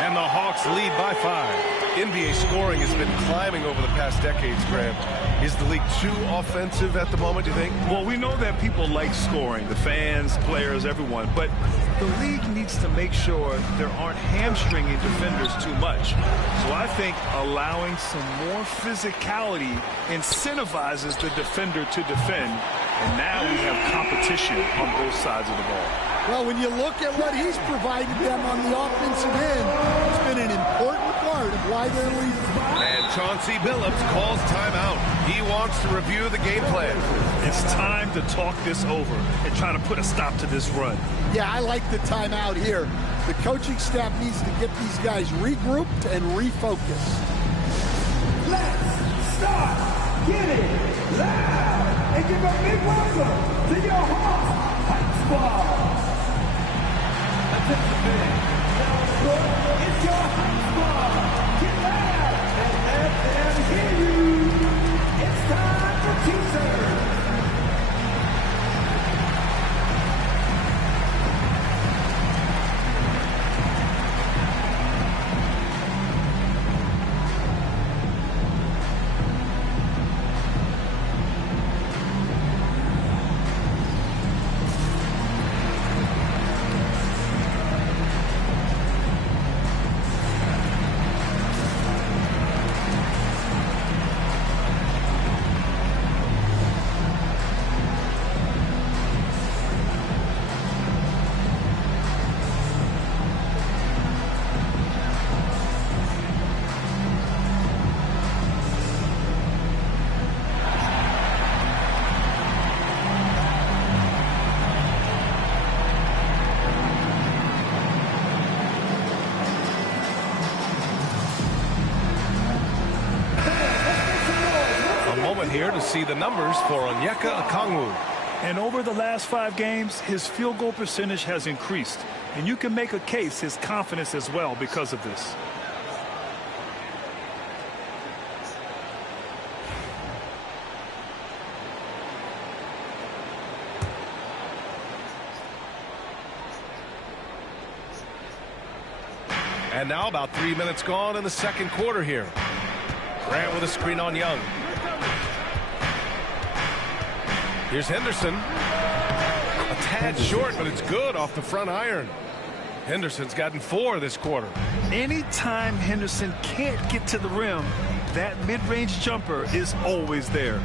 And the Hawks lead by 5. NBA scoring has been climbing over the past decades, Graham. Is the league too offensive at the moment, do you think? Well, we know that people like scoring, the fans, players, everyone, but the league needs to make sure there aren't hamstringing defenders too much. So I think allowing some more physicality incentivizes the defender to defend, and now we have competition on both sides of the ball. Well, when you look at what he's provided them on the offensive end, it's been an important part of why they're leading. And Chauncey Billups calls timeout. He wants to review the game plan. It's time to talk this over and try to put a stop to this run. Yeah, I like the timeout here. The coaching staff needs to get these guys regrouped and refocused. Let's start getting loud and give a big welcome to your Hawks Hype Squad. It's your Hype Squad. Get loud and let them hear you. It's time for teasers. Here to see the numbers for Onyeka Okongwu. And over the last 5 games, his field goal percentage has increased. And you can make a case his confidence as well because of this. And now about 3 minutes gone in the second quarter here. Grant with a screen on Young. Here's Henderson. A tad short, but it's good off the front iron. Henderson's gotten 4 this quarter. Anytime Henderson can't get to the rim, that mid-range jumper is always there.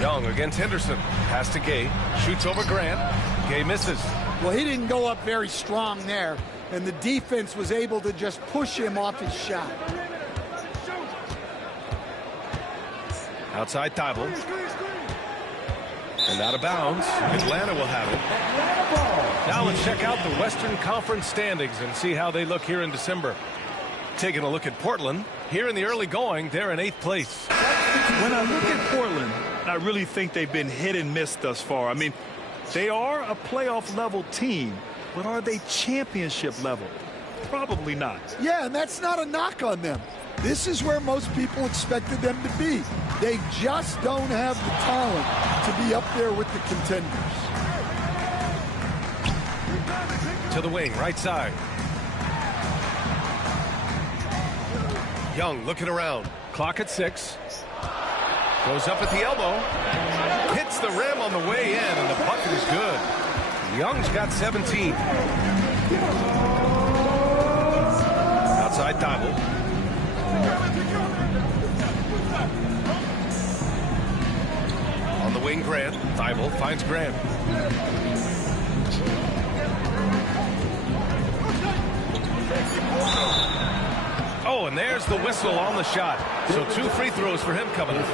Young against Henderson. Pass to Gay. Shoots over Grant. Gay misses. Well, he didn't go up very strong there, and the defense was able to just push him off his shot. Outside Thibault. And out of bounds. Atlanta will have it. Now let's check out the Western Conference standings and see how they look here in December. Taking a look at Portland. Here in the early going, they're in 8th place. When I look at Portland, I really think they've been hit and miss thus far. I mean, they are a playoff level team, but are they championship level? Probably not. Yeah, and that's not a knock on them. This is where most people expected them to be. They just don't have the talent to be up there with the contenders. To the wing, right side. Young looking around. Clock at 6. Goes up at the elbow. Hits the rim on the way in, and the bucket is good. Young's got 17. Outside Thibault. On the wing, Grant. Thibault finds Grant. Oh, and there's the whistle on the shot. So 2 free throws for him coming up.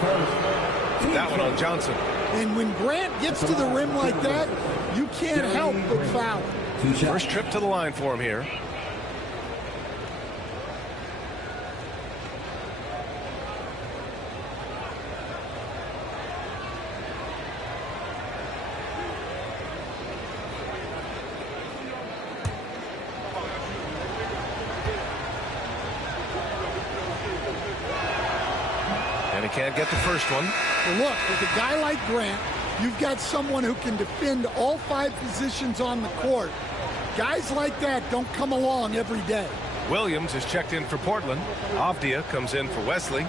That one on Johnson. And when Grant gets to the rim like that, you can't help but foul. First trip to the line for him here. Can't get the first one. Well, look, with a guy like Grant, you've got someone who can defend all 5 positions on the court. Guys like that don't come along every day. Williams is checked in for Portland. Avdia comes in for Wesley.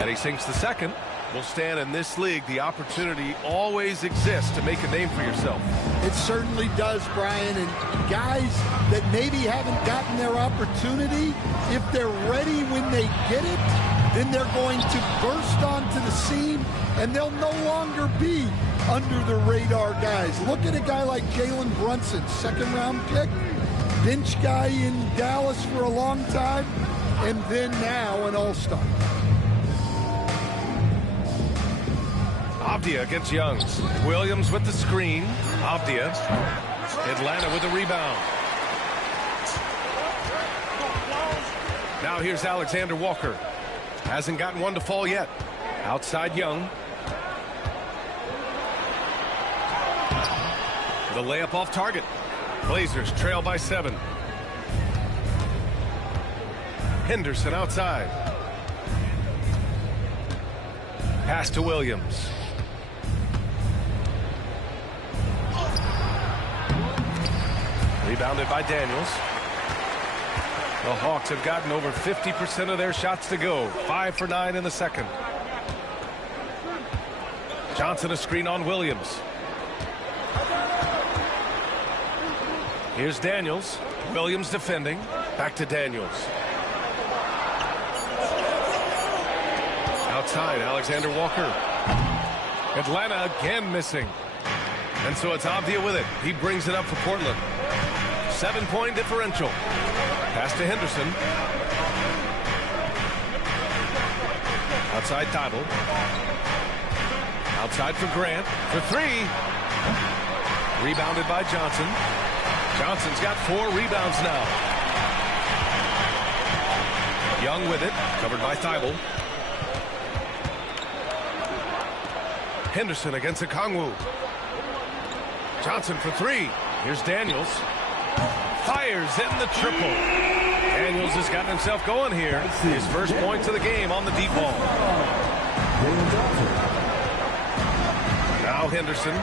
And he sinks the second. Will stand in this league. The opportunity always exists to make a name for yourself. It certainly does, Brian. And guys that maybe haven't gotten their opportunity, if they're ready when they get it, then they're going to burst onto the scene, and they'll no longer be under the radar guys. Look at a guy like Jalen Brunson, second-round pick, bench guy in Dallas for a long time, and then now an all-star. Avdia against Youngs. Williams with the screen. Avdia. Atlanta with the rebound. Now here's Alexander Walker. Hasn't gotten one to fall yet. Outside Young. The layup off target. Blazers trail by 7. Henderson outside. Pass to Williams. Rebounded by Daniels. The Hawks have gotten over 50% of their shots to go. 5 for 9 in the second. Johnson a screen on Williams. Here's Daniels. Williams defending. Back to Daniels. Outside, Alexander Walker. Atlanta again missing. And so it's Avdia with it. He brings it up for Portland. 7-point differential. Pass to Henderson. Outside Thibault. Outside for Grant. For 3. Rebounded by Johnson. Johnson's got 4 rebounds now. Young with it. Covered by Thibault. Henderson against Okongwu. Johnson for 3. Here's Daniels. Fires in the triple. Daniels has gotten himself going here. His first points of the game on the deep ball. Now Henderson.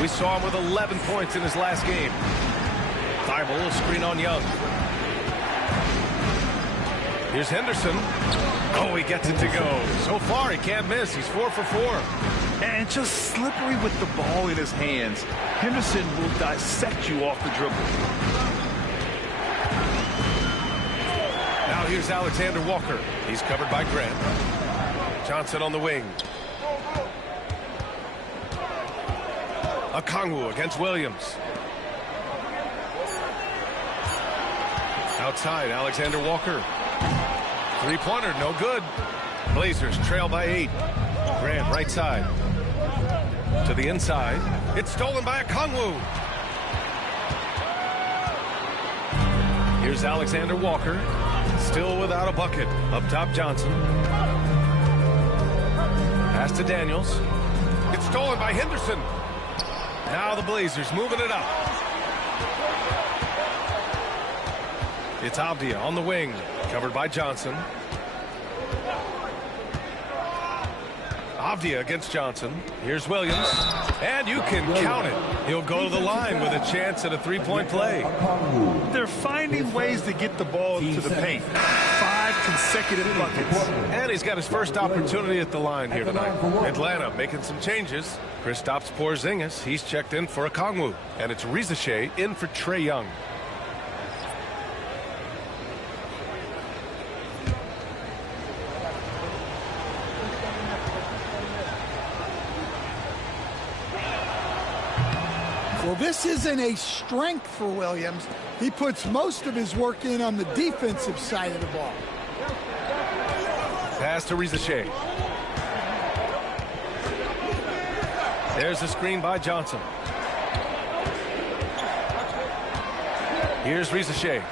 We saw him with 11 points in his last game. Thibault will screen on Young. Here's Henderson. Oh, he gets it to go. So far, he can't miss. He's 4 for 4. And just slippery with the ball in his hands. Henderson will dissect you off the dribble. Now here's Alexander Walker. He's covered by Grant. Johnson on the wing. Okongwu against Williams. Outside, Alexander Walker. 3-pointer, no good. Blazers trail by 8. Grant right side. To the inside. It's stolen by Okongwu. Here's Alexander Walker. still without a bucket. Up top, Johnson. Pass to Daniels. It's stolen by Henderson. Now the Blazers moving it up. It's Avdia on the wing, covered by Johnson. Avdia against Johnson. Here's Williams. And you can count it. He'll go to the line with a chance at a three-point play. They're finding ways to get the ball to the paint. 5 consecutive buckets. And he's got his first opportunity at the line here tonight. Atlanta making some changes. Kristaps Porzingis, he's checked in for Okongwu. And it's Rizachet in for Trae Young. Well, this isn't a strength for Williams. He puts most of his work in on the defensive side of the ball. Pass to Rizachet. There's a screen by Johnson. Here's Rizachet.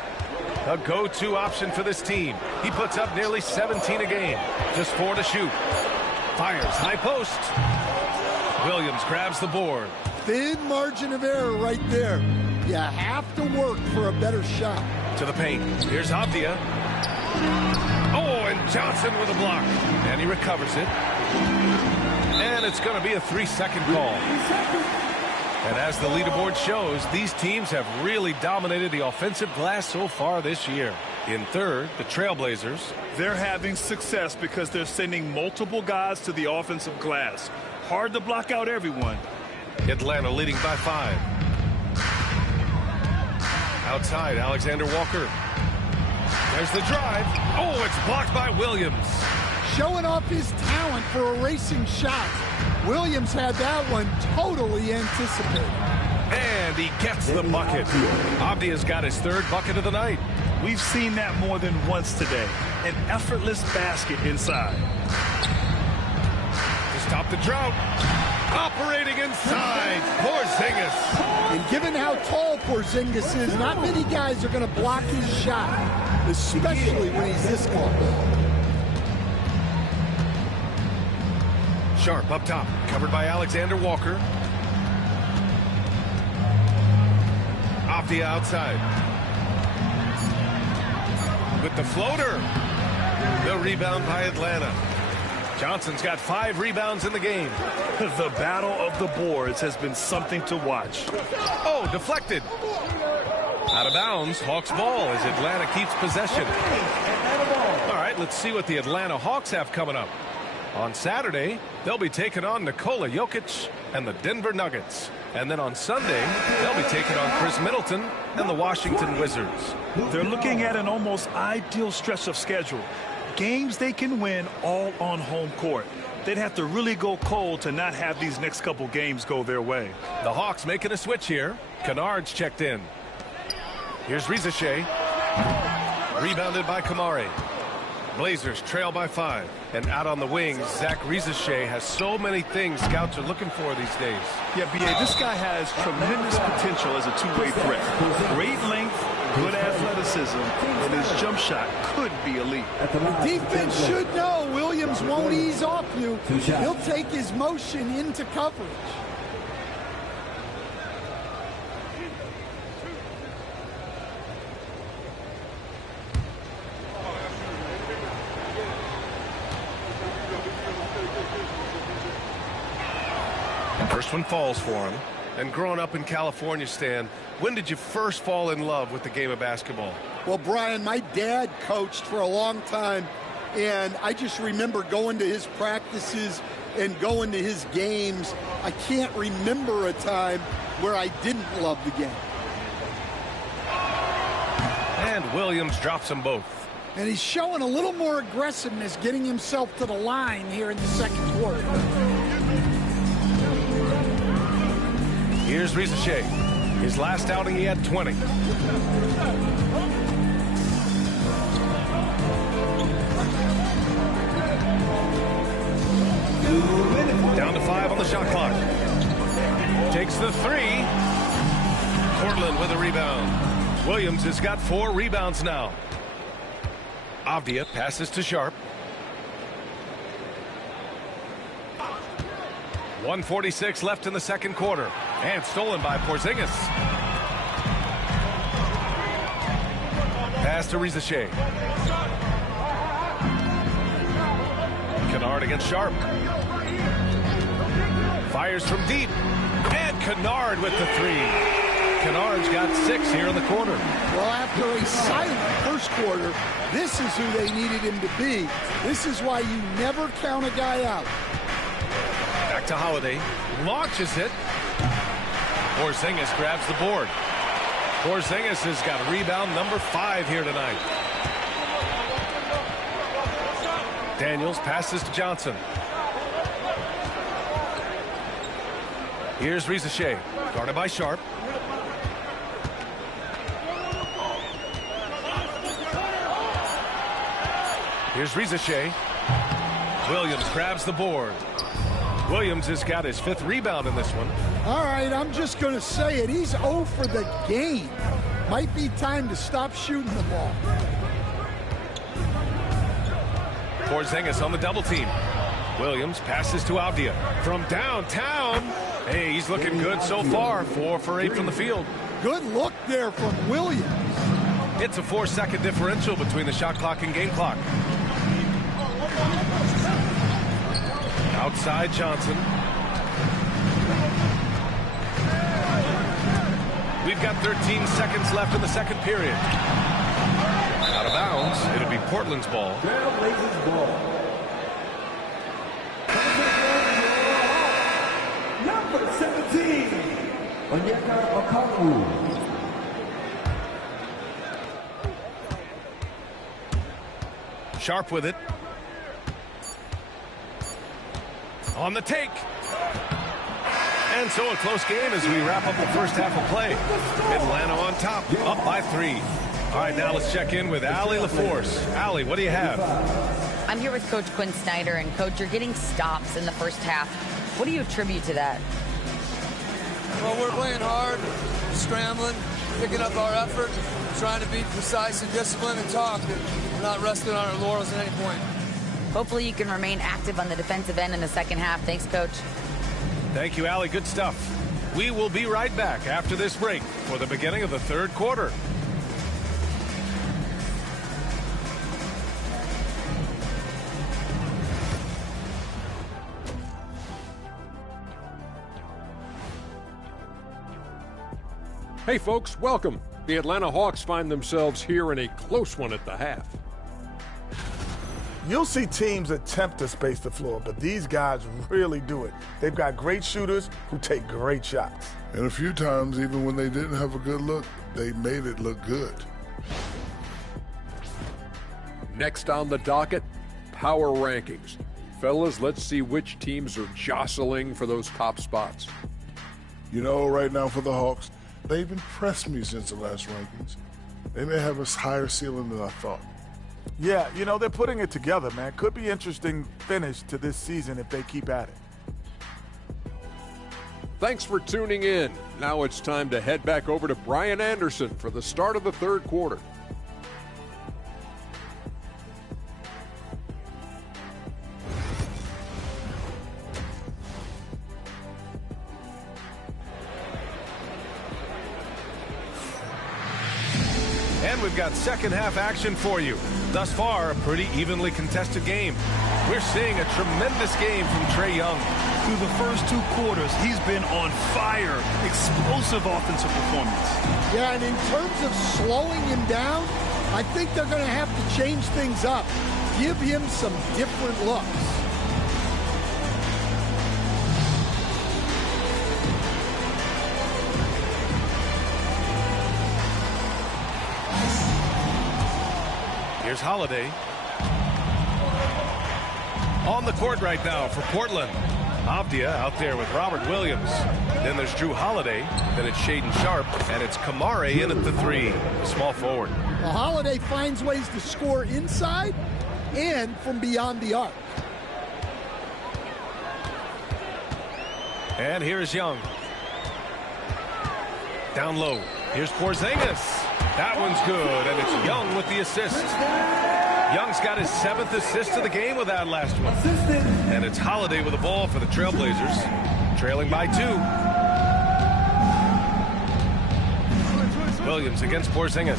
A go-to option for this team. He puts up nearly 17 a game. Just 4 to shoot. Fires high post. Williams grabs the board. Thin margin of error right there. You have to work for a better shot. To the paint. Here's Avdia. Oh, and Johnson with a block. And he recovers it. And it's going to be a 3-second call. And as the leaderboard shows, these teams have really dominated the offensive glass so far this year. In third, the Trailblazers. They're having success because they're sending multiple guys to the offensive glass. Hard to block out everyone. Atlanta leading by 5. Outside, Alexander Walker. There's the drive. Oh, it's blocked by Williams. Showing off his talent for erasing shots. Williams had that one totally anticipated. And he gets the bucket. Avdia's got his 3rd bucket of the night. We've seen that more than once today. An effortless basket inside. To stop the drought. Operating inside, Porzingis. And given how tall Porzingis is, not many guys are going to block his shot, especially when he's this close. Sharp up top, covered by Alexander Walker. Avdia outside. With the floater. The rebound by Atlanta. Johnson's got 5 rebounds in the game. The battle of the boards has been something to watch. Oh, deflected. Out of bounds, Hawks ball as Atlanta keeps possession. All right, let's see what the Atlanta Hawks have coming up. On Saturday, they'll be taking on Nikola Jokic and the Denver Nuggets. And then on Sunday, they'll be taking on Chris Middleton and the Washington Wizards. They're looking at an almost ideal stretch of schedule. Games they can win all on home court. They'd have to really go cold to not have these next couple games go their way. The Hawks making a switch here. Kennard's checked in. Here's Rizachet. Rebounded by Kamari. Blazers trail by 5. And out on the wings, Zach Rizachet has so many things scouts are looking for these days. Yeah, B.A., this guy has tremendous potential as a two-way threat. Great length, good athleticism, and his jump shot could be elite. The defense should know Williams won't ease off you. He'll take his motion into coverage. First one falls for him. And growing up in California, Stan, when did you first fall in love with the game of basketball? Well, Brian, my dad coached for a long time, and I just remember going to his practices and going to his games. I can't remember a time where I didn't love the game. And Williams drops them both. And he's showing a little more aggressiveness, getting himself to the line here in the second quarter. Here's Rizachet. His last outing, he had 20. Down to 5 on the shot clock. Takes the 3. Portland with a rebound. Williams has got 4 rebounds now. Avdia passes to Sharp. 1:46 left in the second quarter. And stolen by Porzingis. Pass to Rizachet. Kennard against Sharp. Fires from deep. And Kennard with the three. Kennard's got 6 here in the quarter. Well, after a silent first quarter, this is who they needed him to be. This is why you never count a guy out. Back to Holiday. Launches it. Porzingis grabs the board. Porzingis has got rebound number 5 here tonight. Daniels passes to Johnson. Here's Rizachet, guarded by Sharp. Here's Rizachet. Williams grabs the board. Williams has got his 5th rebound in this one. All right, I'm just going to say it. He's 0 for the game. Might be time to stop shooting the ball. Porzingis on the double team. Williams passes to Avdia from downtown. Hey, he's looking good so far. 4 for 8 from the field. Good look there from Williams. It's a 4-second differential between the shot clock and game clock. Outside Johnson. We've got 13 seconds left in the second period. Out of bounds. It'll be Portland's ball. Trailblazers ball. Number 17, Onyeka Okongwu. Sharp with it. On the take. And so a close game as we wrap up the first half of play. Atlanta on top, up by 3. All right, now let's check in with Allie LaForce. Allie, what do you have? I'm here with Coach Quinn Snyder, and Coach, you're getting stops in the first half. What do you attribute to that? Well, we're playing hard, scrambling, picking up our effort, trying to be precise and disciplined and talk. We're not resting on our laurels at any point. Hopefully you can remain active on the defensive end in the second half. Thanks, Coach. Thank you, Allie. Good stuff. We will be right back after this break for the beginning of the third quarter. Hey folks, welcome. The Atlanta Hawks find themselves here in a close one at the half. You'll see teams attempt to space the floor, but these guys really do it. They've got great shooters who take great shots. And a few times, even when they didn't have a good look, they made it look good. Next on the docket, power rankings. Fellas, let's see which teams are jostling for those top spots. You know, right now for the Hawks, they've impressed me since the last rankings. They may have a higher ceiling than I thought. Yeah, you know, they're putting it together, man. Could be interesting finish to this season if they keep at it. Thanks for tuning in. Now it's time to head back over to Brian Anderson for the start of the third quarter. And we've got second half action for you. Thus far, a pretty evenly contested game. We're seeing a tremendous game from Trae Young. Through the first 2 quarters, he's been on fire. Explosive offensive performance. Yeah, and in terms of slowing him down, I think they're going to have to change things up. Give him some different looks. Here's Holiday. On the court right now for Portland. Avdia out there with Robert Williams. Then there's Drew Holiday. Then it's Shaedon Sharp. And it's Kamare in at the 3, the small forward. Well, Holiday finds ways to score inside and from beyond the arc. And here's Young. Down low. Here's Porzingis. That one's good, and it's Young with the assist. Young's got his 7th assist of the game with that last one. And it's Holiday with the ball for the Trailblazers, trailing by 2. Williams against Porzingis.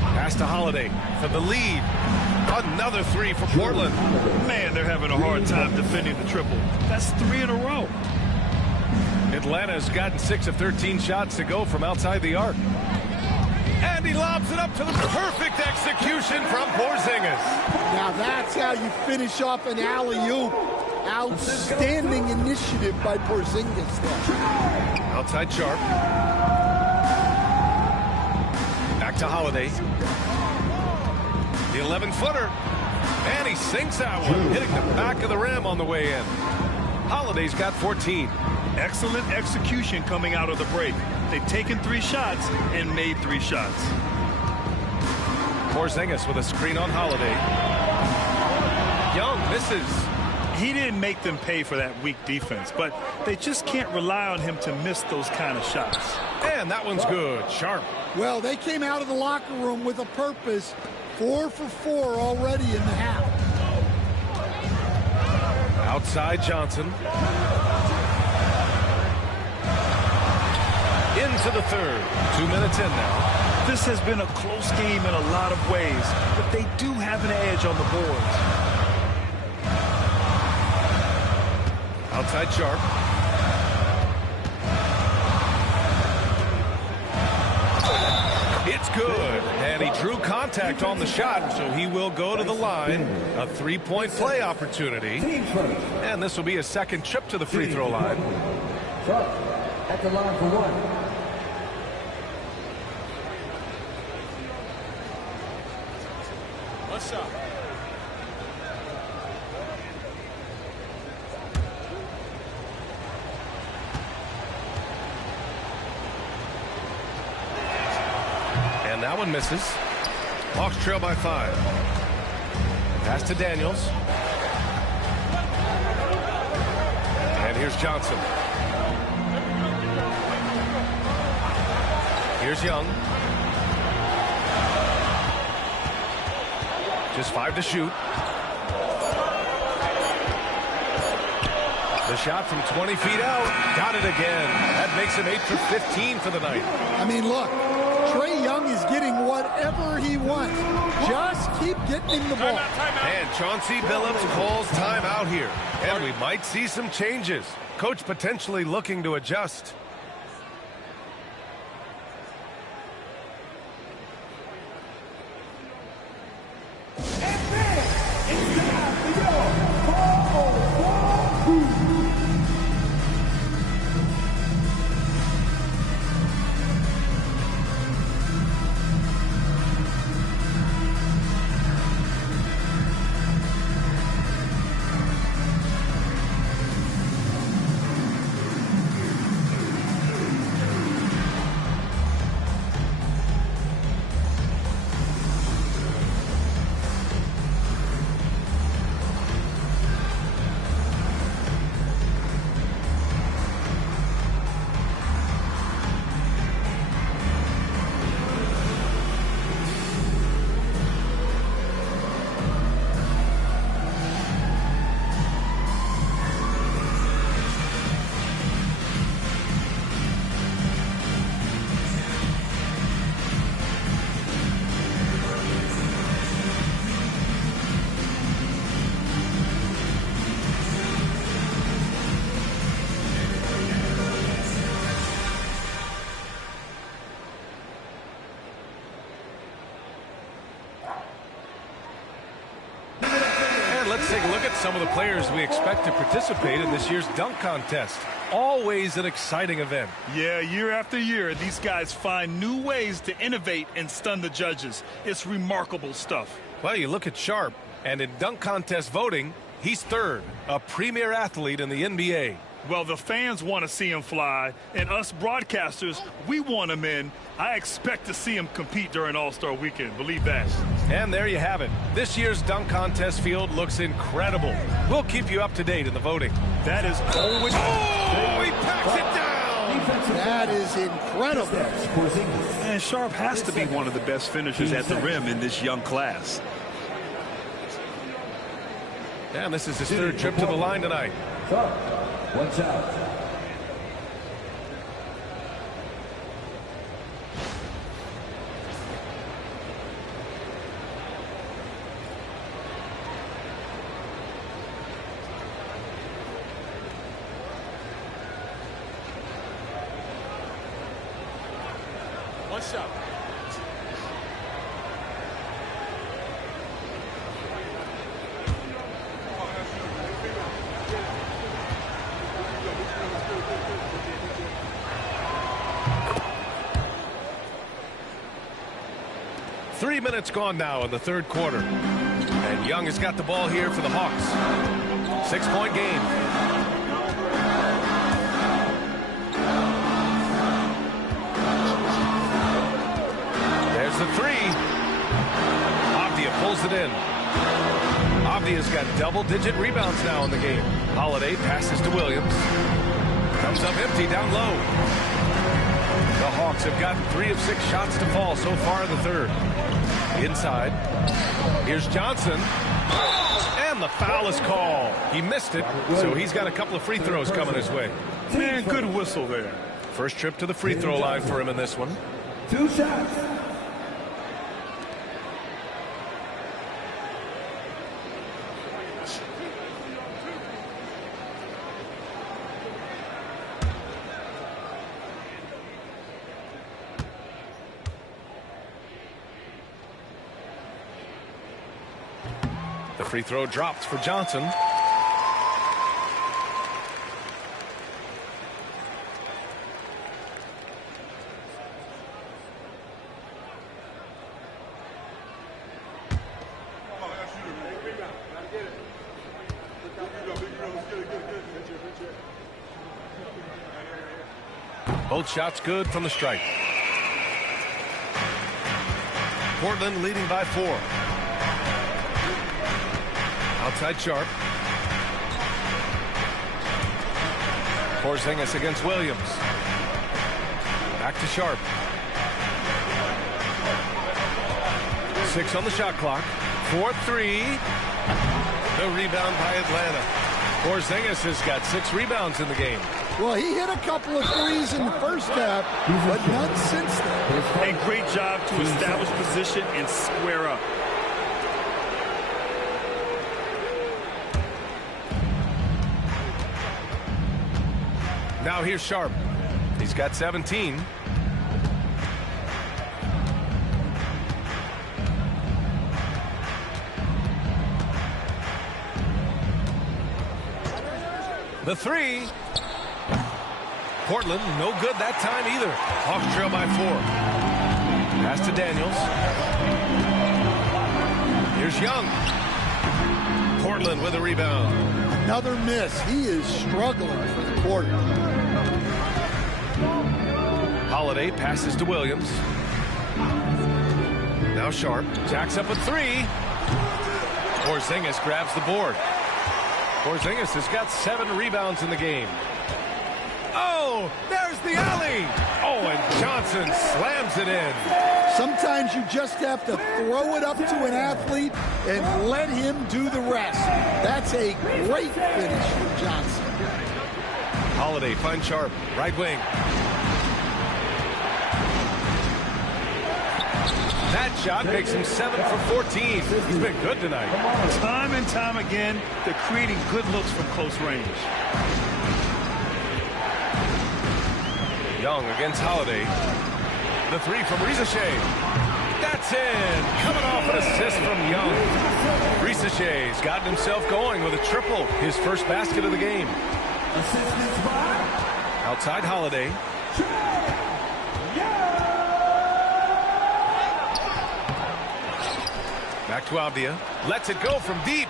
Pass to Holiday for the lead. Another 3 for Portland. Man, they're having a hard time defending the triple. That's 3 in a row. Atlanta's gotten 6 of 13 shots to go from outside the arc. And he lobs it up to the perfect execution from Porzingis. Now that's how you finish off an alley-oop. Outstanding initiative by Porzingis there. Outside Sharp. Back to Holiday. The 11-footer. And he sinks that one, hitting the back of the rim on the way in. Holiday's got 14. Excellent execution coming out of the break. They've taken 3 shots and made 3 shots. Porzingis with a screen on Holiday. Young misses. He didn't make them pay for that weak defense, but they just can't rely on him to miss those kind of shots. And that one's good. Sharp. Well, they came out of the locker room with a purpose. 4 for 4 already in the half. Outside Johnson. Into the third. 2 minutes in now. This has been a close game in a lot of ways, but they do have an edge on the boards. Outside Sharp. It's good. And he drew contact on the shot, so he will go to the line. A 3-point play opportunity. And this will be a second trip to the free throw line. Sharp at the line for 1. One shot. And that one misses. Hawks trail by 5. Pass to Daniels. And here's Johnson. Here's Young. Just 5 to shoot. The shot from 20 feet out. Got it again. That makes him 8 for 15 for the night. I mean, look. Trae Young is getting whatever he wants. Just keep getting him the ball. And Chauncey Billups calls timeout here. And we might see some changes. Coach potentially looking to adjust. Let's take a look at some of the players we expect to participate in this year's dunk contest. Always an exciting event. Yeah, year after year, these guys find new ways to innovate and stun the judges. It's remarkable stuff. Well, you look at Sharp, and in dunk contest voting, he's 3rd, a premier athlete in the NBA. Well, the fans want to see him fly, and us broadcasters, we want him in. I expect to see him compete during All-Star Weekend. Believe that. And there you have it. This year's dunk contest field looks incredible. We'll keep you up to date in the voting. That is always... Oh, he packs it down! That That is incredible. And Sharp has to be one of the best finishers at the rim in this young class. And this is his third trip to the line tonight. Watch out. One shot. Three minutes gone now in the third quarter. And Young has got the ball here for the Hawks. 6-point game. There's the three. Avdia pulls it in. Avdia's got double-digit rebounds now in the game. Holiday passes to Williams. Comes up empty down low. The Hawks have gotten 3 of 6 shots to fall so far in the third. Inside. Here's Johnson. And the foul is called. He missed it, so he's got a couple of free throws coming his way. Man, good whistle there. First trip to the free throw line for him in this one. 2 shots. The free throw drops for Johnson. Both shots good from the stripe. Portland leading by 4. Outside Sharp. Porzingis against Williams. Back to Sharp. 6 on the shot clock. 4-3. The rebound by Atlanta. Porzingis has got 6 rebounds in the game. Well, he hit a couple of threes in the first half, but none since then. A great job to establish position and square up. Now here's Sharp. He's got 17. The three. Portland, no good that time either. Hawks trail by 4. Pass to Daniels. Here's Young. Portland with a rebound. Another miss. He is struggling for the quarter. Holiday passes to Williams. Now Sharp. Jacks up a 3. Porzingis grabs the board. Porzingis has got 7 rebounds in the game. Oh, there's the alley. Oh, and Johnson slams it in. Sometimes you just have to throw it up to an athlete and let him do the rest. That's a great finish from Johnson. Holiday finds Sharp, right wing. That shot makes him 7 for 14. He's been good tonight. Time and time again, they're creating good looks from close range. Young against Holiday. The 3 from Rizashea. That's in. Coming off an assist from Young. Rizashea's gotten himself going with a triple. His first basket of the game. Outside Holiday. Back to Avdia. Lets it go from deep.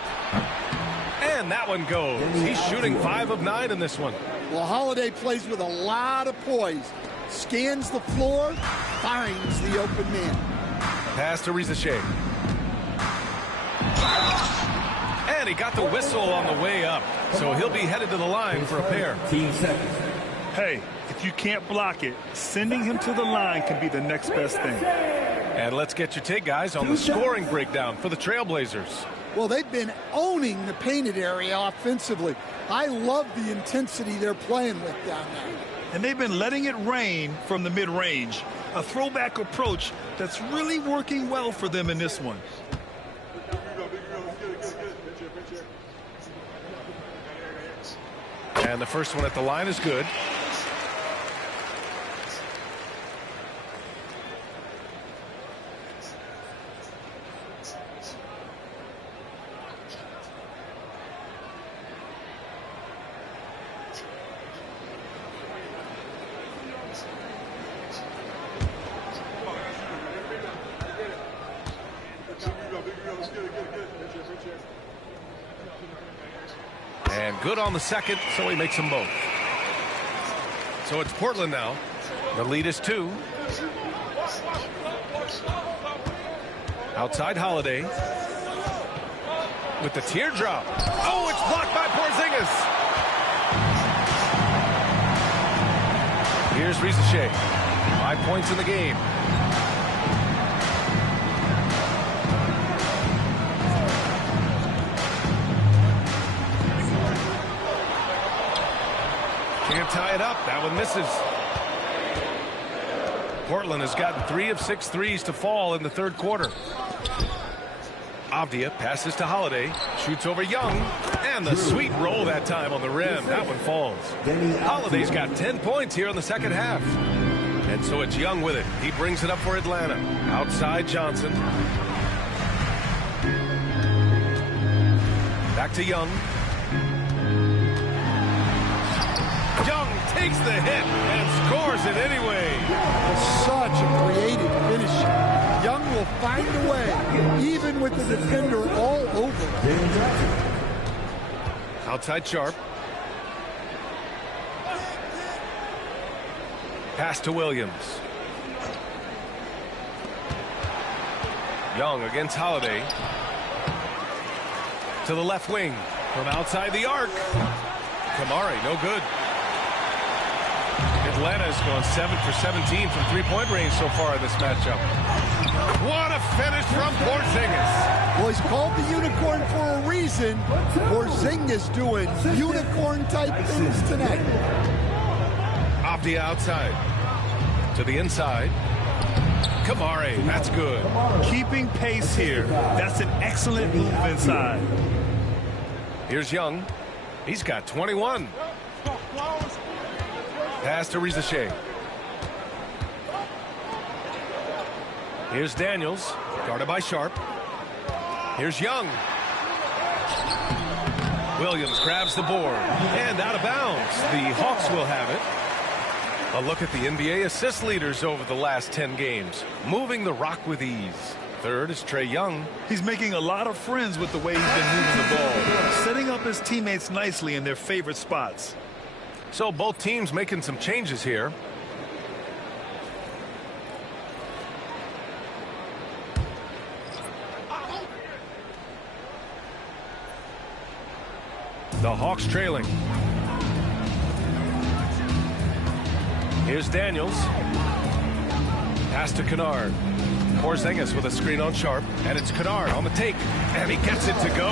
And that one goes. He's shooting 5 of 9 in this one. Well, Holiday plays with a lot of poise. Scans the floor, finds the open man. Pass to Rizashea. And he got the whistle on the way up. So he'll be headed to the line for a pair. 15 seconds. Hey, if you can't block it, sending him to the line can be the next best thing. And let's get your take, guys, on the scoring breakdown for the Trailblazers. Well, they've been owning the painted area offensively. I love the intensity they're playing with down there. And they've been letting it rain from the mid-range, a throwback approach that's really working well for them in this one. And the first one at the line is good. And good on the second, so he makes them both. So it's Portland now. The lead is 2. Outside Holiday. With the teardrop. Oh, it's blocked by Porzingis. Here's Rizachet. 5 points in the game. Can't tie it up. That one misses. Portland has gotten 3 of 6 threes to fall in the third quarter. Avdia passes to Holiday. Shoots over Young. And the sweet roll that time on the rim. That one falls. Holiday's got 10 points here in the second half. And so it's Young with it. He brings it up for Atlanta. Outside Johnson. Back to Young. Young takes the hit and scores it anyway. Such a creative finish. Young will find a way, even with the defender all over him. Outside Sharp. Pass to Williams. Young against Holiday. To the left wing. From outside the arc. Kamari, no good. Atlanta's gone 7 for 17 from three-point range so far in this matchup. What a finish from Porzingis. Well, he's called the unicorn for a reason. Porzingis doing unicorn-type things tonight. Avdia outside. To the inside. Kamari, that's good. Keeping pace here. That's an excellent move inside. Here's Young. He's got 21. Pass to Rizachet. Here's Daniels, guarded by Sharp. Here's Young. Williams grabs the board and out of bounds. The Hawks will have it. A look at the NBA assist leaders over the last 10 games. Moving the rock with ease. Third is Trae Young. He's making a lot of friends with the way he's been moving the ball, setting up his teammates nicely in their favorite spots. So both teams making some changes here. The Hawks trailing. Here's Daniels. Pass to Kennard. Porzingis with a screen on Sharp, and it's Kennard on the take, and he gets it to go.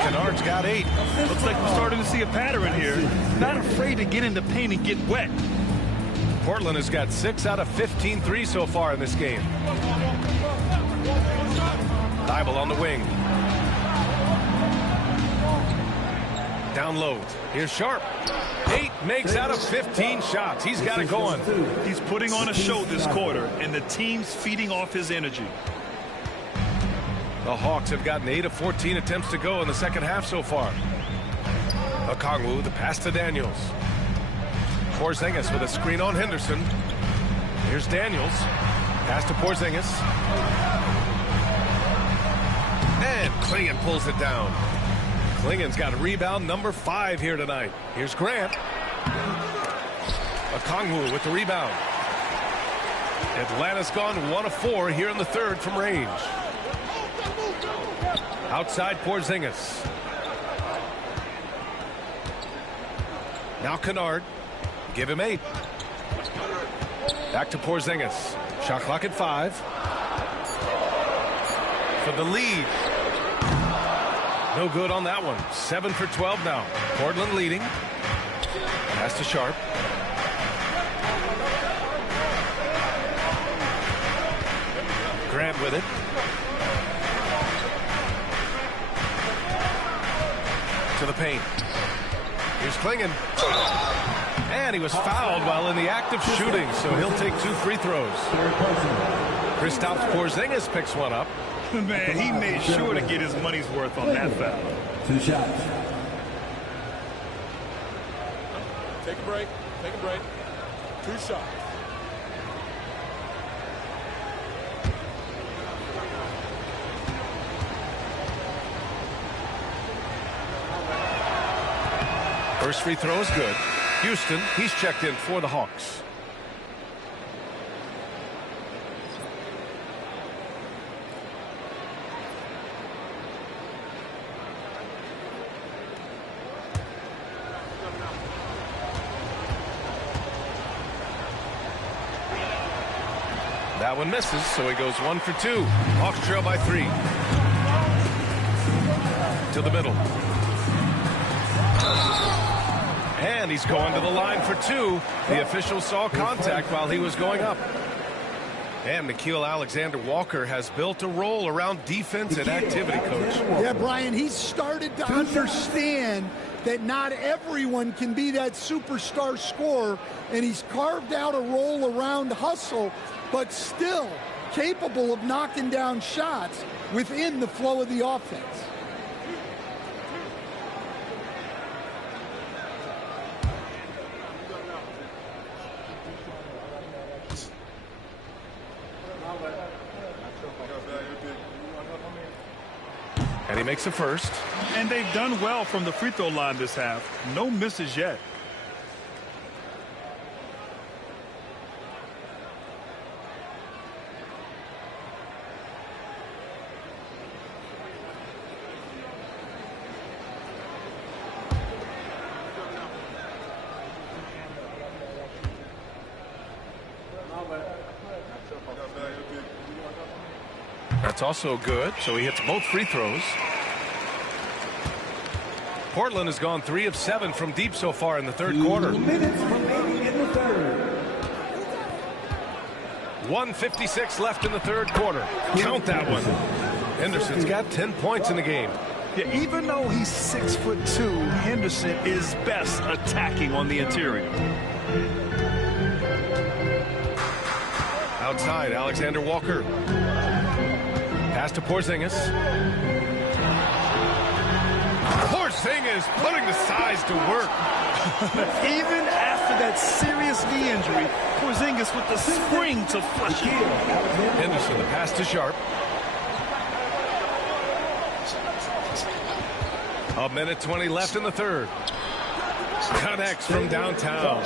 Kennard's got 8. Looks like we're starting to see a pattern here. Not afraid to get in the paint and get wet. Portland has got 6 out of 15 threes so far in this game. Thibault on the wing. Down low. Here's Sharp. 8 makes out of 15 shots. He's got it going. He's putting on a show this quarter, and the team's feeding off his energy. The Hawks have gotten 8 of 14 attempts to go in the second half so far. Okongwu, the pass to Daniels. Porzingis with a screen on Henderson. Here's Daniels. Pass to Porzingis. And Klingon pulls it down. Klingon's got rebound number 5 here tonight. Here's Grant. Okongwu with the rebound. Atlanta's gone 1 of 4 here in the third from range. Outside Porzingis. Now Kennard. Give him 8. Back to Porzingis. Shot clock at 5. For the lead. No good on that one. 7 for 12 now. Portland leading. Pass to Sharp. Grant with it. To the paint. Here's Klingon. And he was fouled while in the act of shooting, so he'll take 2 free throws. Kristaps Porzingis picks one up. Man, he made sure to get his money's worth on that foul. 2 shots. Take a break. Take a break. 2 shots. First free throw is good. Houston, he's checked in for the Hawks. That one misses, so he goes 1 for 2. Hawks trail by 3. To the middle. And he's going to the line for 2. The official saw contact while he was going up. And Nickeil Alexander-Walker has built a role around defense and activity, Coach. Yeah, Brian, he's started to understand that not everyone can be that superstar scorer, and he's carved out a role around hustle, but still capable of knocking down shots within the flow of the offense. And he makes the first. And they've done well from the free throw line this half. No misses yet. That's also good, so he hits both free throws. Portland has gone 3 of 7 from deep so far in the third quarter. 1:56 left in the third quarter. Count that one. Henderson's got 10 points in the game. Yeah, even though he's 6'2", Henderson is best attacking on the interior. Outside, Alexander Walker. Pass to Porzingis. Porzingis putting the size to work. Even after that serious knee injury, Porzingis with the spring to flush it. Henderson, the pass to Sharp. 1:20 left in the third. Connects from downtown.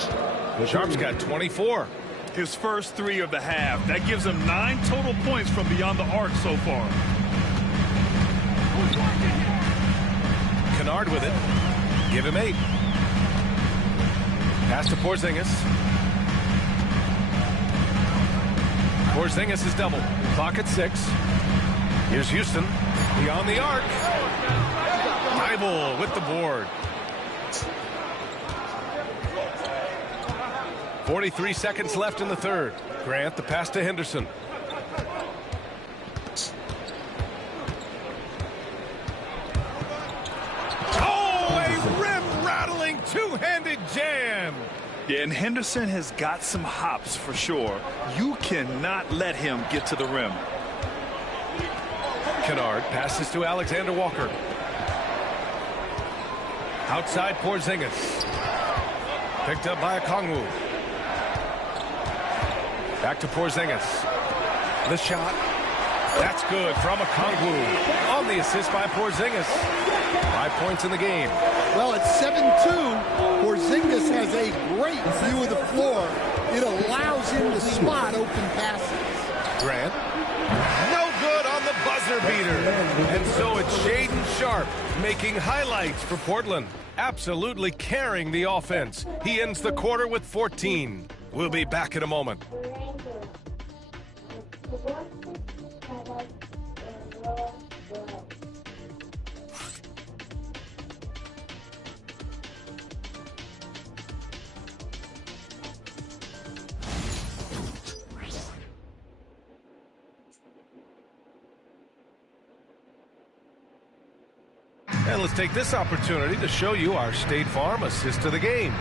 Sharp's got 24. His first 3 of the half. That gives him 9 total points from beyond the arc so far. Kennard with it. Give him 8. Pass to Porzingis. Porzingis is double. Clock at 6. Here's Houston. Beyond the arc. Bible with the board. 43 seconds left in the third. Grant, the pass to Henderson. Oh, a rim-rattling two-handed jam. Yeah, and Henderson has got some hops for sure. You cannot let him get to the rim. Kennard passes to Alexander Walker. Outside Porzingis. Picked up by Okongwu. Back to Porzingis. The shot. That's good from Okongwu. On the assist by Porzingis. 5 points in the game. Well, at 7-2, Porzingis has a great view of the floor. It allows him to spot open passes. Grant. No good on the buzzer beater. And so it's Shaedon Sharp making highlights for Portland. Absolutely carrying the offense. He ends the quarter with 14. We'll be back in a moment. And let's take this opportunity to show you our State Farm assist of the game.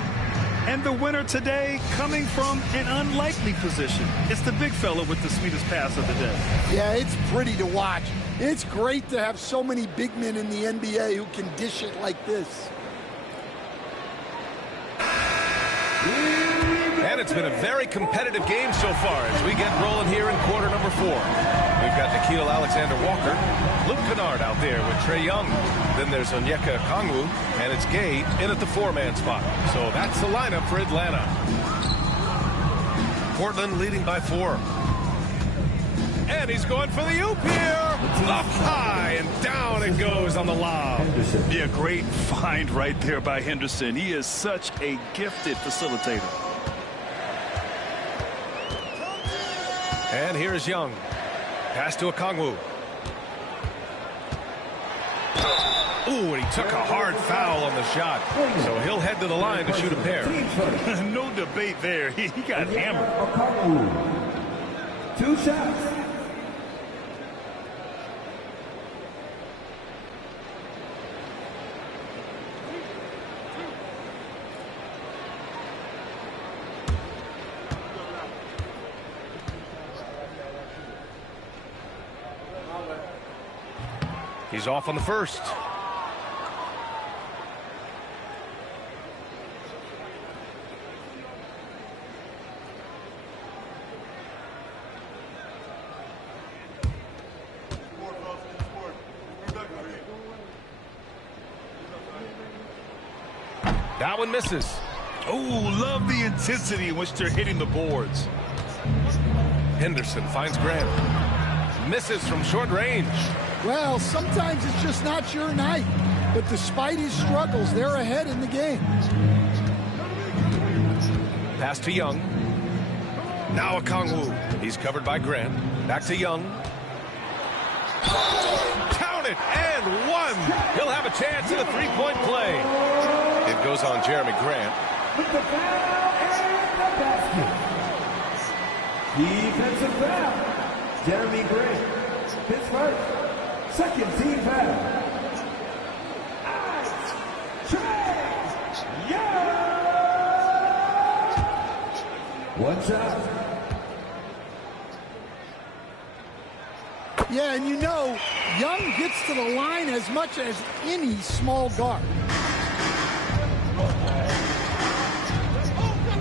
And the winner today coming from an unlikely position. It's the big fella with the sweetest pass of the day. Yeah, it's pretty to watch. It's great to have so many big men in the NBA who can dish it like this. And it's been a very competitive game so far as we get rolling here in quarter number 4. We've got Nickeil Alexander-Walker, Luke Kennard out there with Trae Young. Then there's Onyeka Okongwu, and it's Gay in at the 4-man spot. So that's the lineup for Atlanta. Portland leading by 4. And he's going for the oop here. Up high and down it goes on the lob. Yeah, great find right there by Henderson. He is such a gifted facilitator. And here's Young. Pass to Okongwu. Ooh, and he took a hard foul on the shot. So he'll head to the line to shoot a pair. No debate there. He got hammered. 2 shots. He's off on the first. That one misses. Oh, love the intensity in which they're hitting the boards. Henderson finds Grant. Misses from short range. Well, sometimes it's just not your night. But despite his struggles, they're ahead in the game. Pass to Young. Now Okongwu. He's covered by Grant. Back to Young. Count it and one. He'll have a chance at a three-point play. It goes on Jeremy Grant. With the foul and the basket. Defensive foul. Jeremy Grant. His first. Second team foul. Trae Young. One shot. Yeah, and you know, Young gets to the line as much as any small guard.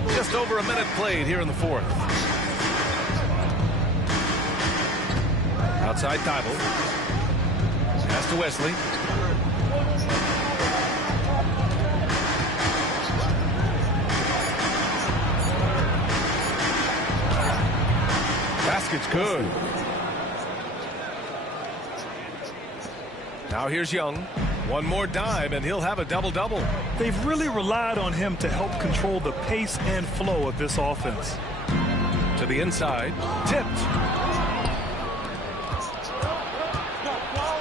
Just over a minute played here in the fourth. Outside Thibault. Pass to Wesley. Basket's good. Now here's Young. One more dime, and he'll have a double-double. They've really relied on him to help control the pace and flow of this offense. To the inside. Tipped.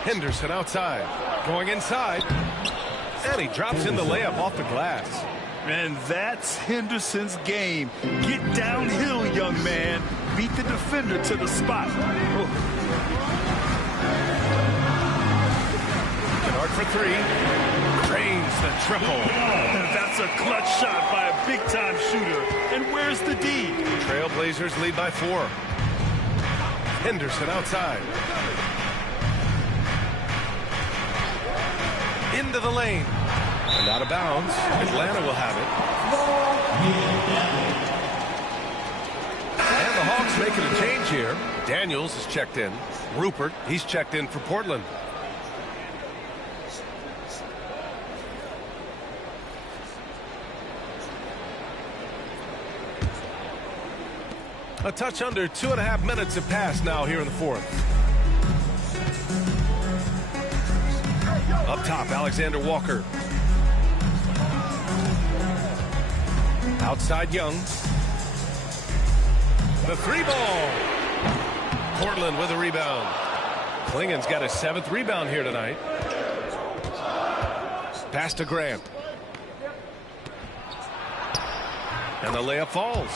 Henderson outside. Going inside. And he drops in the layup off the glass. And that's Henderson's game. Get downhill, young man. Beat the defender to the spot. Kennard for three. Drains the triple. That's a clutch shot by a big-time shooter. And where's the D? Trailblazers lead by 4. Henderson outside. Into the lane. And out of bounds. Atlanta will have it. And the Hawks making a change here. Daniels is checked in. Rupert, he's checked in for Portland. A touch under 2.5 minutes have passed now here in the fourth. Up top, Alexander Walker. Outside Young. The three ball. Portland with a rebound. Klingen's got his 7th rebound here tonight. Pass to Grant. And the layup falls.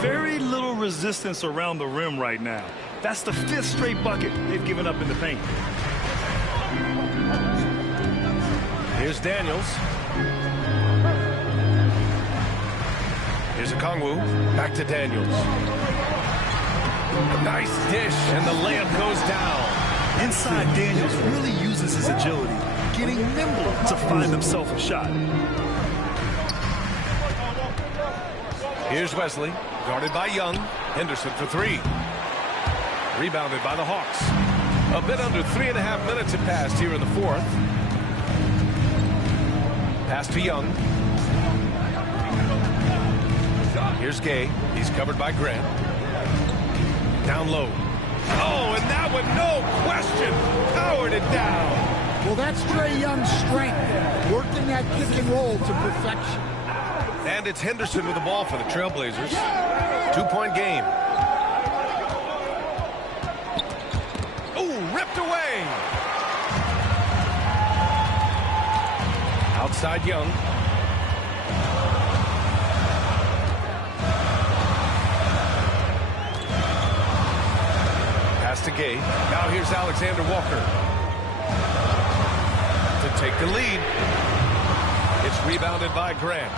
Very little resistance around the rim right now. That's the 5th straight bucket they've given up in the paint. Here's Daniels. Here's Okongwu. Back to Daniels. Nice dish, and the layup goes down. Inside, Daniels really uses his agility, getting nimble to find himself a shot. Here's Wesley, guarded by Young. Henderson for 3. Rebounded by the Hawks. A bit under 3.5 minutes have passed here in the 4th. Pass to Young. Here's Gay. He's covered by Grant. Down low. Oh, and that one, no question, powered it down. Well, that's Trae Young's strength, working that pick and roll to perfection. And it's Henderson with the ball for the Trailblazers. 2-point game. Oh, ripped away. Outside Young. Pass to Gay. Now here's Alexander Walker to take the lead. It's rebounded by Grant.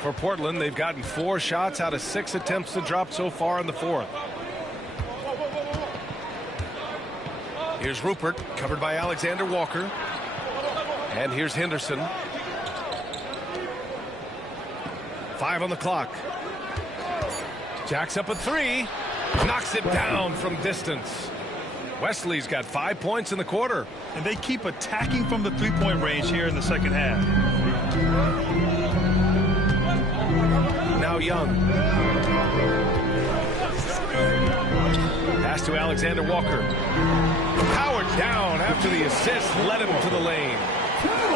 For Portland, they've gotten 4 shots out of 6 attempts to drop so far in the 4th. Here's Rupert, covered by Alexander Walker. And here's Henderson. 5 on the clock. Jacks up a 3. Knocks it down from distance. Wesley's got 5 points in the quarter. And they keep attacking from the 3-point range here in the second half. Now Young. Pass to Alexander Walker. Powered down after the assist led him to the lane.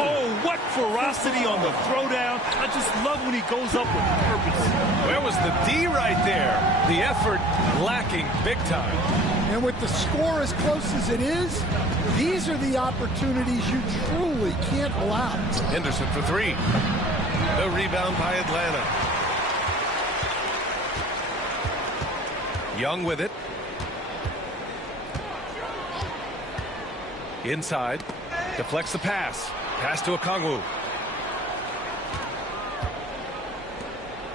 Oh, what ferocity on the throwdown. I just love when he goes up with purpose. Where was the D right there? The effort lacking big time. And with the score as close as it is, these are the opportunities you truly can't allow. Henderson for 3. The rebound by Atlanta. Young with it. Inside. Deflects the pass. Pass to Okongwu.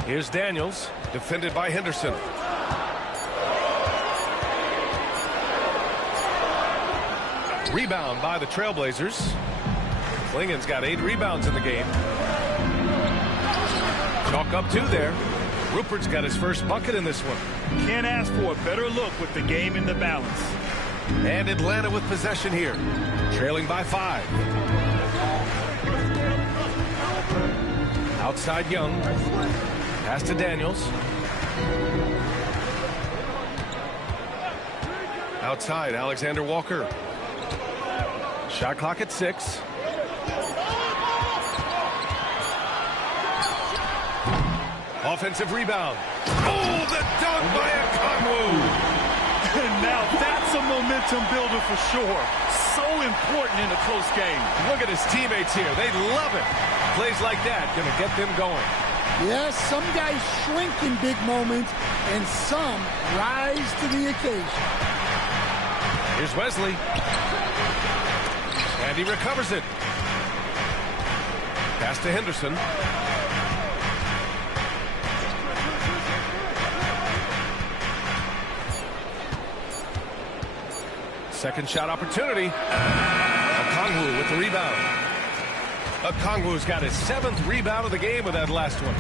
Here's Daniels. Defended by Henderson. Rebound by the Trailblazers. Klingen's got 8 rebounds in the game. Chalk up 2 there. Rupert's got his first bucket in this one. Can't ask for a better look with the game in the balance. And Atlanta with possession here. Trailing by 5. Outside Young. Pass to Daniels. Outside Alexander Walker. Shot clock at 6. Offensive rebound. Oh, the dunk by Okongwu. And now that's a momentum builder for sure. So important in a close game. Look at his teammates here. They love it. Plays like that going to get them going. Yes, some guys shrink in big moments, and some rise to the occasion. Here's Wesley. And he recovers it. Pass to Henderson. Second shot opportunity. Okongwu with the rebound. Okongwu's got his 7th rebound of the game with that last one.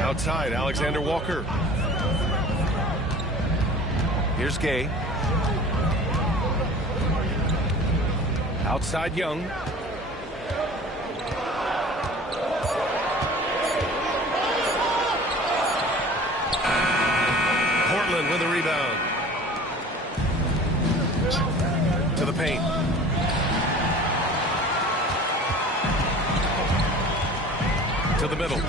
Outside, Alexander Walker. Here's Gay. Outside Young. Portland with a rebound. To the paint. To the middle.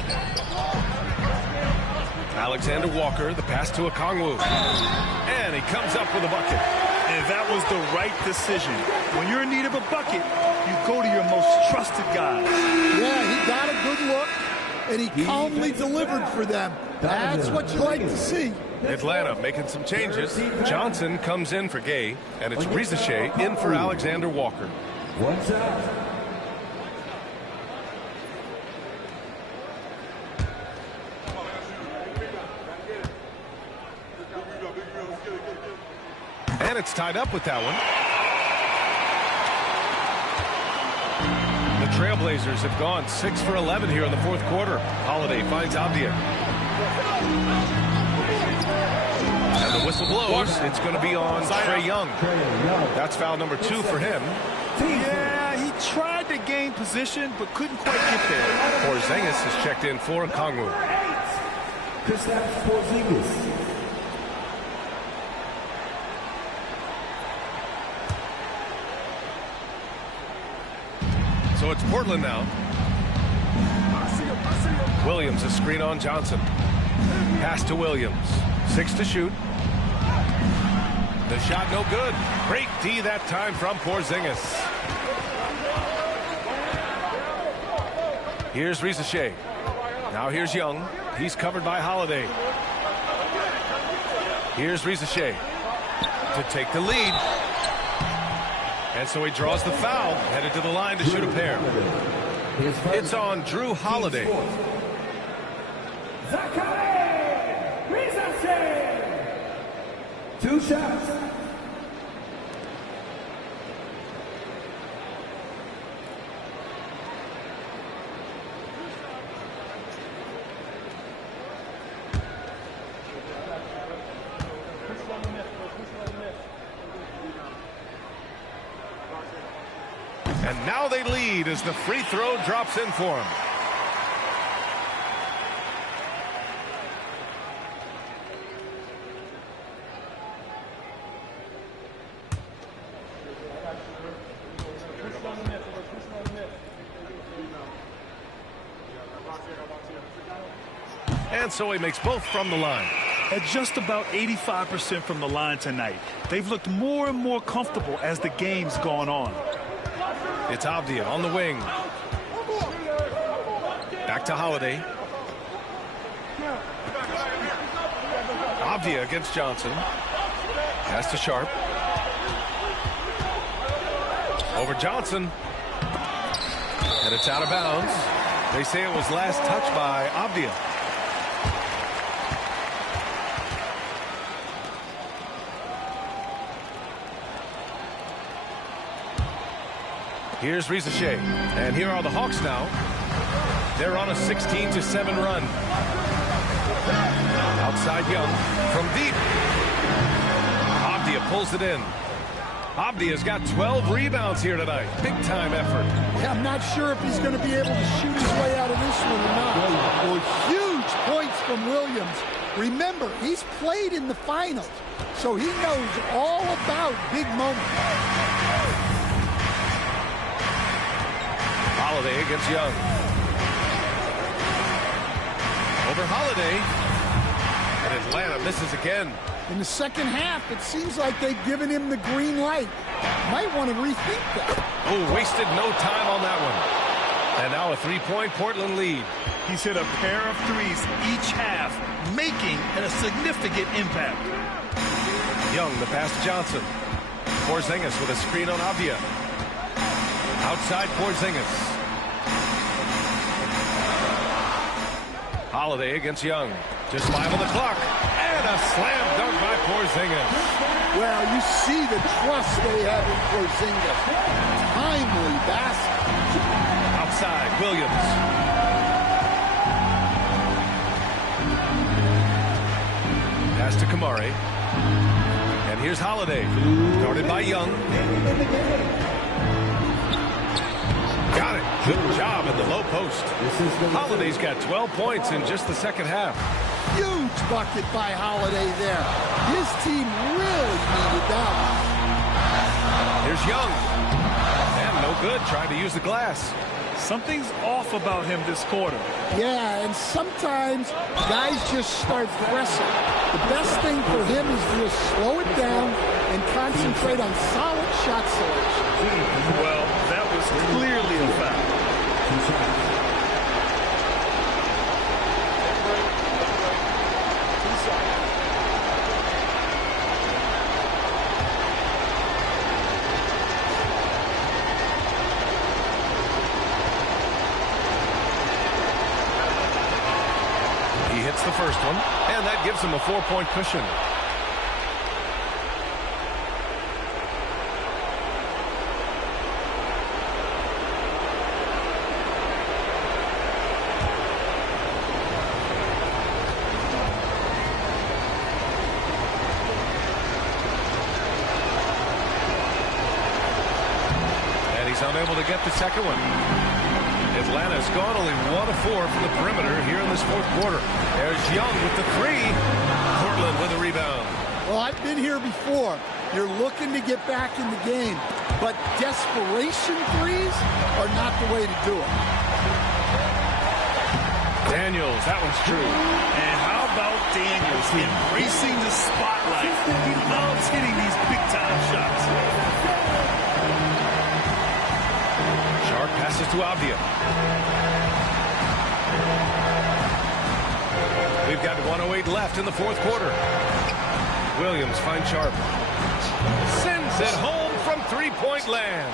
Alexander Walker, the pass to Okongwu. And he comes up with a bucket. And that was the right decision. When you're in need of a bucket, you go to your most trusted guy. Yeah, he got a good look, and he calmly delivered for them. That's what you like to see. Atlanta making some changes. Johnson comes in for Gay, and it's Rizachet in for Alexander Walker. What's up? And it's tied up with that one. The Trailblazers have gone 6 for 11 here in the fourth quarter. Holiday finds Avdia. And the whistle blows. It's going to be on Trae Young. That's foul number 2 for him. Yeah, he tried to gain position, but couldn't quite get there. Porzingis is checked in for Okongwu. Porzingis. So it's Portland now. Williams a screen on Johnson. Pass to Williams. 6 to shoot. The shot no good. Great D that time from Porzingis. Here's Rizachet. Now here's Young. He's covered by Holiday. Here's Rizachet to take the lead. And so he draws the foul, headed to the line to shoot a pair. It's on Drew Holiday. Two shots. And now they lead as the free throw drops in for him. And so he makes both from the line. At just about 85% from the line tonight. They've looked more and more comfortable as the game's gone on. It's Avdia on the wing. Back to Holiday. Avdia against Johnson. Pass to Sharp. Over Johnson. And it's out of bounds. They say it was last touched by Avdia. Here's Rizachet. And here are the Hawks now. They're on a 16-7 run. Outside Young from deep. Avdia pulls it in. Avdia's got 12 rebounds here tonight. Big time effort. Yeah, I'm not sure if he's going to be able to shoot his way out of this one or not. Well, huge points from Williams. Remember, he's played in the finals, so he knows all about big moments. Holiday against Young. Over Holiday. And Atlanta misses again. In the second half, it seems like they've given him the green light. Might want to rethink that. Oh, wasted no time on that one. And now a three-point Portland lead. He's hit a pair of threes each half, making a significant impact. Young, the pass to Johnson. Porzingis with a screen on Avdia. Outside Porzingis. Holiday against Young. Just 5 on the clock. And a slam dunk by Porzingis. Well, you see the trust they have in Porzingis. Timely basket. Outside, Williams. Pass to Kamari. And here's Holiday. Guarded by Young. Got it. Good job in the low post. Holiday's got 12 points in just the second half. Huge bucket by Holiday there. His team really needed that one. Here's Young. And no good. Trying to use the glass. Something's off about him this quarter. Yeah, and sometimes guys just start pressing. The best thing for him is to just slow it down and concentrate on solid shot selection. Well, that was clearly a foul. He hits the first one, and that gives him a 4-point cushion. And he's unable to get the second one. Atlanta's gone only 1 of 4 from the perimeter here in this fourth quarter. There's Young with the 3. Portland with a rebound. Well, I've been here before. You're looking to get back in the game, but desperation threes are not the way to do it. Daniels, that one's true. And how about Daniels embracing the spotlight? He loves hitting these big-time shots. Sharp passes to Avdia. We've got 1:08 left in the fourth quarter. Williams finds Sharp. Sends it home from three-point land.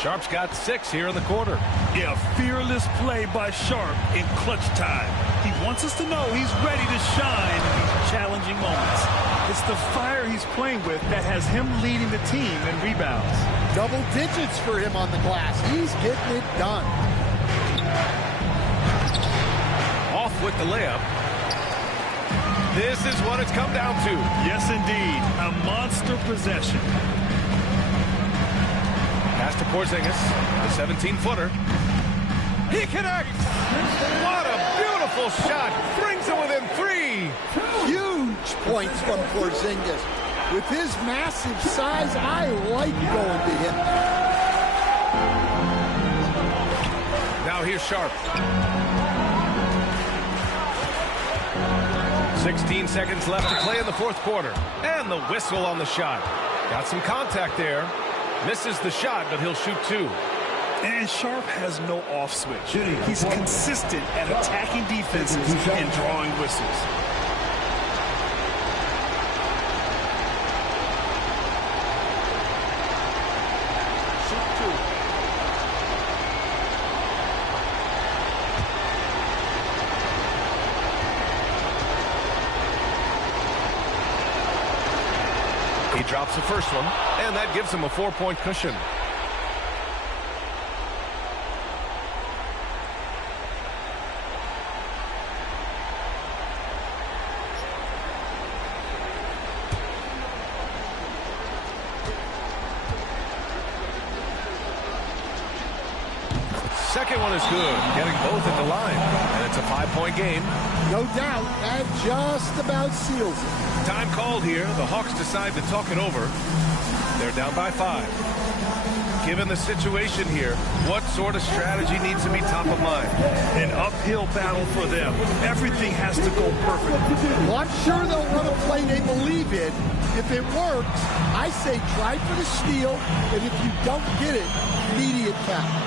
Sharp's got 6 here in the quarter. Yeah, fearless play by Sharp in clutch time. He wants us to know he's ready to shine in these challenging moments. It's the fire he's playing with that has him leading the team in rebounds. Double digits for him on the glass. He's getting it done. Off with the layup. This is what it's come down to. Yes, indeed. A monster possession. Pass to Porzingis, the 17-footer. He connects! What a beautiful shot! Brings it within 3. Huge points from Porzingis. With his massive size, I like going to him. Now here's Sharp. 16 seconds left to play in the fourth quarter. And the whistle on the shot. Got some contact there. Misses the shot, but he'll shoot 2. And Sharp has no off switch. He's consistent at attacking defenses and drawing whistles. He drops the first one, and that gives him a 4-point cushion. Second one is good, getting both at the line, and it's a 5-point game. No doubt, that just about seals it. Time called here. The Hawks decide to talk it over. They're down by 5. Given the situation here, what sort of strategy needs to be top of mind? An uphill battle for them. Everything has to go perfect. Well, I'm sure they'll run a play they believe in. If it works, I say try for the steal, and if you don't get it, immediate foul.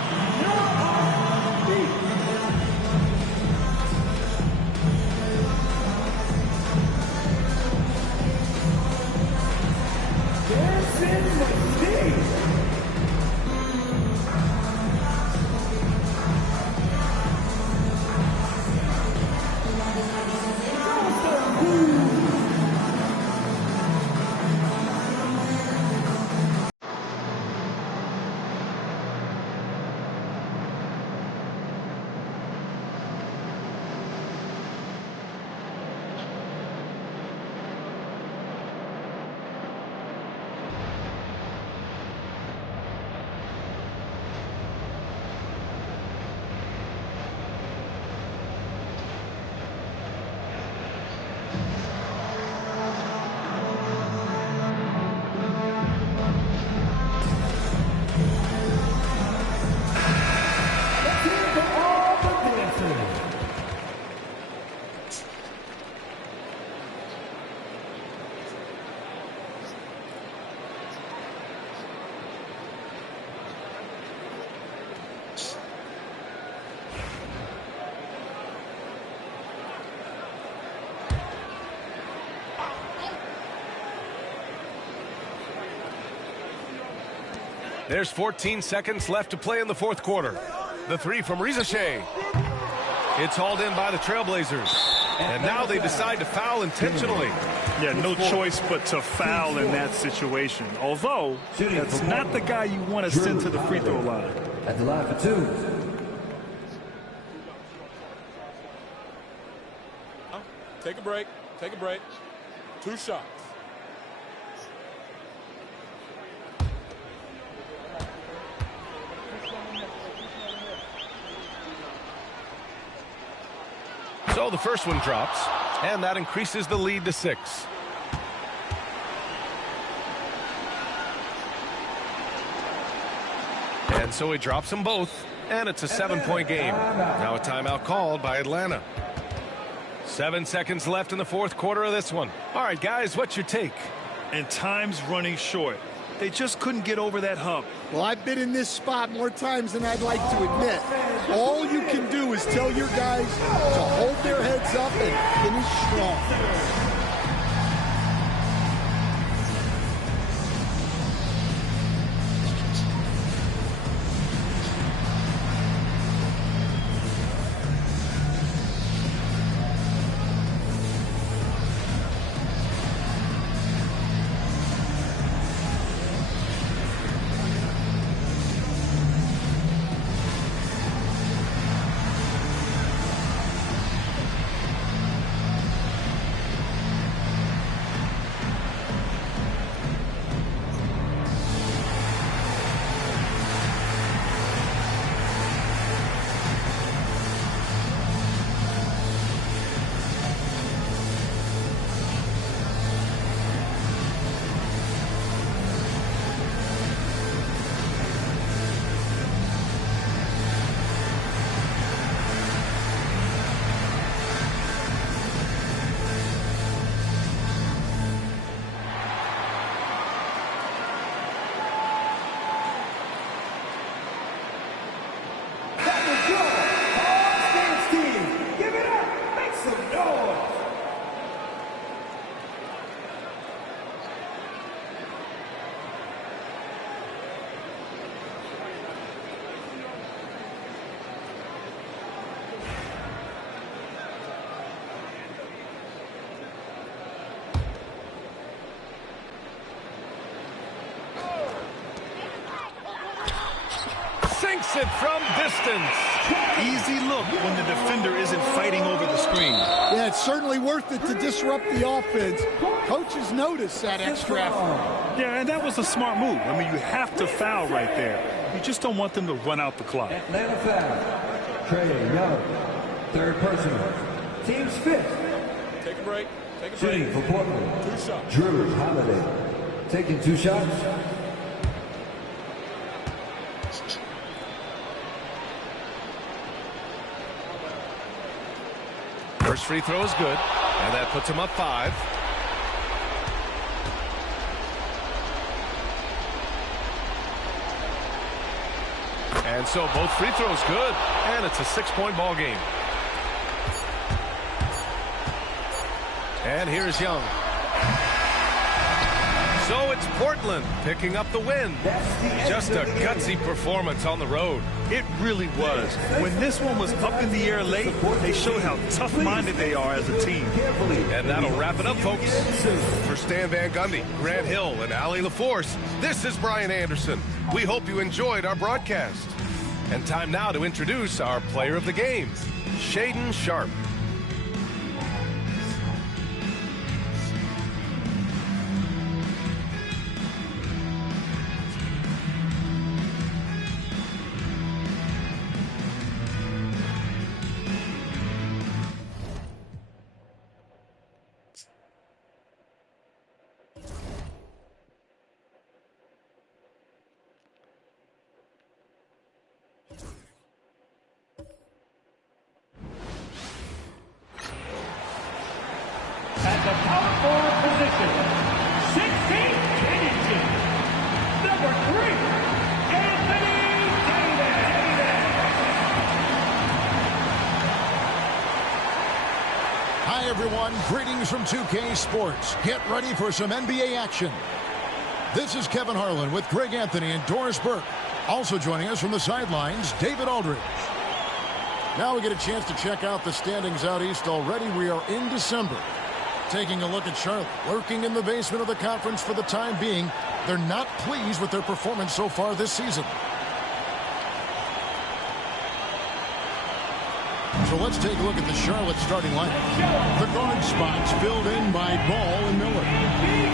There's 14 seconds left to play in the fourth quarter. The three from Rizashay. It's hauled in by the Trailblazers. And now they decide to foul intentionally. Yeah, no choice but to foul in that situation. Although, that's not the guy you want to send to the free throw line. At the line for two. Take a break. Take a break. 2 shots. So the first one drops, and that increases the lead to 6. And so he drops them both, and it's a 7-point game. Now a timeout called by Atlanta. 7 seconds left in the fourth quarter of this one. All right, guys, what's your take? And time's running short. They just couldn't get over that hump. Well, I've been in this spot more times than I'd like to admit. All you can do is tell your guys to hold their heads up and finish strong. Sinks it from distance. Easy look when the defender isn't fighting over the screen. Yeah, it's certainly worth it to disrupt the offense. Coaches notice that extra effort. Yeah, and that was a smart move. I mean, you have to foul right there. You just don't want them to run out the clock. Atlanta foul. Trey Young. Third personal. Team's 5th. Take a break. Take a break. Shooting for Portland. 2 shots. Drew Holiday. Taking 2 shots. First free throw is good, and that puts him up 5. And so both free throws good, and it's a 6-point ball game. And here's Young. So it's Portland picking up the win. Just a gutsy performance on the road. It really was. When this one was up in the air late, they showed how tough-minded they are as a team. And that'll wrap it up, folks. For Stan Van Gundy, Grant Hill, and Allie LaForce, this is Brian Anderson. We hope you enjoyed our broadcast. And time now to introduce our player of the game, Shaedon Sharpe. At the power forward position, 6 feet, 10 inches. Number 3, Anthony Davis. Hi, everyone. Greetings from 2K Sports. Get ready for some NBA action. This is Kevin Harlan with Greg Anthony and Doris Burke. Also joining us from the sidelines, David Aldridge. Now we get a chance to check out the standings out east already. We are in December. Taking a look at Charlotte, lurking in the basement of the conference for the time being. They're not pleased with their performance so far this season. So let's take a look at the Charlotte starting lineup. The guard spots filled in by Ball and Miller.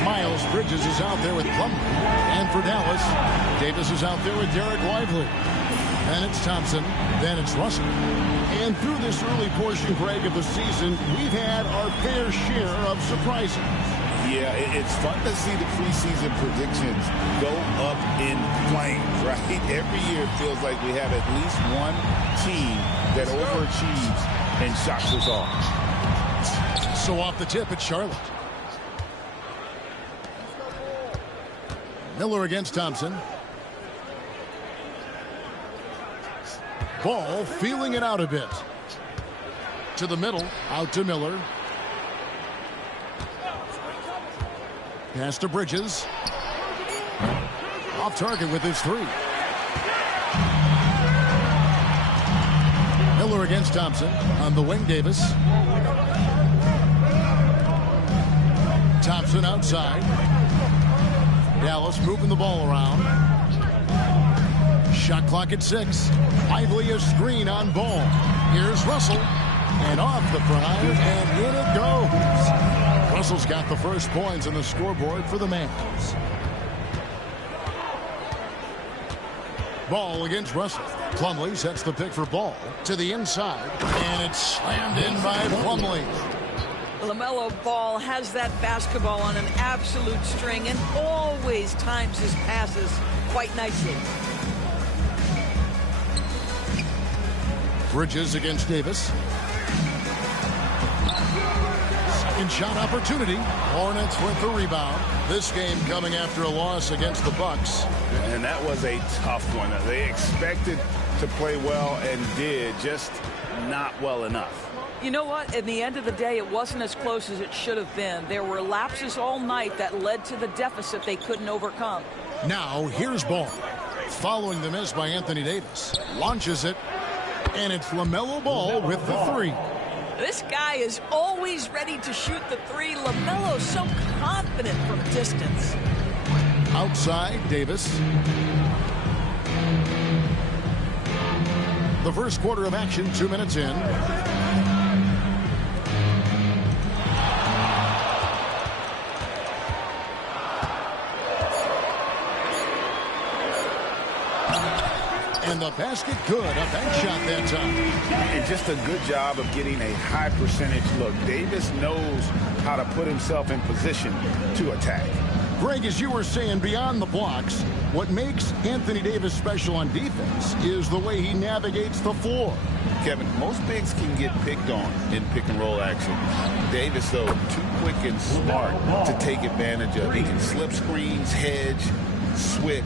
Miles Bridges is out there with Plumlee. And for Dallas, Davis is out there with Derek Lively. Then it's Thompson. Then it's Russell. And through this early portion, Greg, of the season, we've had our fair share of surprises. Yeah, it's fun to see the preseason predictions go up in flames, right? Every year it feels like we have at least one team that overachieves and shocks us all. So off the tip, it's Charlotte. Miller against Thompson. Ball feeling it out a bit. To the middle, out to Miller. Pass to Bridges. Off target with his three. Miller against Thompson. On the wing, Davis. Thompson outside. Dallas moving the ball around. Shot clock at 6. Lively a screen on Ball. Here's Russell. And off the front, and in it goes. Russell's got the first points on the scoreboard for the Mavs. Ball against Russell. Plumlee sets the pick for Ball to the inside, and it's slammed in by Plumlee. LaMelo Ball has that basketball on an absolute string and always times his passes quite nicely. Bridges against Davis. Second shot opportunity. Hornets with the rebound. This game coming after a loss against the Bucks. And that was a tough one. They expected to play well and did, just not well enough. You know what? In the end of the day, it wasn't as close as it should have been. There were lapses all night that led to the deficit they couldn't overcome. Now, here's Ball. Following the miss by Anthony Davis. Launches it. And it's LaMelo Ball with the three. This guy is always ready to shoot the three. LaMelo's so confident from distance. Outside, Davis. The first quarter of action, 2 minutes in. And the basket good. A bank shot that time. And just a good job of getting a high percentage look. Davis knows how to put himself in position to attack. Greg, as you were saying, beyond the blocks, what makes Anthony Davis special on defense is the way he navigates the floor. Kevin, most bigs can get picked on in pick-and-roll action. Davis, though, too quick and smart to take advantage of. He can slip screens, hedge, switch,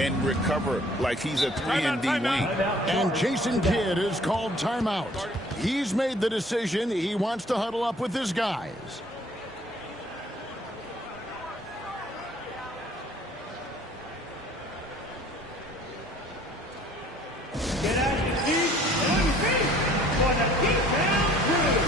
and recover like he's a 3-and-D wing. And Jason Kidd is called timeout. He's made the decision. He wants to huddle up with his guys. Get out of the seat and on your feet for the Geek Down Crew.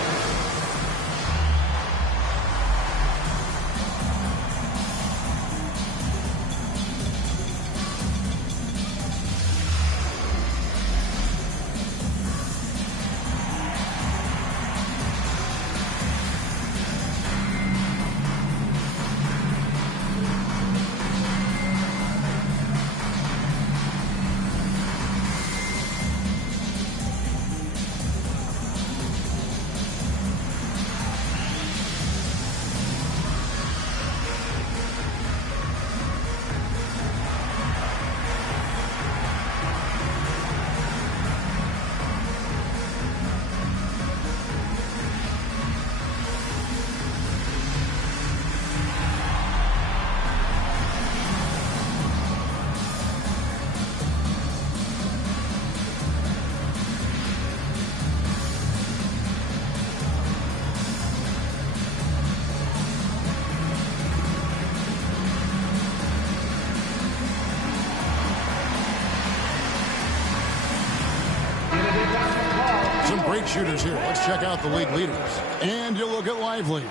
Great shooters here. Let's check out the league leaders. And you look at Lively.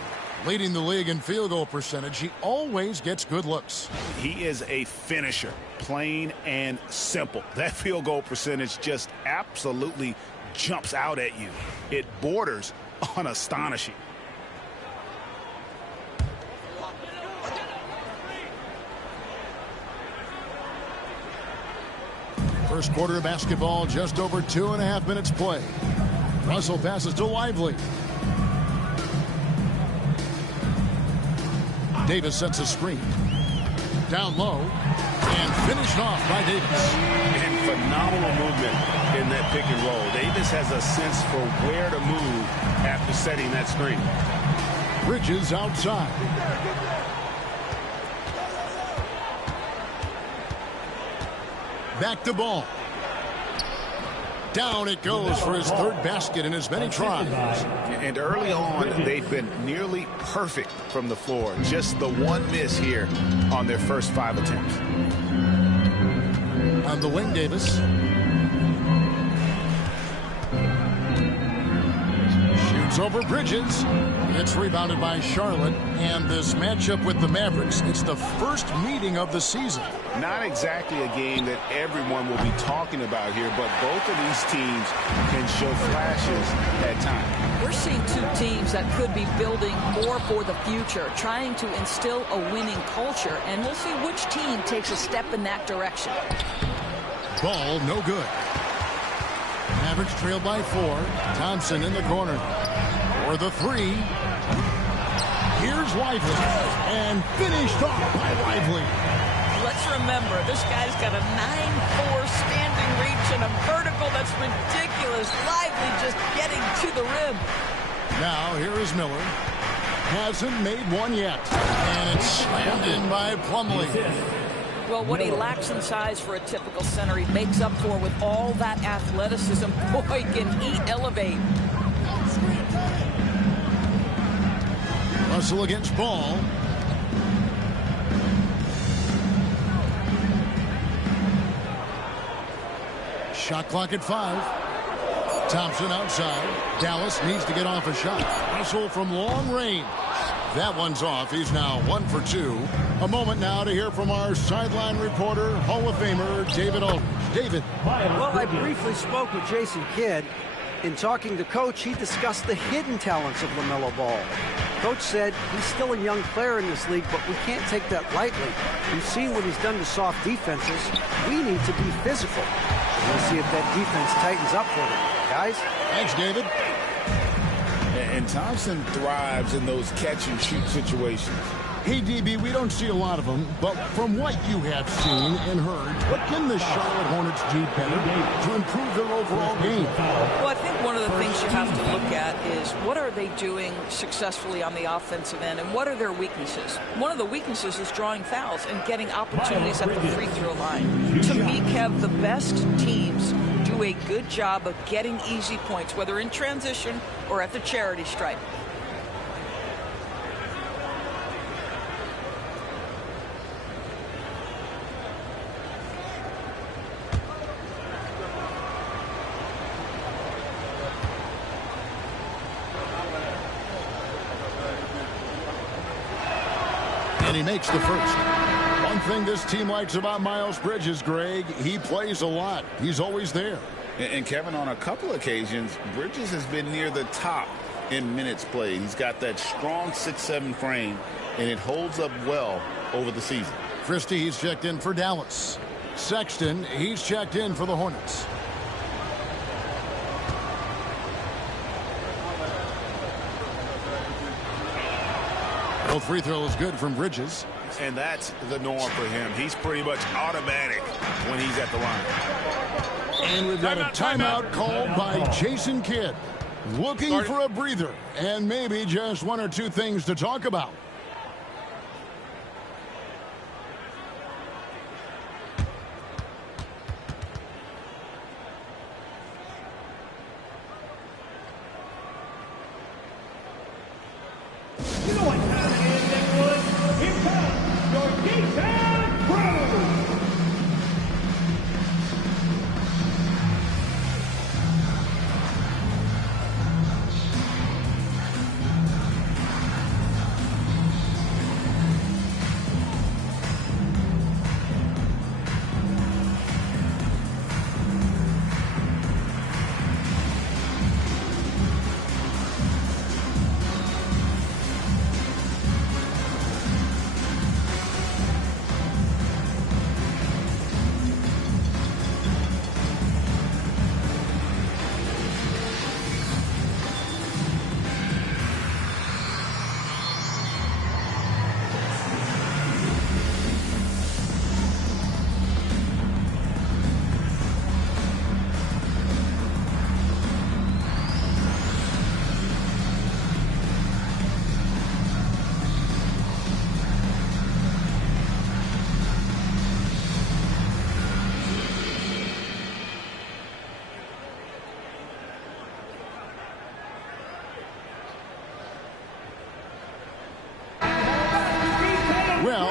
Leading the league in field goal percentage. He always gets good looks. He is a finisher, plain and simple. That field goal percentage just absolutely jumps out at you. It borders on astonishing. First quarter of basketball, just over 2.5 minutes play. Russell passes to Lively. Davis sets a screen. Down low. And finished off by Davis. And phenomenal movement in that pick and roll. Davis has a sense for where to move after setting that screen. Bridges outside. Back to Ball. Down it goes for his third basket in as many tries. And early on, they've been nearly perfect from the floor. Just the one miss here on their first 5 attempts. On the wing, Davis. Shoots over Bridges. It's rebounded by Charlotte. And this matchup with the Mavericks, it's the first meeting of the season. Not exactly a game that everyone will be talking about here, but both of these teams can show flashes at times. We're seeing two teams that could be building more for the future, trying to instill a winning culture, and we'll see which team takes a step in that direction. Ball, no good. Mavericks trail by 4. Thompson in the corner. For the 3. Here's Lively. And finished off by Lively. Let's remember, this guy's got a 9'4" standing reach and a vertical that's ridiculous. Lively just getting to the rim. Now, here is Miller. Hasn't made one yet. And it's slammed in by Plumlee. Well, what he lacks in size for a typical center, he makes up for with all that athleticism. Boy, can he elevate. Russell against Ball. Shot clock at 5. Thompson outside. Dallas needs to get off a shot. Russell from long range. That one's off. He's now 1 for 2. A moment now to hear from our sideline reporter, Hall of Famer David Aldridge. David. Well, I briefly spoke with Jason Kidd. In talking to Coach, he discussed the hidden talents of LaMelo Ball. Coach said he's still a young player in this league, but we can't take that lightly. We've seen what he's done to soft defenses. We need to be physical. We'll see if that defense tightens up for them. Guys? Thanks, David. And Thompson thrives in those catch-and-shoot situations. Hey, DB, we don't see a lot of them, but from what you have seen and heard, what can the Charlotte Hornets do better to improve their overall game? Well, I think one of the things you have to look at is what are they doing successful on the offensive end, and what are their weaknesses? One of the weaknesses is drawing fouls and getting opportunities at the free throw line. To me, Kev, the best teams do a good job of getting easy points, whether in transition or at the charity stripe. And he makes the first. One thing this team likes about Miles Bridges, Greg, he plays a lot. He's always there. And Kevin, on a couple occasions, Bridges has been near the top in minutes played. He's got that strong 6'7" frame, and it holds up well over the season. Christie, he's checked in for Dallas. Sexton, he's checked in for the Hornets. Both free throws good from Bridges. And that's the norm for him. He's pretty much automatic when he's at the line. And we've got a timeout called by Jason Kidd. Looking for a breather and maybe just one or two things to talk about. You know what time it is, everyone? Here comes your D-Town Crew!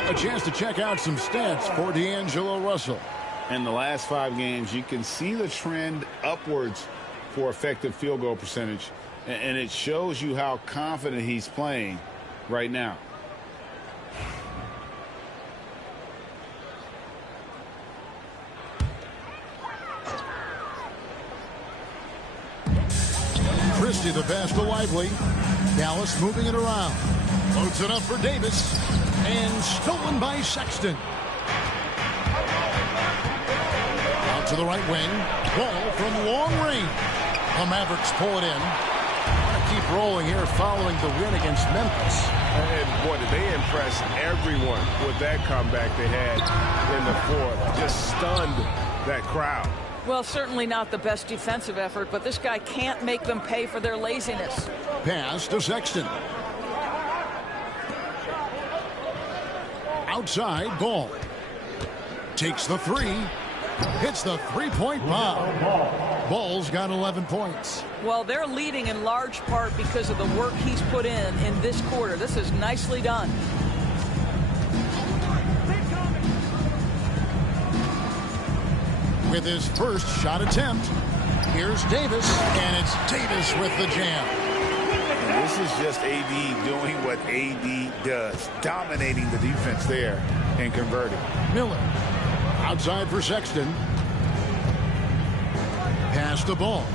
A chance to check out some stats for D'Angelo Russell. In the last 5 games, you can see the trend upwards for effective field goal percentage, and it shows you how confident he's playing right now. Christie the pass to Lively. Dallas moving it around. Loads it up for Davis. And stolen by Sexton. Out to the right wing. Ball from long range. The Mavericks pull it in. Want to keep rolling here following the win against Memphis. And boy, did they impress everyone with that comeback they had in the fourth. Just stunned that crowd. Well, certainly not the best defensive effort, but this guy can't make them pay for their laziness. Pass to Sexton. Outside, Ball. Takes the 3. Hits the three-point bomb. Ball's got 11 points. Well, they're leading in large part because of the work he's put in this quarter. This is nicely done. With his first shot attempt, here's Davis, and it's Davis with the jam. And this is just AD doing what AD does, dominating the defense there and converting. Miller outside for Sexton. Pass the ball.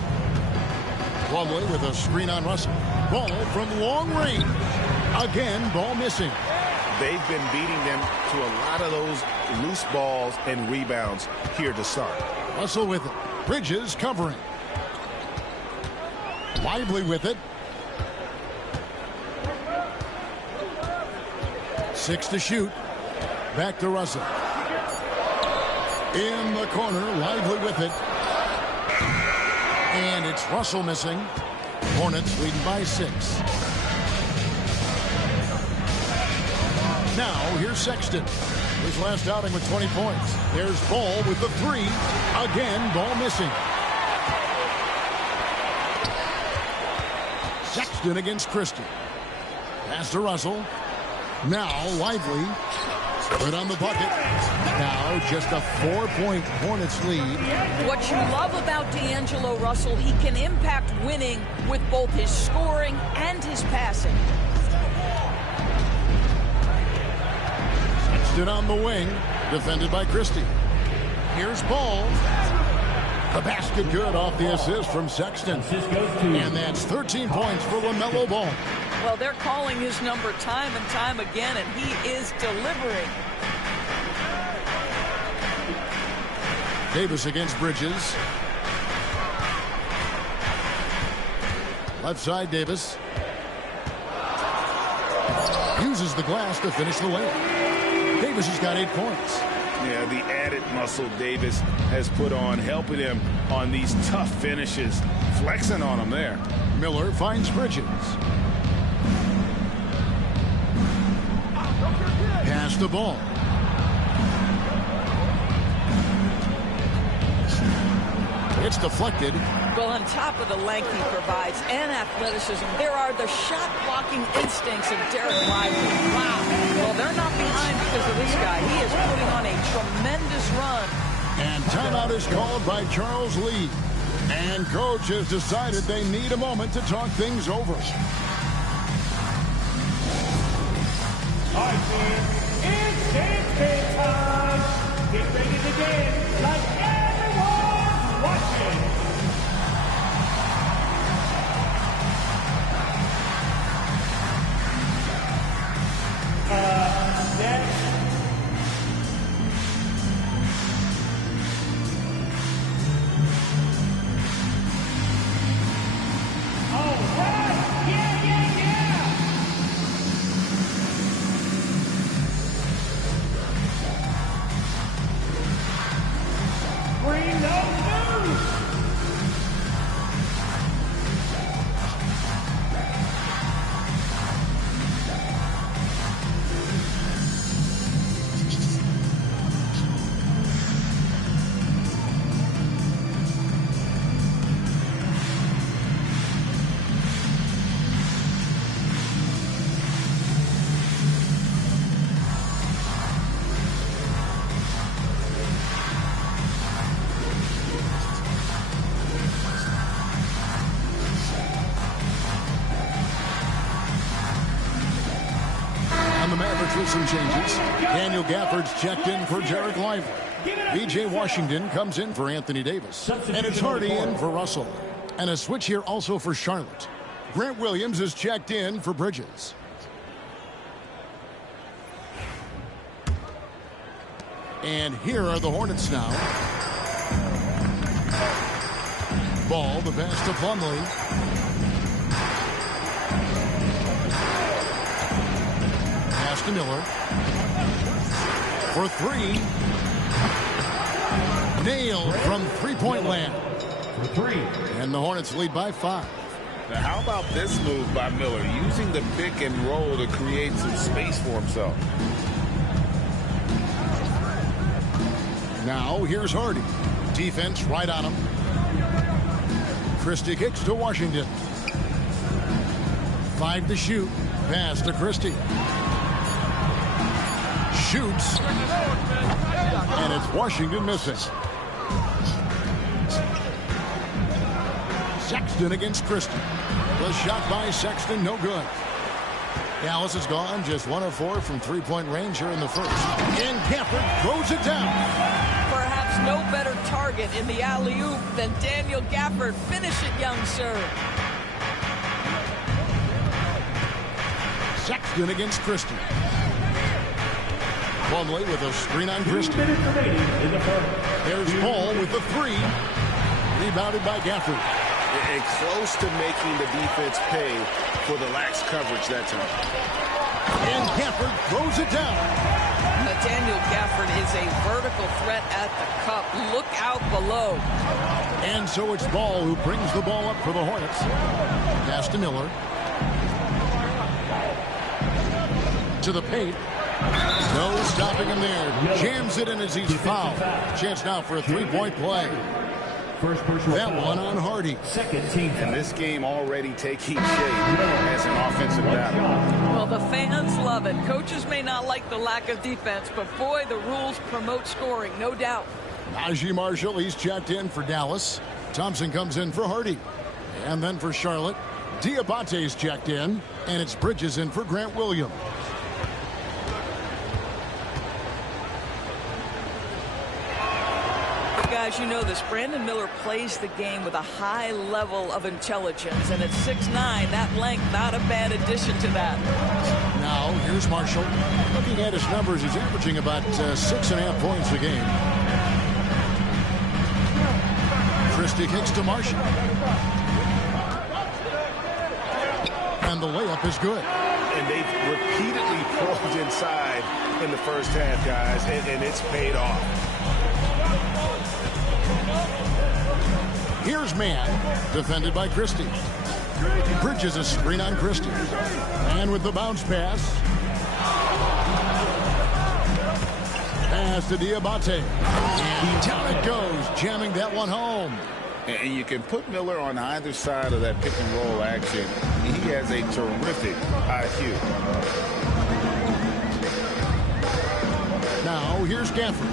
Plumlee with a screen on Russell. Ball from long range. Again, ball missing. They've been beating them to a lot of those loose balls and rebounds here to start. Russell with it. Bridges covering. Lively with it. 6 to shoot. Back to Russell. In the corner, Lively with it. And it's Russell missing. Hornets leading by 6. Now, here's Sexton. His last outing with 20 points. There's Ball with the 3. Again, Ball missing. Sexton against Christie. Pass to Russell. Now, Lively. Right on the bucket. Now, just a 4-point Hornets lead. What you love about D'Angelo Russell, he can impact winning with both his scoring and his passing. Sexton on the wing, defended by Christie. Here's Ball. The basket good off the assist from Sexton. And that's 13 points for LaMelo Ball. Well, they're calling his number time and time again, and he is delivering. Davis against Bridges. Left side, Davis. Uses the glass to finish the layup. Davis has got 8 points. Yeah, the added muscle Davis has put on, helping him on these tough finishes, flexing on him there. Miller finds Bridges. Pass the ball. It's deflected. Well, on top of the length he provides and athleticism, there are the shot-blocking instincts of Derek Lively. Wow. Well, they're not behind because of this guy. He is putting on a tremendous run. And timeout is called by Charles Lee. And coach has decided they need a moment to talk things over. All right, team. It's game time. Get ready to dance like everyone's watching. Next. All right, yeah. And the Mavericks with some changes. Daniel Gafford's checked in for Jarek Lively. B.J. Washington comes in for Anthony Davis. And it's Hardy in for Russell. And a switch here also for Charlotte. Grant Williams is checked in for Bridges. And here are the Hornets now. Ball, the pass to Plumlee. Pass to Miller. For three. Nailed from three-point land. For three. And the Hornets lead by 5. Now, how about this move by Miller, using the pick and roll to create some space for himself? Now, here's Hardy. Defense right on him. Christie kicks to Washington. 5 to shoot. Pass to Christie. Shoots. And it's Washington missing. Sexton against Christie. The shot by Sexton, no good. Dallas is gone, just 1 of 4 from three-point range here in the first. And Gafford throws it down. Perhaps no better target in the alley-oop than Daniel Gafford. Finish it, young sir. Sexton against Christie. Plumlee with a screen on Christie. There's Ball with the 3. Rebounded by Gafford. And close to making the defense pay for the lax coverage that time. And Gafford throws it down. Daniel Gafford is a vertical threat at the cup. Look out below. And so it's Ball who brings the ball up for the Hornets. Pass to Miller. To the paint. No stopping him there. Jams it in as he's fouled. Chance now for a three-point play. That one on Hardy. And this game already taking shape as an offensive battle. Well, the fans love it. Coaches may not like the lack of defense, but boy, the rules promote scoring, no doubt. Najee Marshall, he's checked in for Dallas. Thompson comes in for Hardy. And then for Charlotte, Diabate's checked in, and it's Bridges in for Grant Williams. Guys, you know this. Brandon Miller plays the game with a high level of intelligence, and at 6'9", that length, not a bad addition to that. Now, here's Marshall. Looking at his numbers, he's averaging about 6.5 points a game. Christie kicks to Marshall. And the layup is good. And they've repeatedly probed inside in the first half, guys, and it's paid off. Here's Mann, defended by Christie. Bridges a screen on Christie. And with the bounce pass. Pass to Diabate. And down it goes, jamming that one home. And you can put Miller on either side of that pick and roll action. He has a terrific IQ. Now, here's Gafford.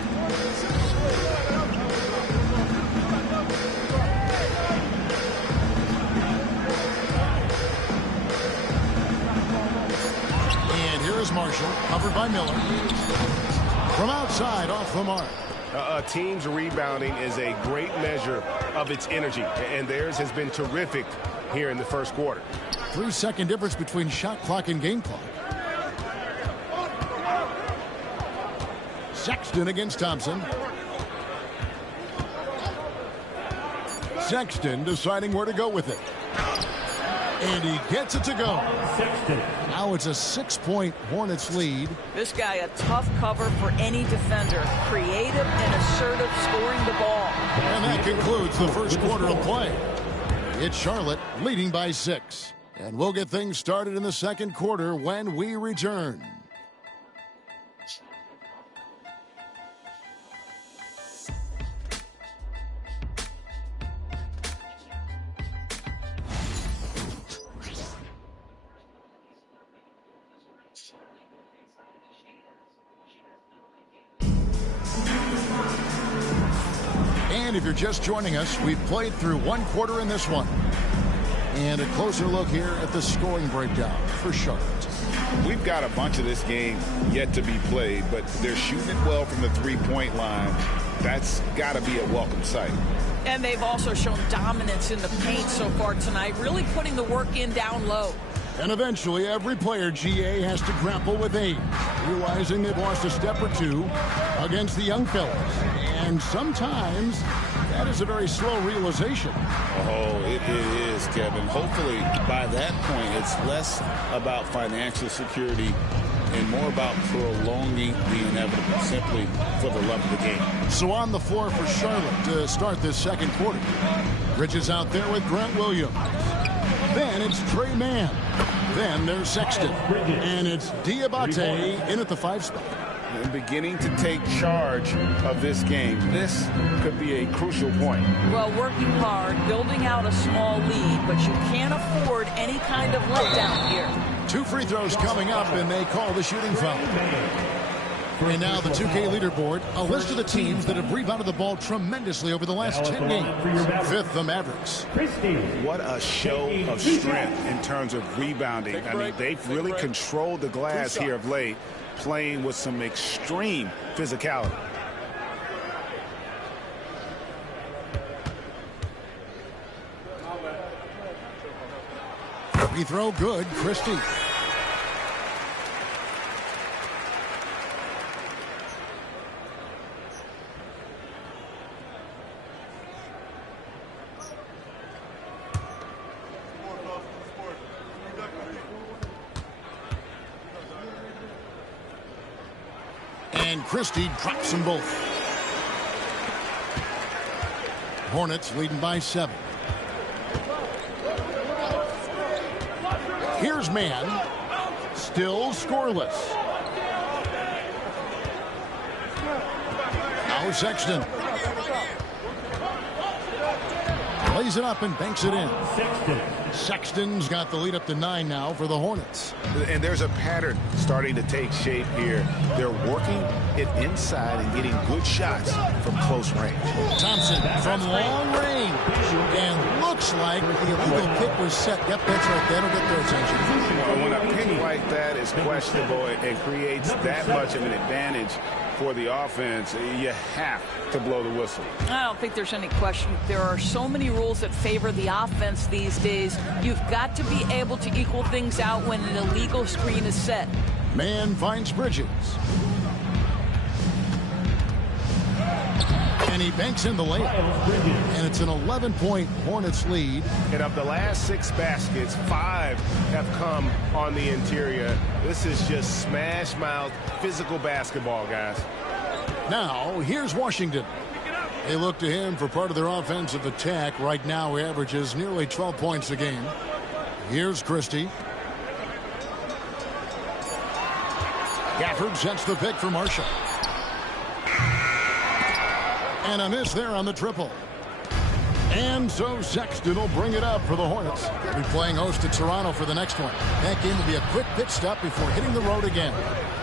Here's Marshall, covered by Miller. From outside, off the mark. A team's rebounding is a great measure of its energy, and theirs has been terrific here in the first quarter. 3-second difference between shot clock and game clock. Sexton against Thompson. Sexton deciding where to go with it. And he gets it to go. Now it's a 6-point Hornets lead. This guy, a tough cover for any defender. Creative and assertive scoring the ball. And that concludes the first quarter of play. It's Charlotte leading by 6. And we'll get things started in the second quarter when we return. And if you're just joining us, we've played through one quarter in this one. And a closer look here at the scoring breakdown for Charlotte. We've got a bunch of this game yet to be played, but they're shooting it well from the three-point line. That's got to be a welcome sight. And they've also shown dominance in the paint so far tonight, really putting the work in down low. And eventually, every player, GA, has to grapple with age, realizing they've lost a step or two against the young fellas. And sometimes that is a very slow realization. Oh, it is, Kevin. Hopefully, by that point, it's less about financial security and more about prolonging the inevitable, simply for the love of the game. So on the floor for Charlotte to start this second quarter. Bridges out there with Grant Williams. Then it's Trey Mann. Then there's Sexton. And it's Diabate in at the 5 spot. And beginning to take charge of this game. This could be a crucial point. Well, working hard, building out a small lead, but you can't afford any kind of letdown here. 2 free throws coming up, and they call the shooting foul. And now the 2K leaderboard, a list of the teams that have rebounded the ball tremendously over the last 10 games. Fifth, the Mavericks. What a show of strength in terms of rebounding. I mean, they've really controlled the glass here of late, playing with some extreme physicality. Free throw good, Christie. And Christie drops them both. Hornets leading by 7. Here's Mann. Still scoreless. Now Sexton. Plays it up and banks it in. Sexton's got the lead up to 9 now for the Hornets. And there's a pattern starting to take shape here. They're working it inside and getting good shots from close range. Thompson from long range. And looks like the illegal kick was set. Yep, that's right. That'll get their attention. Well, when a pick like that is questionable and creates that much of an advantage for the offense, you have to blow the whistle. I don't think there's any question. There are so many rules that favor the offense these days. You've got to be able to equal things out when an illegal screen is set. Mann finds Bridges. And he banks in the layup. And it's an 11-point Hornets lead. And of the last 6 baskets, 5 have come on the interior. This is just smash-mouth physical basketball, guys. Now, here's Washington. They look to him for part of their offensive attack. Right now, he averages nearly 12 points a game. Here's Christie. Gafford sets the pick for Marshall. And a miss there on the triple. And so Sexton will bring it up for the Hornets. They'll be playing host to Toronto for the next one. That game will be a quick pit stop before hitting the road again.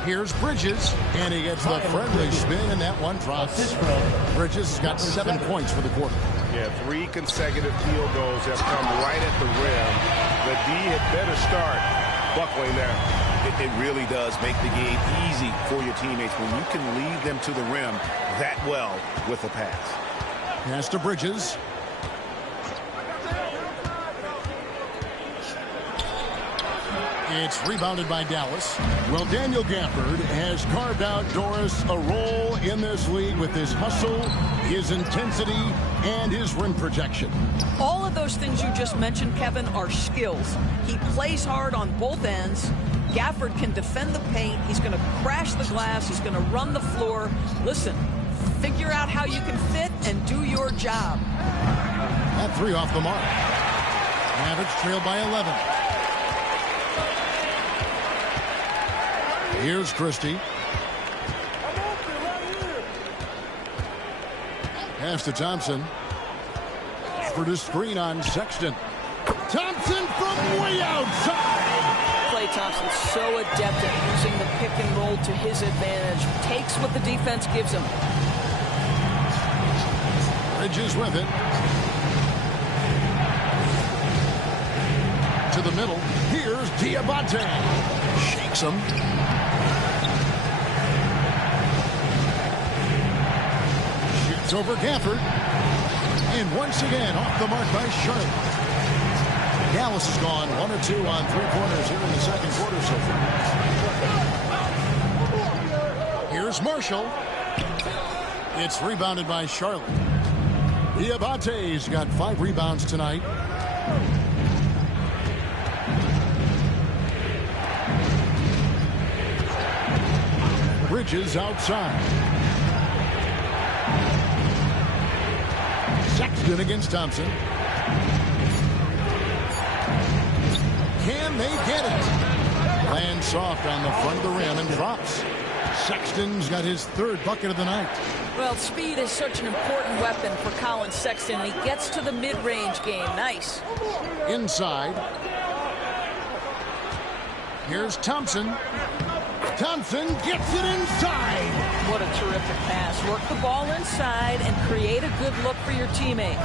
Here's Bridges, and he gets the friendly spin, and that one drops. Bridges has got 7 points for the quarter. Yeah, 3 consecutive field goals have come right at the rim. The D had better start buckling there. It really does make the game easy for your teammates when you can lead them to the rim that well with a pass. Pass to Bridges. It's rebounded by Dallas. Well, Daniel Gafford has carved out Doris a role in this league with his hustle, his intensity, and his rim protection. All of those things you just mentioned, Kevin, are skills. He plays hard on both ends. Gafford can defend the paint. He's going to crash the glass. He's going to run the floor. Listen, figure out how you can fit and do your job. That 3 off the mark. Mavericks trail by 11. Here's Christie. Pass to Thompson. For the screen on Sexton. Thompson from way outside. Klay Thompson's so adept at using the pick and roll to his advantage. Takes what the defense gives him. Bridges with it. To the middle. Here's Diabate. Shakes him. Shoots over Gafford. And once again, off the mark by Charlotte. Dallas has gone 1 of 2 on 3-pointers here in the second quarter so far. Here's Marshall. It's rebounded by Charlotte. Diabate's got 5 rebounds tonight. Bridges outside. Sexton against Thompson. Can they get it? Lands soft on the front of the rim and drops. Sexton's got his 3rd bucket of the night. Well, speed is such an important weapon for Colin Sexton. He gets to the mid-range game. Nice. Inside. Here's Thompson. Thompson gets it inside. What a terrific pass. Work the ball inside and create a good look for your teammate.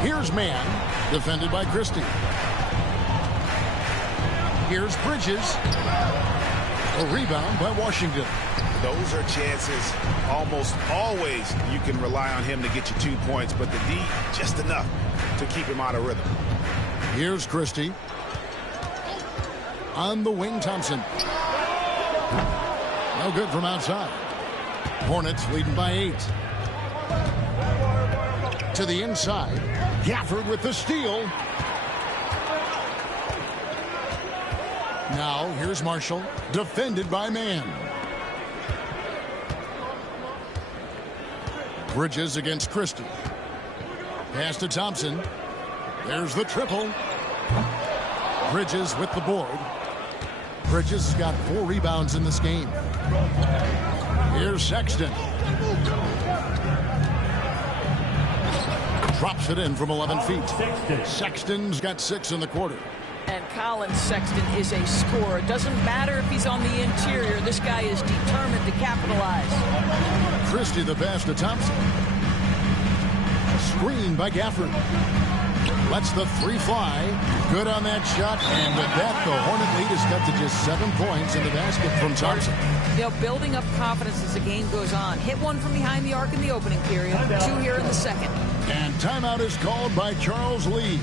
Here's Mann, defended by Christie. Here's Bridges. A rebound by Washington. Those are chances almost always you can rely on him to get you 2 points, but the D just enough to keep him out of rhythm. Here's Christie. On the wing, Thompson. No good from outside. Hornets leading by 8. To the inside. Gafford with the steal. Now here's Marshall. Defended by Mann. Bridges against Christie. Pass to Thompson. There's the triple. Bridges with the board. Bridges has got 4 rebounds in this game. Here's Sexton. Drops it in from 11 feet. Sexton's got 6 in the quarter. And Colin Sexton is a scorer. It doesn't matter if he's on the interior. This guy is determined to capitalize. Christie the pass to Thompson. Screen by Gafford. Lets the 3 fly. Good on that shot. And with that, the Hornet lead is cut to just 7 points in the basket from Thompson. You know, building up confidence as the game goes on. Hit one from behind the arc in the opening period. 2 here in the second. And timeout is called by Charles Lee.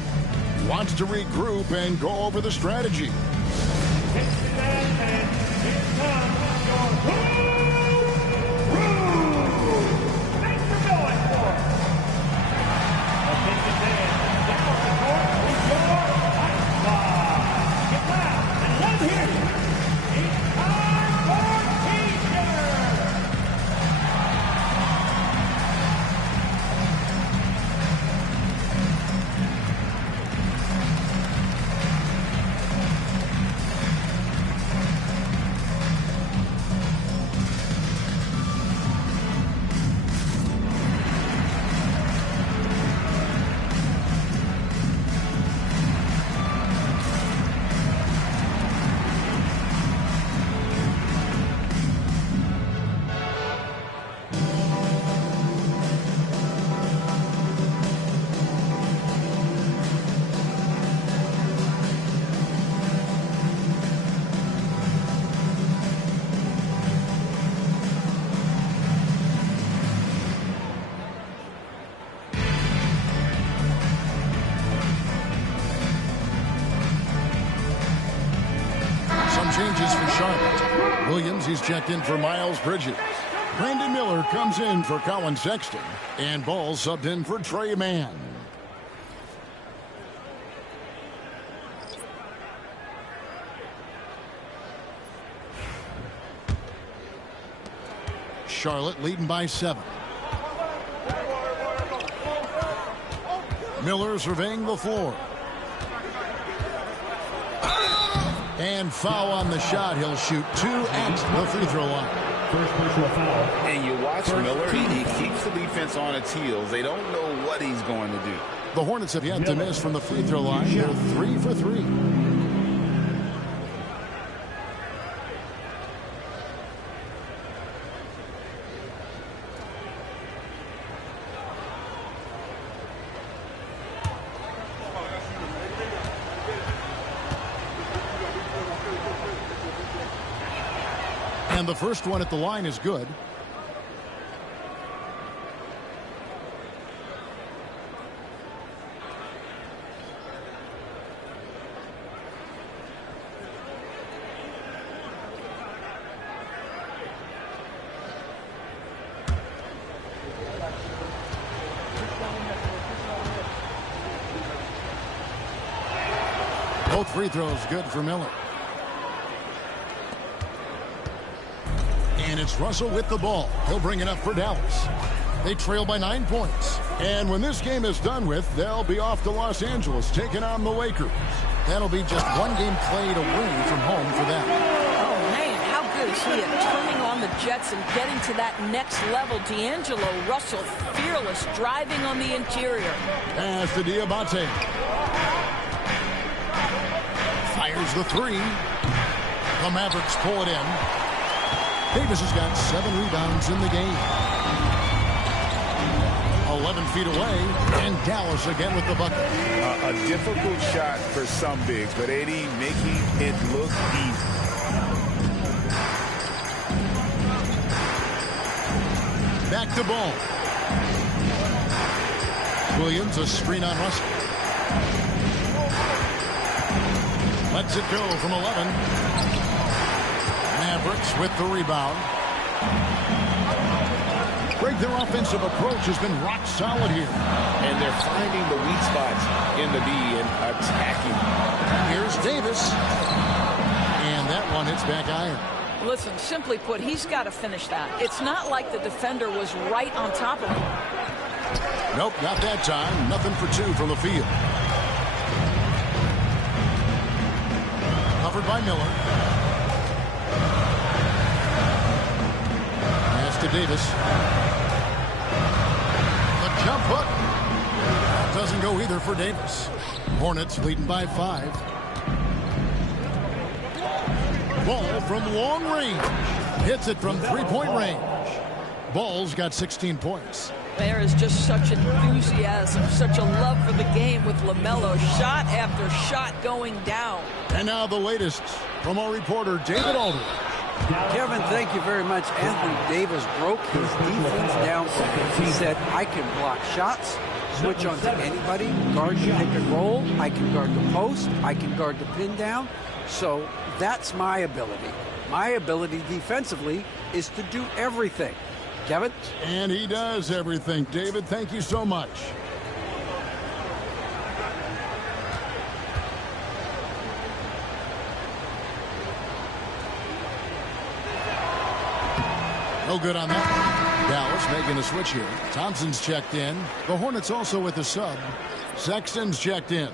Wants to regroup and go over the strategy. Changes for Charlotte. Williams, he's checked in for Miles Bridges. Brandon Miller comes in for Colin Sexton. And Ball subbed in for Trey Mann. Charlotte leading by 7. Miller surveying the floor. And foul on the shot. He'll shoot 2 at the free throw line. First personal foul. And you watch Miller, he keeps the defense on its heels. They don't know what he's going to do. The Hornets have yet to miss from the free throw line. They're 3 for 3. And the first one at the line is good. Both free throws good for Miller. And it's Russell with the ball. He'll bring it up for Dallas. They trail by 9 points. And when this game is done with, they'll be off to Los Angeles taking on the Lakers. That'll be just one game played away from home for them. Oh, man, how good is he at turning on the Jets and getting to that next level? D'Angelo Russell, fearless, driving on the interior. Pass to Diabate. Fires the three. The Mavericks pull it in. Davis has got 7 rebounds in the game. 11 feet away, and Dallas again with the bucket. A difficult shot for some bigs, but AD making it look easy. Back to ball. Williams, a screen on Russell. Lets it go from 11. Mavericks with the rebound. Greg, their offensive approach has been rock solid here. And they're finding the weak spots in the D and attacking. Here's Davis. And that one hits back iron. Listen, simply put, he's got to finish that. It's not like the defender was right on top of him. Nope, not that time. Nothing for 2 from the field. Covered by Miller. Pass to Davis. The jump hook. That doesn't go either for Davis. Hornets leading by 5. Ball from long range. Hits it from 3-point range. Ball's got 16 points. There is just such enthusiasm, such a love for the game with LaMelo. Shot after shot going down. And now the latest from our reporter, David Aldridge. Kevin, thank you very much. Anthony Davis broke his defense down. He said, I can block shots, switch on to anybody, guard the pick and roll, I can guard the post, I can guard the pin down. So that's my ability. My ability defensively is to do everything. Kevin? And he does everything. David, thank you so much. No good on that. Dallas making a switch here. Thompson's checked in. The Hornets also with a sub. Sexton's checked in.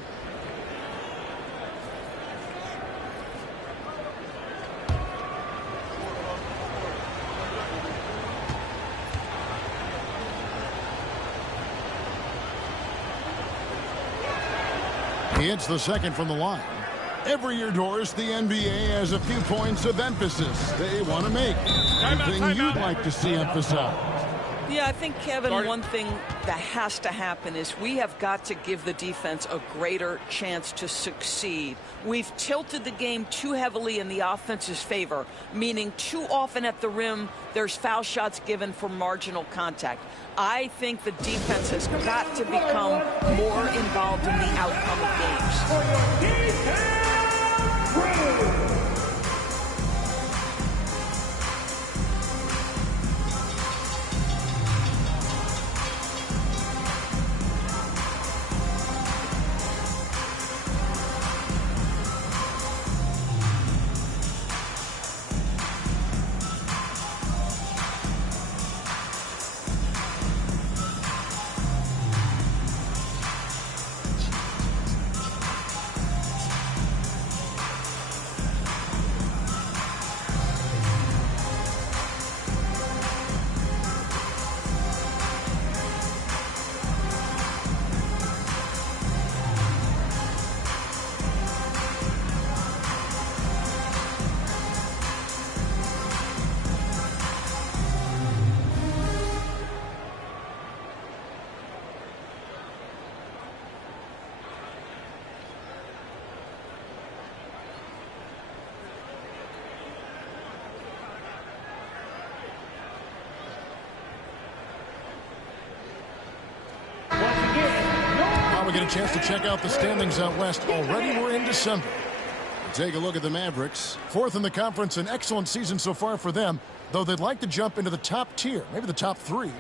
He hits the second from the line. Every year, Doris, the NBA has a few points of emphasis they want to make. Anything you'd like to see emphasized? Yeah, I think, Kevin, one thing that has to happen is we have got to give the defense a greater chance to succeed. We've tilted the game too heavily in the offense's favor, meaning too often at the rim there's foul shots given for marginal contact. I think the defense has got to become more involved in the outcome of games. we get a chance to check out the standings out west. Already we're in December. Take a look at the Mavericks. 4th in the conference, an excellent season so far for them, though they'd like to jump into the top tier, maybe the top 3.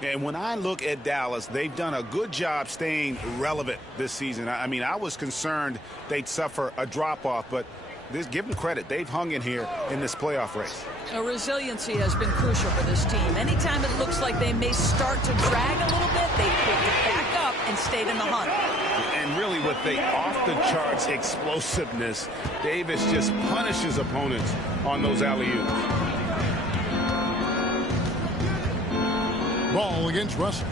And when I look at Dallas, they've done a good job staying relevant this season. I mean, I was concerned they'd suffer a drop-off, but give them credit. They've hung in here in this playoff race. Resiliency has been crucial for this team. Anytime it looks like they may start to drag a little bit, they picked it back up and stayed in the hunt. And really with the off-the-charts explosiveness, Davis just punishes opponents on those alley-oops. Ball against Russell.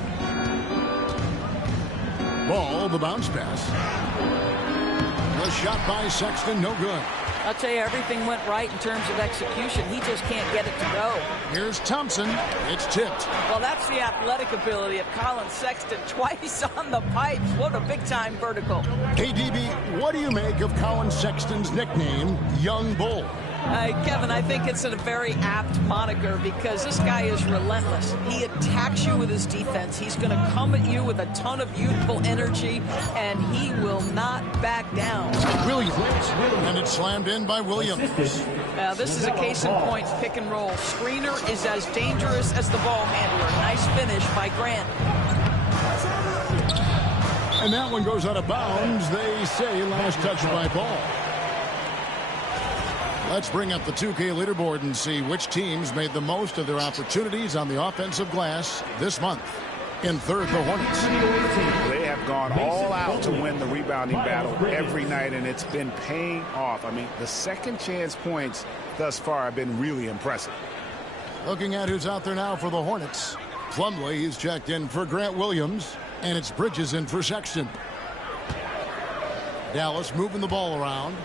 Ball, the bounce pass. The shot by Sexton, no good. I'll tell you, everything went right in terms of execution. He just can't get it to go. Here's Thompson. It's tipped. Well, that's the athletic ability of Colin Sexton. Twice on the pipes. What a big-time vertical. Hey, DB, what do you make of Colin Sexton's nickname, Young Bull? Kevin, I think it's a very apt moniker because this guy is relentless. He attacks you with his defense. He's going to come at you with a ton of youthful energy, and he will not back down. Williams, and it's slammed in by Williams. This is a case in point pick and roll. Screener is as dangerous as the ball handler. Nice finish by Grant. And that one goes out of bounds. They say last touch by Ball. Let's bring up the 2K leaderboard and see which teams made the most of their opportunities on the offensive glass this month. In third, the Hornets. They have gone all out to win the rebounding battle every night, and it's been paying off. I mean, the second chance points thus far have been really impressive. Looking at who's out there now for the Hornets. Plumlee is checked in for Grant Williams, and it's Bridges in for Sexton. Dallas moving the ball around.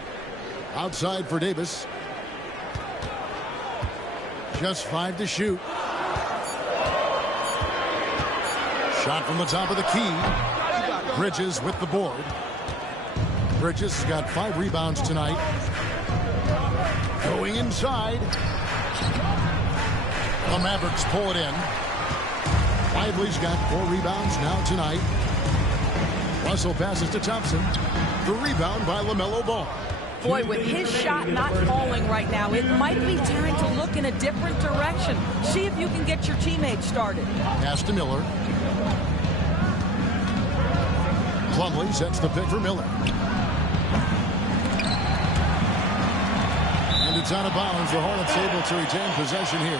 Outside for Davis. Just 5 to shoot. Shot from the top of the key. Bridges with the board. Bridges has got 5 rebounds tonight. Going inside. The Mavericks pull it in. Lively's got 4 rebounds now tonight. Russell passes to Thompson. The rebound by LaMelo Ball. Boy, with his shot not falling right now, it might be time to look in a different direction. See if you can get your teammates started. Pass to Miller. Plumlee sets the pick for Miller. And it's out of bounds. The Hornets able to retain possession here.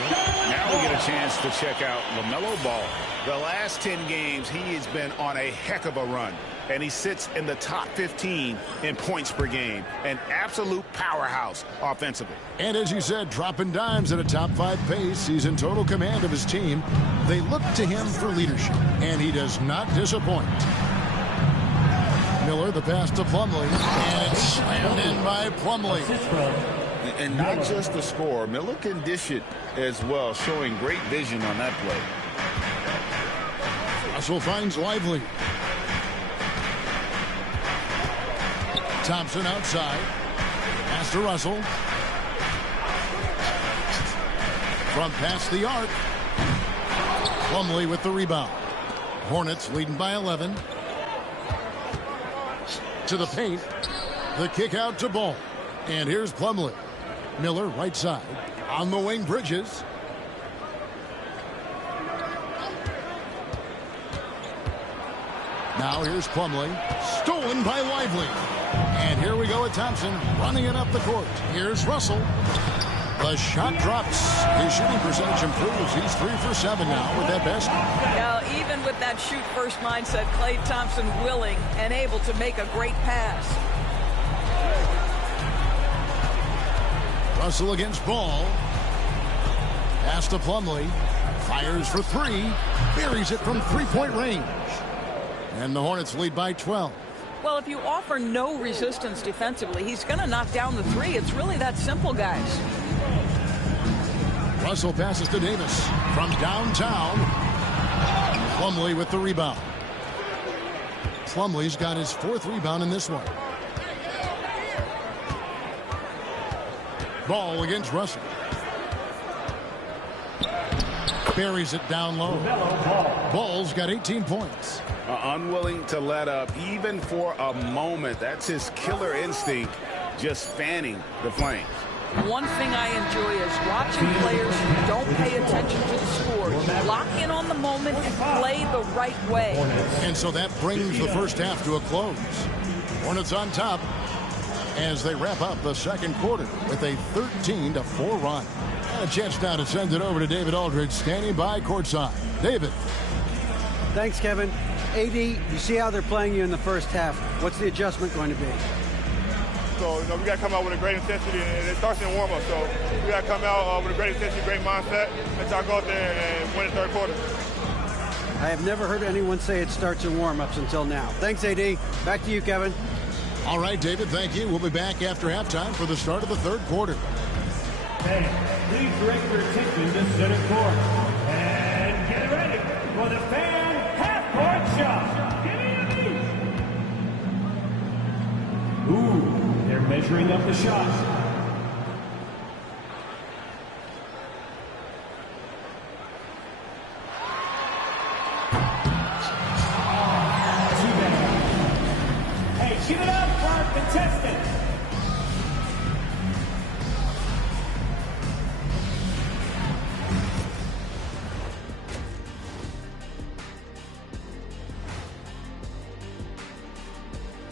Now we get a chance to check out LaMelo Ball. The last 10 games, he has been on a heck of a run. And he sits in the top 15 in points per game. An absolute powerhouse offensively. And as you said, dropping dimes at a top 5 pace. He's in total command of his team. They look to him for leadership, and he does not disappoint. Miller, the pass to Plumlee, and it's slammed in by Plumlee. And not just the score. Miller can dish it as well, showing great vision on that play. Russell finds Lively. Thompson outside. Pass to Russell. From past the arc. Plumlee with the rebound. Hornets leading by 11. To the paint. The kick out to Ball. And here's Plumlee. Miller right side. On the wing, Bridges. Now here's Plumlee. Stolen by Lively. And here we go with Thompson running it up the court. Here's Russell. The shot drops. His shooting percentage improves. He's 3 for 7 now with that basket. Now, even with that shoot-first mindset, Klay Thompson willing and able to make a great pass. Russell against Ball. Pass to Plumlee. Fires for 3. Buries it from 3-point range. And the Hornets lead by 12. Well, if you offer no resistance defensively, he's going to knock down the 3. It's really that simple, guys. Russell passes to Davis from downtown. Plumlee with the rebound. Plumlee's got his 4th rebound in this one. Ball against Russell. Buries it down low. Ball's got 18 points. unwilling to let up even for a moment. That's his killer instinct, just fanning the flames. One thing I enjoy is watching players who don't pay attention to the score. Lock in on the moment and play the right way. And so that brings the first half to a close. Hornets on top as they wrap up the second quarter with a 13-4 run. And a chance now to send it over to David Aldridge, standing by courtside. David. Thanks, Kevin. AD, you see how they're playing you in the first half. What's the adjustment going to be? So, we got to come out with a great intensity, and it starts in warm-up. So, we got to come out with a great intensity, great mindset, and try to go out there and win the third quarter. I have never heard anyone say it starts in warm-ups until now. Thanks, AD. Back to you, Kevin. All right, David, thank you. We'll be back after halftime for the start of the third quarter. Hey, please direct your attention to center court. And get ready for the fan half-court shot. Give me a beat. Ooh. They're measuring up the shot. Hey, shoot it up for our contestants.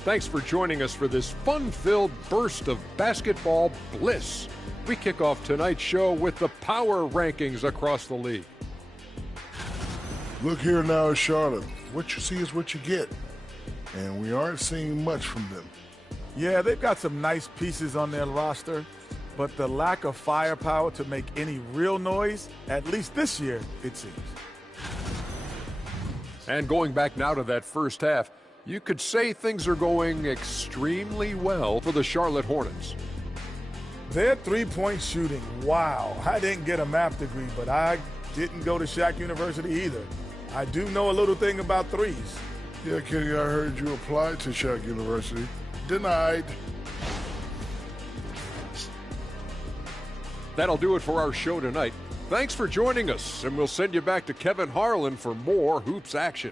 Thanks for joining us for this fun-filled burst of basketball bliss. We kick off tonight's show with the power rankings across the league. Look here now, Charlotte. What you see is what you get. And we aren't seeing much from them. Yeah, they've got some nice pieces on their roster, but the lack of firepower to make any real noise, at least this year, it seems. And going back now to that first half, you could say things are going extremely well for the Charlotte Hornets. Their three-point shooting, wow. I didn't get a math degree, but I didn't go to Shaq University either. I do know a little thing about threes. Yeah, Kenny, I heard you applied to Shaq University. Denied. That'll do it for our show tonight. Thanks for joining us, and we'll send you back to Kevin Harlan for more hoops action.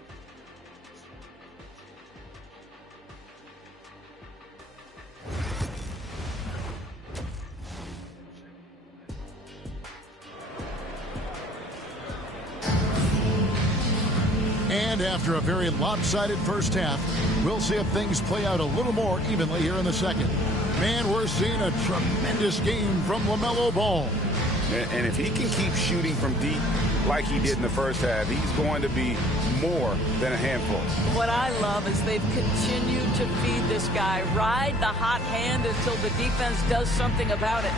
And after a very lopsided first half, we'll see if things play out a little more evenly here in the second. Man, we're seeing a tremendous game from LaMelo Ball. And if he can keep shooting from deep like he did in the first half, he's going to be more than a handful. What I love is they've continued to feed this guy. Ride the hot hand until the defense does something about it.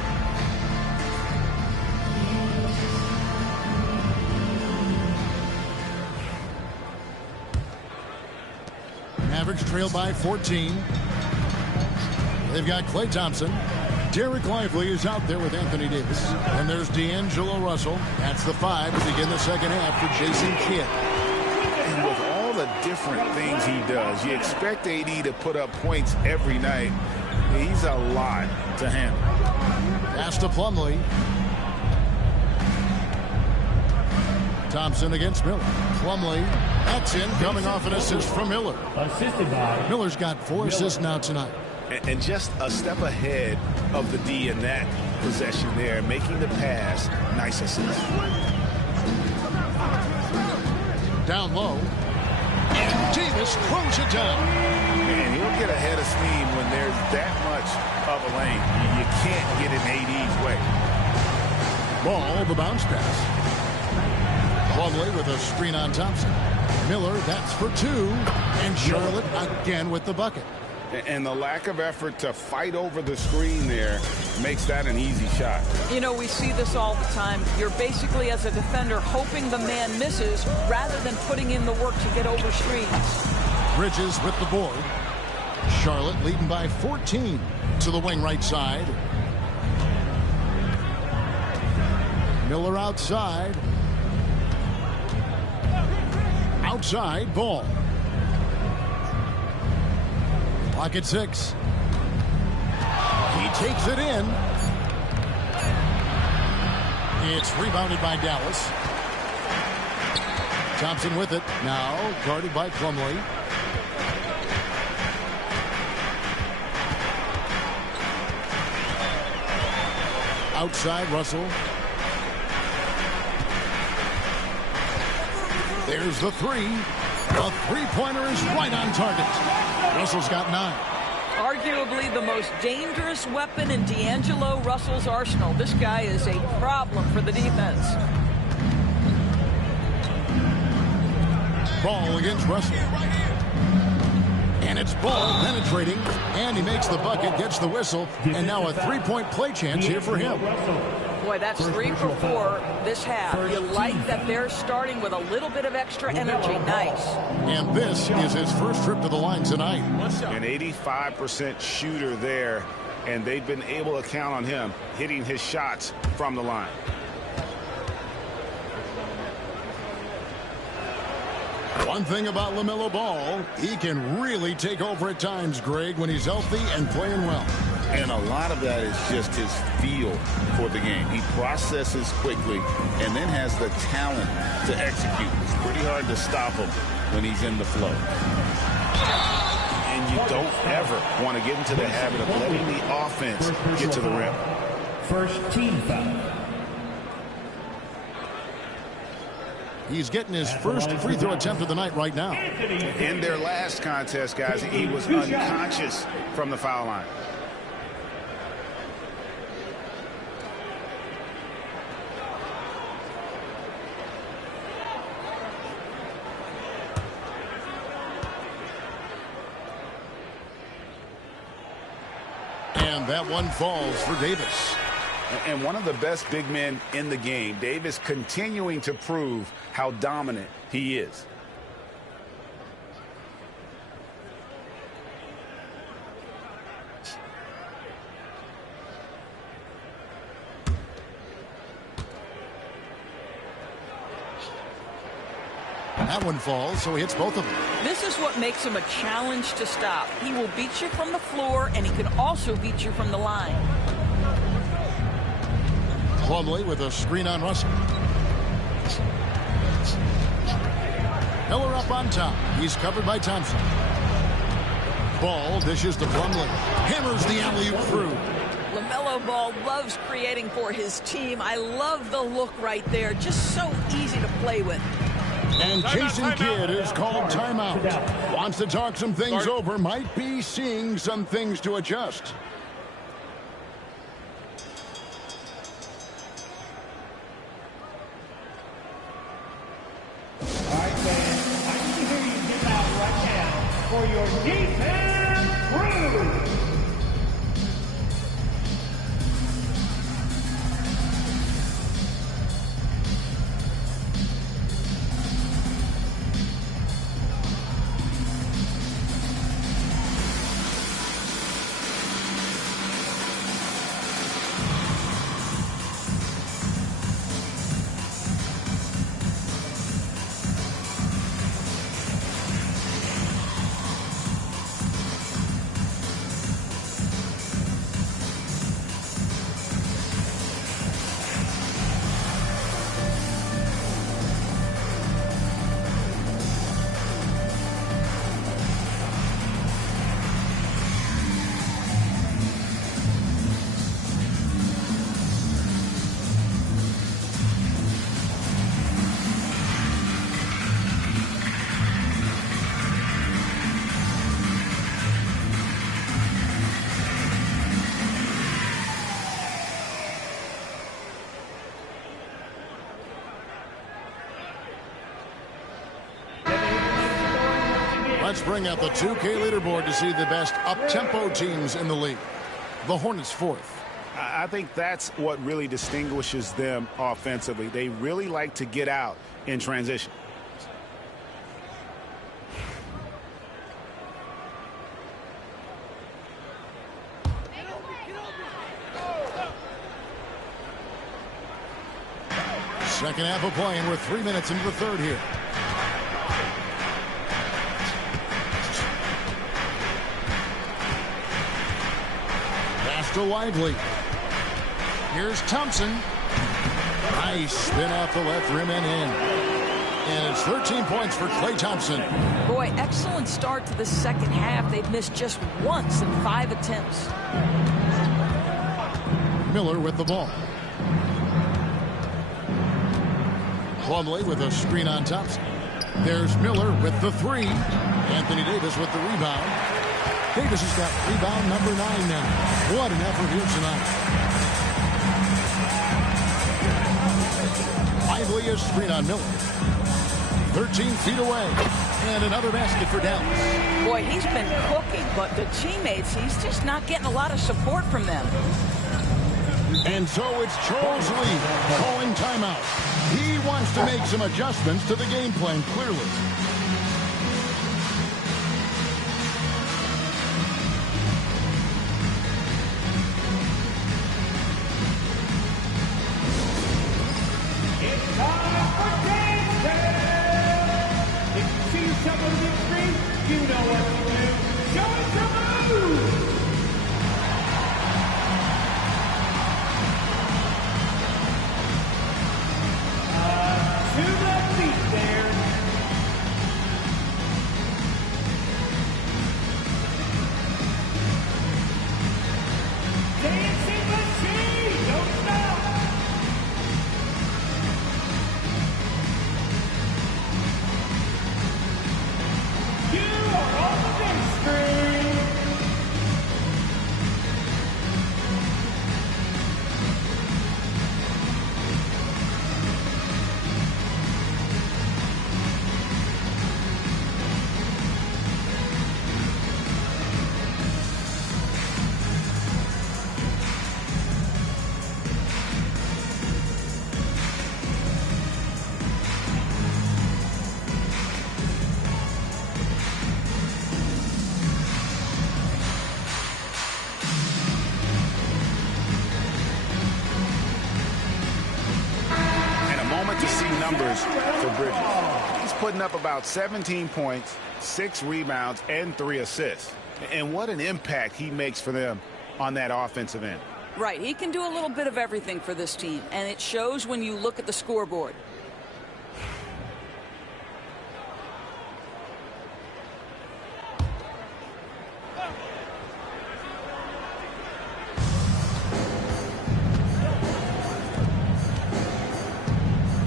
Mavericks trail by 14. They've got Klay Thompson. Derek Lively is out there with Anthony Davis. And there's D'Angelo Russell. That's the 5 to begin the second half for Jason Kidd. And with all the different things he does, you expect AD to put up points every night. He's a lot to handle. Pass to Plumlee. Thompson against Miller. Plumlee, that's in, coming off an assist from Miller. Assisted by Miller's got 4 assists now tonight. And just a step ahead of the D in that possession there, making the pass. Nice assist. Down low. And Davis throws it down. Man, he'll get ahead of steam when there's that much of a lane. You can't get in AD's way. Ball, the bounce pass. Plumlee with a screen on Thompson. Miller, that's for 2. And Charlotte again with the bucket. And the lack of effort to fight over the screen there makes that an easy shot. You know, we see this all the time. You're basically, as a defender, hoping the man misses rather than putting in the work to get over screens. Bridges with the board. Charlotte leading by 14 to the wing right side. Miller outside. Outside, Ball. Pocket 6. He takes it in. It's rebounded by Dallas. Thompson with it. Now guarded by Plumlee. Outside Russell. There's the three. The three-pointer is right on target. Russell's got 9. Arguably the most dangerous weapon in D'Angelo Russell's arsenal. This guy is a problem for the defense. Ball against Russell. And it's Ball penetrating. And he makes the bucket, gets the whistle. And now a three-point play chance here for him. Boy, that's 3 for 4 this half. You like that they're starting with a little bit of extra energy. Nice. And this is his first trip to the line tonight. An 85% shooter there, and they've been able to count on him hitting his shots from the line. One thing about LaMelo Ball, he can really take over at times, Greg, when he's healthy and playing well. And a lot of that is just his feel for the game. He processes quickly and then has the talent to execute. It's pretty hard to stop him when he's in the flow. And you don't ever want to get into the habit of letting the offense get to the rim. First team foul. He's getting his first free throw attempt of the night right now. In their last contest, guys, he was unconscious from the foul line. And that one falls for Davis. And one of the best big men in the game, Davis, continuing to prove how dominant he is. That one falls, so he hits both of them. This is what makes him a challenge to stop. He will beat you from the floor, and he can also beat you from the line. Plumlee with a screen on Russell. Miller up on top. He's covered by Thompson. Ball dishes to Plumlee. Hammers the alley-oop through. LaMelo Ball loves creating for his team. I love the look right there. Just so easy to play with. And Jason Kidd is called timeout. Wants to talk some things over. Might be seeing some things to adjust. For your defense crew. Let's bring out the 2K leaderboard to see the best up-tempo teams in the league. The Hornets fourth. I think that's what really distinguishes them offensively. They really like to get out in transition. Second half of play, and we're 3 minutes into the third here. Pass to Lively. Here's Thompson. Nice spin off the left rim and in. And it's 13 points for Klay Thompson. Boy, excellent start to the second half. They've missed just once in 5 attempts. Miller with the ball. Plumlee with a screen on Thompson. There's Miller with the three. Anthony Davis with the rebound. Davis has got rebound number 9 now. What an effort here tonight. Lively is screen on Miller. 13 feet away. And another basket for Dallas. Boy, he's been cooking, but the teammates, he's just not getting a lot of support from them. And so it's Charles Lee calling timeout. He wants to make some adjustments to the game plan, clearly. It's time for game time! If you see yourself on the big screen, you know what to do. Show us your move! To the feet there. Dancing machine, don't stop. You are on the big screen. For Bridges. He's putting up about 17 points, 6 rebounds, and 3 assists. And what an impact he makes for them on that offensive end. Right, he can do a little bit of everything for this team, and it shows when you look at the scoreboard.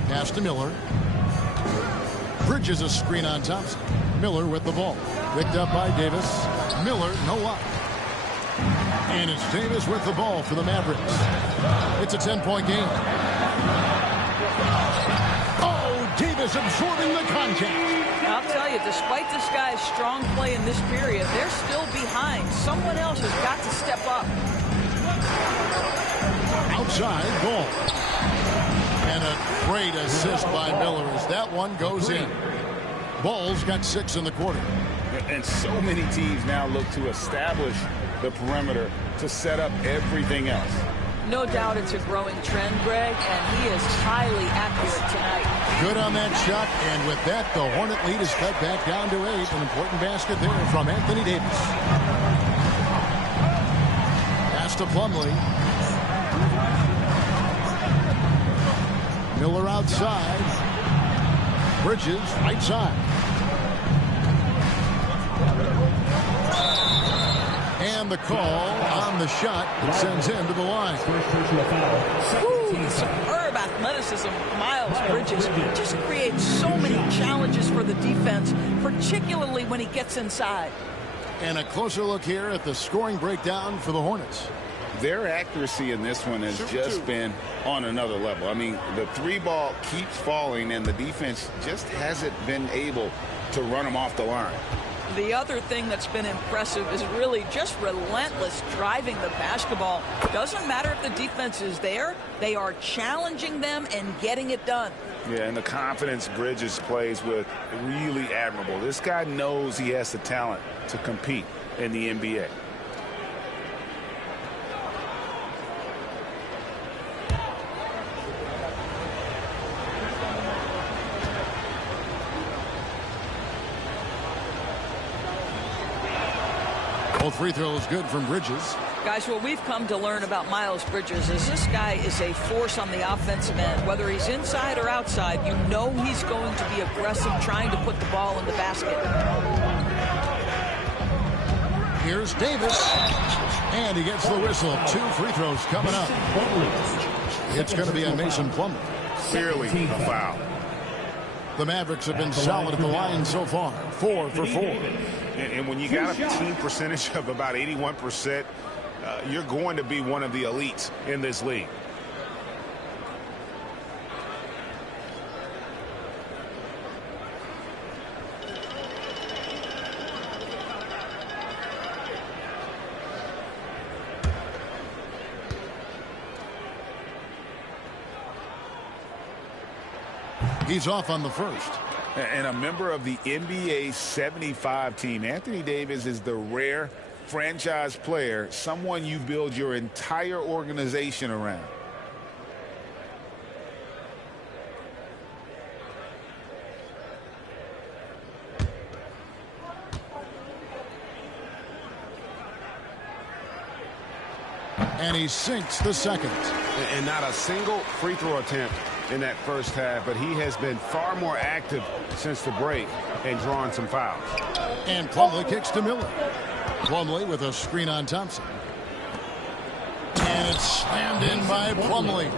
Pass to Miller. Bridges a screen on Thompson. Miller with the ball. Picked up by Davis. Miller, no luck. And it's Davis with the ball for the Mavericks. It's a 10-point game. Oh, Davis absorbing the contact. I'll tell you, despite this guy's strong play in this period, they're still behind. Someone else has got to step up. Outside ball. And a great assist by Miller as that one goes in. Ball's got 6 in the quarter. And so many teams now look to establish the perimeter to set up everything else. No doubt it's a growing trend, Greg, and he is highly accurate tonight. Good on that shot, and with that, the Hornet lead is cut back down to 8. An important basket there from Anthony Davis. Pass to Plumlee. Miller outside. Bridges right side. And the call on the shot that sends him to the line. Ooh, superb athleticism. Miles Bridges just creates so many challenges for the defense, particularly when he gets inside. And a closer look here at the scoring breakdown for the Hornets. Their accuracy in this one has just been on another level. I mean, the 3-ball keeps falling, and the defense just hasn't been able to run them off the line. The other thing that's been impressive is really just relentless driving the basketball. Doesn't matter if the defense is there, they are challenging them and getting it done. Yeah, and the confidence Bridges plays with, really admirable. This guy knows he has the talent to compete in the NBA. Both free throws good from Bridges. Guys, what we've come to learn about Miles Bridges is this guy is a force on the offensive end. Whether he's inside or outside, you know he's going to be aggressive trying to put the ball in the basket. Here's Davis, and he gets the whistle. 2 free throws coming up. It's going to be a Mason Plumlee. Clearly a foul. The Mavericks have been solid at the line so far, 4 for 4. And when you got a team percentage of about 81%, you're going to be one of the elites in this league. He's off on the first. And a member of the NBA 75 team, Anthony Davis is the rare franchise player, someone you build your entire organization around. And he sinks the second. And not a single free throw attempt in that first half, but he has been far more active since the break and drawing some fouls. And Plumlee kicks to Miller. Plumlee with a screen on Thompson. And it's slammed in by Plumlee.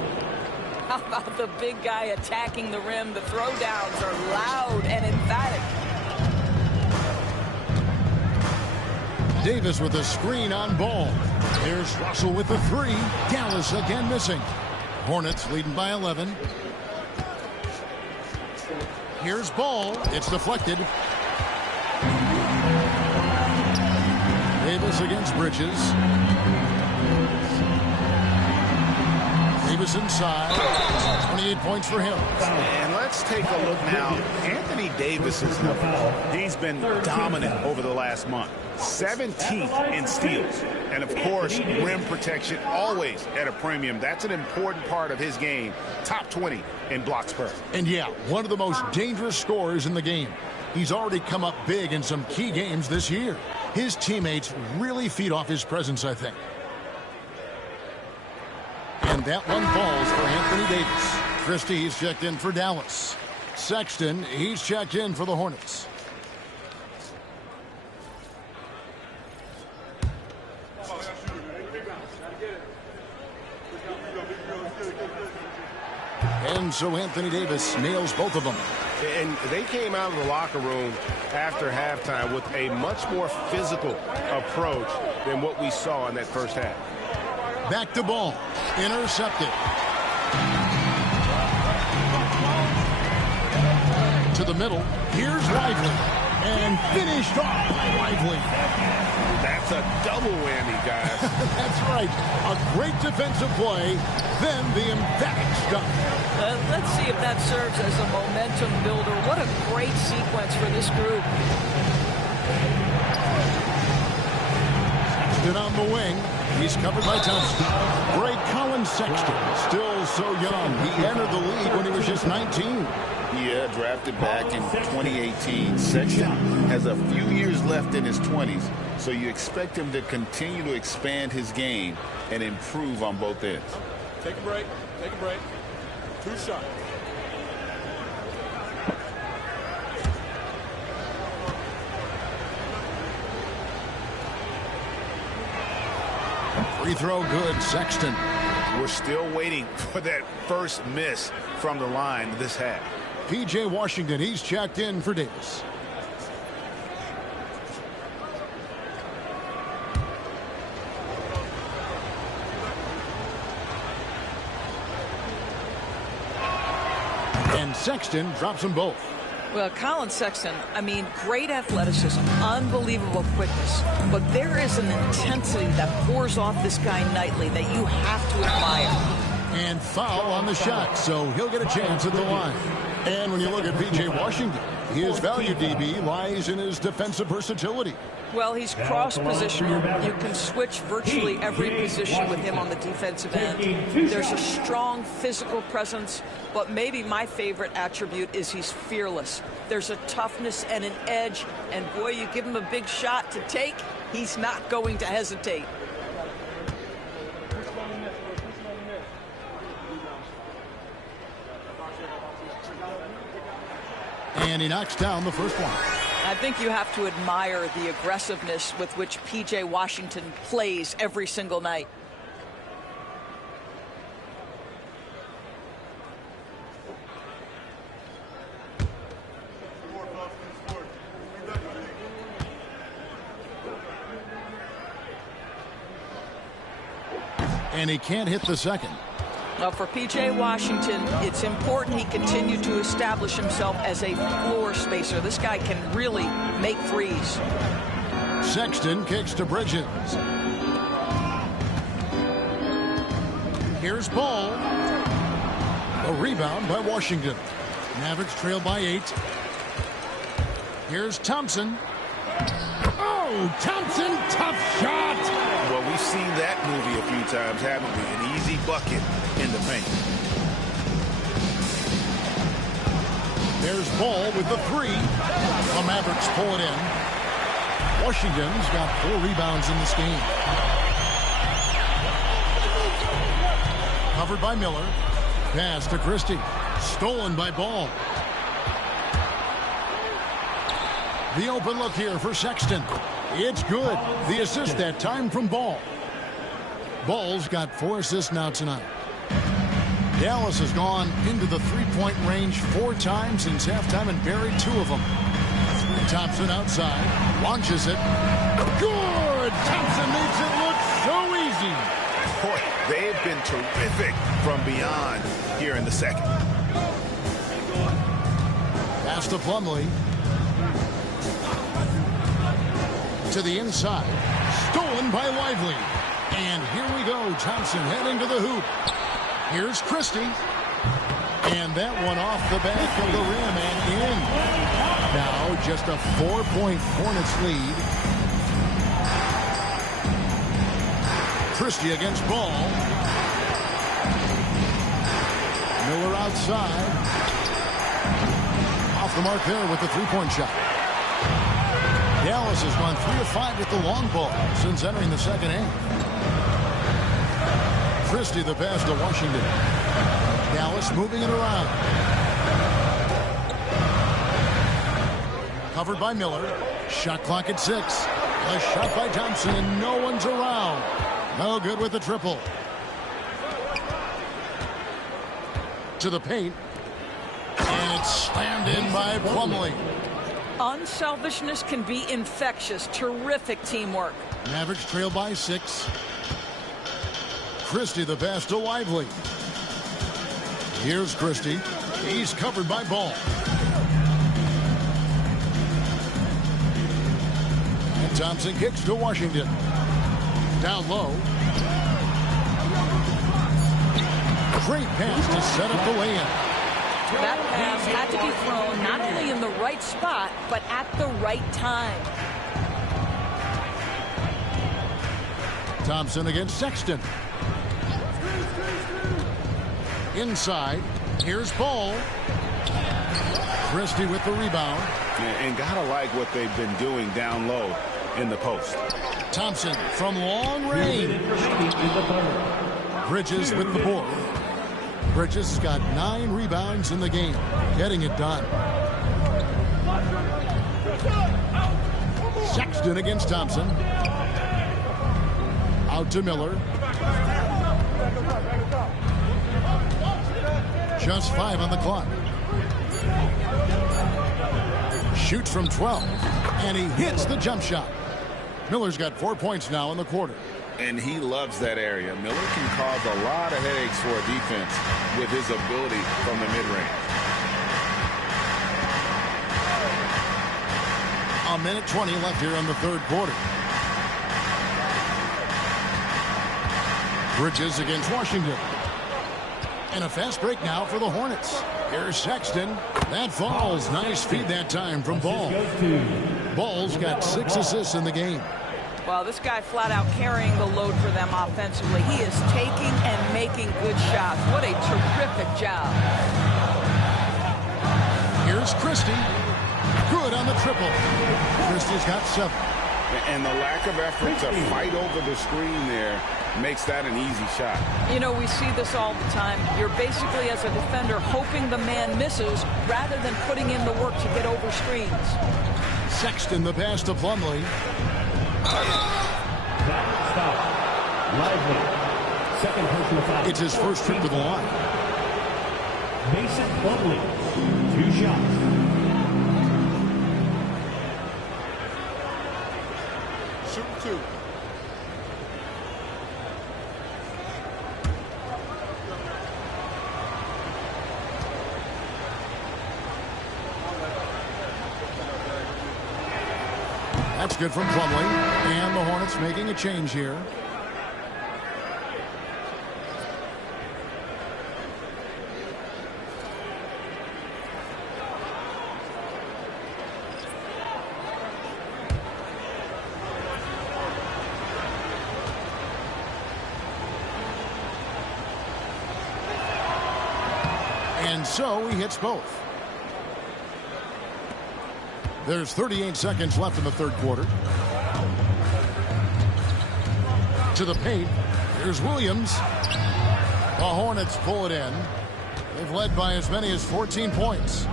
How about the big guy attacking the rim? The throwdowns are loud and emphatic. Davis with a screen on Ball. Here's Russell with the 3. Dallas again missing. Hornets leading by 11. Here's Ball. It's deflected. Davis against Bridges. Davis inside. 28 points for him. And let's take a look now. Anthony Davis's number. He's been dominant over the last month. 17th in steals. And, of course, rim protection always at a premium. That's an important part of his game. Top 20 in blocks per. And, yeah, one of the most dangerous scorers in the game. He's already come up big in some key games this year. His teammates really feed off his presence, I think. And that one falls for Anthony Davis. Christie, he's checked in for Dallas. Sexton, he's checked in for the Hornets. And so Anthony Davis nails both of them. And they came out of the locker room after halftime with a much more physical approach than what we saw in that first half. Back to Ball. Intercepted. To the middle. Here's Lively. And finished off by Lively. That's a double whammy, guys. That's right. A great defensive play, then the emphatic stuff. Let's see if that serves as a momentum builder. What a great sequence for this group. Sexton on the wing. He's covered by Thompson. Great Colin Sexton, still so young. He entered the league when he was just 19. Yeah, drafted back in 2018. Sexton has a few years left in his 20s, so you expect him to continue to expand his game and improve on both ends. Take a break. Take a break. 2 shots. Free throw good, Sexton. We're still waiting for that first miss from the line this half. P.J. Washington, he's checked in for Davis. And Sexton drops them both. Well, Colin Sexton, I mean, great athleticism, unbelievable quickness, but there is an intensity that pours off this guy nightly that you have to admire. And foul on the shot, so he'll get a chance at the line. And when you look at P.J. Washington, his value, DB, lies in his defensive versatility. Well, he's cross-positional. You can switch virtually every position with him on the defensive end. There's a strong physical presence, but maybe my favorite attribute is he's fearless. There's a toughness and an edge, and boy, you give him a big shot to take, he's not going to hesitate. And he knocks down the first one. I think you have to admire the aggressiveness with which P.J. Washington plays every single night. And he can't hit the second. Well, for P.J. Washington, it's important he continue to establish himself as a floor spacer. This guy can really make threes. Sexton kicks to Bridges. Here's Ball. A rebound by Washington. Mavericks trail by 8. Here's Thompson. Oh, Thompson, tough shot. Well, we've seen that movie a few times, haven't we? An easy bucket in the paint. There's Ball with the 3. The Mavericks pull it in. Washington's got 4 rebounds in this game. Covered by Miller. Pass to Christie. Stolen by Ball. The open look here for Sexton. It's good. The assist that time from Ball. Ball's got 4 assists now tonight. Dallas has gone into the three-point range 4 times since halftime and buried 2 of them. Thompson outside. Launches it. Good! Thompson makes it look so easy. Boy, they've been terrific from beyond here in the second. Pass to Plumlee. To the inside. Stolen by Lively. And here we go. Thompson heading to the hoop. Here's Christie. And that one off the back of the rim and in. Now just a 4-point Hornets lead. Christie against Ball. Miller outside. Off the mark there with the 3-point shot. Dallas has gone 3 of 5 with the long ball since entering the second half. Christie the pass to Washington. Dallas moving it around. Covered by Miller. Shot clock at 6. A shot by Thompson and no one's around. No good with the triple. To the paint. And it's slammed in by Plumlee. Unselfishness can be infectious. Terrific teamwork. Mavericks trail by 6. Christie the pass to Lively. Here's Christie. He's covered by Ball. And Thompson kicks to Washington. Down low. Great pass to set up the lay-in. That pass had to be thrown not only in the right spot, but at the right time. Thompson against Sexton. Inside. Here's Ball. Christie with the rebound. And gotta like what they've been doing down low in the post. Thompson from long range. Bridges with the board. Bridges has got 9 rebounds in the game, getting it done. Sexton against Thompson. Out to Miller. Just 5 on the clock. Shoots from 12, and he hits the jump shot. Miller's got 4 points now in the quarter. And he loves that area. Miller can cause a lot of headaches for a defense with his ability from the mid-range. A minute 20 left here in the third quarter. Bridges against Washington. And a fast break now for the Hornets. Here's Sexton. That falls. Nice feed that time from Ball. Ball's got 6 assists in the game. Well, this guy flat out carrying the load for them offensively. He is taking and making good shots. What a terrific job. Here's Christie. Good on the triple. Christie's got 7. And the lack of effort to fight over the screen there makes that an easy shot. You know, we see this all the time. You're basically, as a defender, hoping the man misses rather than putting in the work to get over screens. Sexton, the pass to Plumlee. Stop. Lively. Second personal foul. It's his first trip to the line. Mason Plumlee. 2 shots. Shooting 2. That's good from Plumlee. And the Hornets making a change here. And so he hits both. There's 38 seconds left in the third quarter. To the paint. Here's Williams. The Hornets pull it in. They've led by as many as 14 points.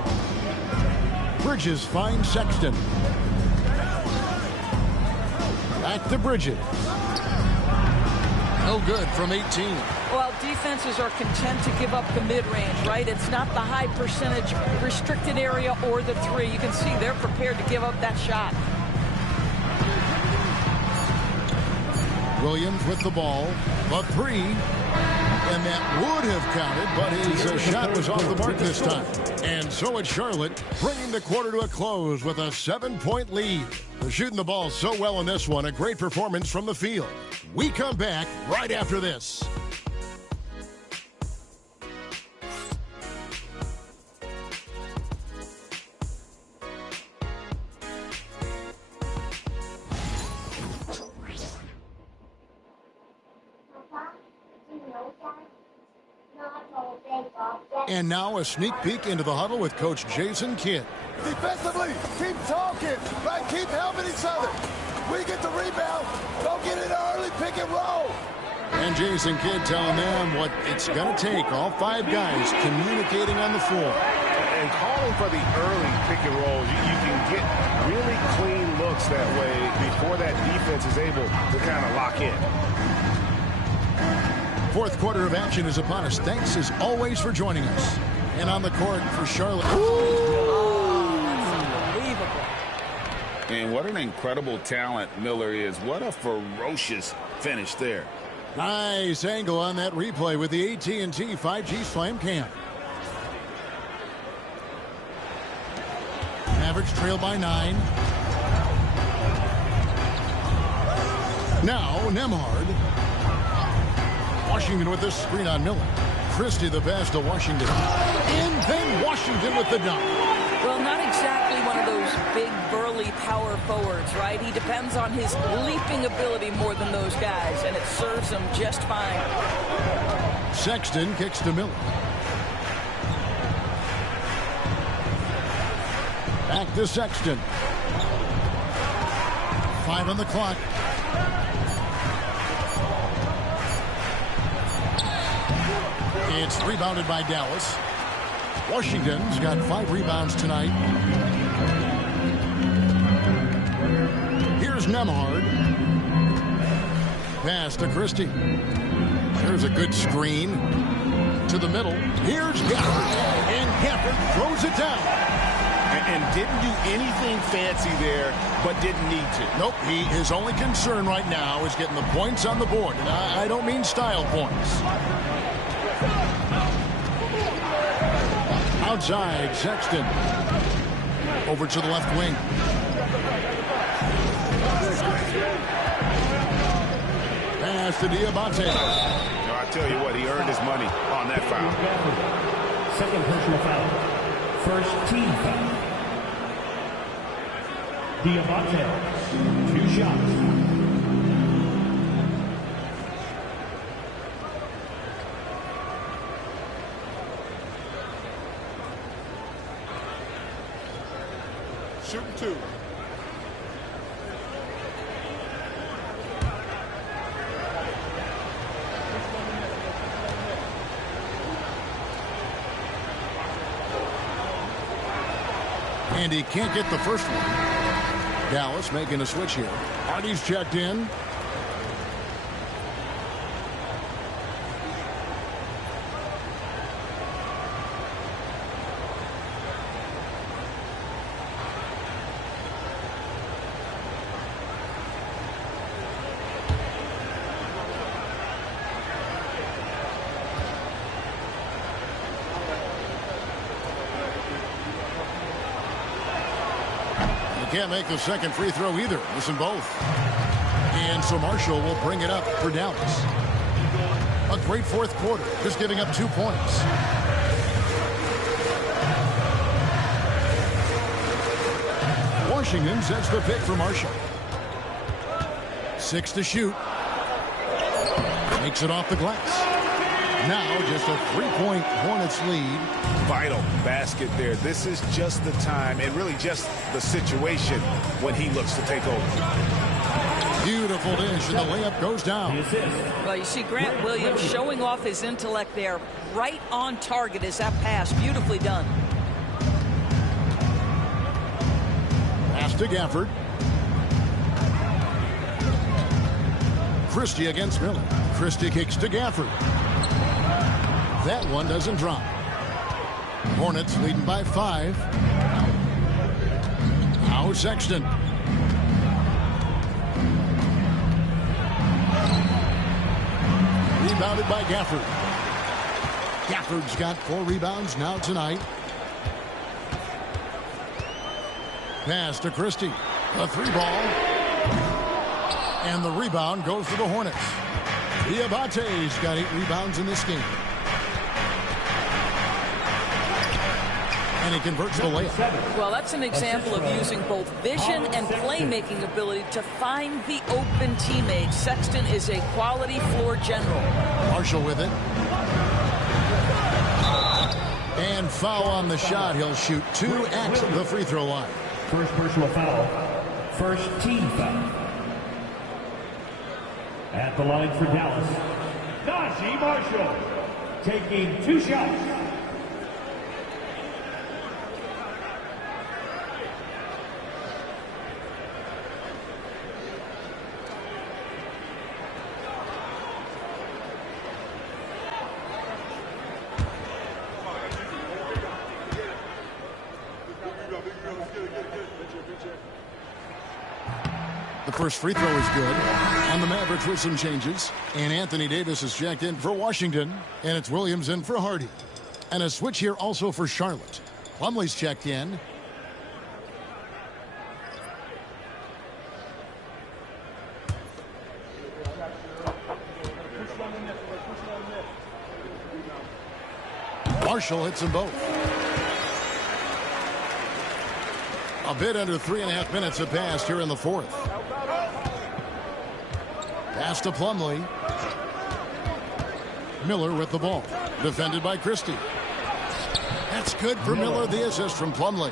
Bridges finds Sexton. Back to Bridges. No good from 18. Well, defenses are content to give up the mid-range, right? It's not the high percentage restricted area or the 3. You can see they're prepared to give up that shot. Williams with the ball. The 3. And that would have counted, but his shot was off the mark this time. And so it's Charlotte bringing the quarter to a close with a 7-point lead. They're shooting the ball so well in this one. A great performance from the field. We come back right after this. And now a sneak peek into the huddle with Coach Jason Kidd. Defensively, keep talking, right? Keep helping each other. We get the rebound, don't get in early, pick and roll. And Jason Kidd telling them what it's going to take. All 5 guys communicating on the floor. And calling for the early pick and rolls. You can get really clean looks that way before that defense is able to kind of lock in. Fourth quarter of action is upon us. Thanks as always for joining us. And on the court for Charlotte. And what an incredible talent Miller is. What a ferocious finish there. Nice angle on that replay with the AT&T 5G Slam Cam. Mavericks trail by 9. Now Nembhard. Washington with this screen on Miller. Christie the pass to Washington. And then Washington with the dunk. Well, not exactly one of those big, burly power forwards, right? He depends on his leaping ability more than those guys, and it serves him just fine. Sexton kicks to Miller. Back to Sexton. 5 on the clock. It's rebounded by Dallas. Washington's got 5 rebounds tonight. Here's Nembhard. Pass to Christie. There's a good screen. To the middle. Here's Gafford. And Gafford throws it down. And didn't do anything fancy there, but didn't need to. Nope. His only concern right now is getting the points on the board. And I don't mean style points. Outside, Sexton. Over to the left wing. Pass to Diabate. I tell you what, he earned his money on that foul. Second personal foul. First team foul. Diabate. 2 shots. Shooting 2. And he can't get the first one. Dallas making a switch here. Hardy's checked in. Can't make the second free throw either. Missing both. And so Marshall will bring it up for Dallas. A great fourth quarter, just giving up 2 points. Washington sets the pick for Marshall. 6 to shoot. Makes it off the glass. Now just a 3-point Hornets lead. Vital basket there. This is just the time and really just the situation when he looks to take over. Beautiful dish, and the layup goes down. Well, you see Grant Williams showing off his intellect there. Right on target is that pass. Beautifully done. Pass to Gafford. Christie against Miller. Christie kicks to Gafford. That one doesn't drop. Hornets leading by 5. Now Sexton. Rebounded by Gafford. Gafford's got 4 rebounds now tonight. Pass to Christie. A 3-ball. And the rebound goes to the Hornets. Diabate's got 8 rebounds in this game. And he converts the layup. Well, that's an example of using both vision and playmaking ability to find the open teammate. Sexton is a quality floor general. Marshall with it. And foul on the shot. He'll shoot 2 at the free throw line. First personal foul. First team foul. At the line for Dallas, Najee Marshall taking 2 shots. The first free throw is good. And the Mavericks with some changes. And Anthony Davis is checked in for Washington. And it's Williams in for Hardy. And a switch here also for Charlotte. Plumlee's checked in. Marshall hits them both. A bit under 3.5 minutes have passed here in the fourth. Pass to Plumlee. Miller with the ball. Defended by Christie. That's good for Miller. The assist from Plumlee.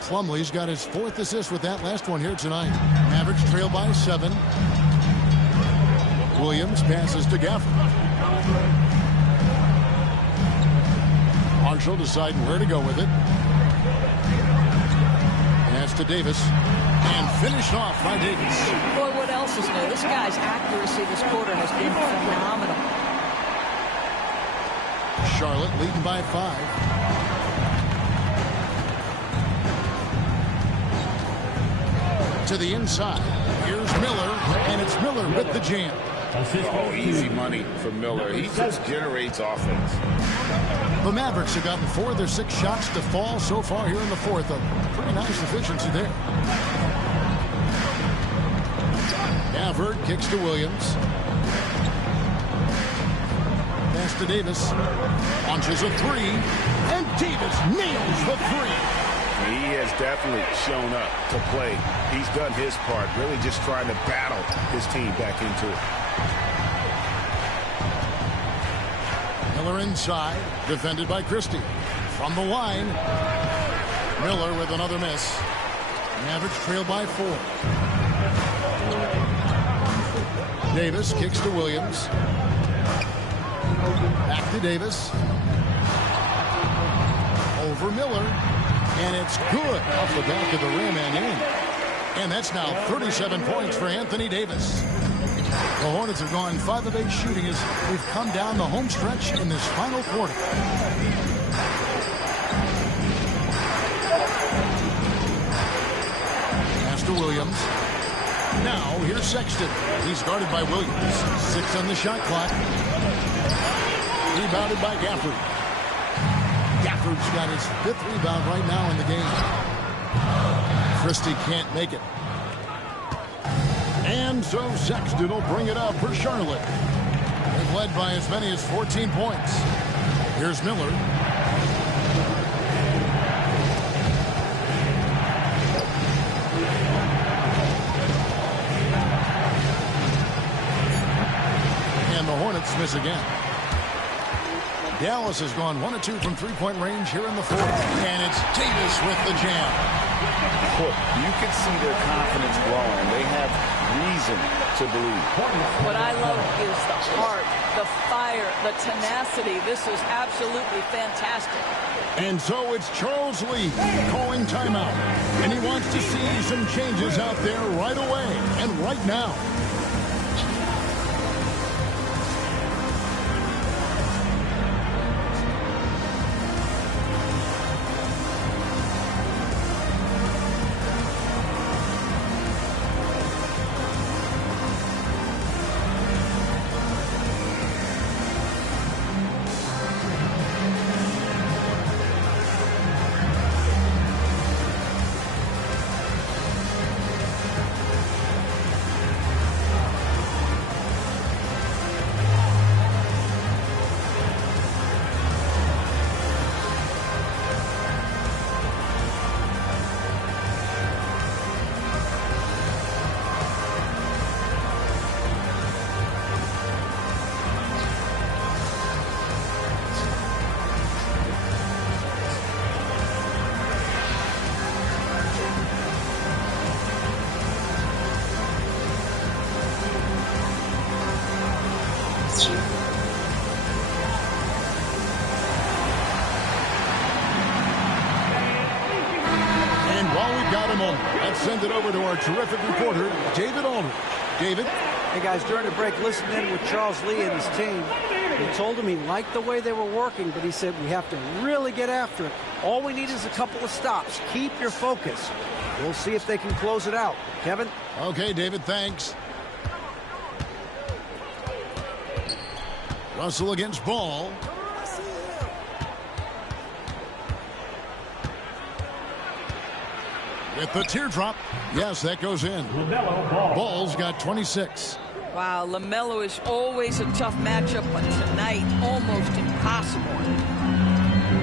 Plumlee's got his 4th assist with that last one here tonight. Mavericks trail by 7. Williams passes to Gafford. Marshall deciding where to go with it. Pass to Davis. And finished off by Davis. Boy, what else is new? This guy's accuracy this quarter has been phenomenal. Charlotte leading by 5. To the inside. Here's Miller. And it's Miller with the jam. Oh, easy money for Miller. He just generates offense. The Mavericks have gotten 4 of their 6 shots to fall so far here in the fourth. A pretty nice efficiency there. Gafford kicks to Williams. Pass to Davis. Launches a 3. And Davis nails the 3. He has definitely shown up to play. He's done his part, really just trying to battle his team back into it. Miller inside, defended by Christie. From the line, Miller with another miss. Mavericks trail by 4. Davis kicks to Williams. Back to Davis. Over Miller. And it's good off the back of the rim and in. And that's now 37 points for Anthony Davis. The Hornets have gone 5 of 8 shooting as we've come down the home stretch in this final quarter. Pass to Williams. Now here's Sexton. He's guarded by Williams. 6 on the shot clock. Rebounded by Gafford. Gafford's got his 5th rebound right now in the game. Christie can't make it. And so Sexton will bring it up for Charlotte. They've led by as many as 14 points. Here's Miller. And the Hornets miss again. Dallas has gone 1 of 2 from three-point range here in the fourth. And it's Davis with the jam. Look, you can see their confidence growing. They have reason to believe. What I love is the heart, the fire, the tenacity. This is absolutely fantastic. And so it's Charles Lee calling timeout. And he wants to see some changes out there right away and right now. Let's send it over to our terrific reporter, David Aldridge. David? Hey, guys, during the break, listening in with Charles Lee and his team, he told him he liked the way they were working, but he said we have to really get after it. All we need is a couple of stops. Keep your focus. We'll see if they can close it out. Kevin? Okay, David, thanks. Russell against Ball. With the teardrop. Yes, that goes in. Ball's got 26. Wow, LaMelo is always a tough matchup, but tonight almost impossible.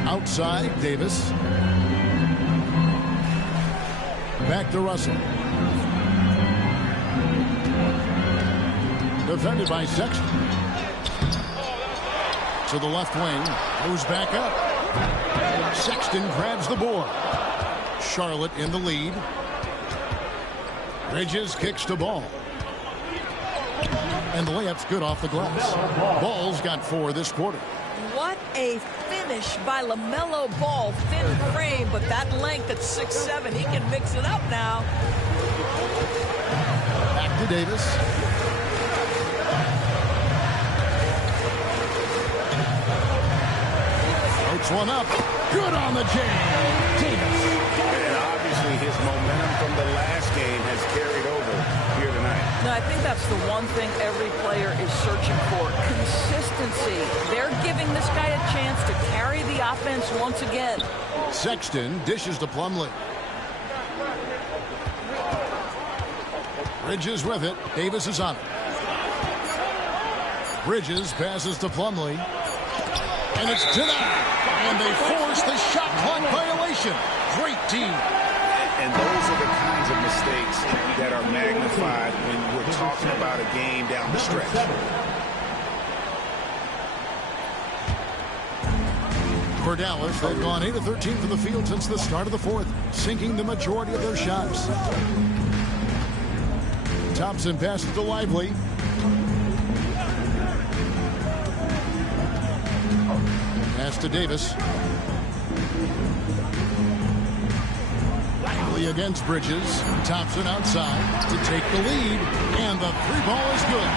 Outside, Davis. Back to Russell. Defended by Sexton. To the left wing. Goes back up. Sexton grabs the board. Charlotte in the lead. Bridges kicks to Ball. And the layup's good off the glass. Ball's got 4 this quarter. What a finish by LaMelo Ball. Thin frame, but that length at 6'7", he can mix it up now. Back to Davis. Floats one up. Good on the jam. Davis. And obviously his momentum from the last game has carried over here tonight. No, I think that's the one thing every player is searching for. Consistency. They're giving this guy a chance to carry the offense once again. Sexton dishes to Plumlee. Bridges with it. Davis is on it. Bridges passes to Plumlee. And it's denied. And they force the shot clock violation. Great team. And those are the kinds of mistakes that are magnified when we're talking about a game down the stretch. For Dallas, they've gone 8 of 13 from the field since the start of the fourth, sinking the majority of their shots. Thompson passes to Lively. Pass to Davis. Lively against Bridges. Thompson outside to take the lead. And the three ball is good.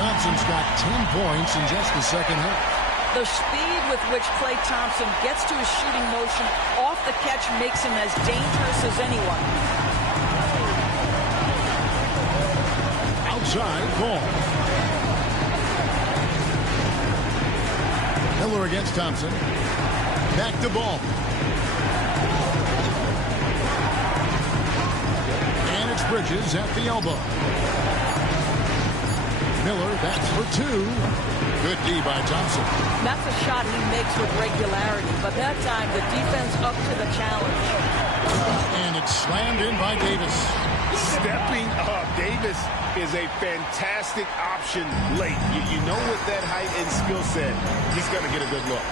Thompson's got 10 points in just the second half. The speed with which Klay Thompson gets to his shooting motion off the catch makes him as dangerous as anyone. Outside, Ball. Miller against Thompson. Back to Ball. And it's Bridges at the elbow. Miller, that's for two. Good D by Thompson. That's a shot he makes with regularity, but that time the defense up to the challenge. And it's slammed in by Davis. Stepping up. Davis is a fantastic option late. You know with that height and skill set, he's going to get a good look.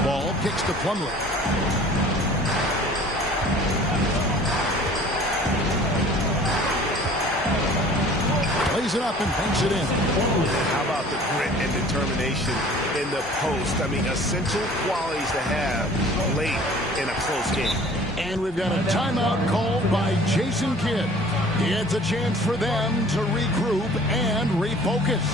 Ball kicks to Plumlee. Plays it up and banks it in. How about the grit and determination in the post? I mean, essential qualities to have late in a close game. And we've got a timeout called by Jason Kidd. It's a chance for them to regroup and refocus.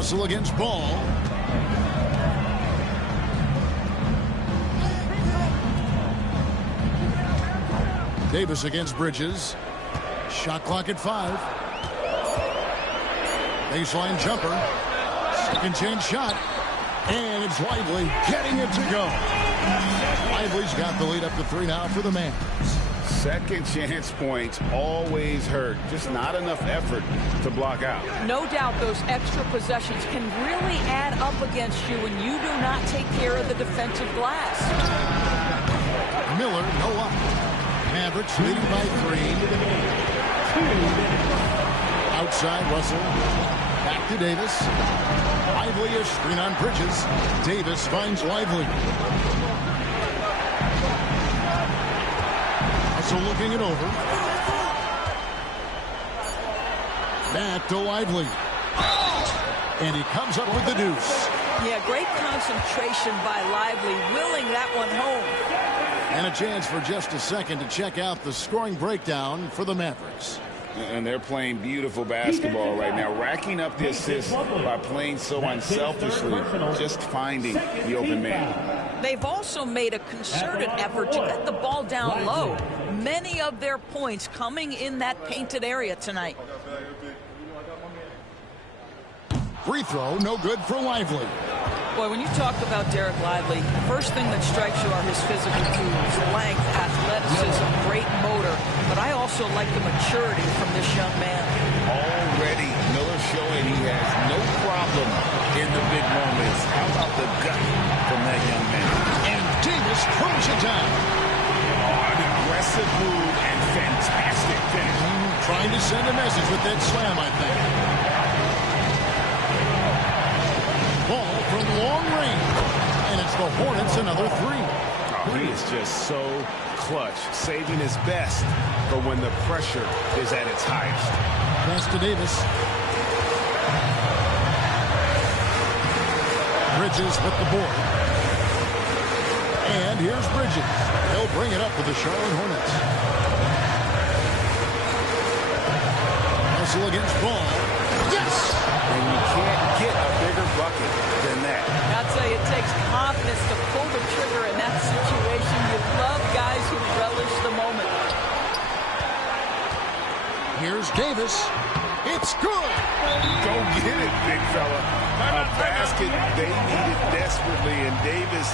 Russell against Ball. Davis against Bridges. Shot clock at 5. Baseline jumper. Second chance shot. And it's Lively getting it to go. Lively's got the lead up to 3 now for the man. Second chance points always hurt. Just not enough effort to block out. No doubt those extra possessions can really add up against you when you do not take care of the defensive glass. Miller, no up. Mavericks leading by 3. Outside, Russell. Back to Davis. Lively, a screen on Bridges. Davis finds Lively. Russell looking it over. Back to Lively. And he comes up with the deuce. Yeah, great concentration by Lively, willing that one home. And a chance for just a second to check out the scoring breakdown for the Mavericks. And they're playing beautiful basketball right now, racking up the assists by playing so unselfishly, just finding the open man. They've also made a concerted effort to get the ball down low. Many of their points coming in that painted area tonight. Free throw, no good for Lively. Boy, when you talk about Derek Lively, the first thing that strikes you are his physical tools, length, athleticism, great motor. But I also like the maturity from this young man. Already, Miller showing he has no problem in the big moment. it down. An aggressive move and fantastic finish. Trying to send a message with that slam, I think. Ball from long range. And it's the Hornets another 3. Oh, he is just so clutch, saving his best for when the pressure is at its highest. Pass to Davis. Bridges with the board. And here's Bridges. He'll bring it up for the Charlotte Hornets. Hustle against Ball. Yes! And you can't get a bigger bucket than that. I'll tell you, it takes confidence to pull the trigger in that situation. You love guys who relish the moment. Here's Davis. It's good. Go get it, big fella. A basket they needed desperately, and Davis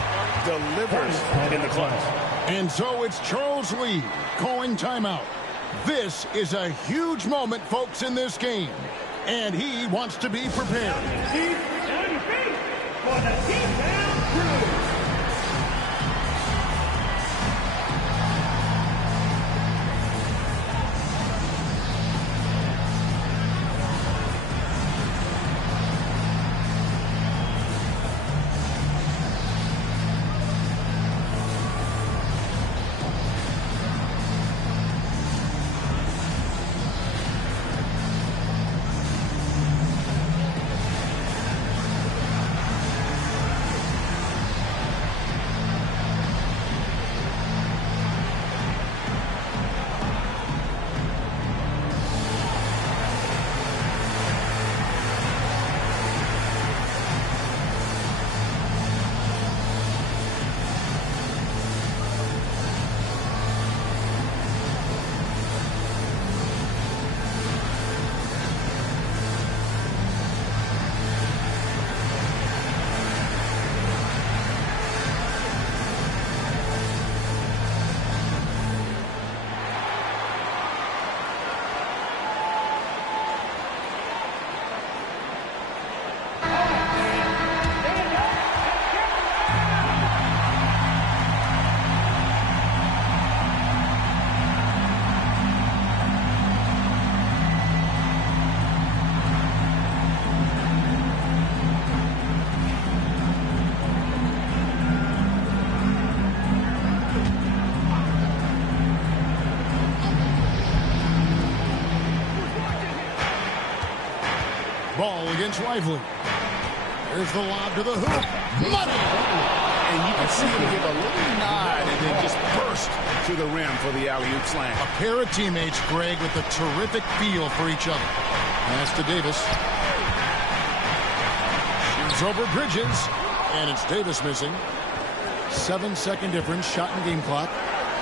delivers in the clutch. And so it's Charles Lee calling timeout. This is a huge moment, folks, in this game. And he wants to be prepared. For the deep down crew. Ball against Lively. There's the lob to the hoop. Money! And you can see him give a little nod and then just burst to the rim for the alley-oop slam. A pair of teammates, Greg, with a terrific feel for each other. Pass to Davis. Shoots over Bridges. And it's Davis missing. 7-second difference, shot and game clock.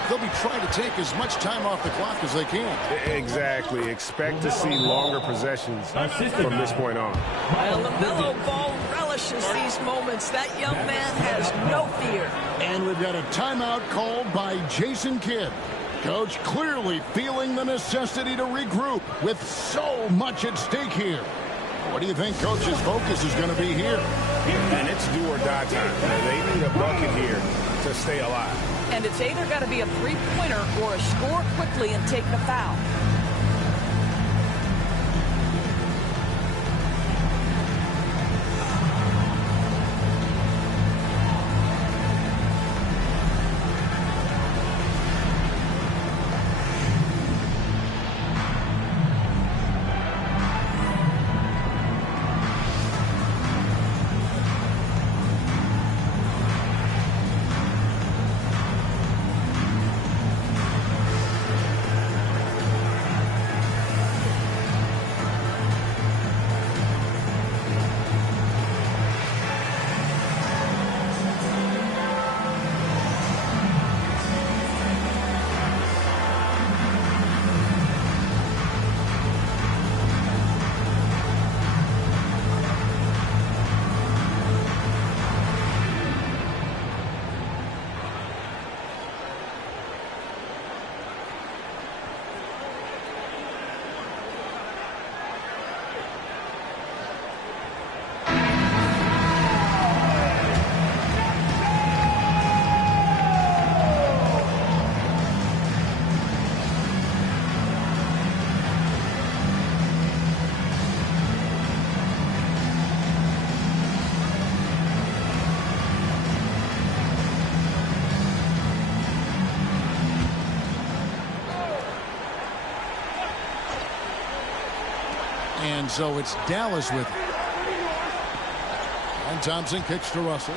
They'll be trying to take as much time off the clock as they can. Exactly. Expect to see longer possessions from this point on. Well, LaMelo Ball relishes these moments. That young man has no fear. And we've got a timeout called by Jason Kidd. Coach clearly feeling the necessity to regroup with so much at stake here. What do you think Coach's focus is going to be here? And it's do or die time. They need a bucket here to stay alive. And it's either got to be a three-pointer or a score quickly and take the foul. And so it's Dallas with it. And Thompson kicks to Russell.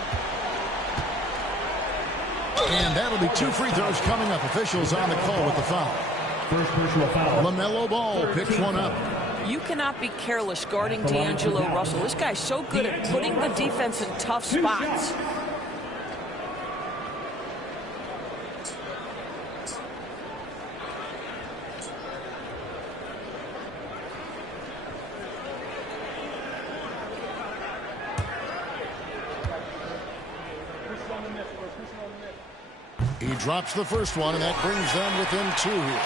And that'll be 2 free throws coming up. Officials on the call with the foul. First personal foul. LaMelo Ball picks one up. You cannot be careless guarding D'Angelo Russell. This guy's so good at putting the defense in tough spots. He drops the first one, and that brings them within 2 here.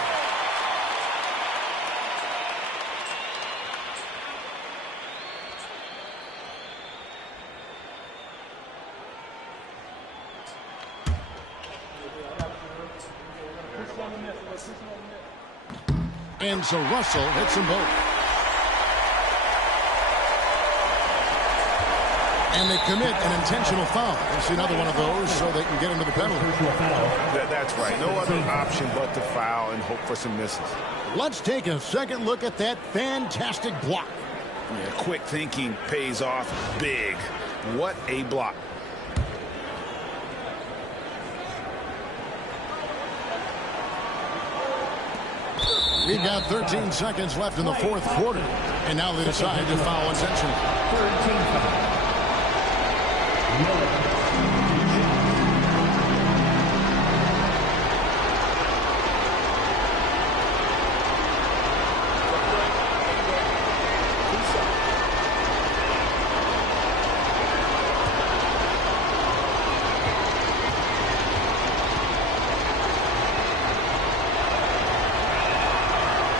And so Russell hits them both. And they commit an intentional foul. We'll see another one of those so they can get into the penalty. That's right. No other option but to foul and hope for some misses. Let's take a second look at that fantastic block. Yeah, quick thinking pays off big. What a block. We've got 13 seconds left in the fourth quarter. And now they decide to foul intentionally. 13 foul.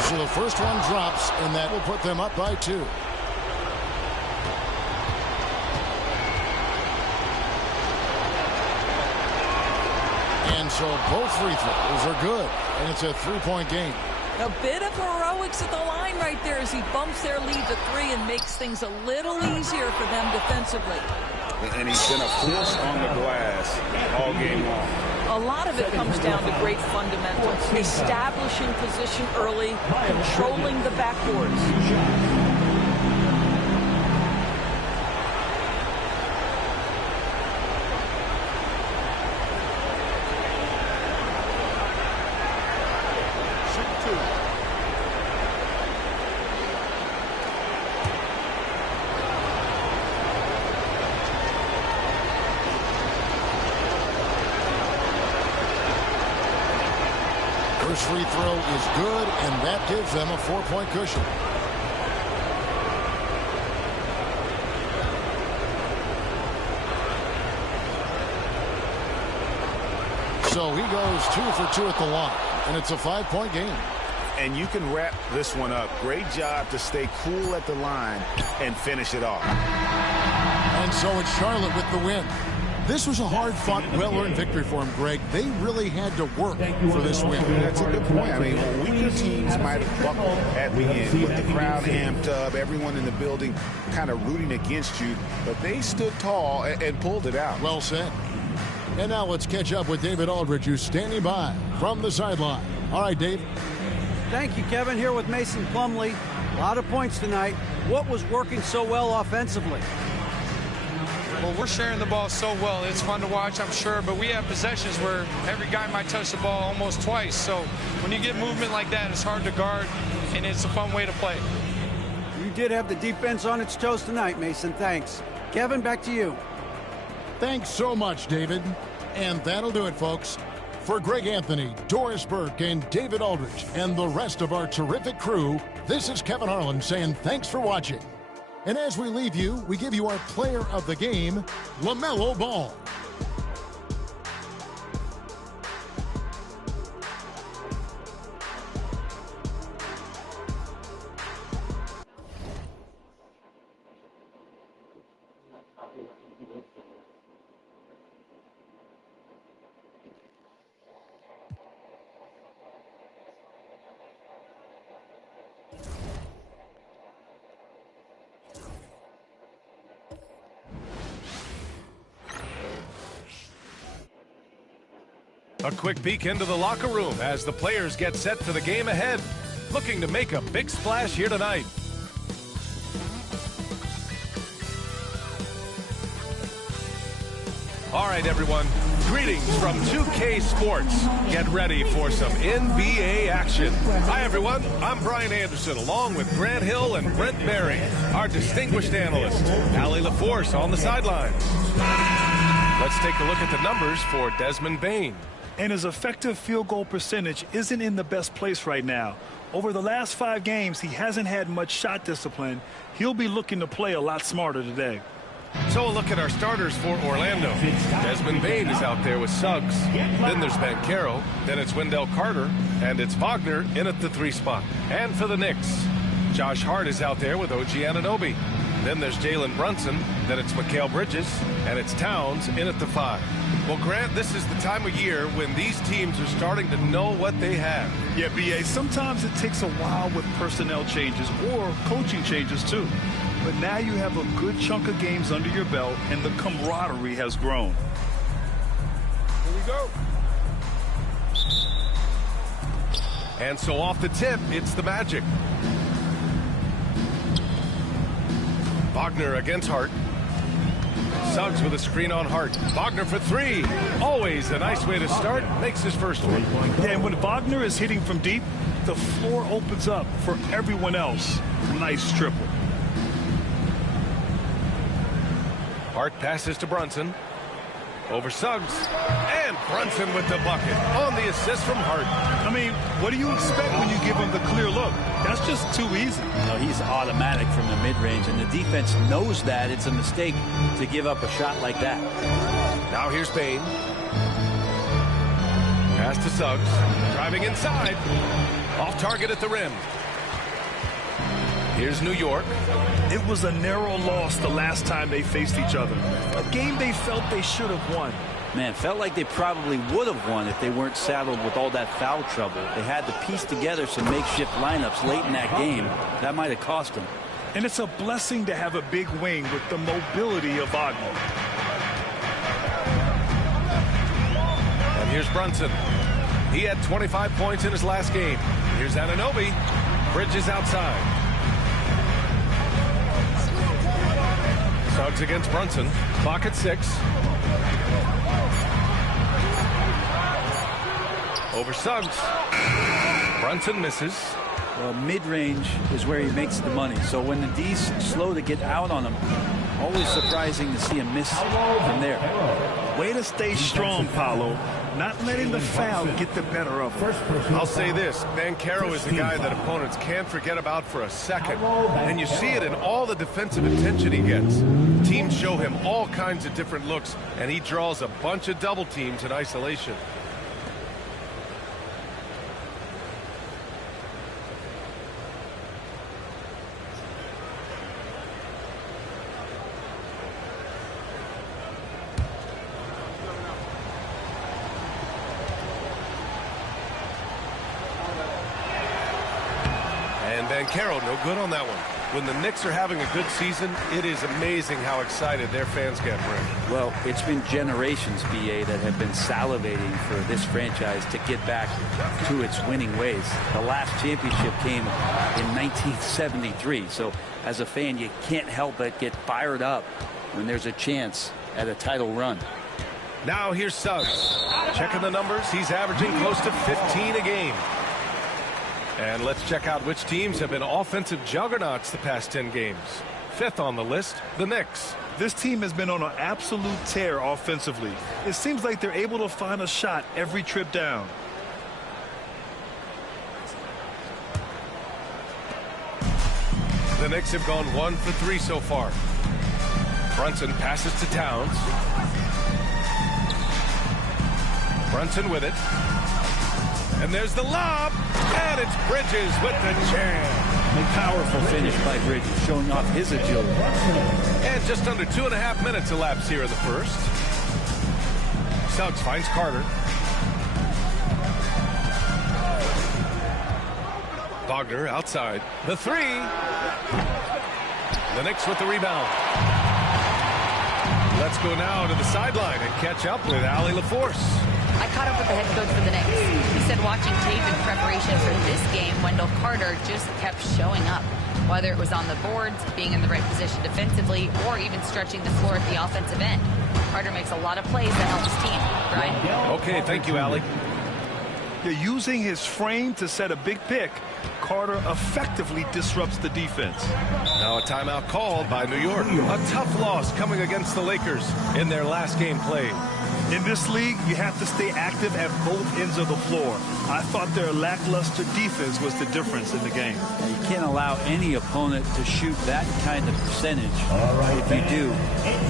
So the first one drops, and that will put them up by 2. And so both free throws are good, and it's a 3-point game. A bit of heroics at the line right there as he bumps their lead to 3 and makes things a little easier for them defensively. And he's been a force on the glass all game long. A lot of it comes down to great fundamentals, establishing position early, controlling the backboards. First free throw is good, and that gives them a 4-point cushion. So he goes 2 for 2 at the line, and it's a 5-point game. And you can wrap this one up. Great job to stay cool at the line and finish it off. And so it's Charlotte with the win. This was a hard-fought, well-earned victory for him, Greg. They really had to work for this win. That's a good point. I mean, weaker teams might have buckled at the end with the crowd amped up, everyone in the building kind of rooting against you, but they stood tall and pulled it out. Well said. And now let's catch up with David Aldridge, who's standing by from the sideline. All right, Dave. Thank you, Kevin. Here with Mason Plumlee. A lot of points tonight. What was working so well offensively? Well, we're sharing the ball so well. It's fun to watch, I'm sure, but we have possessions where every guy might touch the ball almost twice. So when you get movement like that, it's hard to guard, and it's a fun way to play. You did have the defense on its toes tonight, Mason. Thanks. Kevin, back to you. Thanks so much, David. And that'll do it, folks. For Greg Anthony, Doris Burke, and David Aldridge, and the rest of our terrific crew, this is Kevin Harlan saying thanks for watching. And as we leave you, we give you our player of the game, LaMelo Ball. A quick peek into the locker room as the players get set for the game ahead. Looking to make a big splash here tonight. All right, everyone. Greetings from 2K Sports. Get ready for some NBA action. Hi, everyone. I'm Brian Anderson, along with Grant Hill and Brent Berry, our distinguished analyst. Allie LaForce on the sidelines. Let's take a look at the numbers for Desmond Bane. And his effective field goal percentage isn't in the best place right now. Over the last 5 games, he hasn't had much shot discipline. He'll be looking to play a lot smarter today. So a look at our starters for Orlando. Desmond Bane is out there with Suggs. Then there's Banchero. Then it's Wendell Carter. And it's Wagner in at the 3 spot. And for the Knicks, Josh Hart is out there with OG Anunoby. Then there's Jalen Brunson. Then it's Mikal Bridges. And it's Towns in at the 5. Well, Grant, this is the time of year when these teams are starting to know what they have. Yeah, B.A., sometimes it takes a while with personnel changes or coaching changes, too. But now you have a good chunk of games under your belt, and the camaraderie has grown. Here we go. And so off the tip, it's the Magic. Wagner against Hart. Suggs with a screen on Hart. Wagner for 3. Always a nice way to start. Makes his first one. Yeah, and when Wagner is hitting from deep, the floor opens up for everyone else. Nice triple. Hart passes to Brunson. Over Suggs. And Brunson with the bucket on the assist from Hart. I mean, what do you expect when you give him the clear look? That's just too easy. No, he's automatic from the mid-range, and the defense knows that it's a mistake to give up a shot like that. Now here's Bane. Pass to Suggs. Driving inside. Off target at the rim. Here's New York. It was a narrow loss the last time they faced each other. A game they felt they should have won. Man, felt like they probably would have won if they weren't saddled with all that foul trouble. They had to piece together some makeshift lineups late in that game. That might have cost them. And it's a blessing to have a big wing with the mobility of Wagner. And here's Brunson. He had 25 points in his last game. Here's Anunoby. Bridges outside. Suggs against Brunson. Clock at 6. Over Suggs. Brunson misses. Well, mid-range is where he makes the money. So when the D's slow to get out on him, always surprising to see him miss from there. Way to stay strong, Paolo. Not letting the foul get the better of him. I'll say this, Banchero is the guy that opponents can't forget about for a second. And you see it in all the defensive attention he gets. Teams show him all kinds of different looks, and he draws a bunch of double teams in isolation. Banchero, no good on that one. When the Knicks are having a good season, it is amazing how excited their fans get, Brent. Well, it's been generations, BA, that have been salivating for this franchise to get back to its winning ways. The last championship came in 1973. So as a fan, you can't help but get fired up when there's a chance at a title run. Now here's Suggs. Checking the numbers, he's averaging close to 15 a game. And let's check out which teams have been offensive juggernauts the past 10 games. 5th on the list, the Knicks. This team has been on an absolute tear offensively. It seems like they're able to find a shot every trip down. The Knicks have gone 1 for 3 so far. Brunson passes to Towns. Brunson with it. And there's the lob. And it's Bridges with the jam. A powerful finish by Bridges, showing off his agility. And just under 2.5 minutes elapsed here in the first. Suggs finds Carter. Wagner outside. The 3. The Knicks with the rebound. Let's go now to the sideline and catch up with Allie LaForce. I caught up with the head coach for the Knicks. He said watching tape in preparation for this game, Wendell Carter just kept showing up. whether it was on the boards, being in the right position defensively, or even stretching the floor at the offensive end. Carter makes a lot of plays that help his team. Brian? Okay, thank you, Allie. You're using his frame to set a big pick. Carter effectively disrupts the defense. Now a timeout called by New York. A tough loss coming against the Lakers in their last game played. In this league, you have to stay active at both ends of the floor. I thought their lackluster defense was the difference in the game. You can't allow any opponent to shoot that kind of percentage. If you do,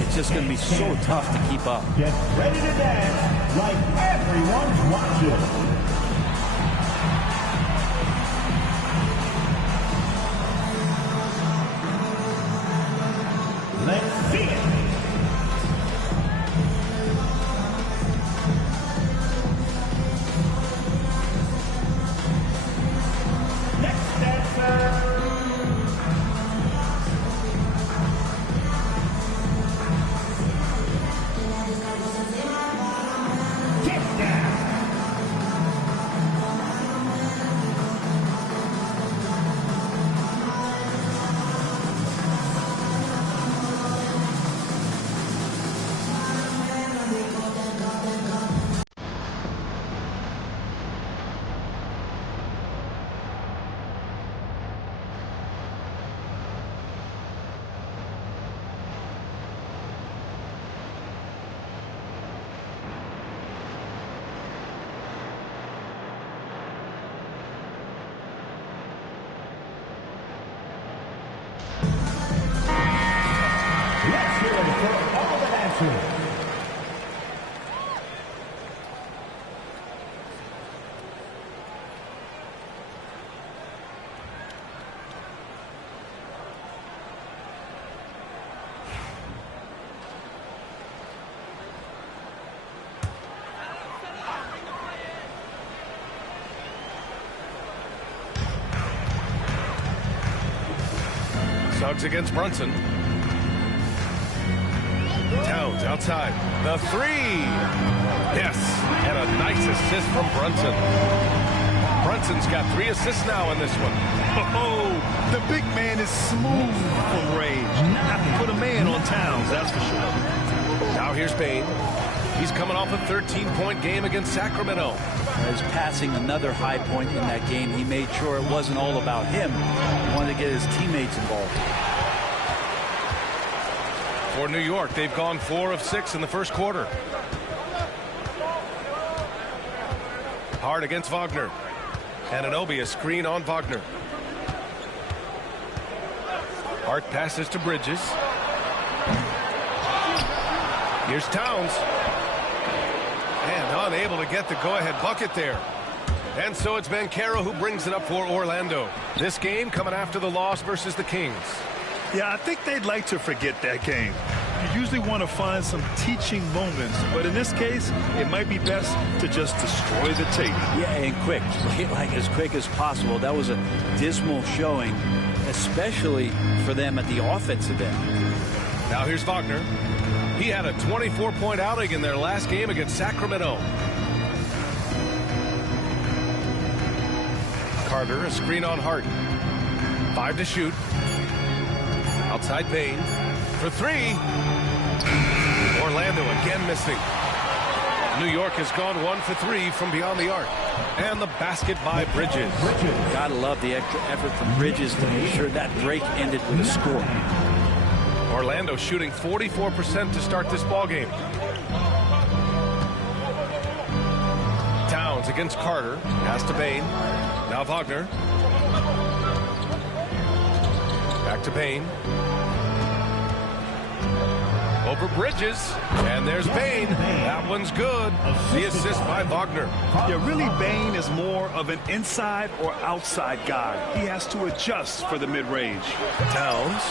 it's just going to be so tough to keep up. Get ready to dance like everyone's watching. Let's see it. Next dancer. Let's hear it for all the dancers. Suggs against Brunson. Towns outside. The three. Yes. And a nice assist from Brunson. Brunson's got 3 assists now in this one. Oh, the big man is smooth from range. Have to put a man on Towns, that's for sure. Now here's Bane. He's coming off a 13-point game against Sacramento. He's passing another high point in that game. He made sure it wasn't all about him. He wanted to get his teammates involved. For New York, they've gone 4 of 6 in the first quarter. Hard against Wagner. Anunoby a screen on Wagner. Hart passes to Bridges. Here's Towns. And unable to get the go-ahead bucket there. And so it's Banchero who brings it up for Orlando. This game coming after the loss versus the Kings. Yeah, I think they'd like to forget that game. You usually want to find some teaching moments, but in this case, it might be best to just destroy the tape. Yeah, and quick, like as quick as possible. That was a dismal showing, especially for them at the offensive end. Now here's Wagner. He had a 24-point outing in their last game against Sacramento. Carter, a screen on Hart. 5 to shoot. Outside Bane for 3. Orlando again missing. New York has gone 1 for 3 from beyond the arc. And the basket by Bridges. Gotta love the extra effort from Bridges to make sure that break ended with a score. Orlando shooting 44% to start this ball game. Towns against Carter. Pass to Bane. Now Wagner. Back to Bane. Over Bridges. And there's Bane. That one's good. The assist by Wagner. Yeah, really, Bane is more of an inside or outside guy. He has to adjust for the mid-range. Towns.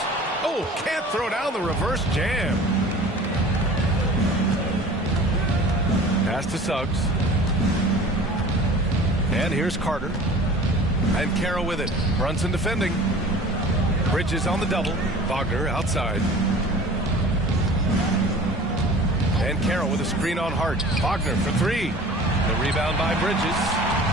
Oh, can't throw down the reverse jam. Pass to Suggs. And here's Carter. And Carroll with it. Brunson defending. Bridges on the double. Wagner outside. And Carroll with a screen on Hart. Wagner for 3. The rebound by Bridges.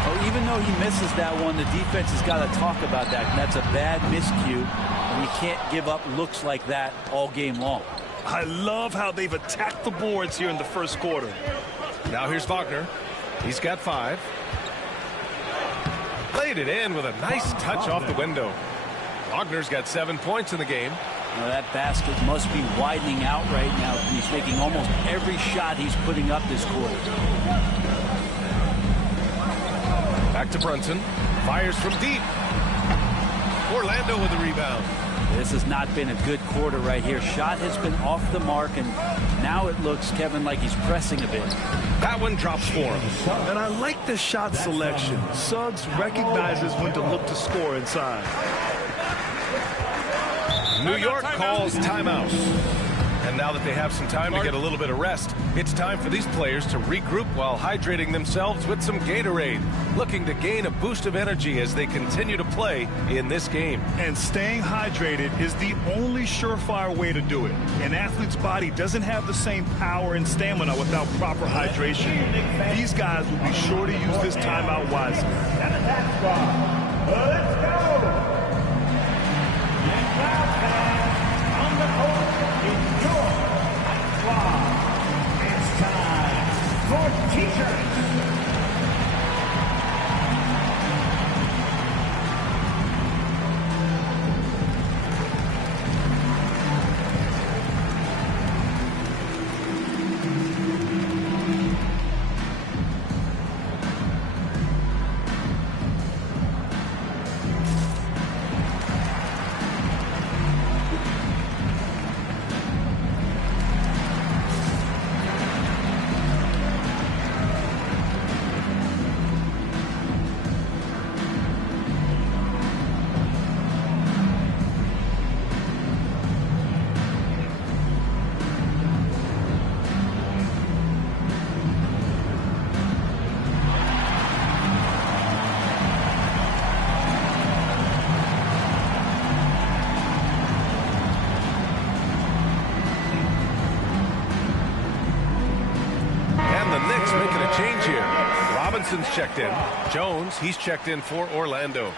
Oh, even though he misses that one, the defense has got to talk about that. And that's a bad miscue, and you can't give up looks like that all game long. I love how they've attacked the boards here in the first quarter. Now here's Wagner. He's got 5. Played it in with a nice touch off the window. Wagner's got 7 points in the game. Well, that basket must be widening out right now. He's making almost every shot he's putting up this quarter. Back to Brunson. Fires from deep. Orlando with the rebound. This has not been a good quarter right here. Shot has been off the mark, and now it looks, Kevin, like he's pressing a bit. That one drops for him. And I like the shot selection. Suggs recognizes when to look to score inside. New York calls timeout. And now that they have some time to get a little bit of rest, it's time for these players to regroup while hydrating themselves with some Gatorade, looking to gain a boost of energy as they continue to play in this game. And staying hydrated is the only surefire way to do it. An athlete's body doesn't have the same power and stamina without proper hydration. These guys will be sure to use this timeout wisely. Let's go! On the court, it's your squad. It's time for T-shirts. Robinson's checked in. Jones, he's checked in for Orlando.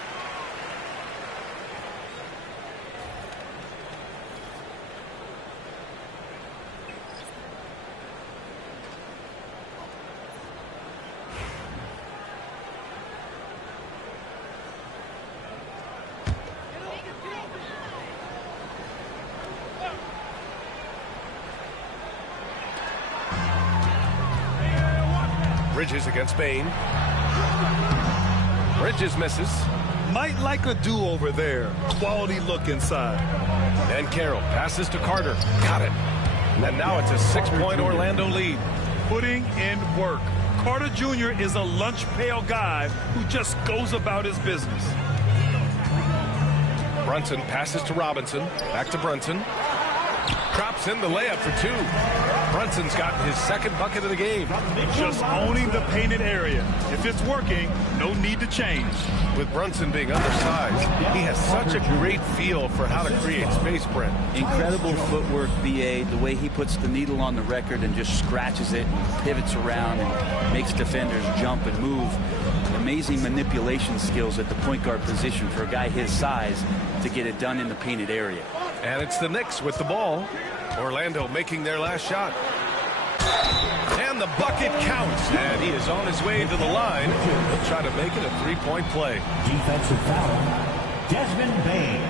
Bridges against Bain. Bridges misses. Might like a do-over there. Quality look inside. And Carroll passes to Carter. Got it. And now it's a 6-point Orlando lead. Putting in work. Carter Jr. is a lunch pail guy who just goes about his business. Brunson passes to Robinson. Back to Brunson. Drops in the layup for 2. Brunson's gotten his second bucket of the game. Just owning the painted area. If it's working, no need to change. With Brunson being undersized, he has such a great feel for how to create space, Brent. Incredible footwork, B.A. The way he puts the needle on the record and just scratches it and pivots around and makes defenders jump and move. Amazing manipulation skills at the point guard position for a guy his size to get it done in the painted area. And it's the Knicks with the ball. Orlando making their last shot. And the bucket counts. And he is on his way to the line. He'll try to make it a 3-point play. Defensive foul, Desmond Bain.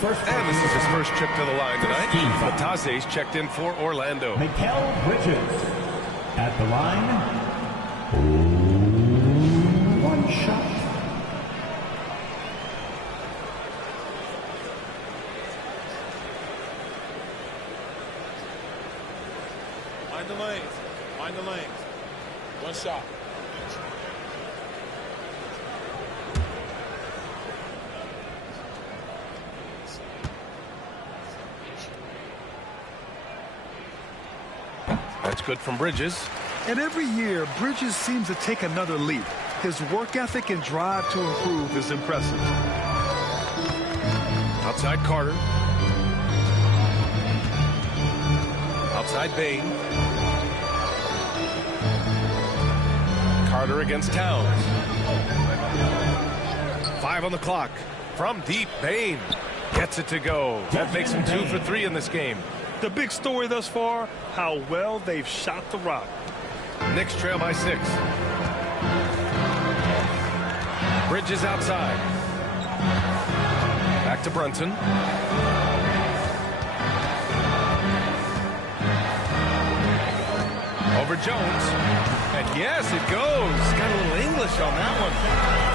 And this is his first trip to the line tonight. Matase's checked in for Orlando. Mikal Bridges at the line. 1 shot. Mind the lanes. Mind the lanes. 1 shot. That's good from Bridges. And every year, Bridges seems to take another leap. His work ethic and drive to improve is impressive. Outside Carter. Outside Bain. Carter against Towns. 5 on the clock. From deep, Bain gets it to go. That makes him 2 for 3 in this game. The big story thus far, how well they've shot the rock. Knicks trail by 6. Bridges outside. Back to Brunson. Over Jones. And yes, it goes. Got a little English on that one.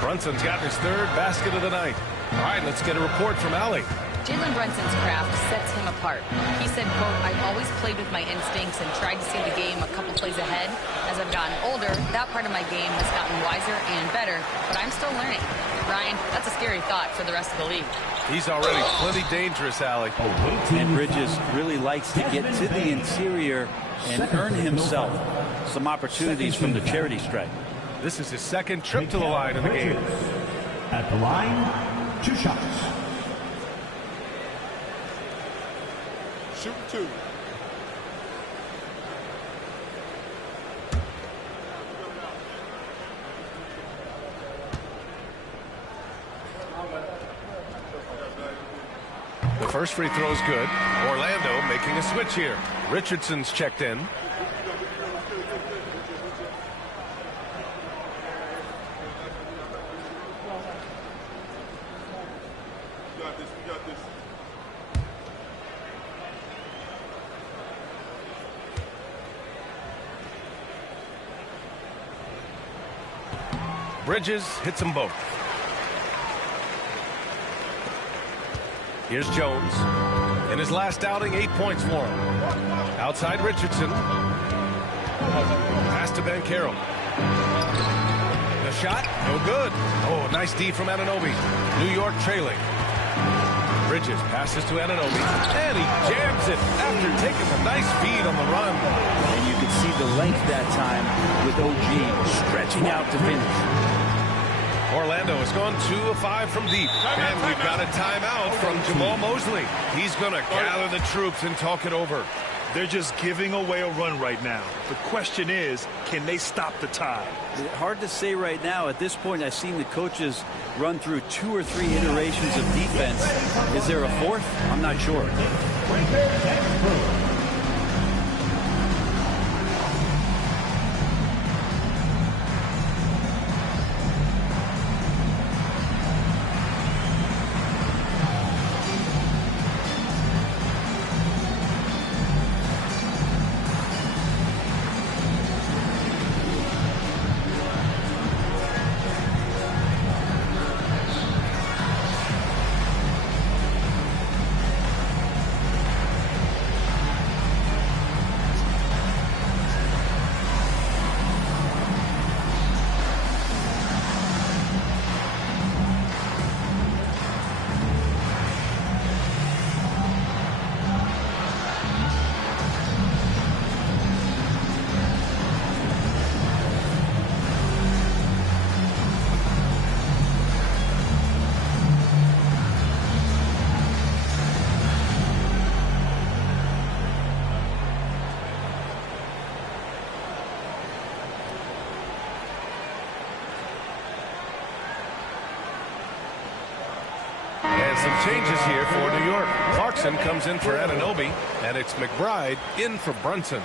Brunson's got his 3rd basket of the night. All right, let's get a report from Allie. Jalen Brunson's craft sets him apart. He said, quote, "I've always played with my instincts and tried to see the game a couple plays ahead. As I've gotten older, that part of my game has gotten wiser and better, but I'm still learning." Ryan, that's a scary thought for the rest of the league. He's already plenty dangerous, Allie. And Bridges really likes to get to the interior and earn himself some opportunities from the charity stripe. This is his 2nd trip to the line in the game. At the line, 2 shots. Shoot 2. The first free throw is good. Orlando making a switch here. Richardson's checked in. Bridges hits them both. Here's Jones. In his last outing, 8 points for him. Outside Richardson. Pass to Ben Carroll. The shot, no good. Oh, nice D from Anunoby. New York trailing. Bridges passes to Anunoby. And he jams it after taking a nice feed on the run. And you can see the length that time with OG stretching out to finish. Orlando has gone 2 of 5 from deep. And we've got a timeout from Jamal Mosley. He's going to gather the troops and talk it over. They're just giving away a run right now. The question is, can they stop the tide? Hard to say right now. At this point, I've seen the coaches run through 2 or 3 iterations of defense. Is there a 4th? I'm not sure. Some changes here for New York. Clarkson comes in for Anunoby, and it's McBride in for Brunson.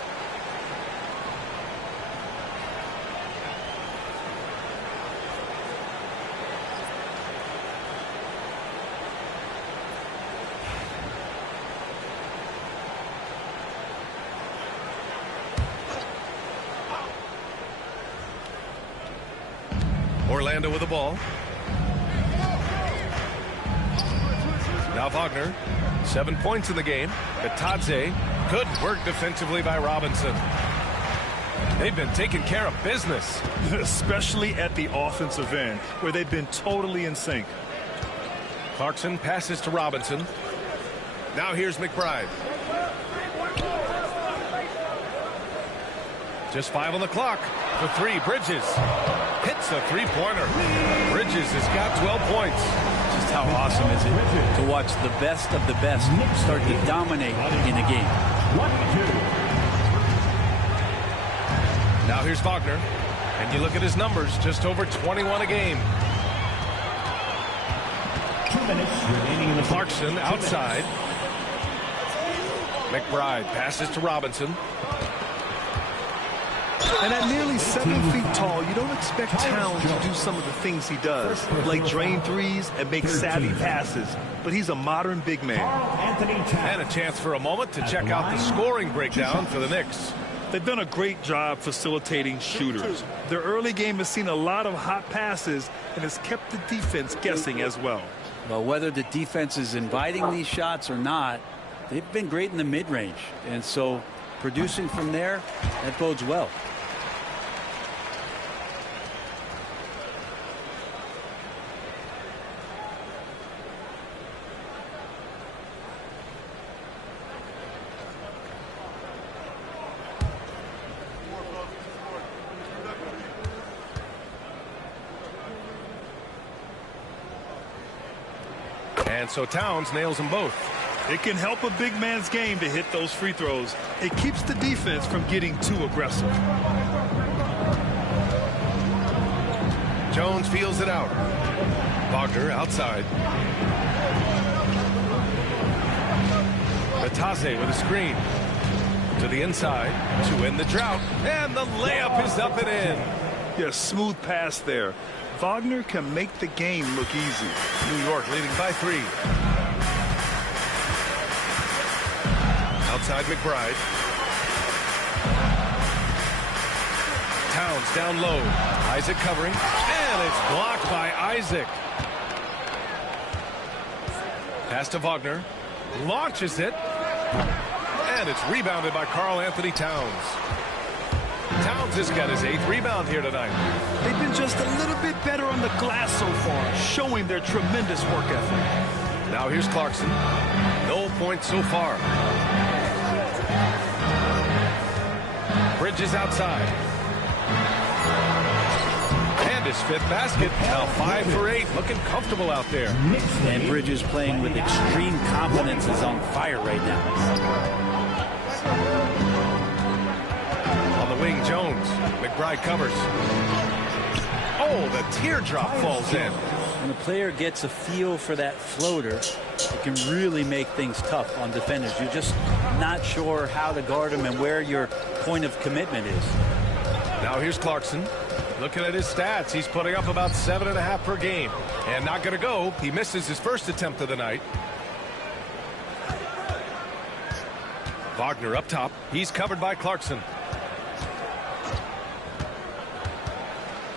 Orlando with the ball. Now Wagner, 7 points in the game. Batadze, good work defensively by Robinson. They've been taking care of business. Especially at the offensive end, where they've been totally in sync. Clarkson passes to Robinson. Now here's McBride. Just 5 on the clock. For 3, Bridges hits a 3-pointer. Bridges has got 12 points. Just how awesome is it to watch the best of the best start to dominate in a game. Now here's Wagner. And you look at his numbers, just over 21 a game. Clarkson outside. McBride passes to Robinson. And at nearly 7 feet tall, you don't expect Towns to do some of the things he does, like drain threes and make savvy passes. But he's a modern big man. And a chance for a moment to check out the scoring breakdown for the Knicks. They've done a great job facilitating shooters. Their early game has seen a lot of hot passes and has kept the defense guessing as well. Well, whether the defense is inviting these shots or not, they've been great in the mid-range. And so producing from there, that bodes well. And so Towns nails them both. It can help a big man's game to hit those free throws. It keeps the defense from getting too aggressive. Jones feels it out. Wagner outside. Batase with a screen. To the inside to end the drought. And the layup is up and in. Yeah, smooth pass there. Wagner can make the game look easy. New York leading by 3. Outside McBride. Towns down low. Isaac covering. And it's blocked by Isaac. Pass to Wagner. Launches it. And it's rebounded by Karl-Anthony Towns. Towns has got his 8th rebound here tonight. They've been just a little bit better on the glass so far, showing their tremendous work ethic. Now here's Clarkson. No points so far. Bridges outside. And his 5th basket. Now 5 for 8. Looking comfortable out there. And Bridges playing with extreme confidence is on fire right now. Wing Jones. McBride covers. Oh, the teardrop falls in. When a player gets a feel for that floater, it can really make things tough on defenders. You're just not sure how to guard them and where your point of commitment is. Now here's Clarkson. Looking at his stats, he's putting up about 7.5 per game. And not going to go. He misses his first attempt of the night. Wagner up top. He's covered by Clarkson.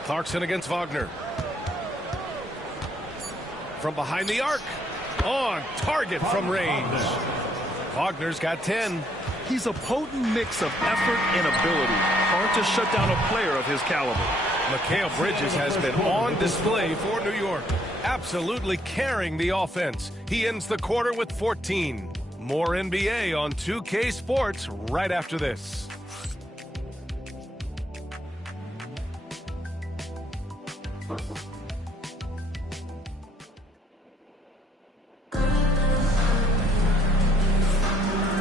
Clarkson against Wagner. From behind the arc. On target from range. Wagner's got 10. He's a potent mix of effort and ability. Hard to shut down a player of his caliber. Mikal Bridges has been on display for New York. Absolutely carrying the offense. He ends the quarter with 14. More NBA on 2K Sports right after this.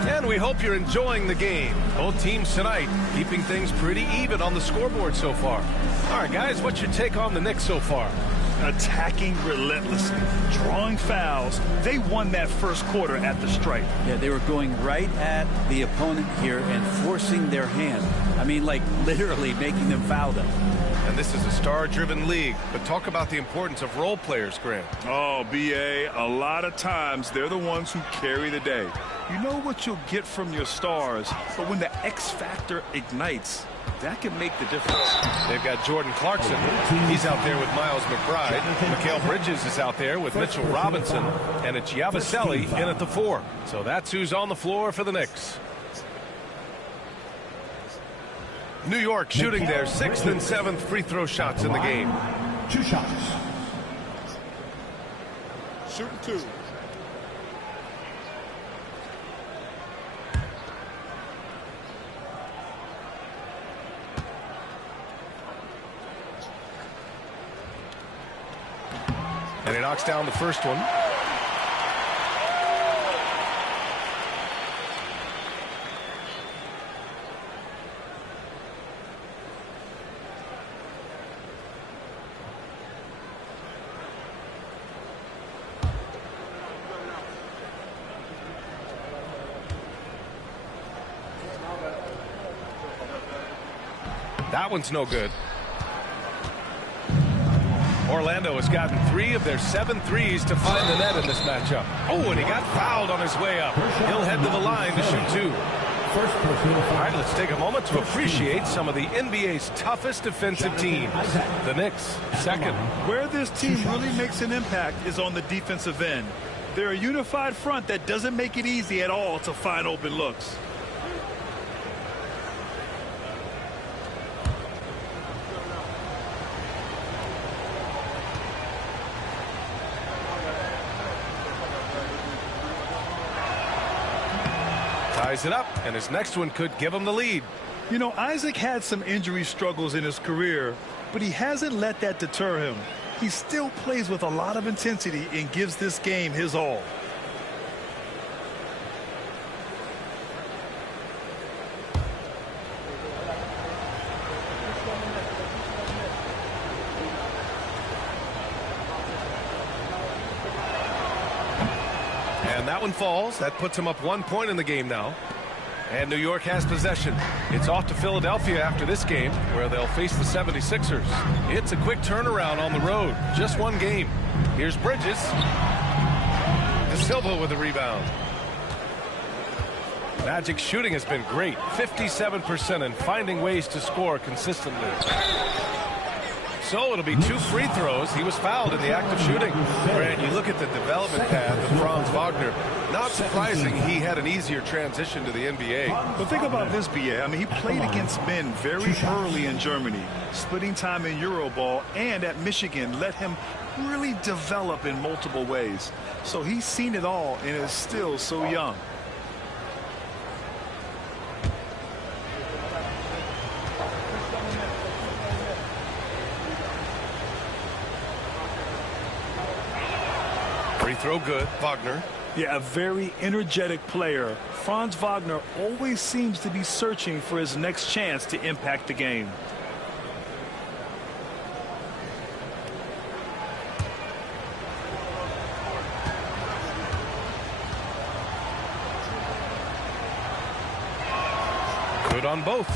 And we hope you're enjoying the game. Both teams tonight keeping things pretty even on the scoreboard so far. All right, guys, what's your take on the Knicks so far? Attacking relentlessly, drawing fouls. They won that first quarter at the stripe. Yeah, they were going right at the opponent here and forcing their hand. I mean, like literally making them foul them. And this is a star-driven league, but talk about the importance of role players, Grant. Oh, B.A., a lot of times they're the ones who carry the day. You know what you'll get from your stars, but when the X factor ignites, that can make the difference. They've got Jordan Clarkson. He's out there with Miles McBride. Mikal Bridges is out there with Mitchell Robinson. And it's Yabusele in at the 4. So that's who's on the floor for the Knicks. New York shooting their 6th and 7th free throw shots in the game. 2 shots. Shooting 2. And he knocks down the first one. That one's no good. Orlando has gotten 3 of their 7 threes to find the net in this matchup. Oh, and he got fouled on his way up. He'll head to the line to shoot 2. All right, let's take a moment to appreciate some of the NBA's toughest defensive teams. The Knicks, second. Where this team really makes an impact is on the defensive end. They're a unified front that doesn't make it easy at all to find open looks. Ties it up, and his next one could give him the lead. You know, Isaac had some injury struggles in his career, but he hasn't let that deter him. He still plays with a lot of intensity and gives this game his all. And that one falls. That puts him up 1 point in the game now. And New York has possession. It's off to Philadelphia after this game, where they'll face the 76ers. It's a quick turnaround on the road. Just 1 game. Here's Bridges. De Silva with the rebound. Magic's shooting has been great. 57% and finding ways to score consistently. So it'll be 2 free throws. He was fouled in the act of shooting. Grant, you look at the development path of Franz Wagner. Not surprising he had an easier transition to the NBA. But think about this, BA. I mean, he played against men very early in Germany, splitting time in Euroball, and at Michigan let him really develop in multiple ways. So he's seen it all and is still so young. Free throw good. Wagner. Yeah, a very energetic player. Franz Wagner always seems to be searching for his next chance to impact the game. Good on both.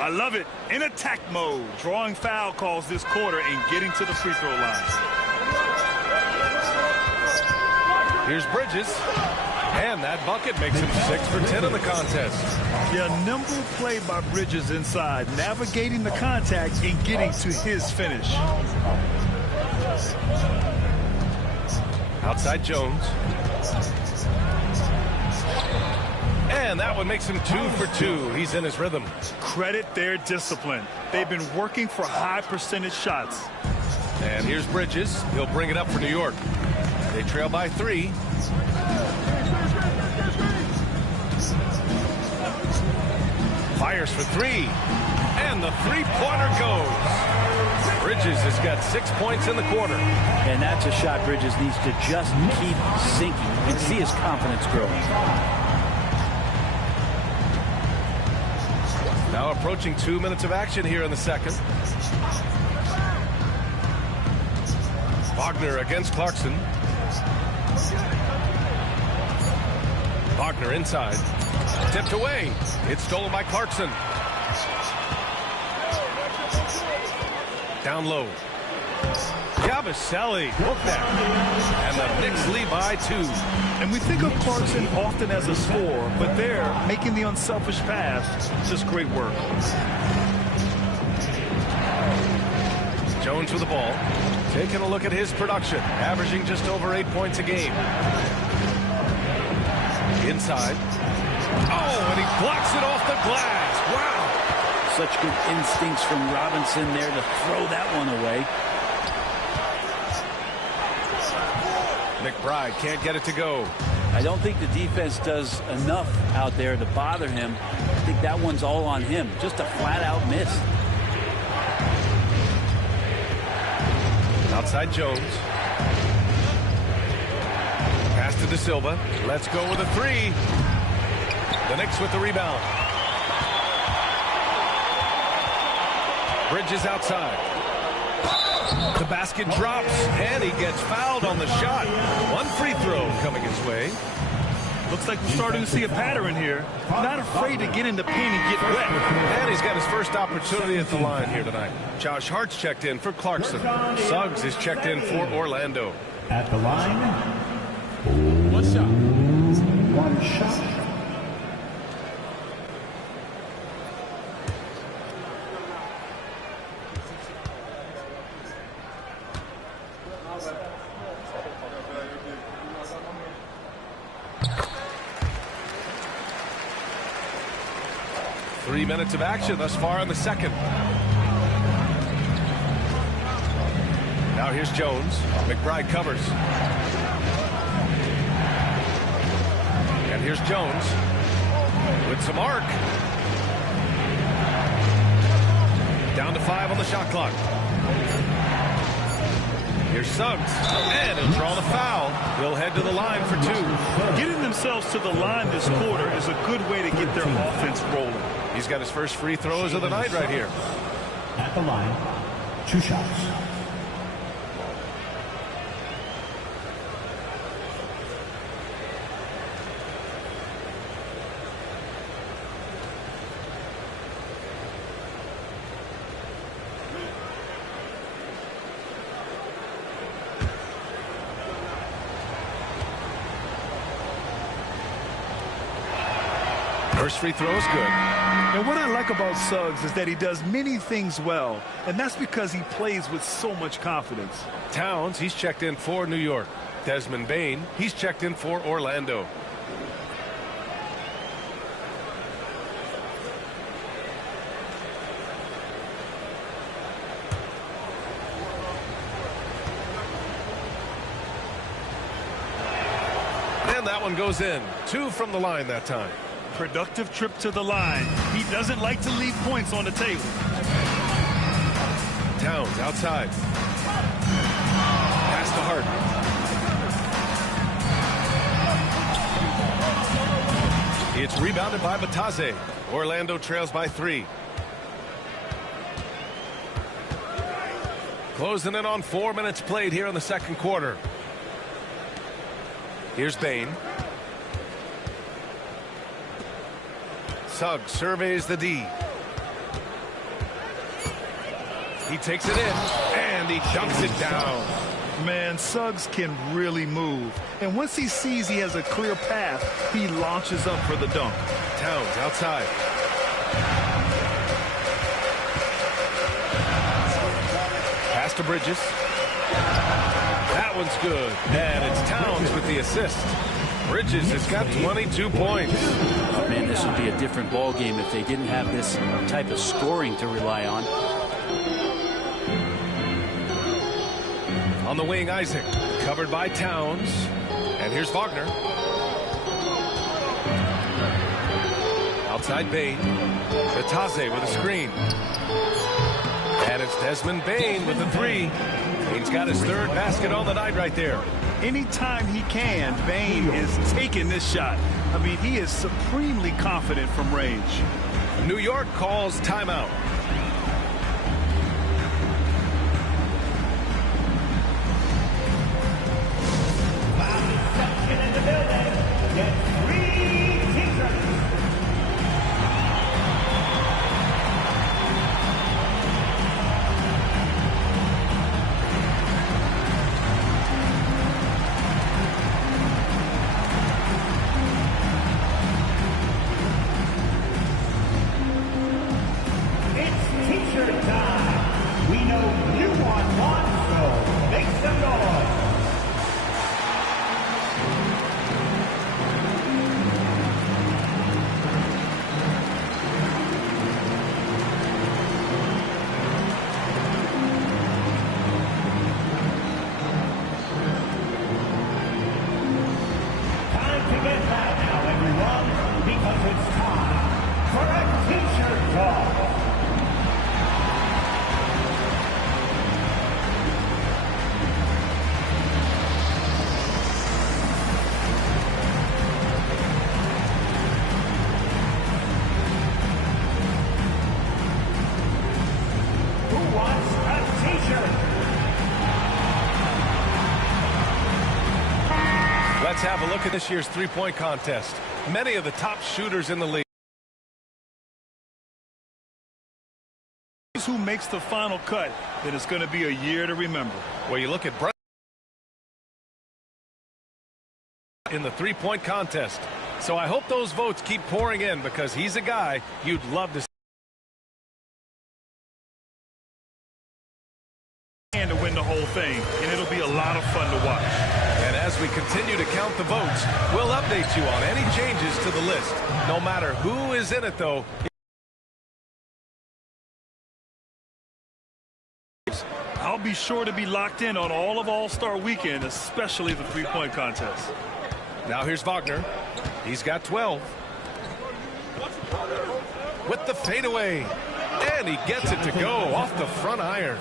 I love it. In attack mode. Drawing foul calls this quarter and getting to the free throw line. Here's Bridges. And that bucket makes him 6 for 10 in the contest. Yeah, nimble play by Bridges inside, navigating the contact and getting to his finish. Outside Jones. And that one makes him 2 for 2. He's in his rhythm. Credit their discipline. They've been working for high percentage shots. And here's Bridges. He'll bring it up for New York. They trail by 3. Fires for 3. And the three-pointer goes. Bridges has got 6 points in the quarter. And that's a shot Bridges needs to just keep sinking and see his confidence grow. Now approaching 2 minutes of action here in the second. Wagner against Clarkson. Wagner inside. Tipped away. It's stolen by Clarkson. Down low. Yabusele. Look that. And the Knicks lead by 2. And we think of Clarkson often as a scorer, but there, making the unselfish pass, just great work. Jones with the ball. Taking a look at his production. Averaging just over 8 points a game. Inside. Oh, and he blocks it off the glass. Wow. Such good instincts from Robinson there to throw that one away. McBride can't get it to go. I don't think the defense does enough out there to bother him. I think that one's all on him. Just a flat-out miss. Outside Jones. Pass to De Silva. Let's go with a 3. The Knicks with the rebound. Bridges outside. The basket drops, and he gets fouled on the shot. 1 free throw coming his way. Looks like we're starting to see a pattern here. Not afraid to get in the paint and get wet. And he's got his first opportunity at the line here tonight. Josh Hart's checked in for Clarkson. Suggs is checked in for Orlando. At the line, 1 shot. 1 shot. Three minutes of action thus far in the second. Now here's Jones. McBride covers. And here's Jones with some arc. Down to 5 on the shot clock. Here's Suggs, and he'll draw the foul. He'll head to the line for 2. Getting themselves to the line this quarter is a good way to get their offense rolling. He's got his first free throws of the night right here. At the line, 2 shots. First free throw is good. And what I like about Suggs is that he does many things well, and that's because he plays with so much confidence. Towns, he's checked in for New York. Desmond Bane, he's checked in for Orlando. And that one goes in. 2 from the line that time. Productive trip to the line. He doesn't like to leave points on the table. Towns outside. Pass to Hart. It's rebounded by Bataze. Orlando trails by 3. Closing in on 4 minutes played here in the second quarter. Here's Bane. Suggs surveys the D. He takes it in, and he dunks it down. Man, Suggs can really move. And once he sees he has a clear path, he launches up for the dunk. Towns outside. Pass to Bridges. That one's good. And it's Towns with the assist. Bridges has got 22 points. Oh, man, this would be a different ball game if they didn't have this type of scoring to rely on. On the wing, Isaac. Covered by Towns. And here's Wagner. Outside Bane. Bataze with a screen. And it's Desmond Bane with the 3. Bane's got his 3rd basket on the night right there. Anytime he can, Bane is taking this shot. I mean, he is supremely confident from range. New York calls timeout. have a look at this year's three-point contest. Many of the top shooters in the league. Who makes the final cut, then it's going to be a year to remember. Well, you look at Brent in the three-point contest. So I hope those votes keep pouring in because he's a guy you'd love to see. And to win the whole thing, and it'll be a lot of fun to watch. And as we continue to count the votes, we'll update you on any changes to the list. No matter who is in it, though. I'll be sure to be locked in on all of All-Star Weekend, especially the three-point contest. Now here's Wagner. He's got 12. With the fadeaway. And he gets it to go off the front iron.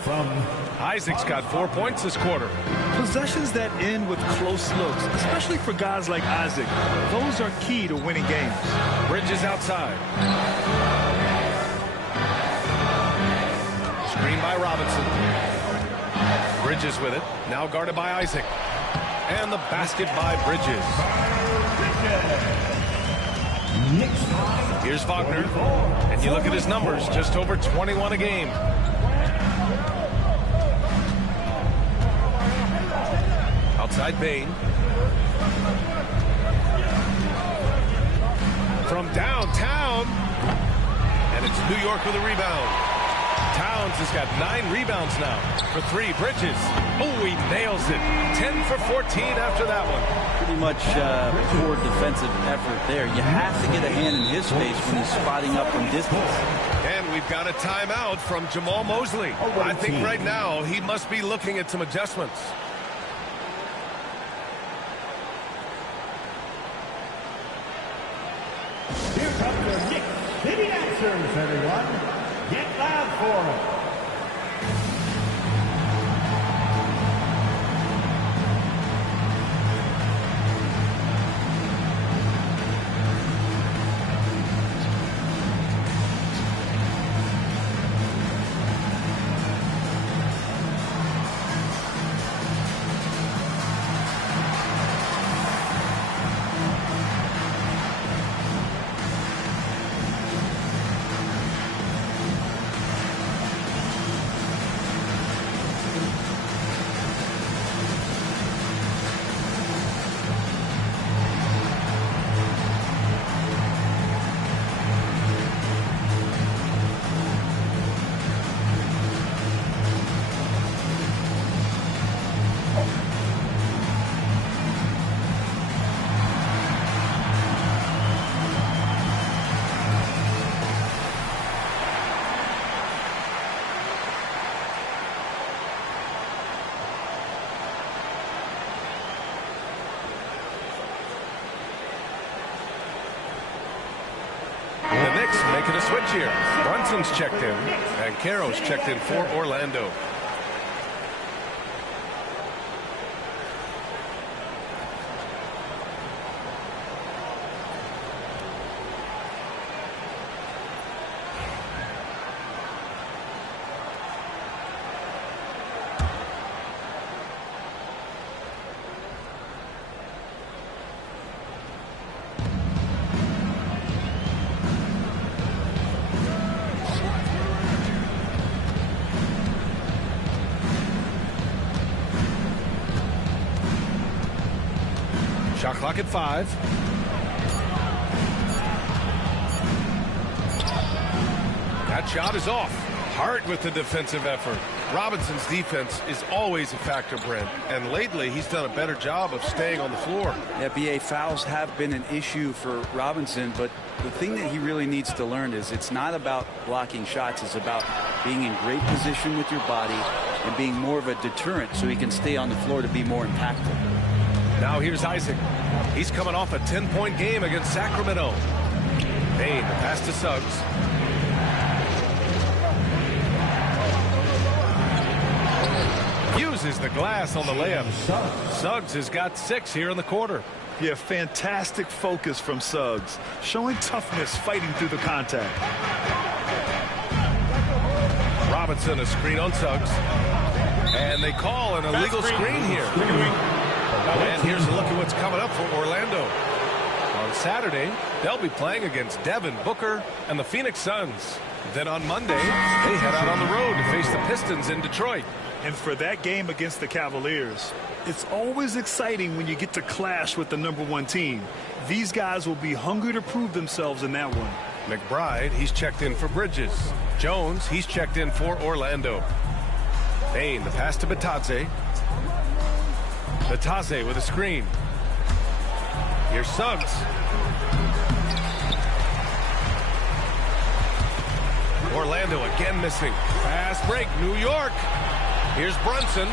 Isaac's got 4 points this quarter. Possessions that end with close looks, especially for guys like Isaac, those are key to winning games. Bridges outside. Screen by Robinson. Bridges with it. Now guarded by Isaac. And the basket by Bridges. Here's Wagner. And you look at his numbers, just over 21 a game. Outside Bain. From downtown. And it's New York with a rebound. Towns has got 9 rebounds now. For 3, Bridges. Oh, he nails it. 10 for 14 after that one. Pretty much poor defensive effort there. You have to get a hand in his face when he's spotting up from distance. And we've got a timeout from Jamal Mosley. I think right now he must be looking at some adjustments. Here comes the Knicks City Dancers, everyone. Get loud for them. The Knicks making a switch here. Brunson's checked in, and Caro's checked in for Orlando. Shot clock at 5. That shot is off. Hard with the defensive effort. Robinson's defense is always a factor, Brent. And lately, he's done a better job of staying on the floor. Yeah, BA, fouls have been an issue for Robinson, but the thing that he really needs to learn is it's not about blocking shots. It's about being in great position with your body and being more of a deterrent so he can stay on the floor to be more impactful. Now here's Isaac. He's coming off a 10-point game against Sacramento. Bain, the pass to Suggs. Uses the glass on the layup. Suggs has got 6 here in the quarter. Yeah, fantastic focus from Suggs, showing toughness fighting through the contact. Robinson, a screen on Suggs. And they call an illegal screen here. And here's a look at what's coming up for Orlando. On Saturday, they'll be playing against Devin Booker and the Phoenix Suns. Then on Monday, they head out on the road to face the Pistons in Detroit. And for that game against the Cavaliers, it's always exciting when you get to clash with the #1 team. These guys will be hungry to prove themselves in that one. McBride, he's checked in for Bridges. Jones, he's checked in for Orlando. Bain, the pass to Bitadze. Bitadze with a screen. Here's Suggs. Orlando again missing. Fast break, New York. Here's Brunson.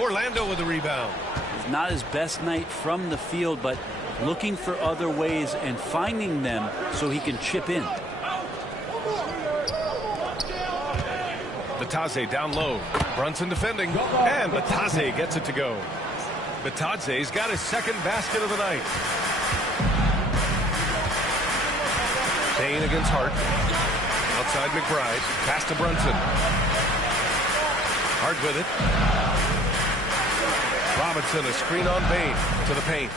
Orlando with the rebound. It's not his best night from the field, but looking for other ways and finding them so he can chip in. Bitadze down low. Brunson defending. And Bitadze gets it to go. Bitadze's got his second basket of the night. Bain against Hart. Outside McBride. Pass to Brunson. Hart with it. Robinson, a screen on Bain to the paint.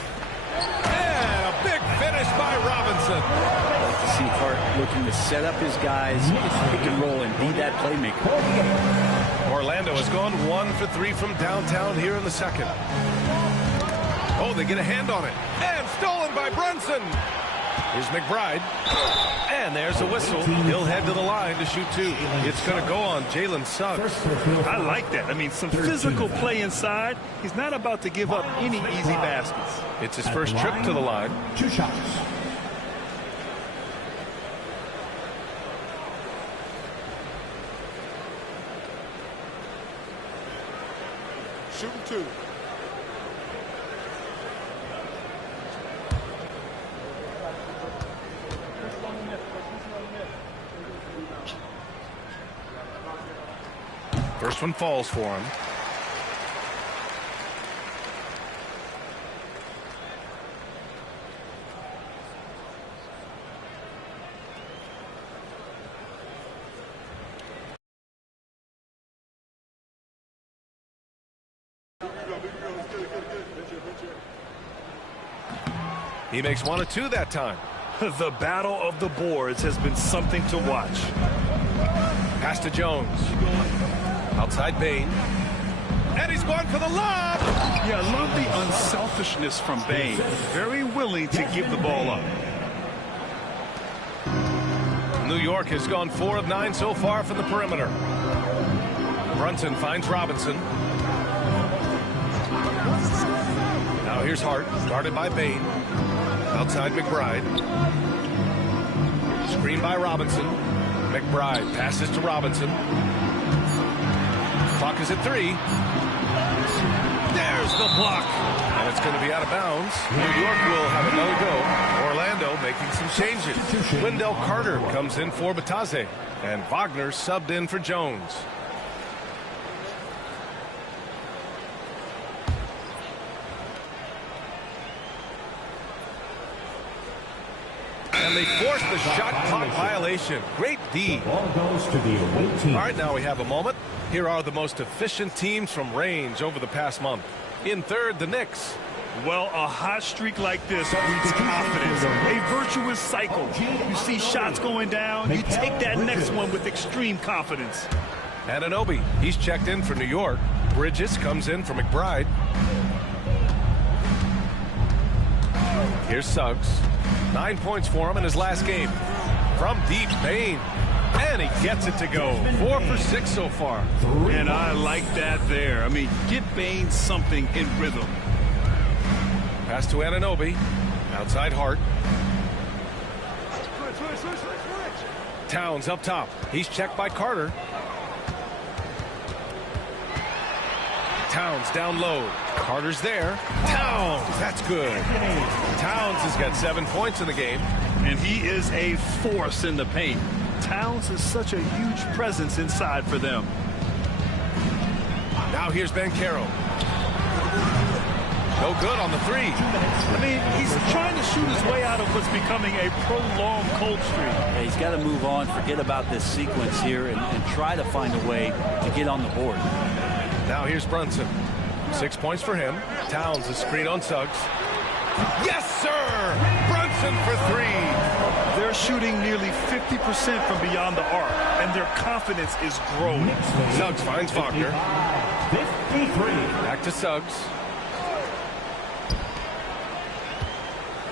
And a big finish by Robinson. I like to see Hart looking to set up his guys, pick and roll, and be that playmaker. Orlando has gone 1 for 3 from downtown here in the second. Oh, they get a hand on it. And stolen by Brunson. Here's McBride. And there's a whistle. He'll head to the line to shoot 2. It's going to go on Jalen Suggs. I like that. I mean, some physical play inside. He's not about to give up any easy baskets. It's his first trip to the line. 2 shots. Shooting 2. First one falls for him. He makes 1 of 2 that time. The battle of the boards has been something to watch. Pass to Jones. Outside Bain. And he's going for the lob. Yeah, I love the unselfishness from Bain. Very willing to give the ball up. New York has gone 4 of 9 so far from the perimeter. Brunson finds Robinson. Now here's Hart, guarded by Bain. Outside McBride. Screen by Robinson. McBride passes to Robinson. Clock is at 3. There's the block. And it's going to be out of bounds. New York will have another go. Orlando making some changes. Wendell Carter comes in for Bitadze. And Wagner subbed in for Jones. And they forced the shot clock violation. Great D. Ball goes to the away team. All right, now we have a moment. Here are the most efficient teams from range over the past month. In third, the Knicks. Well, a hot streak like this breeds confidence. A virtuous cycle. You see shots going down, you take that next one with extreme confidence. Anunoby, he's checked in for New York. Bridges comes in for McBride. Here's Suggs. 9 points for him in his last game. From deep, Bain. And he gets it to go. 4 for 6 so far. And I like that there. I mean, get Bain something in rhythm. Pass to Anunoby. Outside Hart. Towns up top. He's checked by Carter. Towns down low. Carter's there. Towns, that's good. Towns has got 7 points in the game. And he is a force in the paint. Towns is such a huge presence inside for them. Now here's Banchero. No good on the 3. I mean, he's trying to shoot his way out of what's becoming a prolonged cold streak. Yeah, he's got to move on, forget about this sequence here, and try to find a way to get on the board. Now here's Brunson. 6 points for him. Towns is screen on Suggs. Yes, sir! Brunson for 3. They're shooting nearly 50% from beyond the arc, and their confidence is growing. Suggs finds Wagner. 53. Back to Suggs.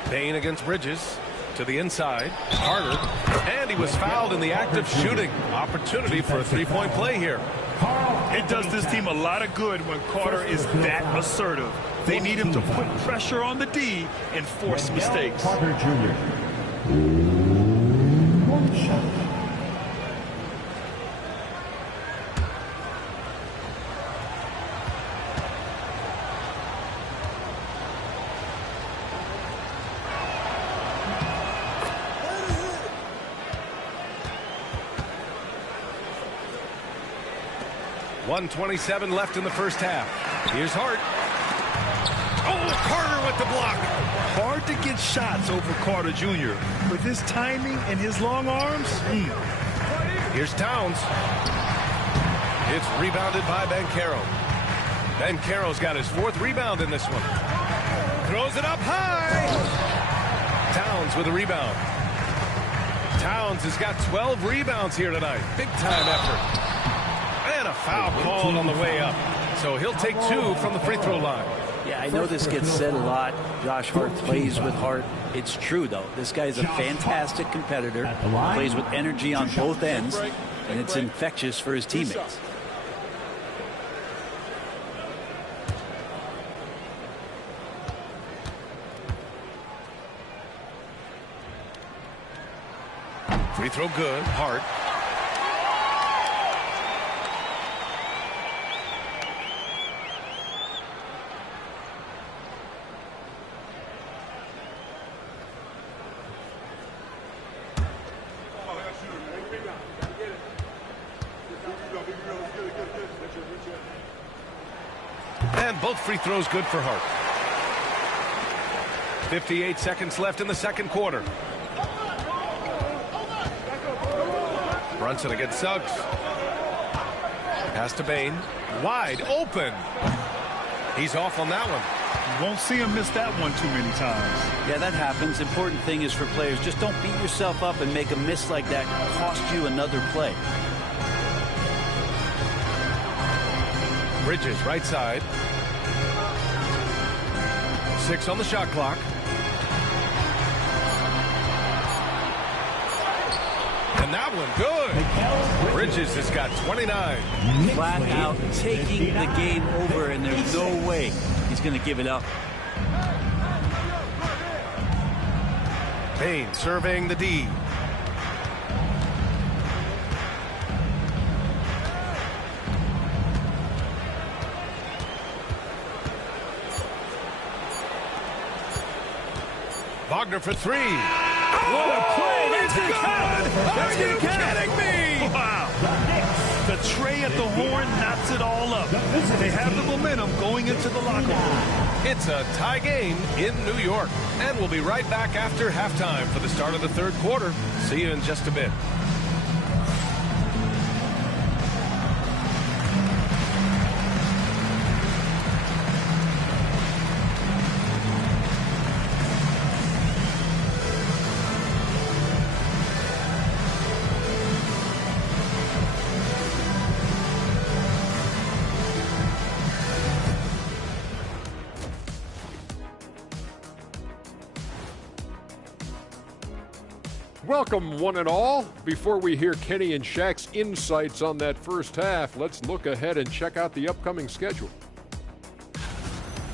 Bain against Bridges. To the inside. Carter. And he was fouled in the act of shooting. Opportunity for a three-point play here. It does this team a lot of good when Carter is that assertive. They need him to put pressure on the D and force mistakes. Carter Jr. One shot. .127 left in the first half. Here's Hart. Oh, Carter with the block. Hard to get shots over Carter Jr. With his timing and his long arms. Here's Towns. It's rebounded by Banchero. Banchero's got his 4th rebound in this one. Throws it up high. Towns with a rebound. Towns has got 12 rebounds here tonight. Big time effort. And a foul called on the way up. So he'll take 2 from the free throw line. Yeah, I know this gets said a lot. Josh Hart plays with heart. It's true, though. This guy's a fantastic competitor. Plays with energy on both ends, and it's infectious for his teammates. Free throw good. Hart. And both free throws good for Hart. 58 seconds left in the second quarter. Brunson against Suggs. Pass to Bain. Wide open. He's off on that one. You won't see him miss that one too many times. Yeah, that happens. Important thing is for players, just don't beat yourself up and make a miss like that cost you another play. Bridges, right side. 6 on the shot clock. And that one good. Bridges has got 29. Flat out taking the game over, and there's no way he's going to give it up. Bain surveying the D. Wagner for 3. What a play! That's good! Are you kidding me? Wow! The tray at the horn knocks it all up. They have the momentum going into the locker room. It's a tie game in New York. And we'll be right back after halftime for the start of the third quarter. See you in just a bit. Welcome, one and all. Before we hear Kenny and Shaq's insights on that first half, let's look ahead and check out the upcoming schedule.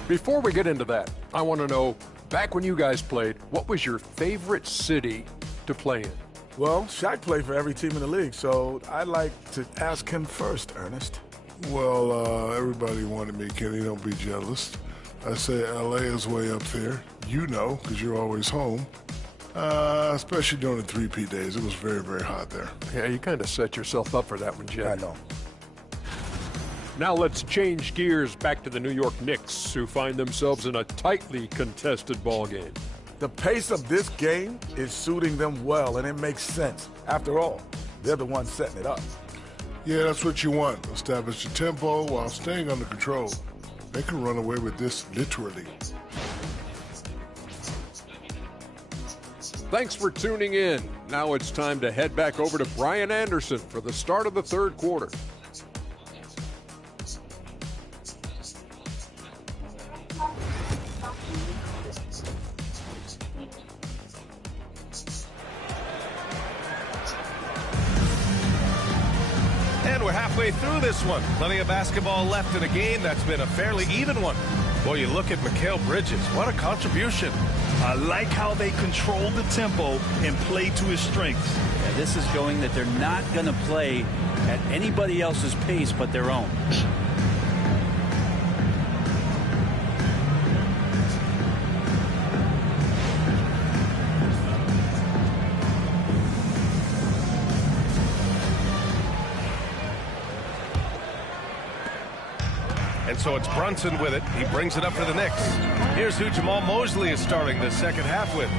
Before we get into that, I want to know, back when you guys played, what was your favorite city to play in? Well, Shaq played for every team in the league, so I'd like to ask him first, Ernest. Well, everybody wanted me, Kenny. Don't be jealous. I say L.A. is way up there. You know, because you're always home. Especially during the 3P days. It was very, very hot there. Yeah, you kind of set yourself up for that one, Jeff. I know. Now let's change gears back to the New York Knicks, who find themselves in a tightly contested ball game. The pace of this game is suiting them well, and it makes sense. After all, they're the ones setting it up. Yeah, that's what you want. Establish the tempo while staying under control. They could run away with this literally. Thanks for tuning in. Now it's time to head back over to Brian Anderson for the start of the third quarter. And we're halfway through this one. Plenty of basketball left in a game that's been a fairly even one. Boy, you look at Mikal Bridges. What a contribution. I like how they control the tempo and play to his strengths. Yeah, this is showing that they're not going to play at anybody else's pace but their own. And so it's Brunson with it. He brings it up for the Knicks. Here's who Jamal Mosley is starting the second half with.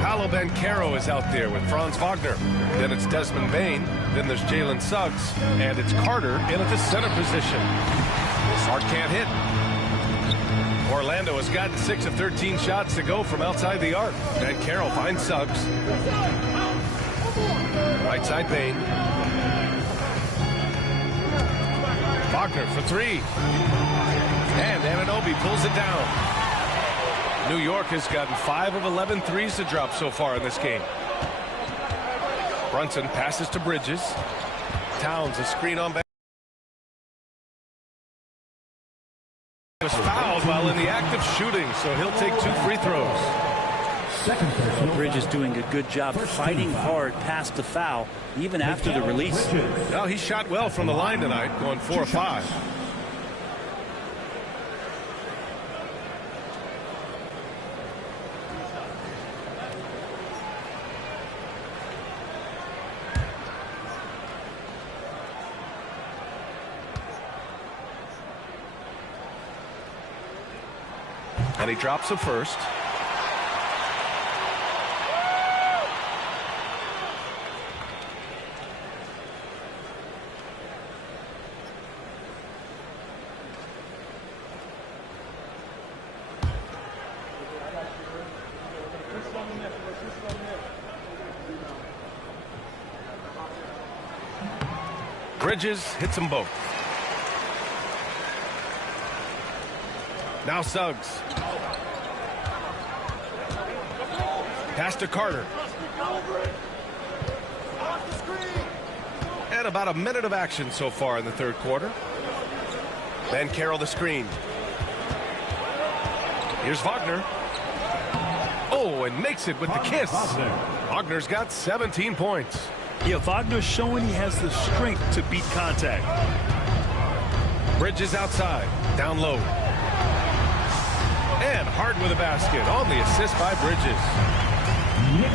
Paolo Banchero is out there with Franz Wagner. Then it's Desmond Bane. Then there's Jalen Suggs. And it's Carter in at the center position. Smart can't hit. Orlando has gotten 6 of 13 shots to go from outside the arc. Banchero finds Suggs. Right side Bane. Wagner for 3. And Anunoby pulls it down. New York has gotten 5 of 11 threes to drop so far in this game. Brunson passes to Bridges. Towns a screen on back. Was fouled while in the act of shooting, so he'll take 2 free throws. Bridges doing a good job fighting hard past the foul, even after the release. Well, he shot well from the line tonight, going 4 of 5. And he drops the first. Bridges hits them both. Now Suggs. Pass to Carter. And about a minute of action so far in the third quarter. Banchero the screen. Here's Wagner. Oh, and makes it with the kiss. Wagner's got 17 points. Yeah, Wagner's showing he has the strength to beat contact. Bridges outside. Down low. And hard with a basket on the assist by Bridges.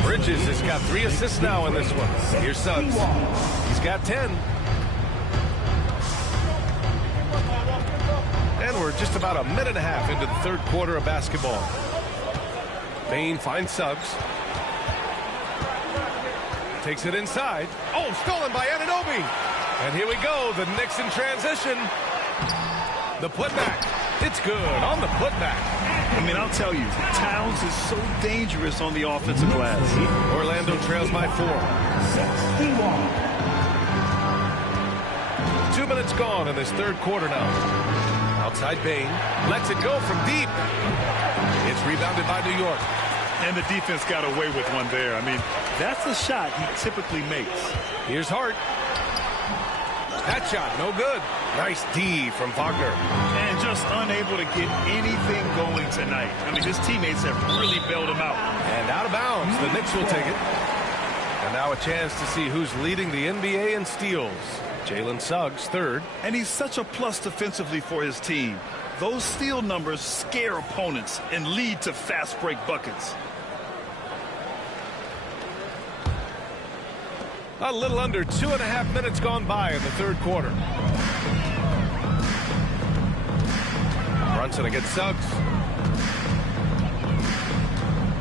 Bridges has got 3 assists now in this one. Here's Suggs. He's got 10. And we're just about a minute and a half into the third quarter of basketball. Bane finds Suggs. Takes it inside. Oh, stolen by Anunoby. And here we go. The Knicks in transition. The putback. It's good on the putback. I mean, I'll tell you, Towns is so dangerous on the offensive glass. Orlando trails by 4. 2 minutes gone in this third quarter now. Outside Bane. Lets it go from deep. It's rebounded by New York. And the defense got away with one there. I mean, that's the shot he typically makes. Here's Hart. That shot, no good. Nice D from Wagner. And just unable to get anything going tonight. I mean, his teammates have really bailed him out. And out of bounds, the Knicks will take it. And now a chance to see who's leading the NBA in steals. Jalen Suggs, 3rd. And he's such a plus defensively for his team. Those steal numbers scare opponents and lead to fast break buckets. A little under 2.5 minutes gone by in the third quarter. Brunson against Suggs.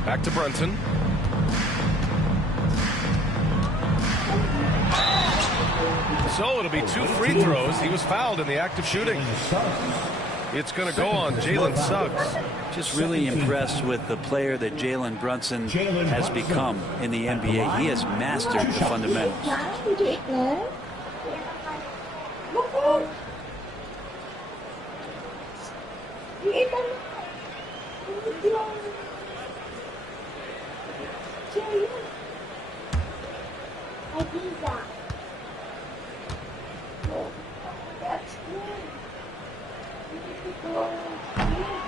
Back to Brunson. So it'll be 2 free throws. He was fouled in the act of shooting. It's going to go on Jalen Suggs. Just really impressed with the player that Jalen Brunson has become in the NBA. He has mastered the fundamentals.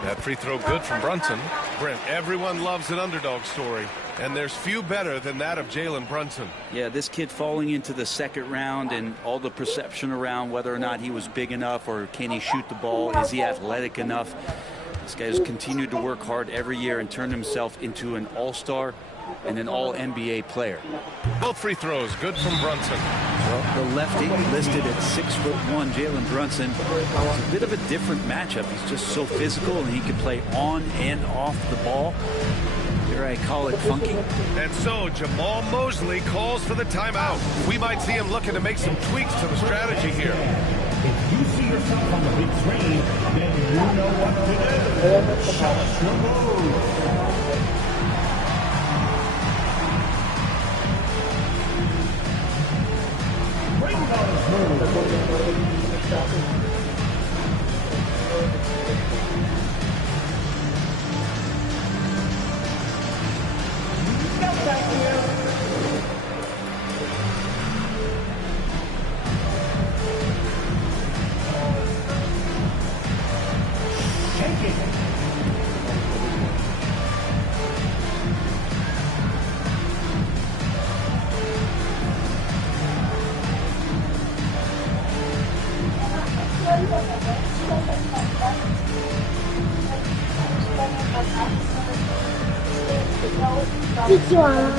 That free throw good from Brunson. Brent, everyone loves an underdog story, and there's few better than that of Jalen Brunson. Yeah, this kid falling into the second round and all the perception around whether or not he was big enough or can he shoot the ball, is he athletic enough. This guy has continued to work hard every year and turned himself into an all-star and an all-NBA player. Both free throws good from Brunson. Well, the lefty listed at 6'1", Jalen Brunson. It's a bit of a different matchup. He's just so physical and he can play on and off the ball. Here I call it funky. And so Jamal Mosley calls for the timeout. We might see him looking to make some tweaks to the strategy here. If you see yourself on the big screen, then you know what to do. Show your move. Bring those moves. No, thank you. Good job.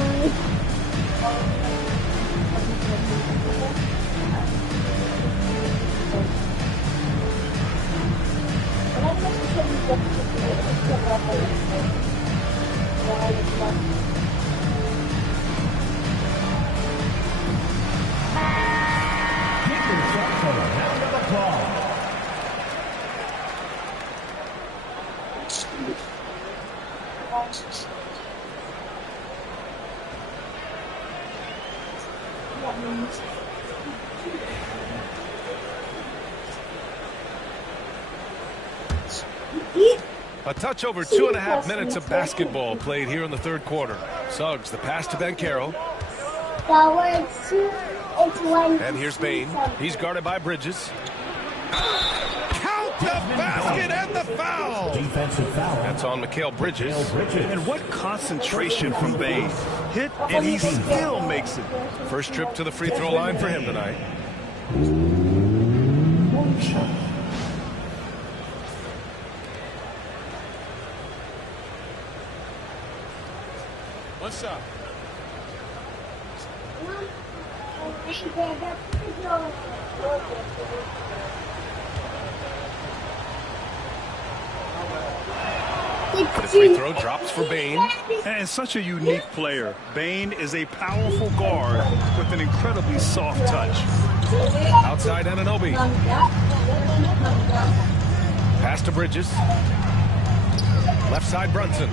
Give yourself a round of applause. A touch over 2.5 minutes of basketball played here in the third quarter. Suggs, the pass to Banchero. And here's Bain. He's guarded by Bridges. Count the basket and the foul. Defensive foul. That's on Mikal Bridges. And what concentration from Bain. Hit, and he still makes it. First trip to the free throw line for him tonight. One shot. The free throw drops for Bain. And such a unique player. Bain is a powerful guard with an incredibly soft touch. Outside Anunoby. Pass to Bridges. Left side Brunson.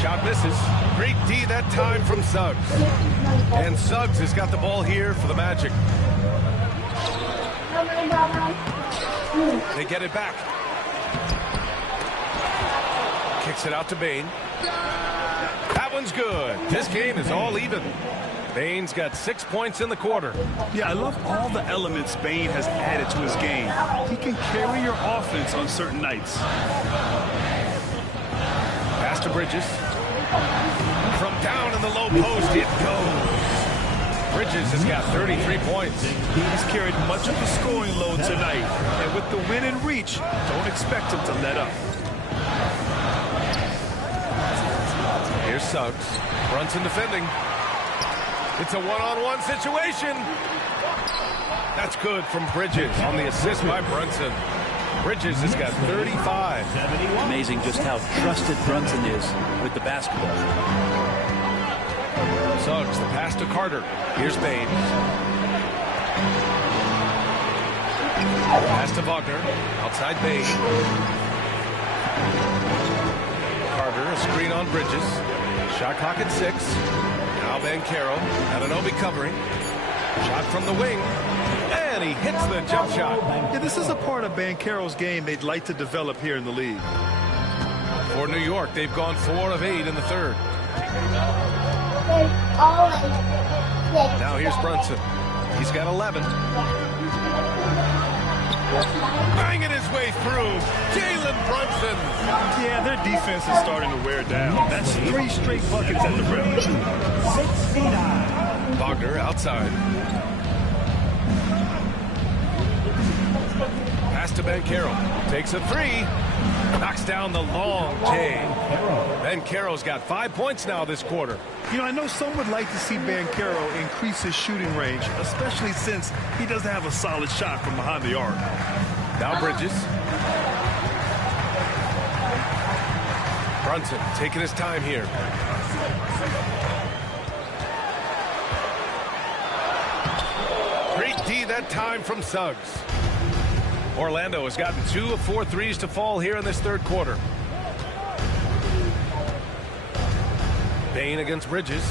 Shot misses. Great D that time from Suggs. And Suggs has got the ball here for the Magic. They get it back. Kicks it out to Bain. That one's good. This game is all even. Bain's got 6 points in the quarter. Yeah, I love all the elements Bain has added to his game. He can carry your offense on certain nights. Pass to Bridges. From down in the low post, it goes. Bridges has got 33 points. He's carried much of the scoring load tonight. And with the win in reach, don't expect him to let up. Here's Suggs. Brunson defending. It's a one-on-one situation. That's good from Bridges on the assist by Brunson. Bridges has got 35. Amazing just how trusted Brunson is with the basketball. Suggs, the pass to Carter. Here's Bain. Pass to Wagner. Outside Bain. Carter, a screen on Bridges. Shot clock at 6. Now Banchero. Anunoby covering. Shot from the wing. And he hits the jump shot. Yeah, this is a part of Banchero's game they'd like to develop here in the league. For New York, they've gone 4 of 8 in the third. Now here's Brunson. He's got 11. Banging his way through. Jalen Brunson. Yeah, their defense is starting to wear down. That's 3 straight buckets at the rim. Wagner outside. Pass to Banchero. Takes a 3. Knocks down the long J. Banchero's got 5 points now this quarter. You know, I know some would like to see Banchero increase his shooting range, especially since he doesn't have a solid shot from behind the arc. Now Bridges. Brunson taking his time here. Great D that time from Suggs. Orlando has gotten 2 of 4 threes to fall here in this third quarter. Bain against Bridges.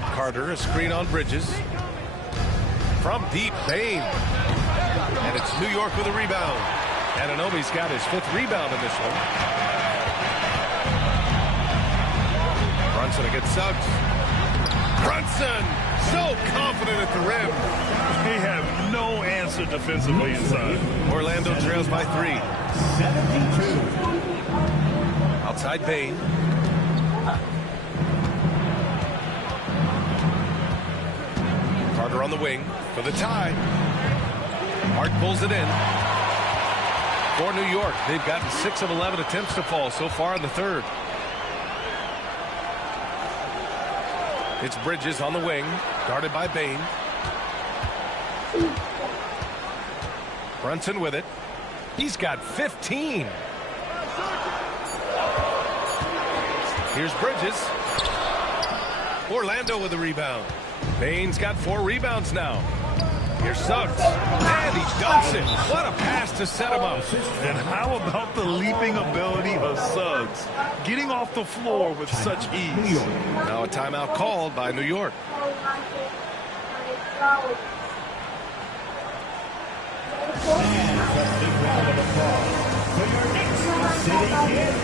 Carter, a screen on Bridges. From deep, Bain. And it's New York with a rebound. Anunoby's got his 5th rebound in this one. Brunson against Suggs. Brunson, so confident at the rim. They have no answer defensively inside. Orlando trails by 3. 72. Outside Bain. Carter on the wing for the tie. Hart pulls it in. For New York, they've gotten 6 of 11 attempts to fall so far in the third. It's Bridges on the wing, guarded by Bain. Brunson with it. He's got 15. Here's Bridges. Orlando with the rebound. Bain's got 4 rebounds now. Here's Suggs. And he dunks it. What a pass to set him up. And how about the leaping ability of Suggs? Getting off the floor with such ease. Now a timeout called by New York. And a big round of applause for your Knicks City Kid.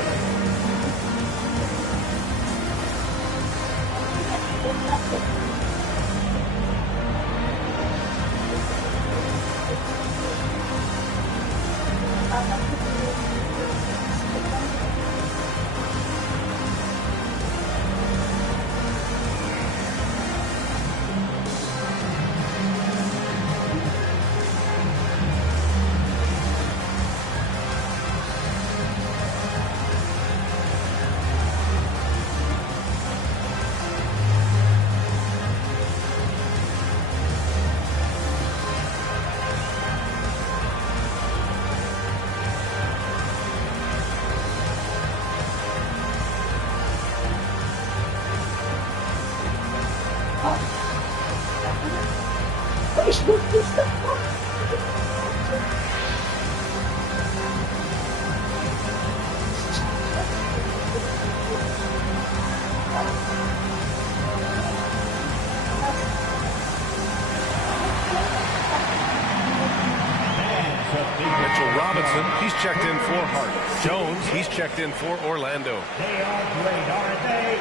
He's checked in for Hart. Jones, he's checked in for Orlando. They are great, aren't they?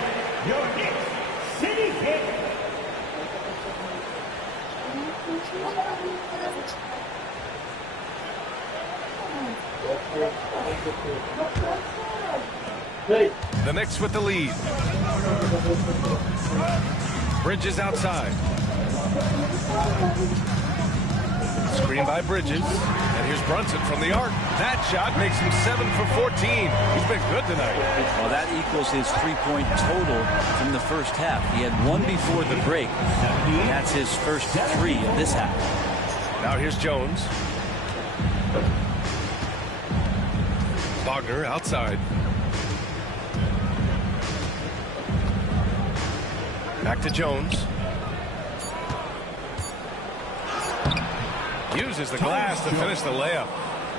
Your Knicks City Kid. The Knicks with the lead. Bridges outside. Screen by Bridges. And here's Brunson from the arc. That shot makes him 7 for 14. He's been good tonight. Well, that equals his 3-point total from the first half. He had 1 before the break. And that's his first 3 of this half. Now here's Jones. Wagner outside. Back to Jones. Uses the glass to finish the layup.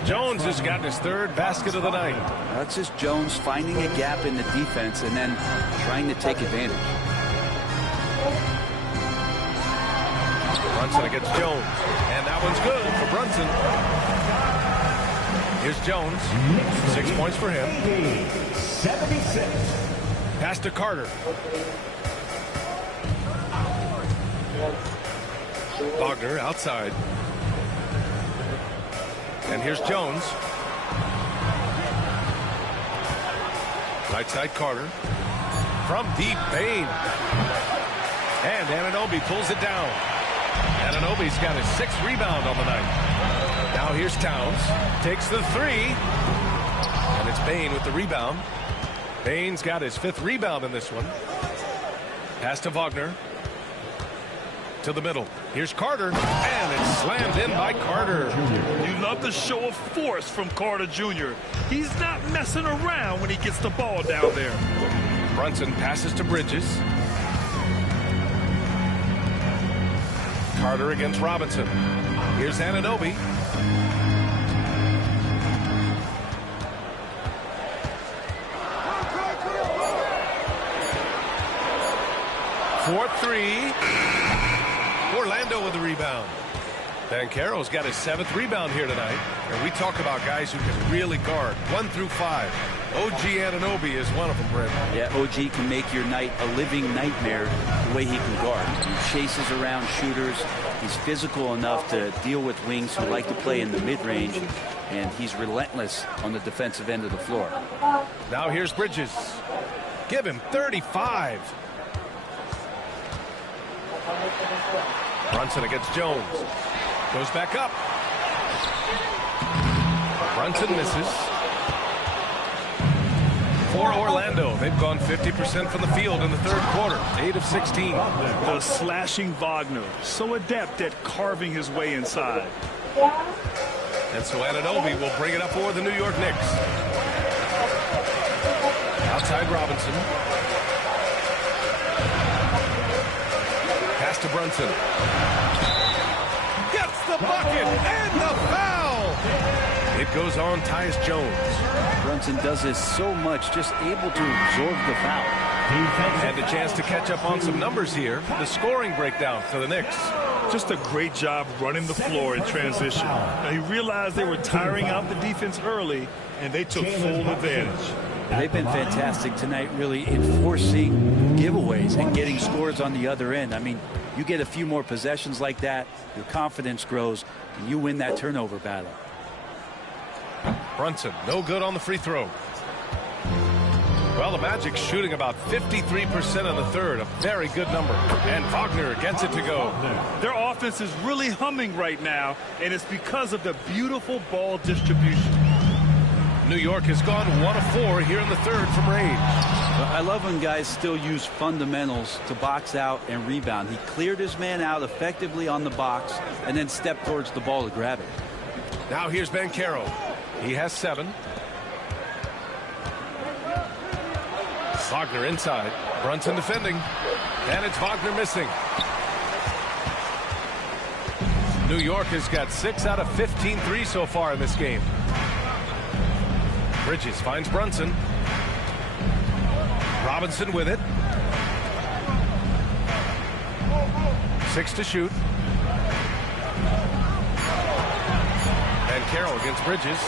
Jones has gotten his third basket of the night. That's just Jones finding a gap in the defense and then trying to take advantage. Brunson against Jones. And that one's good for Brunson. Here's Jones. 6 points for him. 76. Pass to Carter. Wagner outside. And here's Jones. Right side Carter. From deep, Bain. And Anunoby pulls it down. Anunoby's got his 6th rebound on the night. Now here's Towns. Takes the 3. And it's Bain with the rebound. Bain's got his 5th rebound in this one. Pass to Wagner. To the middle. Here's Carter. And it's slammed in by Carter. You love the show of force from Carter Jr. He's not messing around when he gets the ball down there. Brunson passes to Bridges. Carter against Robinson. Here's Anunoby. For 3. Orlando with the rebound. Banchero's got his 7th rebound here tonight. And we talk about guys who can really guard 1 through 5. OG Anunoby is one of them, Brent. Yeah, OG can make your night a living nightmare the way he can guard. He chases around shooters. He's physical enough to deal with wings who like to play in the mid-range. And he's relentless on the defensive end of the floor. Now here's Bridges. Give him 35. Brunson against Jones. Goes back up. Brunson misses. For Orlando, they've gone 50% from the field in the 3rd quarter. 8 of 16. The slashing Wagner, so adept at carving his way inside. And so Anunoby will bring it up for the New York Knicks. Outside Robinson. Pass to Brunson. Gets the bucket and the foul. It goes on Tyus Jones. Brunson does this so much, just able to absorb the foul. And a chance to catch up on some numbers here. The scoring breakdown for the Knicks. Just a great job running the floor in transition. Now, he realized they were tiring out the defense early, and they took full advantage. They've been fantastic tonight, really enforcing giveaways and getting scores on the other end. I mean, you get a few more possessions like that, your confidence grows, and you win that turnover battle. Brunson, no good on the free throw. Well, the Magic shooting about 53% in the 3rd, a very good number. And Wagner gets it to go. Their offense is really humming right now, and it's because of the beautiful ball distribution. New York has gone 1 of 4 here in the 3rd from range. I love when guys still use fundamentals to box out and rebound. He cleared his man out effectively on the box and then stepped towards the ball to grab it. Now here's Banchero. He has 7. Wagner inside. Brunson defending. And it's Wagner missing. New York has got 6 out of 15 threes so far in this game. Bridges finds Brunson. Robinson with it. 6 to shoot. And Carroll against Bridges.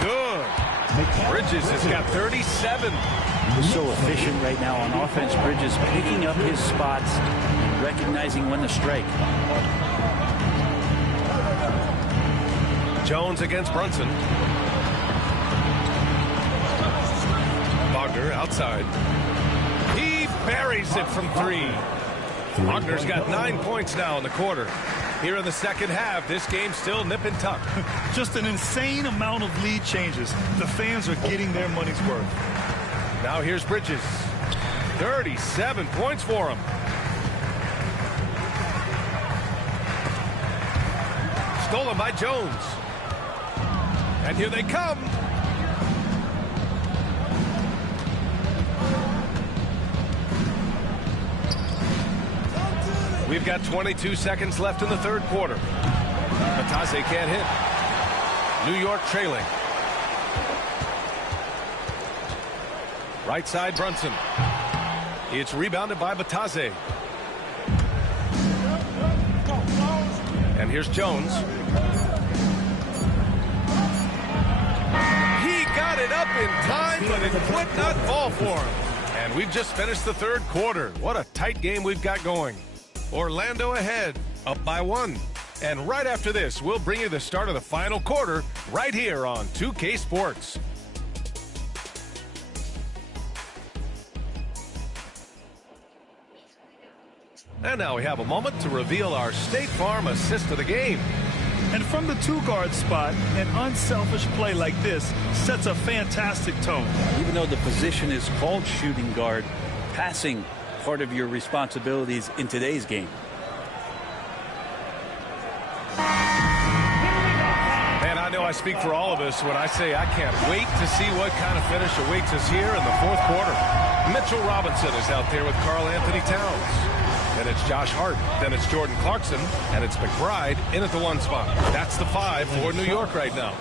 Good. Bridges has got 37. He's so efficient right now on offense. Bridges picking up his spots and recognizing when to strike. Jones against Brunson. Wagner outside. He buries it from 3. Wagner's got 9 points now in the quarter. Here in the second half, this game's still nip and tuck. Just an insane amount of lead changes. The fans are getting their money's worth. Now here's Bridges. 37 points for him. Stolen by Jones. And here they come. We've got 22 seconds left in the 3rd quarter. The Batase can't hit. New York trailing. Right side, Brunson. It's rebounded by Batase. And here's Jones. He got it up in time, but it would not fall for him. And we've just finished the third quarter. What a tight game we've got going. Orlando ahead, up by 1. And right after this, we'll bring you the start of the final quarter right here on 2K Sports. And now we have a moment to reveal our State Farm assist of the game. And from the two-guard spot, an unselfish play like this sets a fantastic tone. Even though the position is called shooting guard, passing part of your responsibilities in today's game. Man, I know I speak for all of us when I say I can't wait to see what kind of finish awaits us here in the fourth quarter. Mitchell Robinson is out there with Karl Anthony Towns. Then it's Josh Hart. Then it's Jordan Clarkson. And it's McBride in at the 1 spot. That's the 5 for New York right now.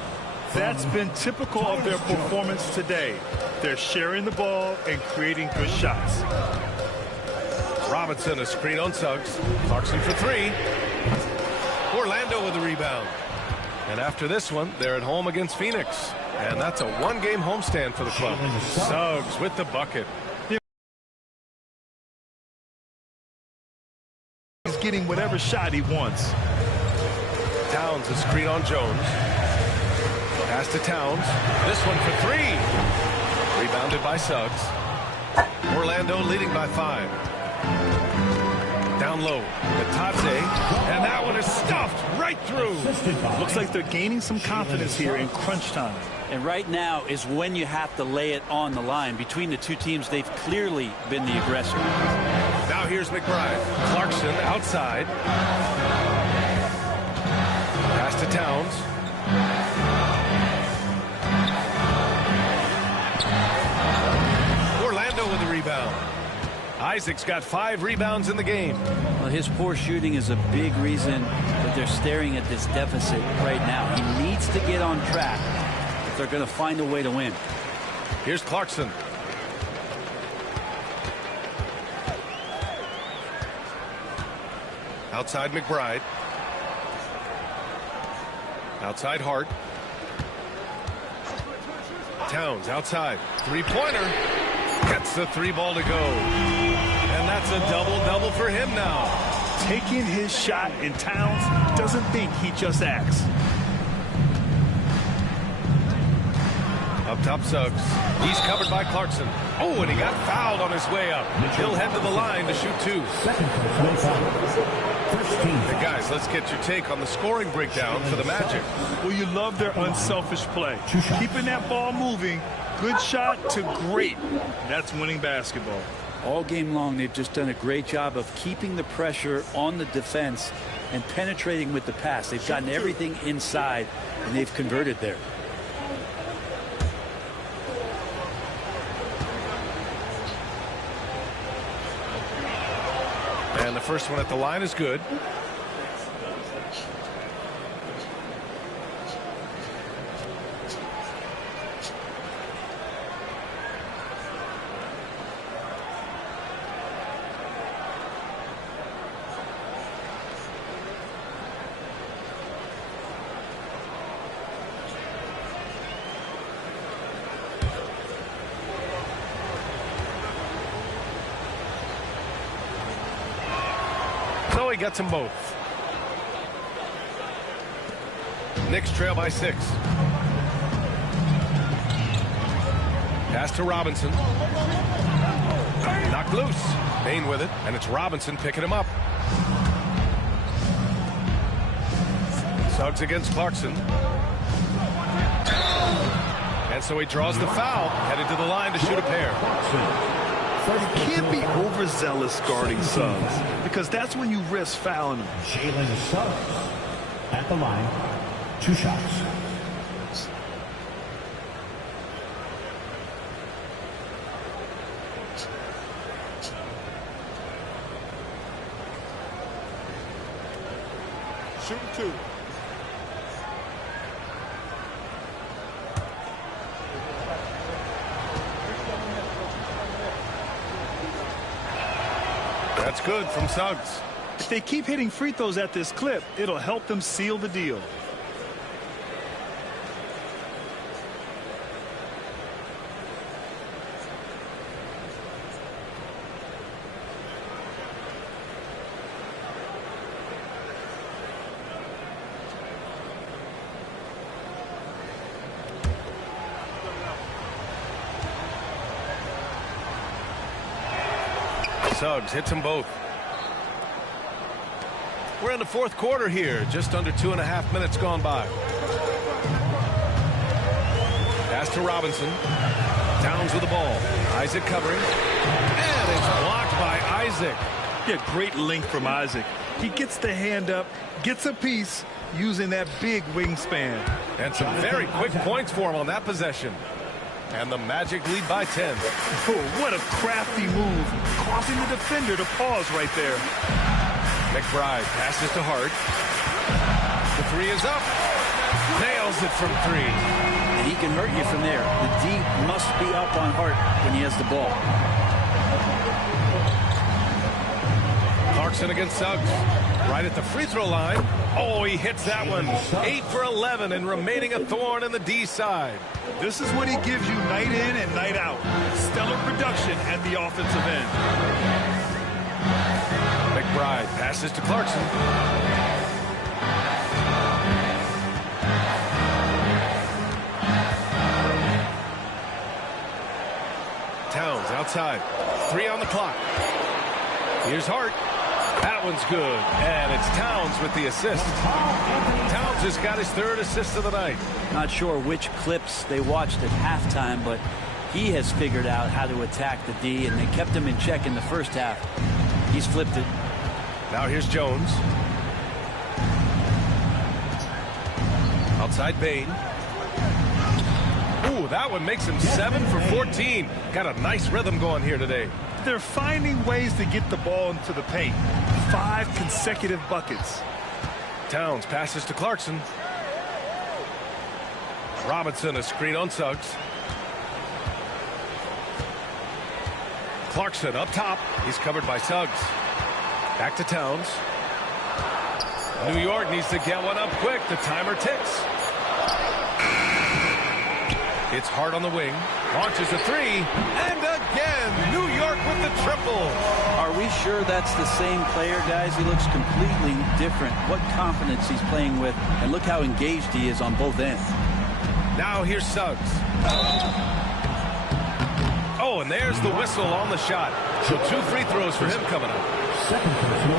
That's been typical of their performance today. They're sharing the ball and creating good shots. Robinson, a screen on Suggs. Clarkson for 3. Orlando with the rebound. And after this one, they're at home against Phoenix. And that's a 1-game homestand for the club. Suggs with the bucket. He's getting whatever shot he wants. Towns, a screen on Jones. Pass to Towns. This one for 3. Rebounded by Suggs. Orlando leading by 5. Down low, Batase, and that one is stuffed right through. Looks like they're gaining some confidence here in crunch time. And right now is when you have to lay it on the line. Between the two teams, they've clearly been the aggressor. Now here's McBride. Clarkson outside. Pass to Towns. Orlando with the rebound. Isaac's got 5 rebounds in the game. Well, his poor shooting is a big reason that they're staring at this deficit right now. He needs to get on track if they're going to find a way to win. Here's Clarkson. Outside McBride. Outside Hart. Towns outside. 3-pointer. Gets the 3 ball to go. And that's a double-double for him now. Taking his shot, and Towns doesn't think, he just acts. Up top, Suggs. He's covered by Clarkson. Oh, and he got fouled on his way up. He'll head to the line to shoot 2. Hey guys, let's get your take on the scoring breakdown for the Magic. Well, you love their unselfish play. Keeping that ball moving. Good shot to great. That's winning basketball. All game long, they've just done a great job of keeping the pressure on the defense and penetrating with the pass. They've gotten everything inside, and they've converted there. And the first one at the line is good. He gets them both. Knicks trail by 6. Pass to Robinson. Knocked loose. Bain with it, and it's Robinson picking him up. Suggs against Clarkson. And so he draws the foul, headed to the line to shoot a pair. You can't be overzealous guarding Suggs, because that's when you risk fouling him. Jalen Suggs at the line, 2 shots. Shooting 2. That's good from Suggs. If they keep hitting free throws at this clip, it'll help them seal the deal. Suggs hits them both. We're in the fourth quarter here. Just under 2.5 minutes gone by. Pass to Robinson. Towns with the ball. Isaac covering. And it's blocked by Isaac. Yeah, great length from Isaac. He gets the hand up, gets a piece using that big wingspan. And some very quick points for him on that possession. And the Magic lead by 10. Oh, what a crafty move, causing the defender to pause right there. McBride passes to Hart. The three is up. Nails it from 3. And he can hurt you from there. The D must be up on Hart when he has the ball. Clarkson against Suggs. Right at the free throw line. Oh, he hits that one. 8 for 11 and remaining a thorn in the D side. This is what he gives you night in and night out. Stellar production at the offensive end. McBride passes to Clarkson. Towns outside. 3 on the clock. Here's Hart. That one's good. And it's Towns with the assist. Towns has got his 3rd assist of the night. Not sure which clips they watched at halftime, but he has figured out how to attack the D, and they kept him in check in the first half. He's flipped it. Now here's Jones. Outside Bain. Ooh, that one makes him 7 for 14. Got a nice rhythm going here today. They're finding ways to get the ball into the paint. 5 consecutive buckets. Towns passes to Clarkson. Robinson a screen on Suggs. Clarkson up top. He's covered by Suggs. Back to Towns. New York needs to get one up quick. The timer ticks. It's Hart on the wing. Launches a 3. And again, New York with the triple. Are we sure that's the same player, guys? He looks completely different. What confidence he's playing with. And look how engaged he is on both ends. Now here's Suggs. Oh, and there's the whistle on the shot. So 2 free throws for him coming up.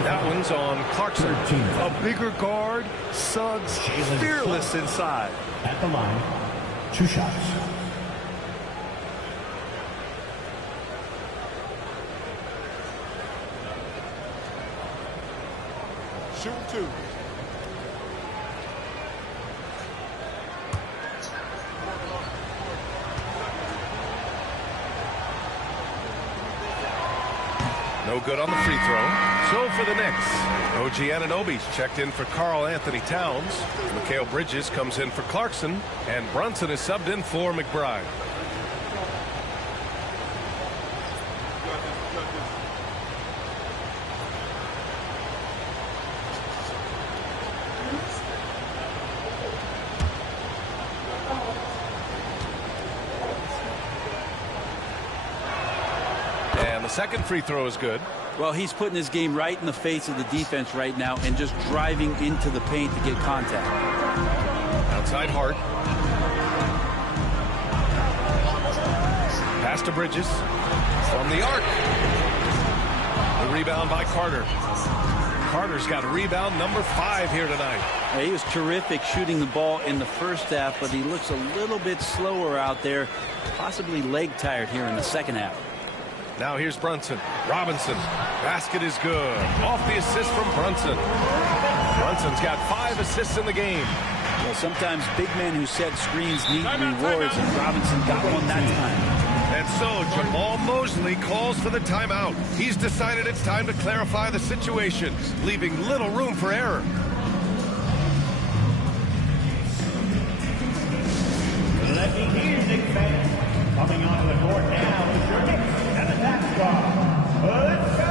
That one's on Clarkson. A bigger guard, Suggs, fearless inside. At the line, 2 shots. Shoot 2. No good on the free throw. So for the Knicks, OG Anunoby's checked in for Karl Anthony Towns. Mikal Bridges comes in for Clarkson. And Brunson is subbed in for McBride. And the second free throw is good. Well, he's putting his game right in the face of the defense right now and just driving into the paint to get contact. Outside Hart. Pass to Bridges. From the arc. The rebound by Carter. Carter's got rebound number 5 here tonight. He was terrific shooting the ball in the first half, but he looks a little bit slower out there, possibly leg tired here in the second half. Now here's Brunson. Robinson. Basket is good. Off the assist from Brunson. Brunson's got 5 assists in the game. Well, sometimes big men who set screens need rewards, and Robinson got one that time. And so Jamal Mosley calls for the timeout. He's decided it's time to clarify the situation, leaving little room for error. Let me hear you, Knicks fans. Coming onto the court now is your Knicks and the Tax Squad. Let's go!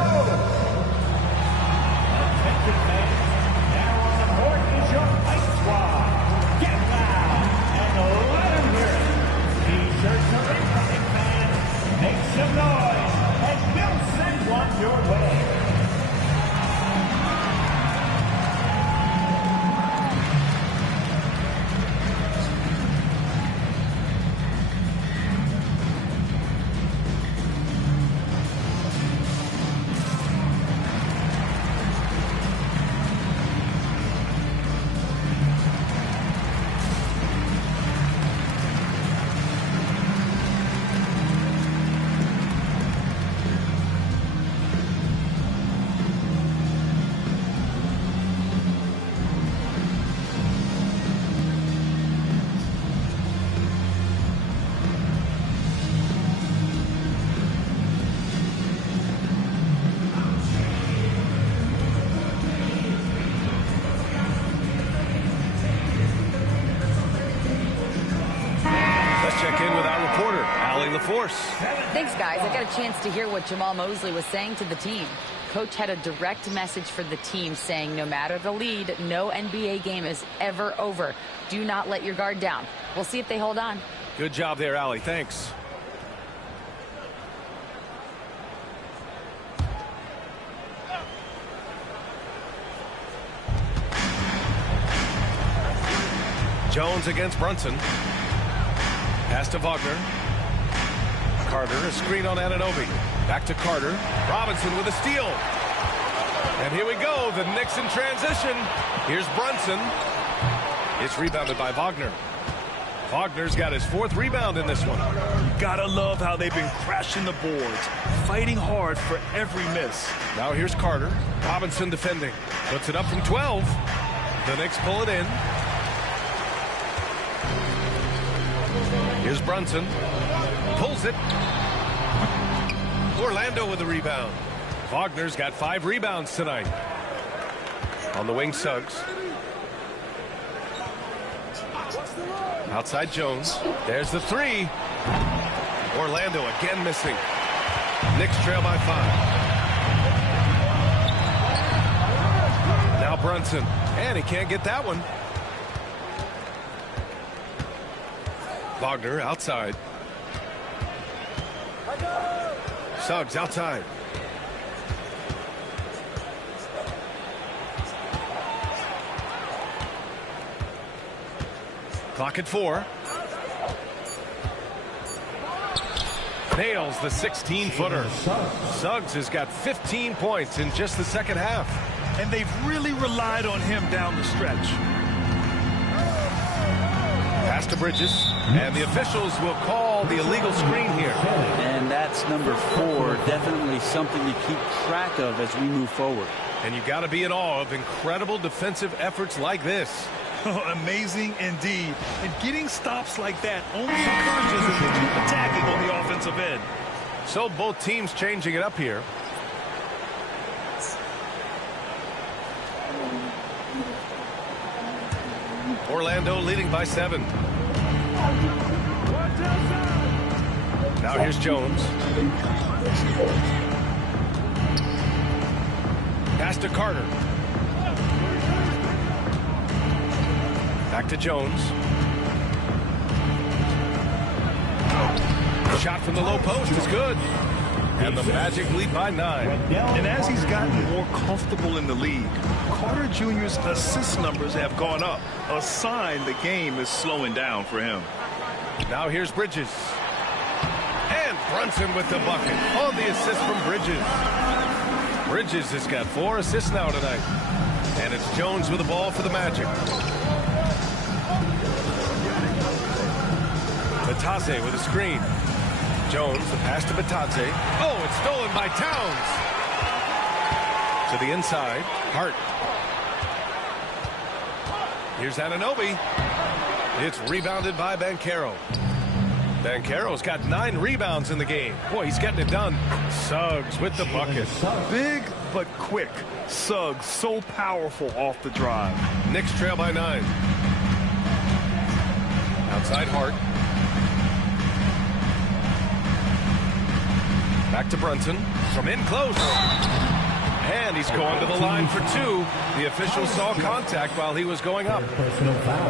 force. Thanks, guys. I got a chance to hear what Jamal Mosley was saying to the team. Coach had a direct message for the team saying no matter the lead, no NBA game is ever over. Do not let your guard down. We'll see if they hold on. Good job there, Allie. Thanks. Jones against Brunson. Pass to Wagner. Carter, a screen on Anunoby. Back to Carter. Robinson with a steal. And here we go. The Knicks in transition. Here's Brunson. It's rebounded by Wagner. Wagner's got his 4th rebound in this one. You gotta love how they've been crashing the boards, fighting hard for every miss. Now here's Carter. Robinson defending. Puts it up from 12. The Knicks pull it in. Here's Brunson. Pulls it. Orlando with the rebound. Wagner's got 5 rebounds tonight. On the wing, Suggs. Outside Jones. There's the 3. Orlando again missing. Knicks trail by 5. Now Brunson. And he can't get that one. Wagner outside. Suggs outside. Clock at 4. Nails the 16-footer. Suggs has got 15 points in just the second half. And they've really relied on him down the stretch. Pass to Bridges, and the officials will call the illegal screen here. And that's number 4, definitely something to keep track of as we move forward. And you got to be in awe of incredible defensive efforts like this. Amazing indeed. And getting stops like that only encourages them to keep attacking on the offensive end. So both teams changing it up here. Orlando leading by 7. Now here's Jones. Pass to Carter. Back to Jones. Shot from the low post is good. And the Magic lead by 9. And as he's gotten more comfortable in the league, Carter Jr.'s assist numbers have gone up, a sign the game is slowing down for him. Now here's Bridges. And Brunson with the bucket on the assist from Bridges. Bridges has got 4 assists now tonight. And it's Jones with the ball for the Magic. Batadze with a screen. Jones, the pass to Batadze. Oh, it's stolen by Towns. To the inside, Hart. Here's Anunoby. It's rebounded by Banchero. Banchero's got 9 rebounds in the game. Boy, he's getting it done. Suggs with the bucket. Big but quick. Suggs so powerful off the drive. Knicks trail by 9. Outside Hart. Back to Brunson. From in close. And he's going to the line for 2. The official saw contact while he was going up. Personal foul.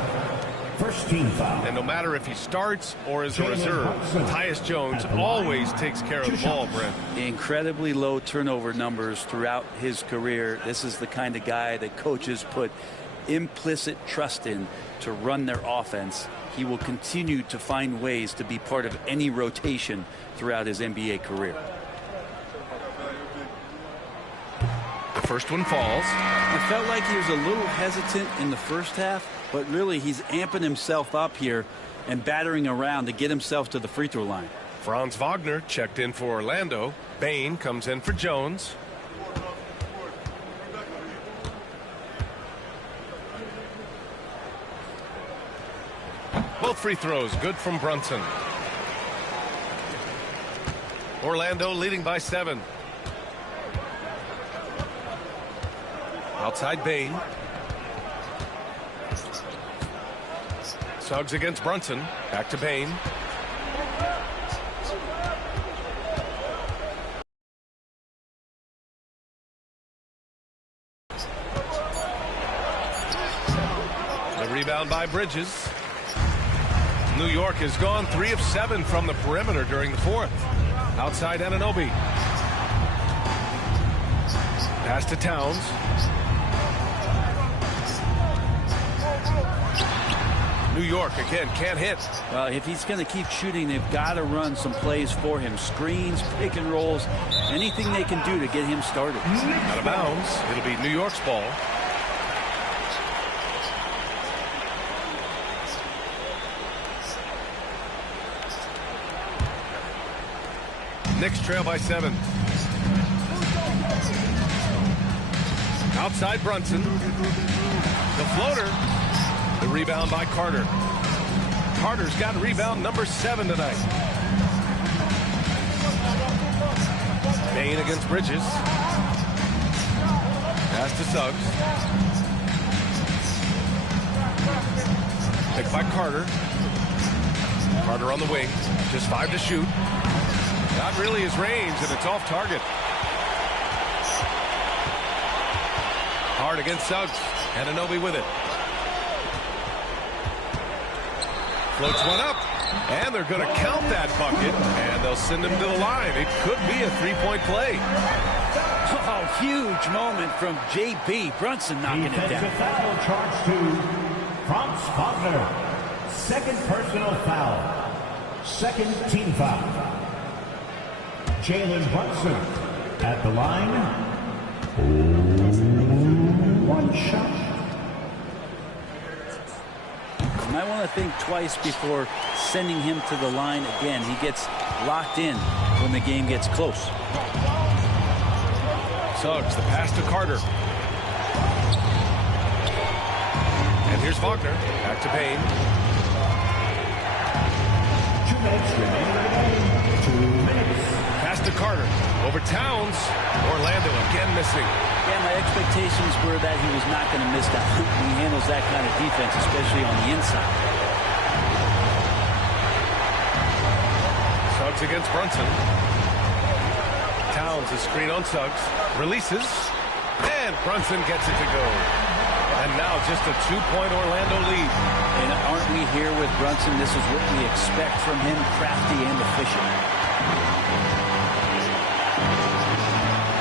First team foul. And no matter if he starts or is a reserve, Tyus Jones always takes care of the ball, Brent. Incredibly low turnover numbers throughout his career. This is the kind of guy that coaches put implicit trust in to run their offense. He will continue to find ways to be part of any rotation throughout his NBA career. The first one falls. I felt like he was a little hesitant in the first half, but really he's amping himself up here and battering around to get himself to the free throw line. Franz Wagner checked in for Orlando. Bain comes in for Jones. Both free throws good from Brunson. Orlando leading by 7. Outside Bain. Suggs against Brunson. Back to Bain. rebound by Bridges. New York has gone 3 of 7 from the perimeter during the fourth. Outside Anunoby. Pass to Towns. New York again can't hit. Well, if he's going to keep shooting, they've got to run some plays for him. Screens, pick and rolls, anything they can do to get him started. Out of bounds. It'll be New York's ball. Knicks trail by 7. Outside Brunson. The floater. The rebound by Carter. Carter's got rebound number 7 tonight. Bain against Bridges. Pass to Suggs. Picked by Carter. Carter on the wing. Just 5 to shoot. Not really his range, and it's off target. Hard against Suggs. Anunoby with it. Floats one up, and they're going to count that bucket, and they'll send him to the line. It could be a three-point play. Oh, huge moment from J.B. Brunson knocking it down. Foul charge to Franz Wagner. Second personal foul. Second team foul. Jalen Brunson at the line. One shot. You might want to think twice before sending him to the line again. He gets locked in when the game gets close. Suggs, the pass to Carter. And here's Wagner. Back to Bain. 2 minutes remaining. 2 minutes. Pass to Carter. Over Towns. Orlando again missing. Yeah, my expectations were that he was not going to miss that. He handles that kind of defense, especially on the inside. Suggs against Brunson. Towns is screen on Suggs. Releases. And Brunson gets it to go. And now just a 2-point Orlando lead. And aren't we here with Brunson? This is what we expect from him, crafty and efficient.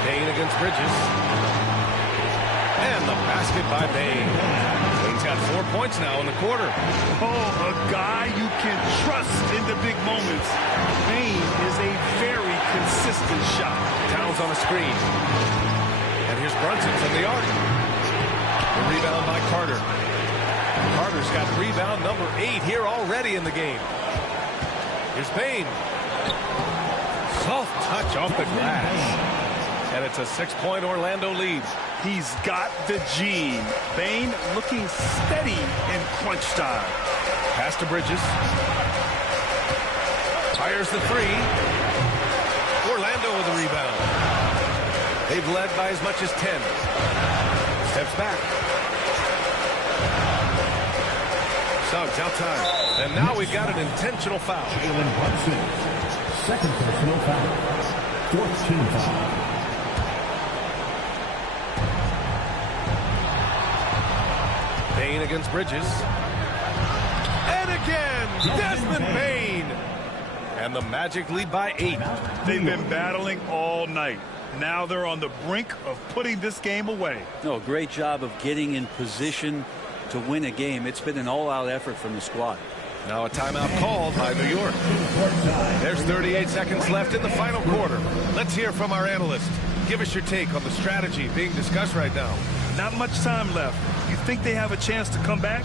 Bain against Bridges. And the basket by Bain. Bain's got 4 points now in the quarter. Oh, a guy you can trust in the big moments. Bain is a very consistent shot. Towns on a screen. And here's Brunson from the arc. The rebound by Carter. Carter's got rebound number 8 here already in the game. Here's Bain. Soft touch off the glass. And it's a 6-point Orlando lead. He's got the gene. Bain looking steady in crunch time. Pass to Bridges. Fires the 3. Orlando with a rebound. They've led by as much as 10. Steps back. Suggs outside. And now we've got an intentional foul. Jalen Brunson. Second personal foul. 4th team foul. Bain against Bridges. And again, Desmond Bain. And the Magic lead by 8. They've been battling all night. Now they're on the brink of putting this game away. No, great job of getting in position to win a game. It's been an all-out effort from the squad. Now a timeout called by New York. There's 38 seconds left in the final quarter. Let's hear from our analyst. Give us your take on the strategy being discussed right now. Not much time left. You think they have a chance to come back?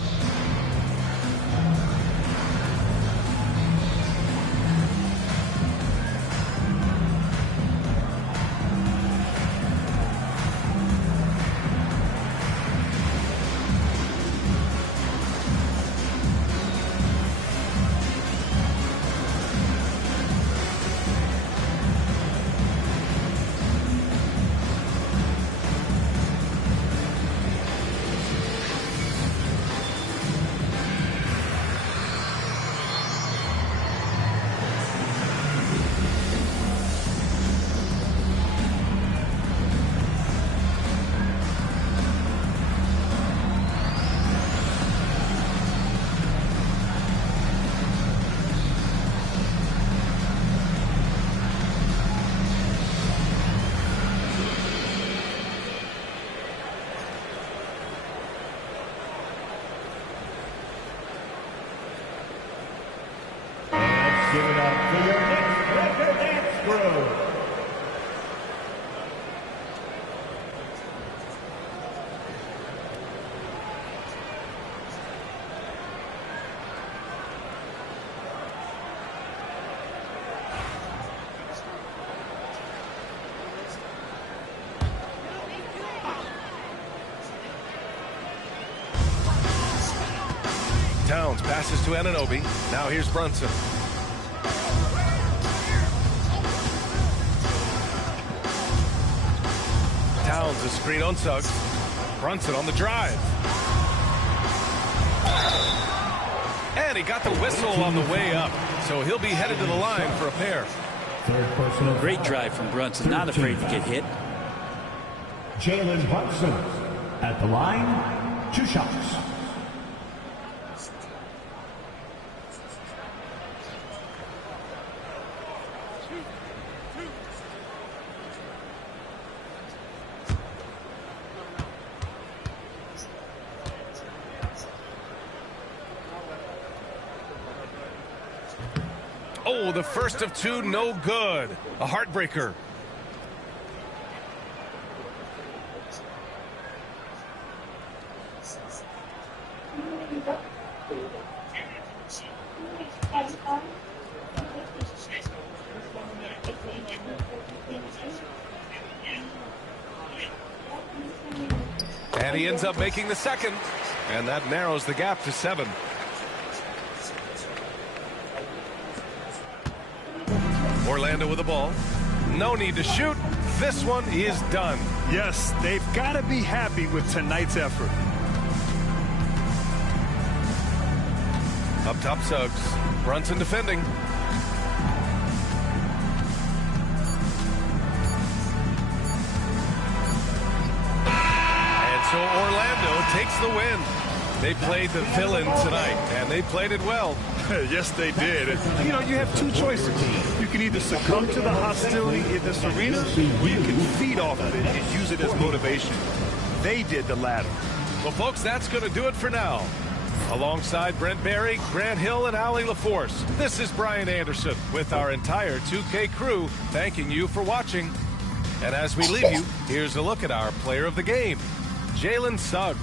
to your Knicks record dance crew. Towns passes to Anunoby. Now here's Brunson. Towns a screen on Suggs. Brunson on the drive. And he got the whistle on the way up. So he'll be headed to the line for a pair. Great drive from Brunson. Not afraid to get hit. Jalen Brunson at the line, 2 shots. Oh, the first of 2, no good. A heartbreaker. And he ends up making the second. And that narrows the gap to 7. Orlando with the ball. No need to shoot. This one is done. Yes, they've got to be happy with tonight's effort. Up top, Suggs. Brunson defending. And so Orlando takes the win. They played the fill-in tonight, and they played it well. Yes, they did. You know, you have 2 choices. You can either succumb to the hostility in this arena, or you can feed off of it and use it as motivation. They did the latter. Well, folks, that's going to do it for now. Alongside Brent Barry, Grant Hill, and Allie LaForce, this is Brian Anderson with our entire 2K crew thanking you for watching. And as we leave you, here's a look at our player of the game, Jalen Suggs.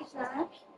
It's not.